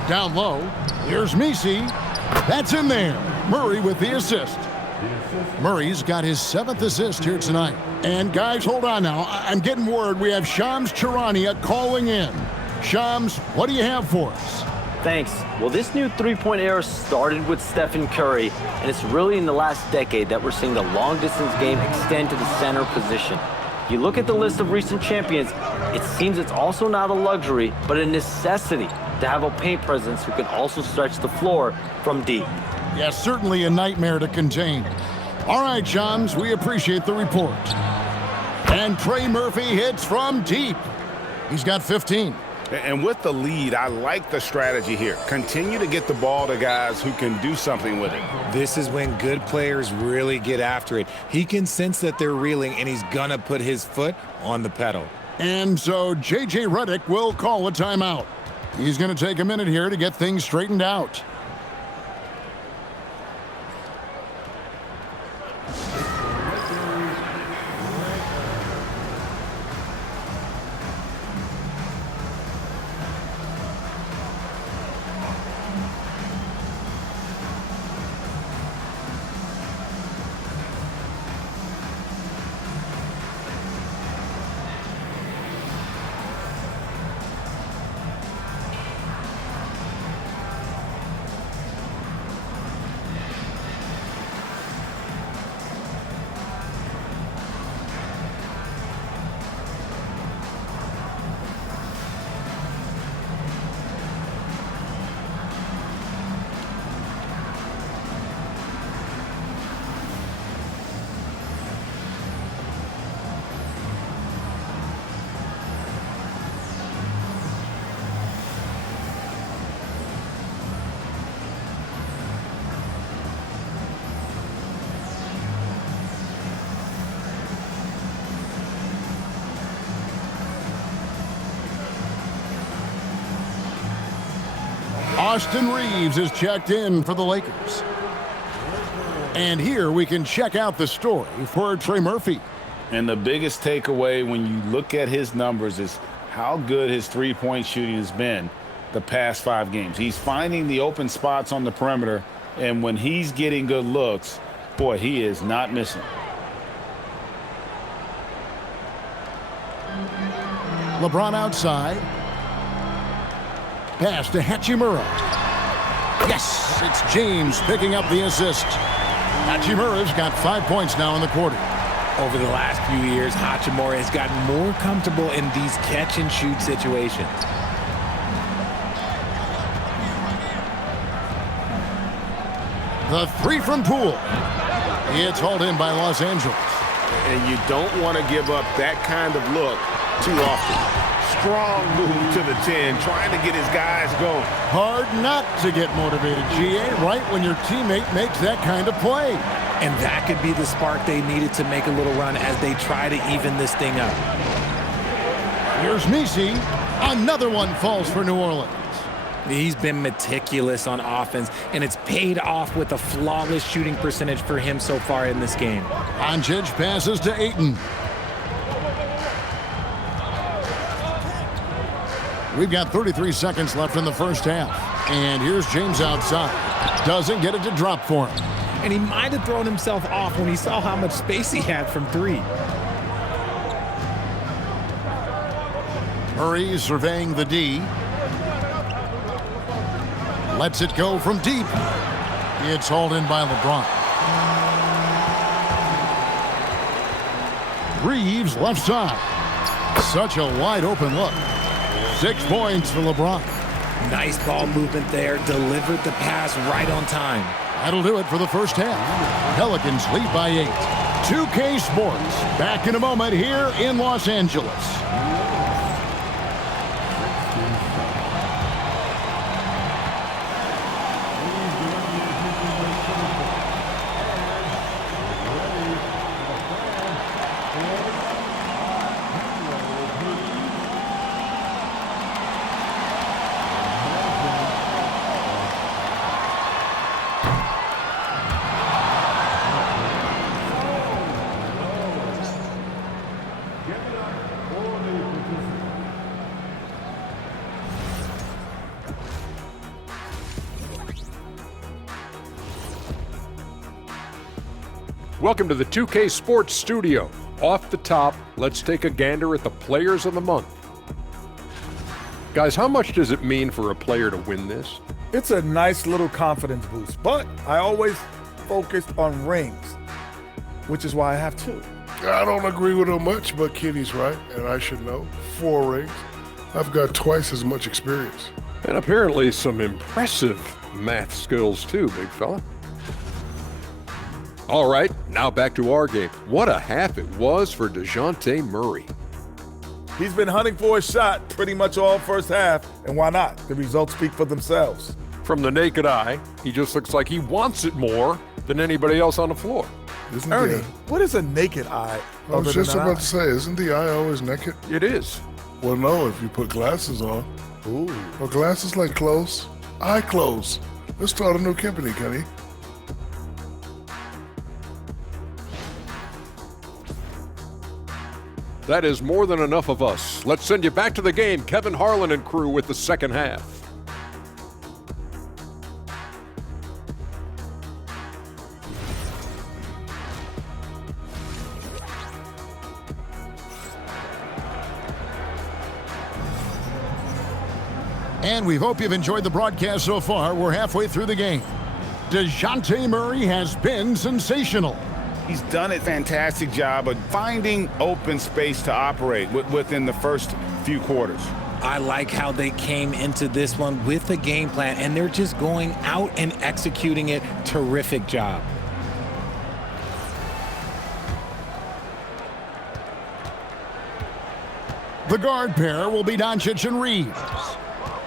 Down low. Here's Misi. That's in there. Murray with the assist. Murray's got his 7th assist here tonight. And guys, hold on now. I'm getting word we have Shams Charania calling in. Shams, what do you have for us? Thanks. Well, this new three-point era started with Stephen Curry, and it's really in the last decade that we're seeing the long-distance game extend to the center position. If you look at the list of recent champions, it seems it's also not a luxury, but a necessity to have a paint presence who can also stretch the floor from deep. Yeah, certainly a nightmare to contain. All right, chums, we appreciate the report. And Trey Murphy hits from deep. He's got 15. And with the lead, I like the strategy here. Continue to get the ball to guys who can do something with it. This is when good players really get after it. He can sense that they're reeling, and he's going to put his foot on the pedal. And so J.J. Redick will call a timeout. He's going to take a minute here to get things straightened out. Austin Reeves is checked in for the Lakers. And here we can check out the story for Trey Murphy. And the biggest takeaway when you look at his numbers is how good his three-point shooting has been the past 5 games. He's finding the open spots on the perimeter, and when he's getting good looks, boy, he is not missing. LeBron outside. Pass to Hachimura. Yes, it's James picking up the assist. Hachimura's got 5 points now in the quarter. Over the last few years, Hachimura has gotten more comfortable in these catch-and-shoot situations. The three from Poole. It's hauled in by Los Angeles. And you don't want to give up that kind of look too often. Strong move to the 10, trying to get his guys going. Hard not to get motivated, GA, right when your teammate makes that kind of play. And that could be the spark they needed to make a little run as they try to even this thing up. Here's Messi. Another one falls for New Orleans. He's been meticulous on offense, and it's paid off with a flawless shooting percentage for him so far in this game. Doncic passes to Ayton. We've got 33 seconds left in the first half. And here's James outside. Doesn't get it to drop for him. And he might have thrown himself off when he saw how much space he had from 3. Murray surveying the D. Lets it go from deep. It's hauled in by LeBron. Reeves left side. Such a wide open look. 6 points for LeBron. Nice ball movement there. Delivered the pass right on time. That'll do it for the first half. Pelicans lead by 8. 2K Sports back in a moment here in Los Angeles. Welcome to the 2K Sports Studio. Off the top, let's take a gander at the Players of the Month. Guys, how much does it mean for a player to win this? It's a nice little confidence boost, but I always focus on rings, which is why I have 2. I don't agree with him much, but Kenny's right, and I should know. 4 rings. I've got twice as much experience. And apparently some impressive math skills too, big fella. All right, now back to our game. What a half it was for DeJounte Murray. He's been hunting for a shot pretty much all first half, and why not? The results speak for themselves. From the naked eye, he just looks like he wants it more than anybody else on the floor. Ernie, what is a naked eye? I was just about to say, isn't the eye always naked? It is. Well, no, if you put glasses on. Ooh. Well, glasses like clothes. Eye clothes. Let's start a new company, Kenny. That is more than enough of us. Let's send you back to the game, Kevin Harlan and crew with the second half. And we hope you've enjoyed the broadcast so far. We're halfway through the game. DeJounte Murray has been sensational. He's done a fantastic job of finding open space to operate within the first few quarters. I like how they came into this one with a game plan, and they're just going out and executing it. Terrific job. The guard pair will be Doncic and Reeves.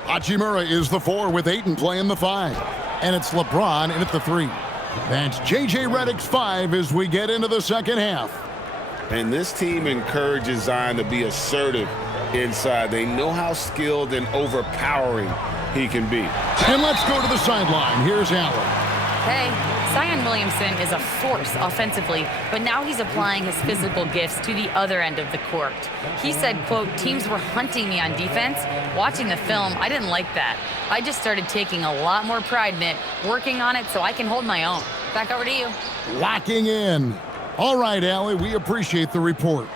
Hachimura is the 4 with Ayton playing the 5. And it's LeBron in at the 3. That's J.J. Redick's 5 as we get into the second half. And this team encourages Zion to be assertive inside. They know how skilled and overpowering he can be. And let's go to the sideline. Here's Allen. Hey, Zion Williamson is a force offensively, but now he's applying his physical gifts to the other end of the court. He said, quote, teams were hunting me on defense. Watching the film, I didn't like that. I just started taking a lot more pride in it, working on it so I can hold my own. Back over to you. Locking in. All right, Allie, we appreciate the report.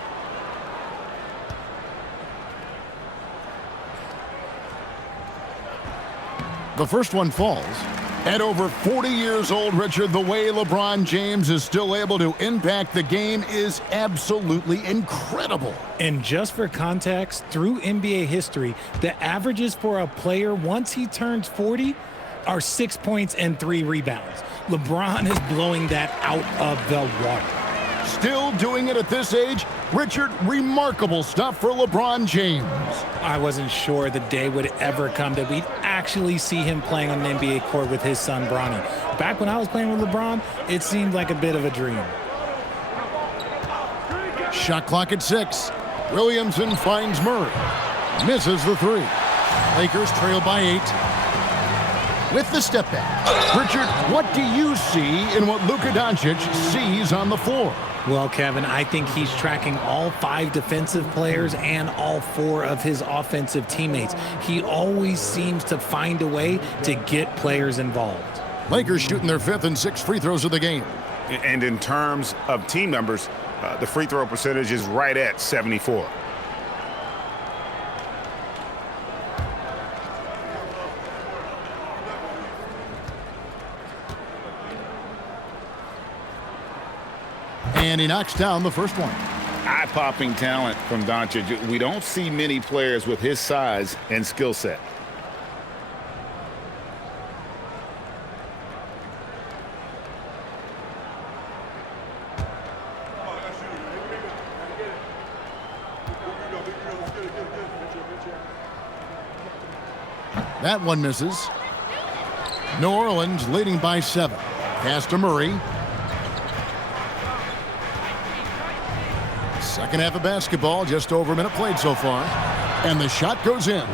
The first one falls. At over 40 years old, Richard, the way LeBron James is still able to impact the game is absolutely incredible. And just for context, through NBA history, the averages for a player once he turns 40 are 6 points and 3 rebounds. LeBron is blowing that out of the water. Still doing it at this age? Richard, remarkable stuff for LeBron James. I wasn't sure the day would ever come that we'd actually see him playing on an NBA court with his son, Bronny. Back when I was playing with LeBron, it seemed like a bit of a dream. Shot clock at 6. Williamson finds Murray. Misses the 3. Lakers trail by 8. With the step back. Richard, what do you see in what Luka Doncic sees on the floor? Well, Kevin, I think he's tracking all 5 defensive players and all 4 of his offensive teammates. He always seems to find a way to get players involved. Lakers shooting their 5th and 6th free throws of the game. And in terms of team numbers, the free throw percentage is right at 74. And he knocks down the first one. Eye-popping talent from Doncic. We don't see many players with his size and skill set. That one misses. New Orleans leading by 7. Pass to Murray. Second half of basketball, just over a minute played so far. And the shot goes in.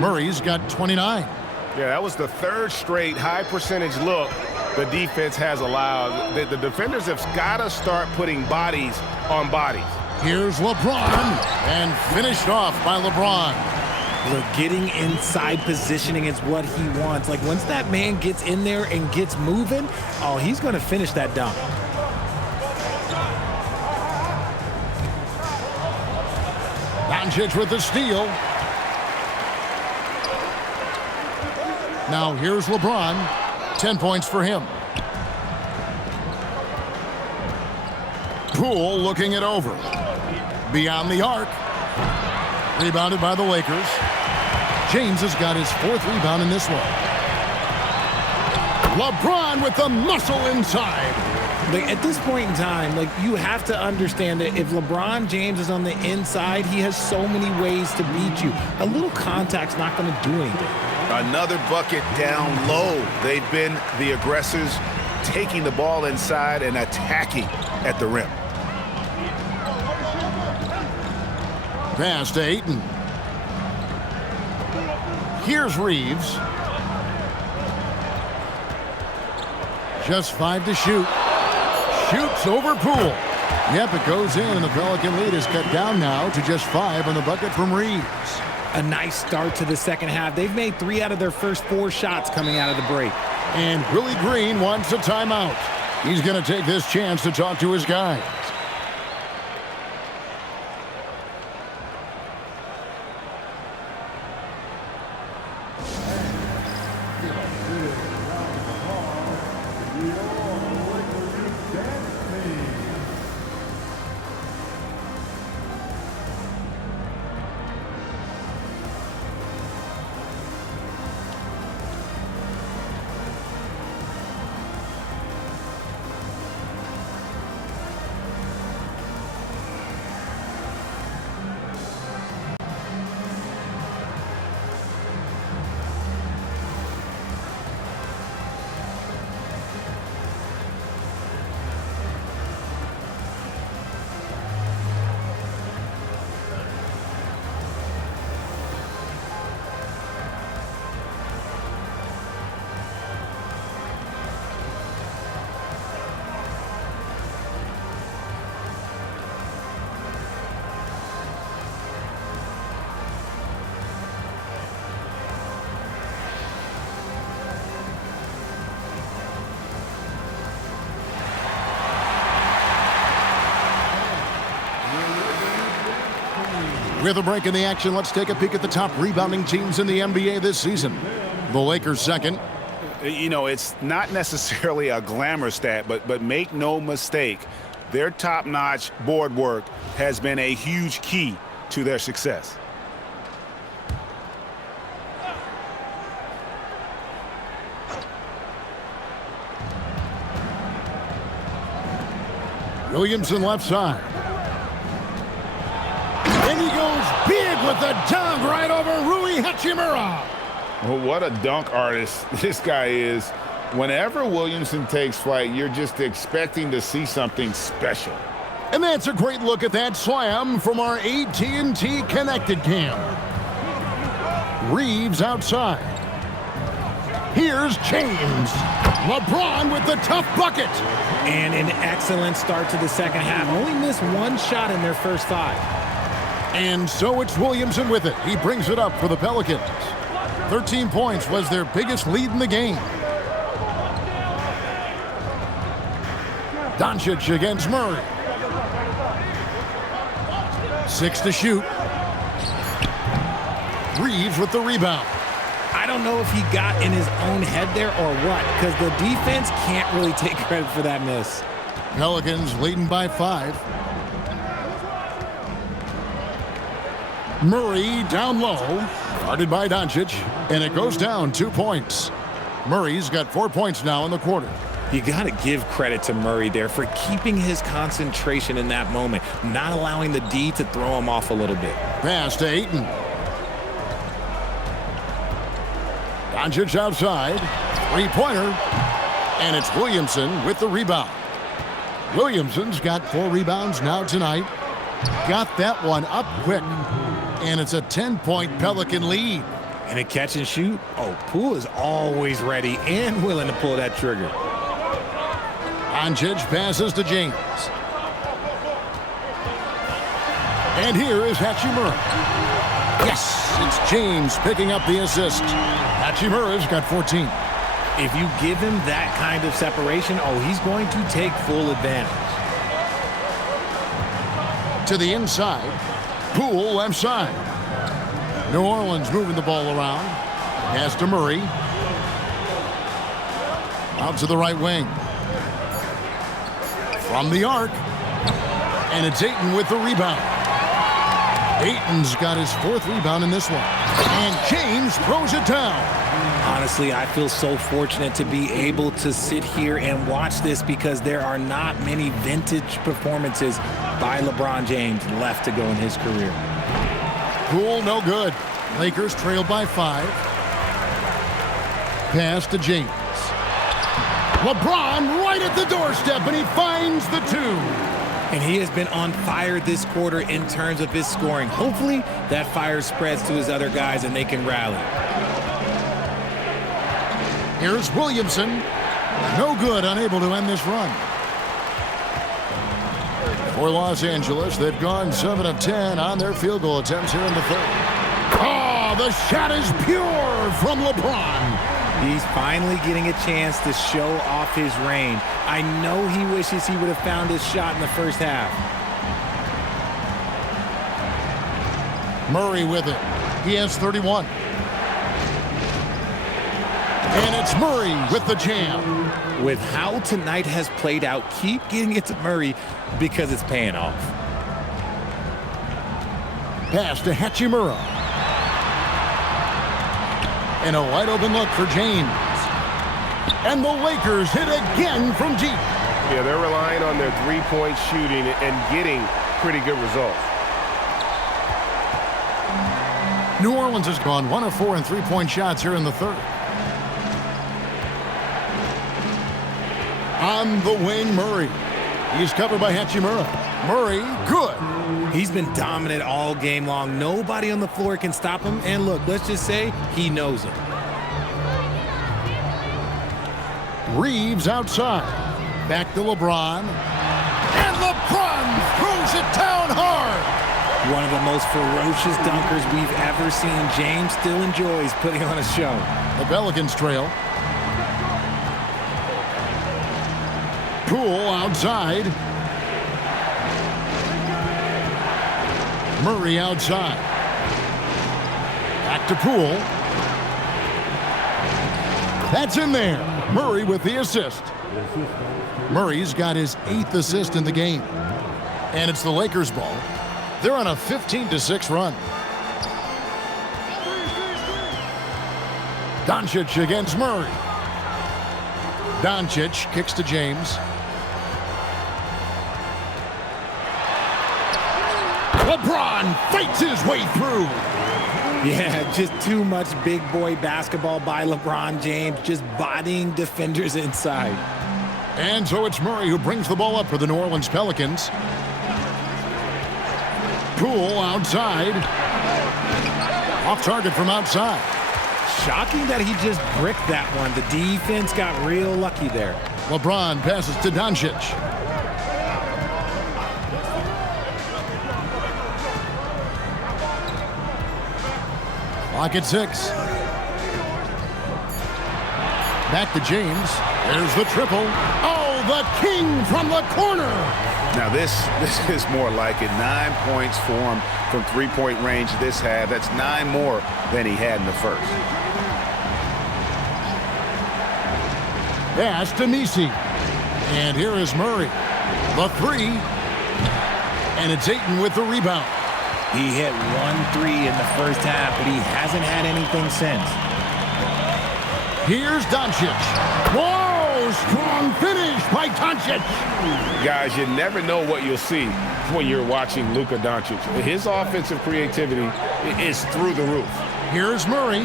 Murray's got 29. Yeah, that was the 3rd straight high percentage look the defense has allowed. The defenders have got to start putting bodies on bodies. Here's LeBron, and finished off by LeBron. Look, getting inside positioning is what he wants. Like, once that man gets in there and gets moving, oh, he's going to finish that dunk. Doncic with the steal. Now here's LeBron. 10 points for him. Poole looking it over. Beyond the arc. Rebounded by the Lakers. James has got his 4th rebound in this one. LeBron with the muscle inside. Like, at this point in time, like, you have to understand that if LeBron James is on the inside, he has so many ways to beat you. A little contact's not going to do anything. Another bucket down low. They've been the aggressors, taking the ball inside and attacking at the rim. Pass to Ayton. Here's Reeves. Just 5 to shoot. Shoots over Poole. Yep, it goes in, and the Pelican lead is cut down now to just 5 on the bucket from Reeves. A nice start to the second half. They've made 3 out of their first 4 shots coming out of the break. And Willie Green wants a timeout. He's going to take this chance to talk to his guys. With a break in the action, let's take a peek at the top rebounding teams in the NBA this season. The Lakers second. You know, it's not necessarily a glamour stat, but make no mistake, their top-notch board work has been a huge key to their success. Williamson left side. And he goes big with the dunk right over Rui Hachimura. Well, what a dunk artist this guy is. Whenever Williamson takes flight, you're just expecting to see something special. And that's a great look at that slam from our AT&T Connected Cam. Reeves outside. Here's James. LeBron with the tough bucket. And an excellent start to the second half. Only missed 1 shot in their first 5. And so it's Williamson with it. He brings it up for the Pelicans. 13 points was their biggest lead in the game. Doncic against Murray. 6 to shoot. Reeves with the rebound. I don't know if he got in his own head there or what, because the defense can't really take credit for that miss. Pelicans leading by 5. Murray down low, guarded by Doncic, and it goes down 2 points. Murray's got 4 points now in the quarter. You got to give credit to Murray there for keeping his concentration in that moment, not allowing the D to throw him off a little bit. Pass to Ayton. Doncic outside, 3-pointer, and it's Williamson with the rebound. Williamson's got 4 rebounds now tonight. Got that one up quick. And it's a 10-point Pelican lead. And a catch and shoot. Oh, Poole is always ready and willing to pull that trigger. Doncic passes to James. And here is Hachimura. Yes, it's James picking up the assist. Hachimura's got 14. If you give him that kind of separation, oh, he's going to take full advantage. To the inside. Poole left side. New Orleans moving the ball around. Pass to Murray. Out to the right wing. From the arc. And it's Ayton with the rebound. Ayton's got his 4th rebound in this one. And James throws it down. Honestly, I feel so fortunate to be able to sit here and watch this because there are not many vintage performances by LeBron James left to go in his career. Poole, no good. Lakers trail by 5. Pass to James. LeBron right at the doorstep, and he finds the 2. And he has been on fire this quarter in terms of his scoring. Hopefully, that fire spreads to his other guys and they can rally. Here's Williamson. No good, unable to end this run. For Los Angeles, they've gone 7 of 10 on their field goal attempts here in the 3rd. Oh, the shot is pure from LeBron. He's finally getting a chance to show off his range. I know he wishes he would have found his shot in the first half. Murray with it. He has 31. And it's Murray with the jam. With how tonight has played out, keep getting it to Murray because it's paying off. Pass to Hachimura. And a wide open look for James. And the Lakers hit again from deep. Yeah, they're relying on their three-point shooting and getting pretty good results. New Orleans has gone 1 of 4 in three-point shots here in the 3rd. On the wing, Murray. He's covered by Hachimura. Murray, good. He's been dominant all game long. Nobody on the floor can stop him. And look, let's just say he knows it. Reeves outside. Back to LeBron. And LeBron throws it down hard. One of the most ferocious dunkers we've ever seen. James still enjoys putting on a show. The Pelicans trail. Poole outside. Murray outside. Back to Poole. That's in there. Murray with the assist. Murray's got his 8th assist in the game. And it's the Lakers' ball. They're on a 15-6 run. Doncic against Murray. Doncic kicks to James. LeBron fights his way through. Yeah, just too much big boy basketball by LeBron James, just bodying defenders inside. And so it's Murray who brings the ball up for the New Orleans Pelicans. Poole outside. Off target from outside. Shocking that he just bricked that one. The defense got real lucky there. LeBron passes to Doncic. Clock at 6. Back to James. There's the triple. Oh, the king from the corner. Now this is more like it. 9 points for him from three-point range this half. That's 9 more than he had in the first. Pass to Messi. And here is Murray. The 3. And it's Ayton with the rebound. He hit 1 3 in the first half, but he hasn't had anything since. Here's Doncic. Whoa! Strong finish by Doncic. Guys, you never know what you'll see when you're watching Luka Doncic. His offensive creativity is through the roof. Here's Murray.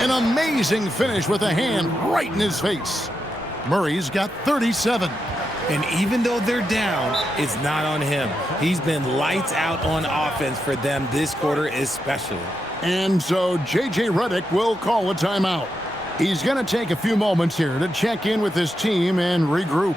An amazing finish with a hand right in his face. Murray's got 37. And even though they're down, it's not on him. He's been lights out on offense for them this quarter especially. And so J.J. Redick will call a timeout. He's going to take a few moments here to check in with his team and regroup.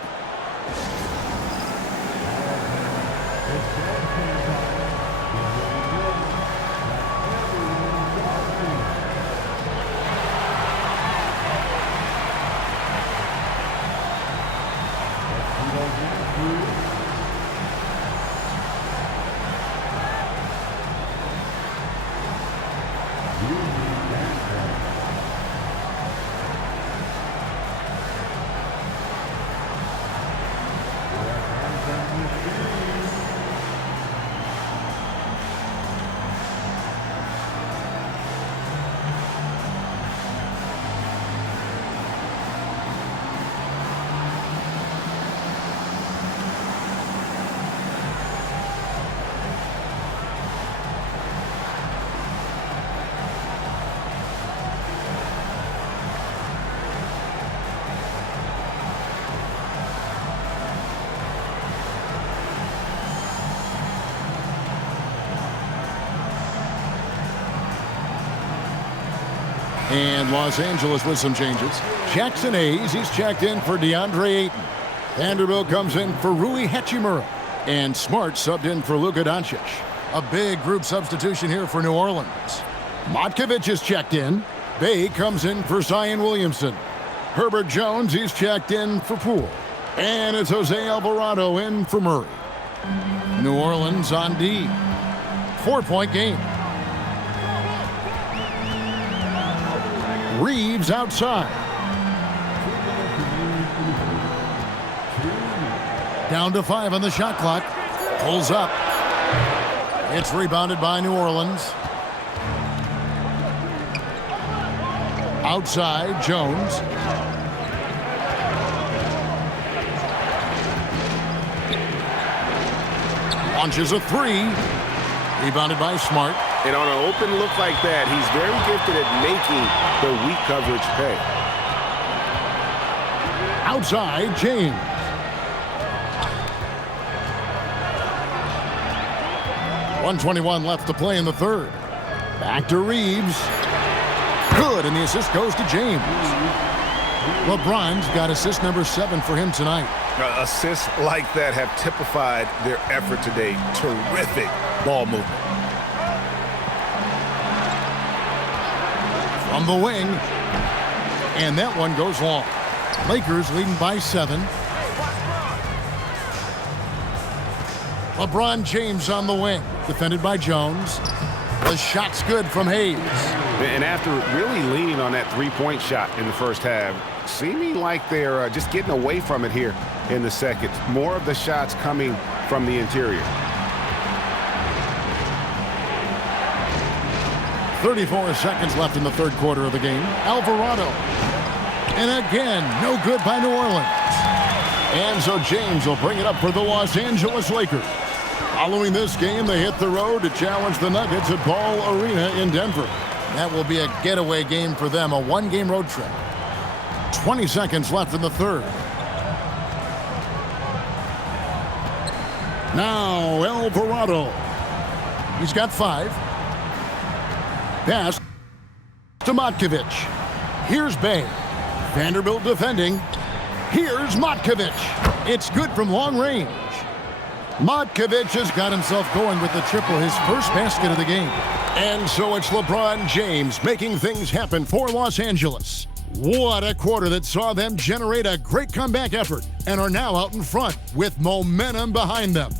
And Los Angeles with some changes. Jackson Hayes, he's checked in for DeAndre Ayton. Vanderbilt comes in for Rui Hachimura. And Smart subbed in for Luka Doncic. A big group substitution here for New Orleans. Matkovic is checked in. Bay comes in for Zion Williamson. Herbert Jones, he's checked in for Poole. And it's Jose Alvarado in for Murray. New Orleans on D. 4-point game. Reeves outside. Down to 5 on the shot clock. Pulls up. It's rebounded by New Orleans. Outside, Jones. Launches a 3. Rebounded by Smart. And on an open look like that, he's very gifted at making the weak coverage pay. Outside, James. .121 left to play in the third. Back to Reeves. Good, and the assist goes to James. LeBron's got assist number 7 for him tonight. Assists like that have typified their effort today. Terrific ball movement. From the wing. And that one goes long. Lakers leading by 7. LeBron James on the wing. Defended by Jones. The shot's good from Hayes. And after really leaning on that three-point shot in the first half, seeming like they're just getting away from it here in the second. More of the shots coming from the interior. 34 seconds left in the third quarter of the game. Alvarado. And again, no good by New Orleans. And so James will bring it up for the Los Angeles Lakers. Following this game, they hit the road to challenge the Nuggets at Ball Arena in Denver. That will be a getaway game for them, a one-game road trip. 20 seconds left in the third. Now Alvarado. He's got 5. Pass to Matkovic. Here's Bay. Vanderbilt defending. Here's Matkovic. It's good from long range. Matkovic has got himself going with the triple, his first basket of the game. And so it's LeBron James making things happen for Los Angeles. What a quarter that saw them generate a great comeback effort and are now out in front with momentum behind them.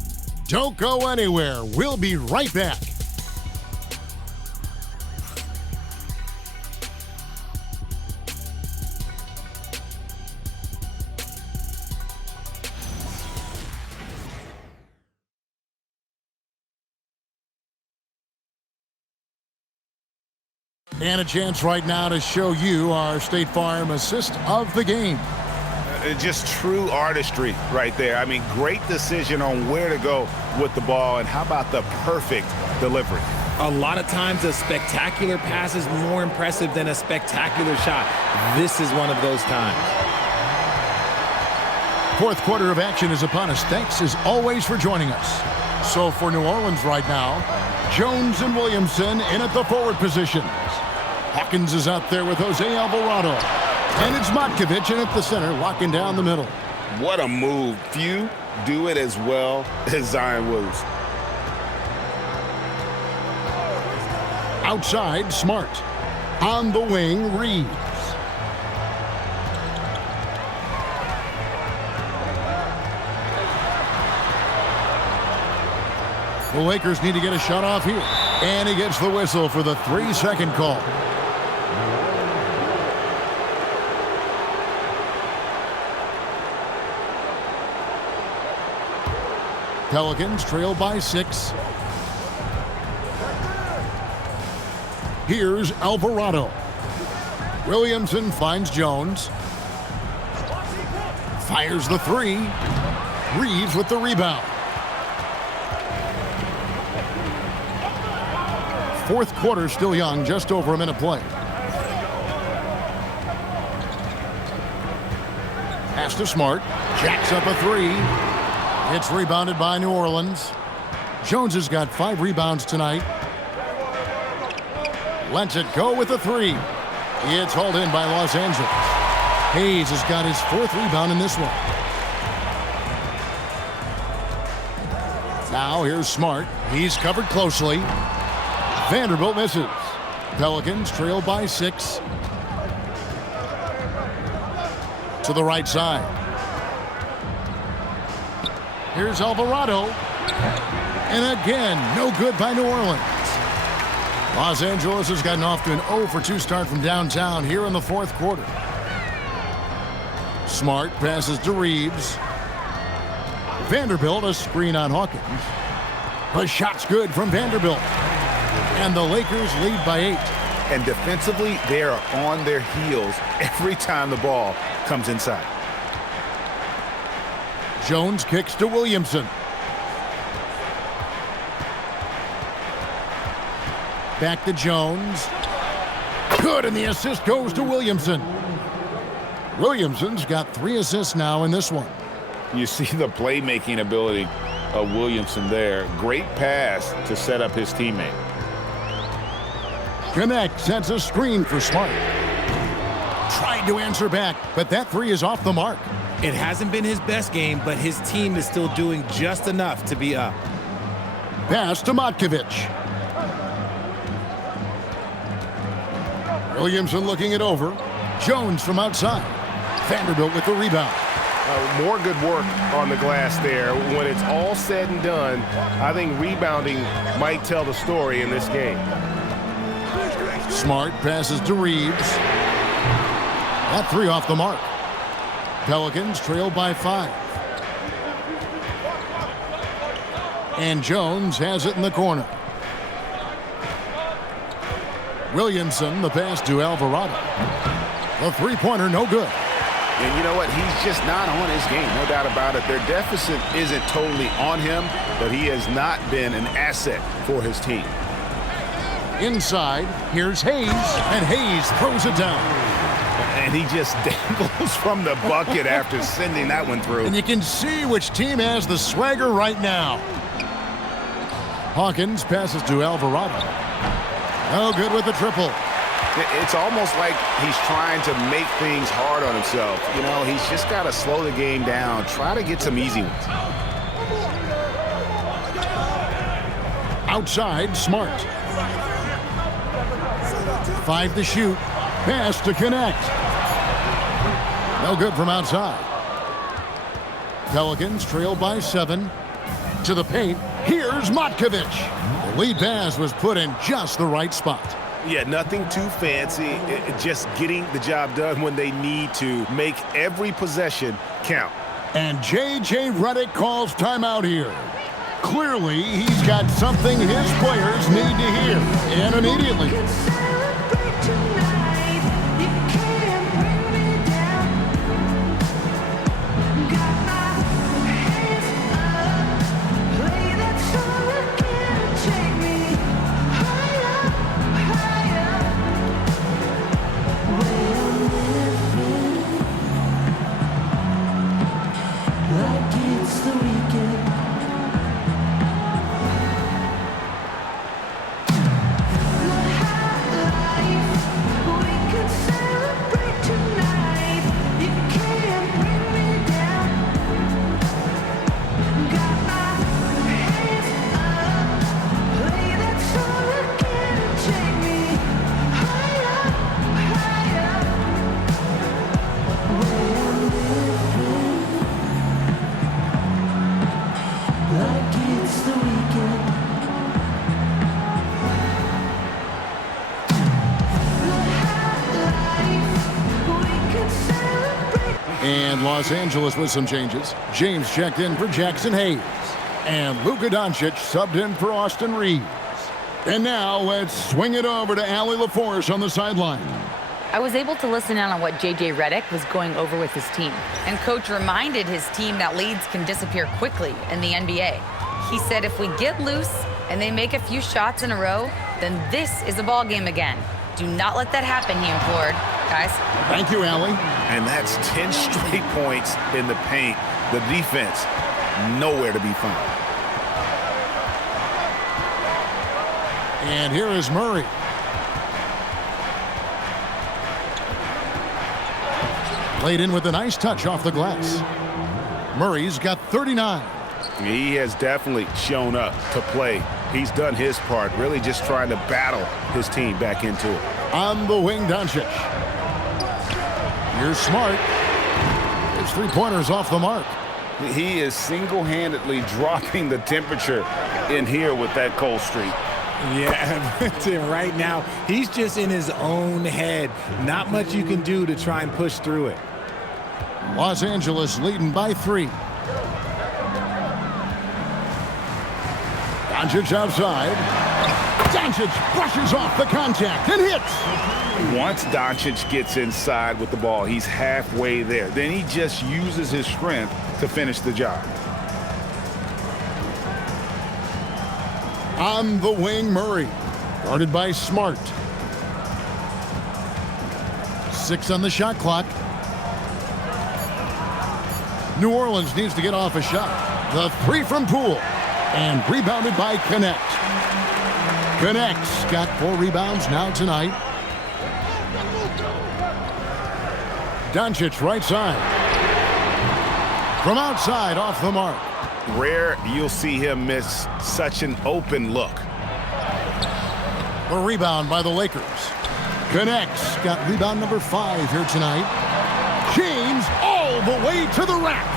Don't go anywhere. We'll be right back. And a chance right now to show you our State Farm assist of the game. Just true artistry right there. I mean, great decision on where to go with the ball, and how about the perfect delivery? A lot of times a spectacular pass is more impressive than a spectacular shot. This is one of those times. Fourth quarter of action is upon us. Thanks as always for joining us. So for New Orleans right now, Jones and Williamson in at the forward positions. Hawkins is out there with Jose Alvarado. And it's Matkovic in at the center, locking down the middle. What a move. Few do it as well as Zion Williamson. Outside, Smart. On the wing, Reeves. The Lakers need to get a shot off here. And he gets the whistle for the 3-second call. Pelicans trail by 6. Here's Alvarado. Williamson finds Jones. Fires the 3. Reeves with the rebound. Fourth quarter still young, just over a minute play. Pass to Smart. Jacks up a 3. It's rebounded by New Orleans. Jones has got 5 rebounds tonight. Lets it go with a 3. It's hauled in by Los Angeles. Hayes has got his 4th rebound in this one. Now here's Smart. He's covered closely. Vanderbilt misses. Pelicans trail by 6. To the right side. Here's Alvarado. And again, no good by New Orleans. Los Angeles has gotten off to an 0-for-2 start from downtown here in the 4th quarter. Smart passes to Reeves. Vanderbilt, a screen on Hawkins. The shot's good from Vanderbilt. And the Lakers lead by 8. And defensively, they are on their heels every time the ball comes inside. Jones kicks to Williamson. Back to Jones. Good, and the assist goes to Williamson. Williamson's got 3 assists now in this one. You see the playmaking ability of Williamson there. Great pass to set up his teammate. Connect sets a screen for Smart. Tried to answer back, but that 3 is off the mark. It hasn't been his best game, but his team is still doing just enough to be up. Pass to Matkovic. Williamson looking it over. Jones from outside. Vanderbilt with the rebound. More good work on the glass there. When it's all said and done, I think rebounding might tell the story in this game. Smart passes to Reeves. That 3 off the mark. Pelicans trail by 5. And Jones has it in the corner. Williamson, the pass to Alvarado. The 3-pointer, no good. And you know what? He's just not on his game, no doubt about it. Their deficit isn't totally on him, but he has not been an asset for his team. Inside, here's Hayes, and Hayes throws it down. And he just dangles from the bucket after sending that one through. And you can see which team has the swagger right now. Hawkins passes to Alvarado. No good with the triple. It's almost like he's trying to make things hard on himself. You know, he's just got to slow the game down, try to get some easy ones. Outside, Smart. 5 to shoot. Pass to connect. No good from outside. Pelicans trail by 7. To the paint. Here's Matkovic. The lead pass was put in just the right spot. Yeah, nothing too fancy. Just getting the job done when they need to. Make every possession count. And J.J. Redick calls timeout here. Clearly, he's got something his players need to hear. And immediately. And Los Angeles with some changes. James checked in for Jackson Hayes. And Luka Doncic subbed in for Austin Reeves. And now let's swing it over to Allie LaForce on the sideline. I was able to listen in on what J.J. Redick was going over with his team. And Coach reminded his team that leads can disappear quickly in the NBA. He said if we get loose and they make a few shots in a row, then this is a ball game again. Do not let that happen, he implored. Guys. Thank you, Allie. And that's 10 straight points in the paint. The defense, nowhere to be found. And here is Murray. Played in with a nice touch off the glass. Murray's got 39. He has definitely shown up to play. He's done his part, really just trying to battle his team back into it. On the wing, Doncic. Here's Smart. His three-pointers off the mark. He is single-handedly dropping the temperature in here with that cold streak. Yeah, Tim, right now, he's just in his own head. Not much you can do to try and push through it. Los Angeles leading by 3. Doncic outside. Doncic brushes off the contact and hits. Once Doncic gets inside with the ball, he's halfway there. Then he just uses his strength to finish the job. On the wing, Murray. Guarded by Smart. 6 on the shot clock. New Orleans needs to get off a shot. The 3 from Poole. And rebounded by Connect. Connect's got 4 rebounds now tonight. Doncic right side. From outside off the mark. Rare you'll see him miss such an open look. The rebound by the Lakers. Connects got rebound number 5 here tonight. James all the way to the rack.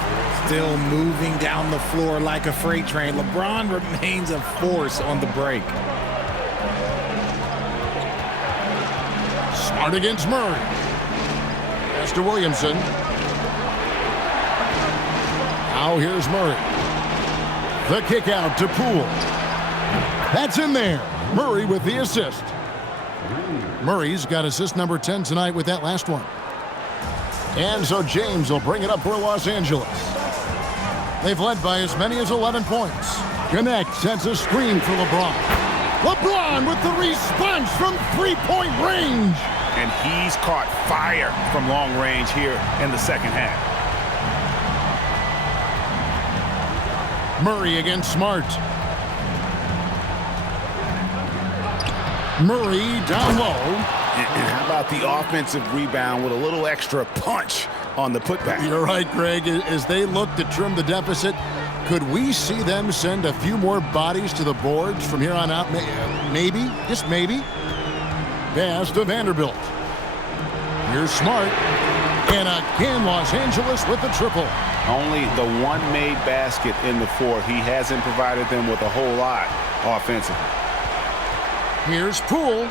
Still moving down the floor like a freight train. LeBron remains a force on the break. Smart against Murray. Pass to Williamson. Now here's Murray. The kick out to Poole. That's in there. Murray with the assist. Murray's got assist number 10 tonight with that last one. And so James will bring it up for Los Angeles. They've led by as many as 11 points. Connect sends a screen for LeBron. LeBron with the response from three-point range. And he's caught fire from long range here in the second half. Murray against Smart. Murray down low. And how about the offensive rebound with a little extra punch on the putback? You're right, Greg. As they look to trim the deficit, could we see them send a few more bodies to the boards from here on out? Maybe, just maybe. Pass to Vanderbilt. Here's Smart. And again, Los Angeles with the triple. Only the one made basket in the fourth. He hasn't provided them with a whole lot offensively. Here's Poole.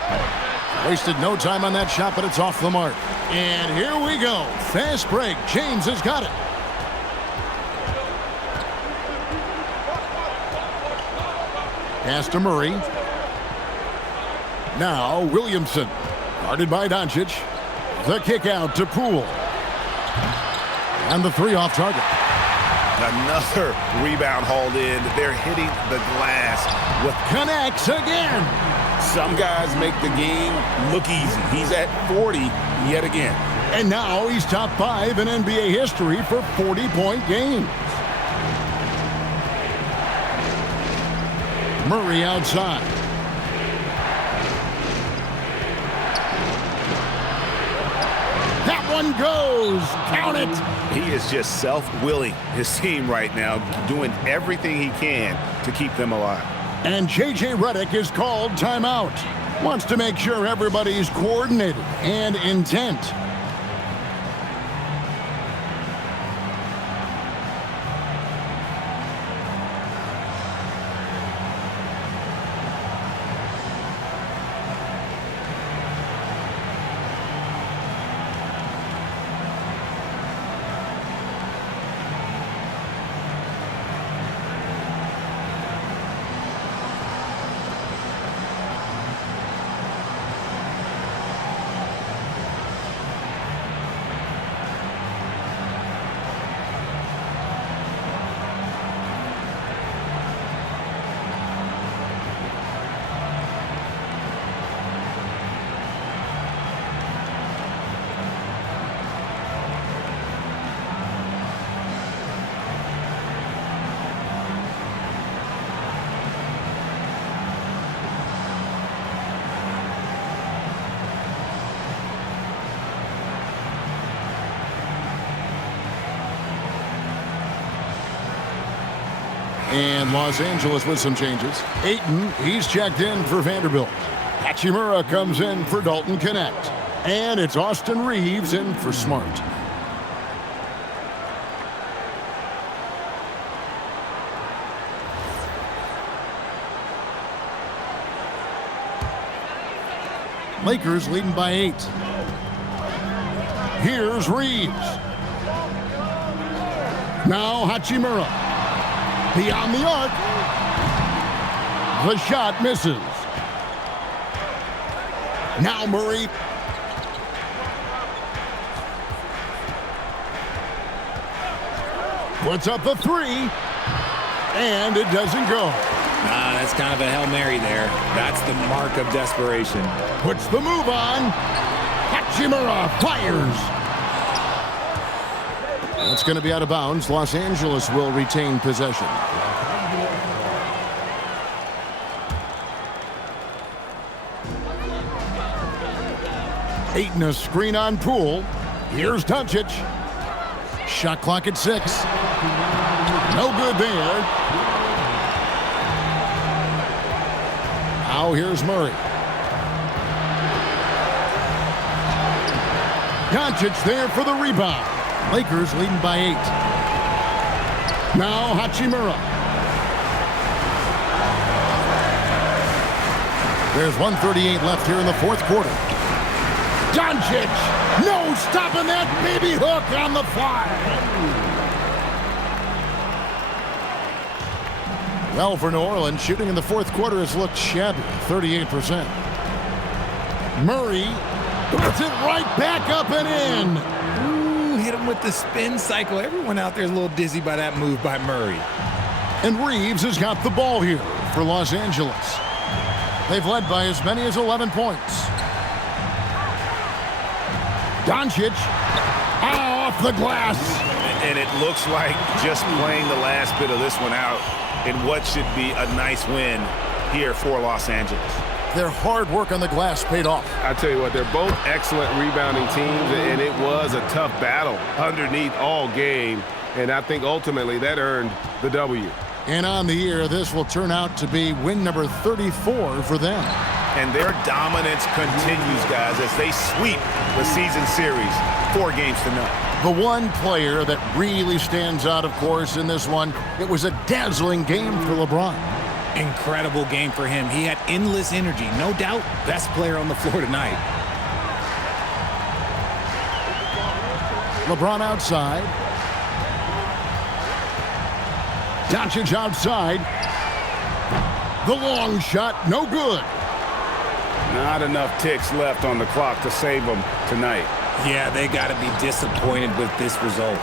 Wasted no time on that shot, but it's off the mark. And here we go. Fast break. James has got it. Pass to Murray. Now Williamson. Guarded by Doncic. The kick out to Poole. And the 3 off target. Another rebound hauled in. They're hitting the glass with connects again. Some guys make the game look easy. He's at 40 yet again. And now he's top 5 in NBA history for 40-point games. Murray outside. That one goes. Count it. He is just self-willing his team right now, doing everything he can to keep them alive. And J.J. Redick is called timeout. Wants to make sure everybody's coordinated and intent. And Los Angeles with some changes. Ayton, he's checked in for Vanderbilt. Hachimura comes in for Dalton Connect. And it's Austin Reeves in for Smart. Lakers leading by 8. Here's Reeves. Now Hachimura. Beyond the arc. The shot misses. Now Murray. Puts up the 3. And it doesn't go. That's kind of a Hail Mary there. That's the mark of desperation. Puts the move on. Hachimura fires. That's going to be out of bounds. Los Angeles will retain possession. Ayton a screen on Poole. Here's Doncic. Shot clock at 6. No good there. Now here's Murray. Doncic there for the rebound. Lakers leading by 8. Now Hachimura. There's 1:38 left here in the fourth quarter. Doncic, no stopping that baby hook on the fly. Well, for New Orleans, shooting in the fourth quarter has looked shabby, 38%. Murray puts it right back up and in. Ooh, hit him with the spin cycle. Everyone out there is a little dizzy by that move by Murray. And Reeves has got the ball here for Los Angeles. They've led by as many as 11 points. Doncic off the glass. And it looks like just playing the last bit of this one out in what should be a nice win here for Los Angeles. Their hard work on the glass paid off. I tell you what, they're both excellent rebounding teams, and it was a tough battle underneath all game, and I think ultimately that earned the W. And on the year, this will turn out to be win number 34 for them. And their dominance continues, guys, as they sweep the season series 4 games to none. The one player that really stands out, of course, in this one, it was a dazzling game for LeBron. Incredible game for him. He had endless energy. No doubt, best player on the floor tonight. LeBron outside. Doncic outside. The long shot, no good. Not enough ticks left on the clock to save them tonight. Yeah, they got to be disappointed with this result.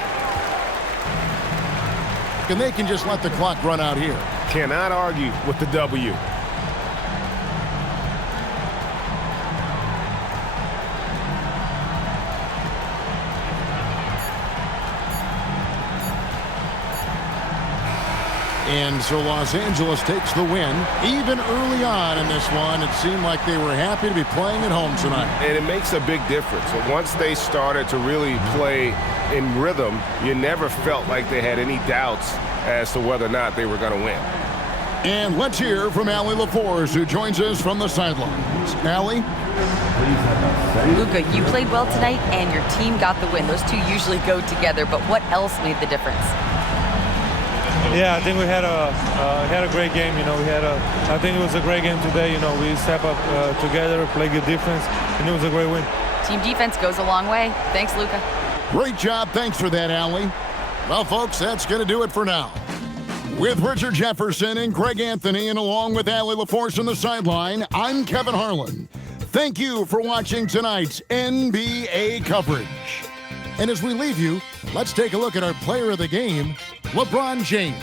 And they can just let the clock run out here. Cannot argue with the W. And so Los Angeles takes the win. Even early on in this one, it seemed like they were happy to be playing at home tonight. And it makes a big difference. Once they started to really play in rhythm, you never felt like they had any doubts as to whether or not they were going to win. And let's hear from Allie LaForce, who joins us from the sidelines. Allie? Luka, you played well tonight, and your team got the win. Those two usually go together, but what else made the difference? Yeah, I think we had a great game. I think it was a great game today. We step up together, play good defense, and it was a great win. Team defense goes a long way. Thanks, Luka. Great job. Thanks for that, Allie. Well, folks, that's going to do it for now. With Richard Jefferson and Greg Anthony, and along with Allie LaForce on the sideline, I'm Kevin Harlan. Thank you for watching tonight's NBA coverage. And as we leave you, let's take a look at our player of the game, LeBron James.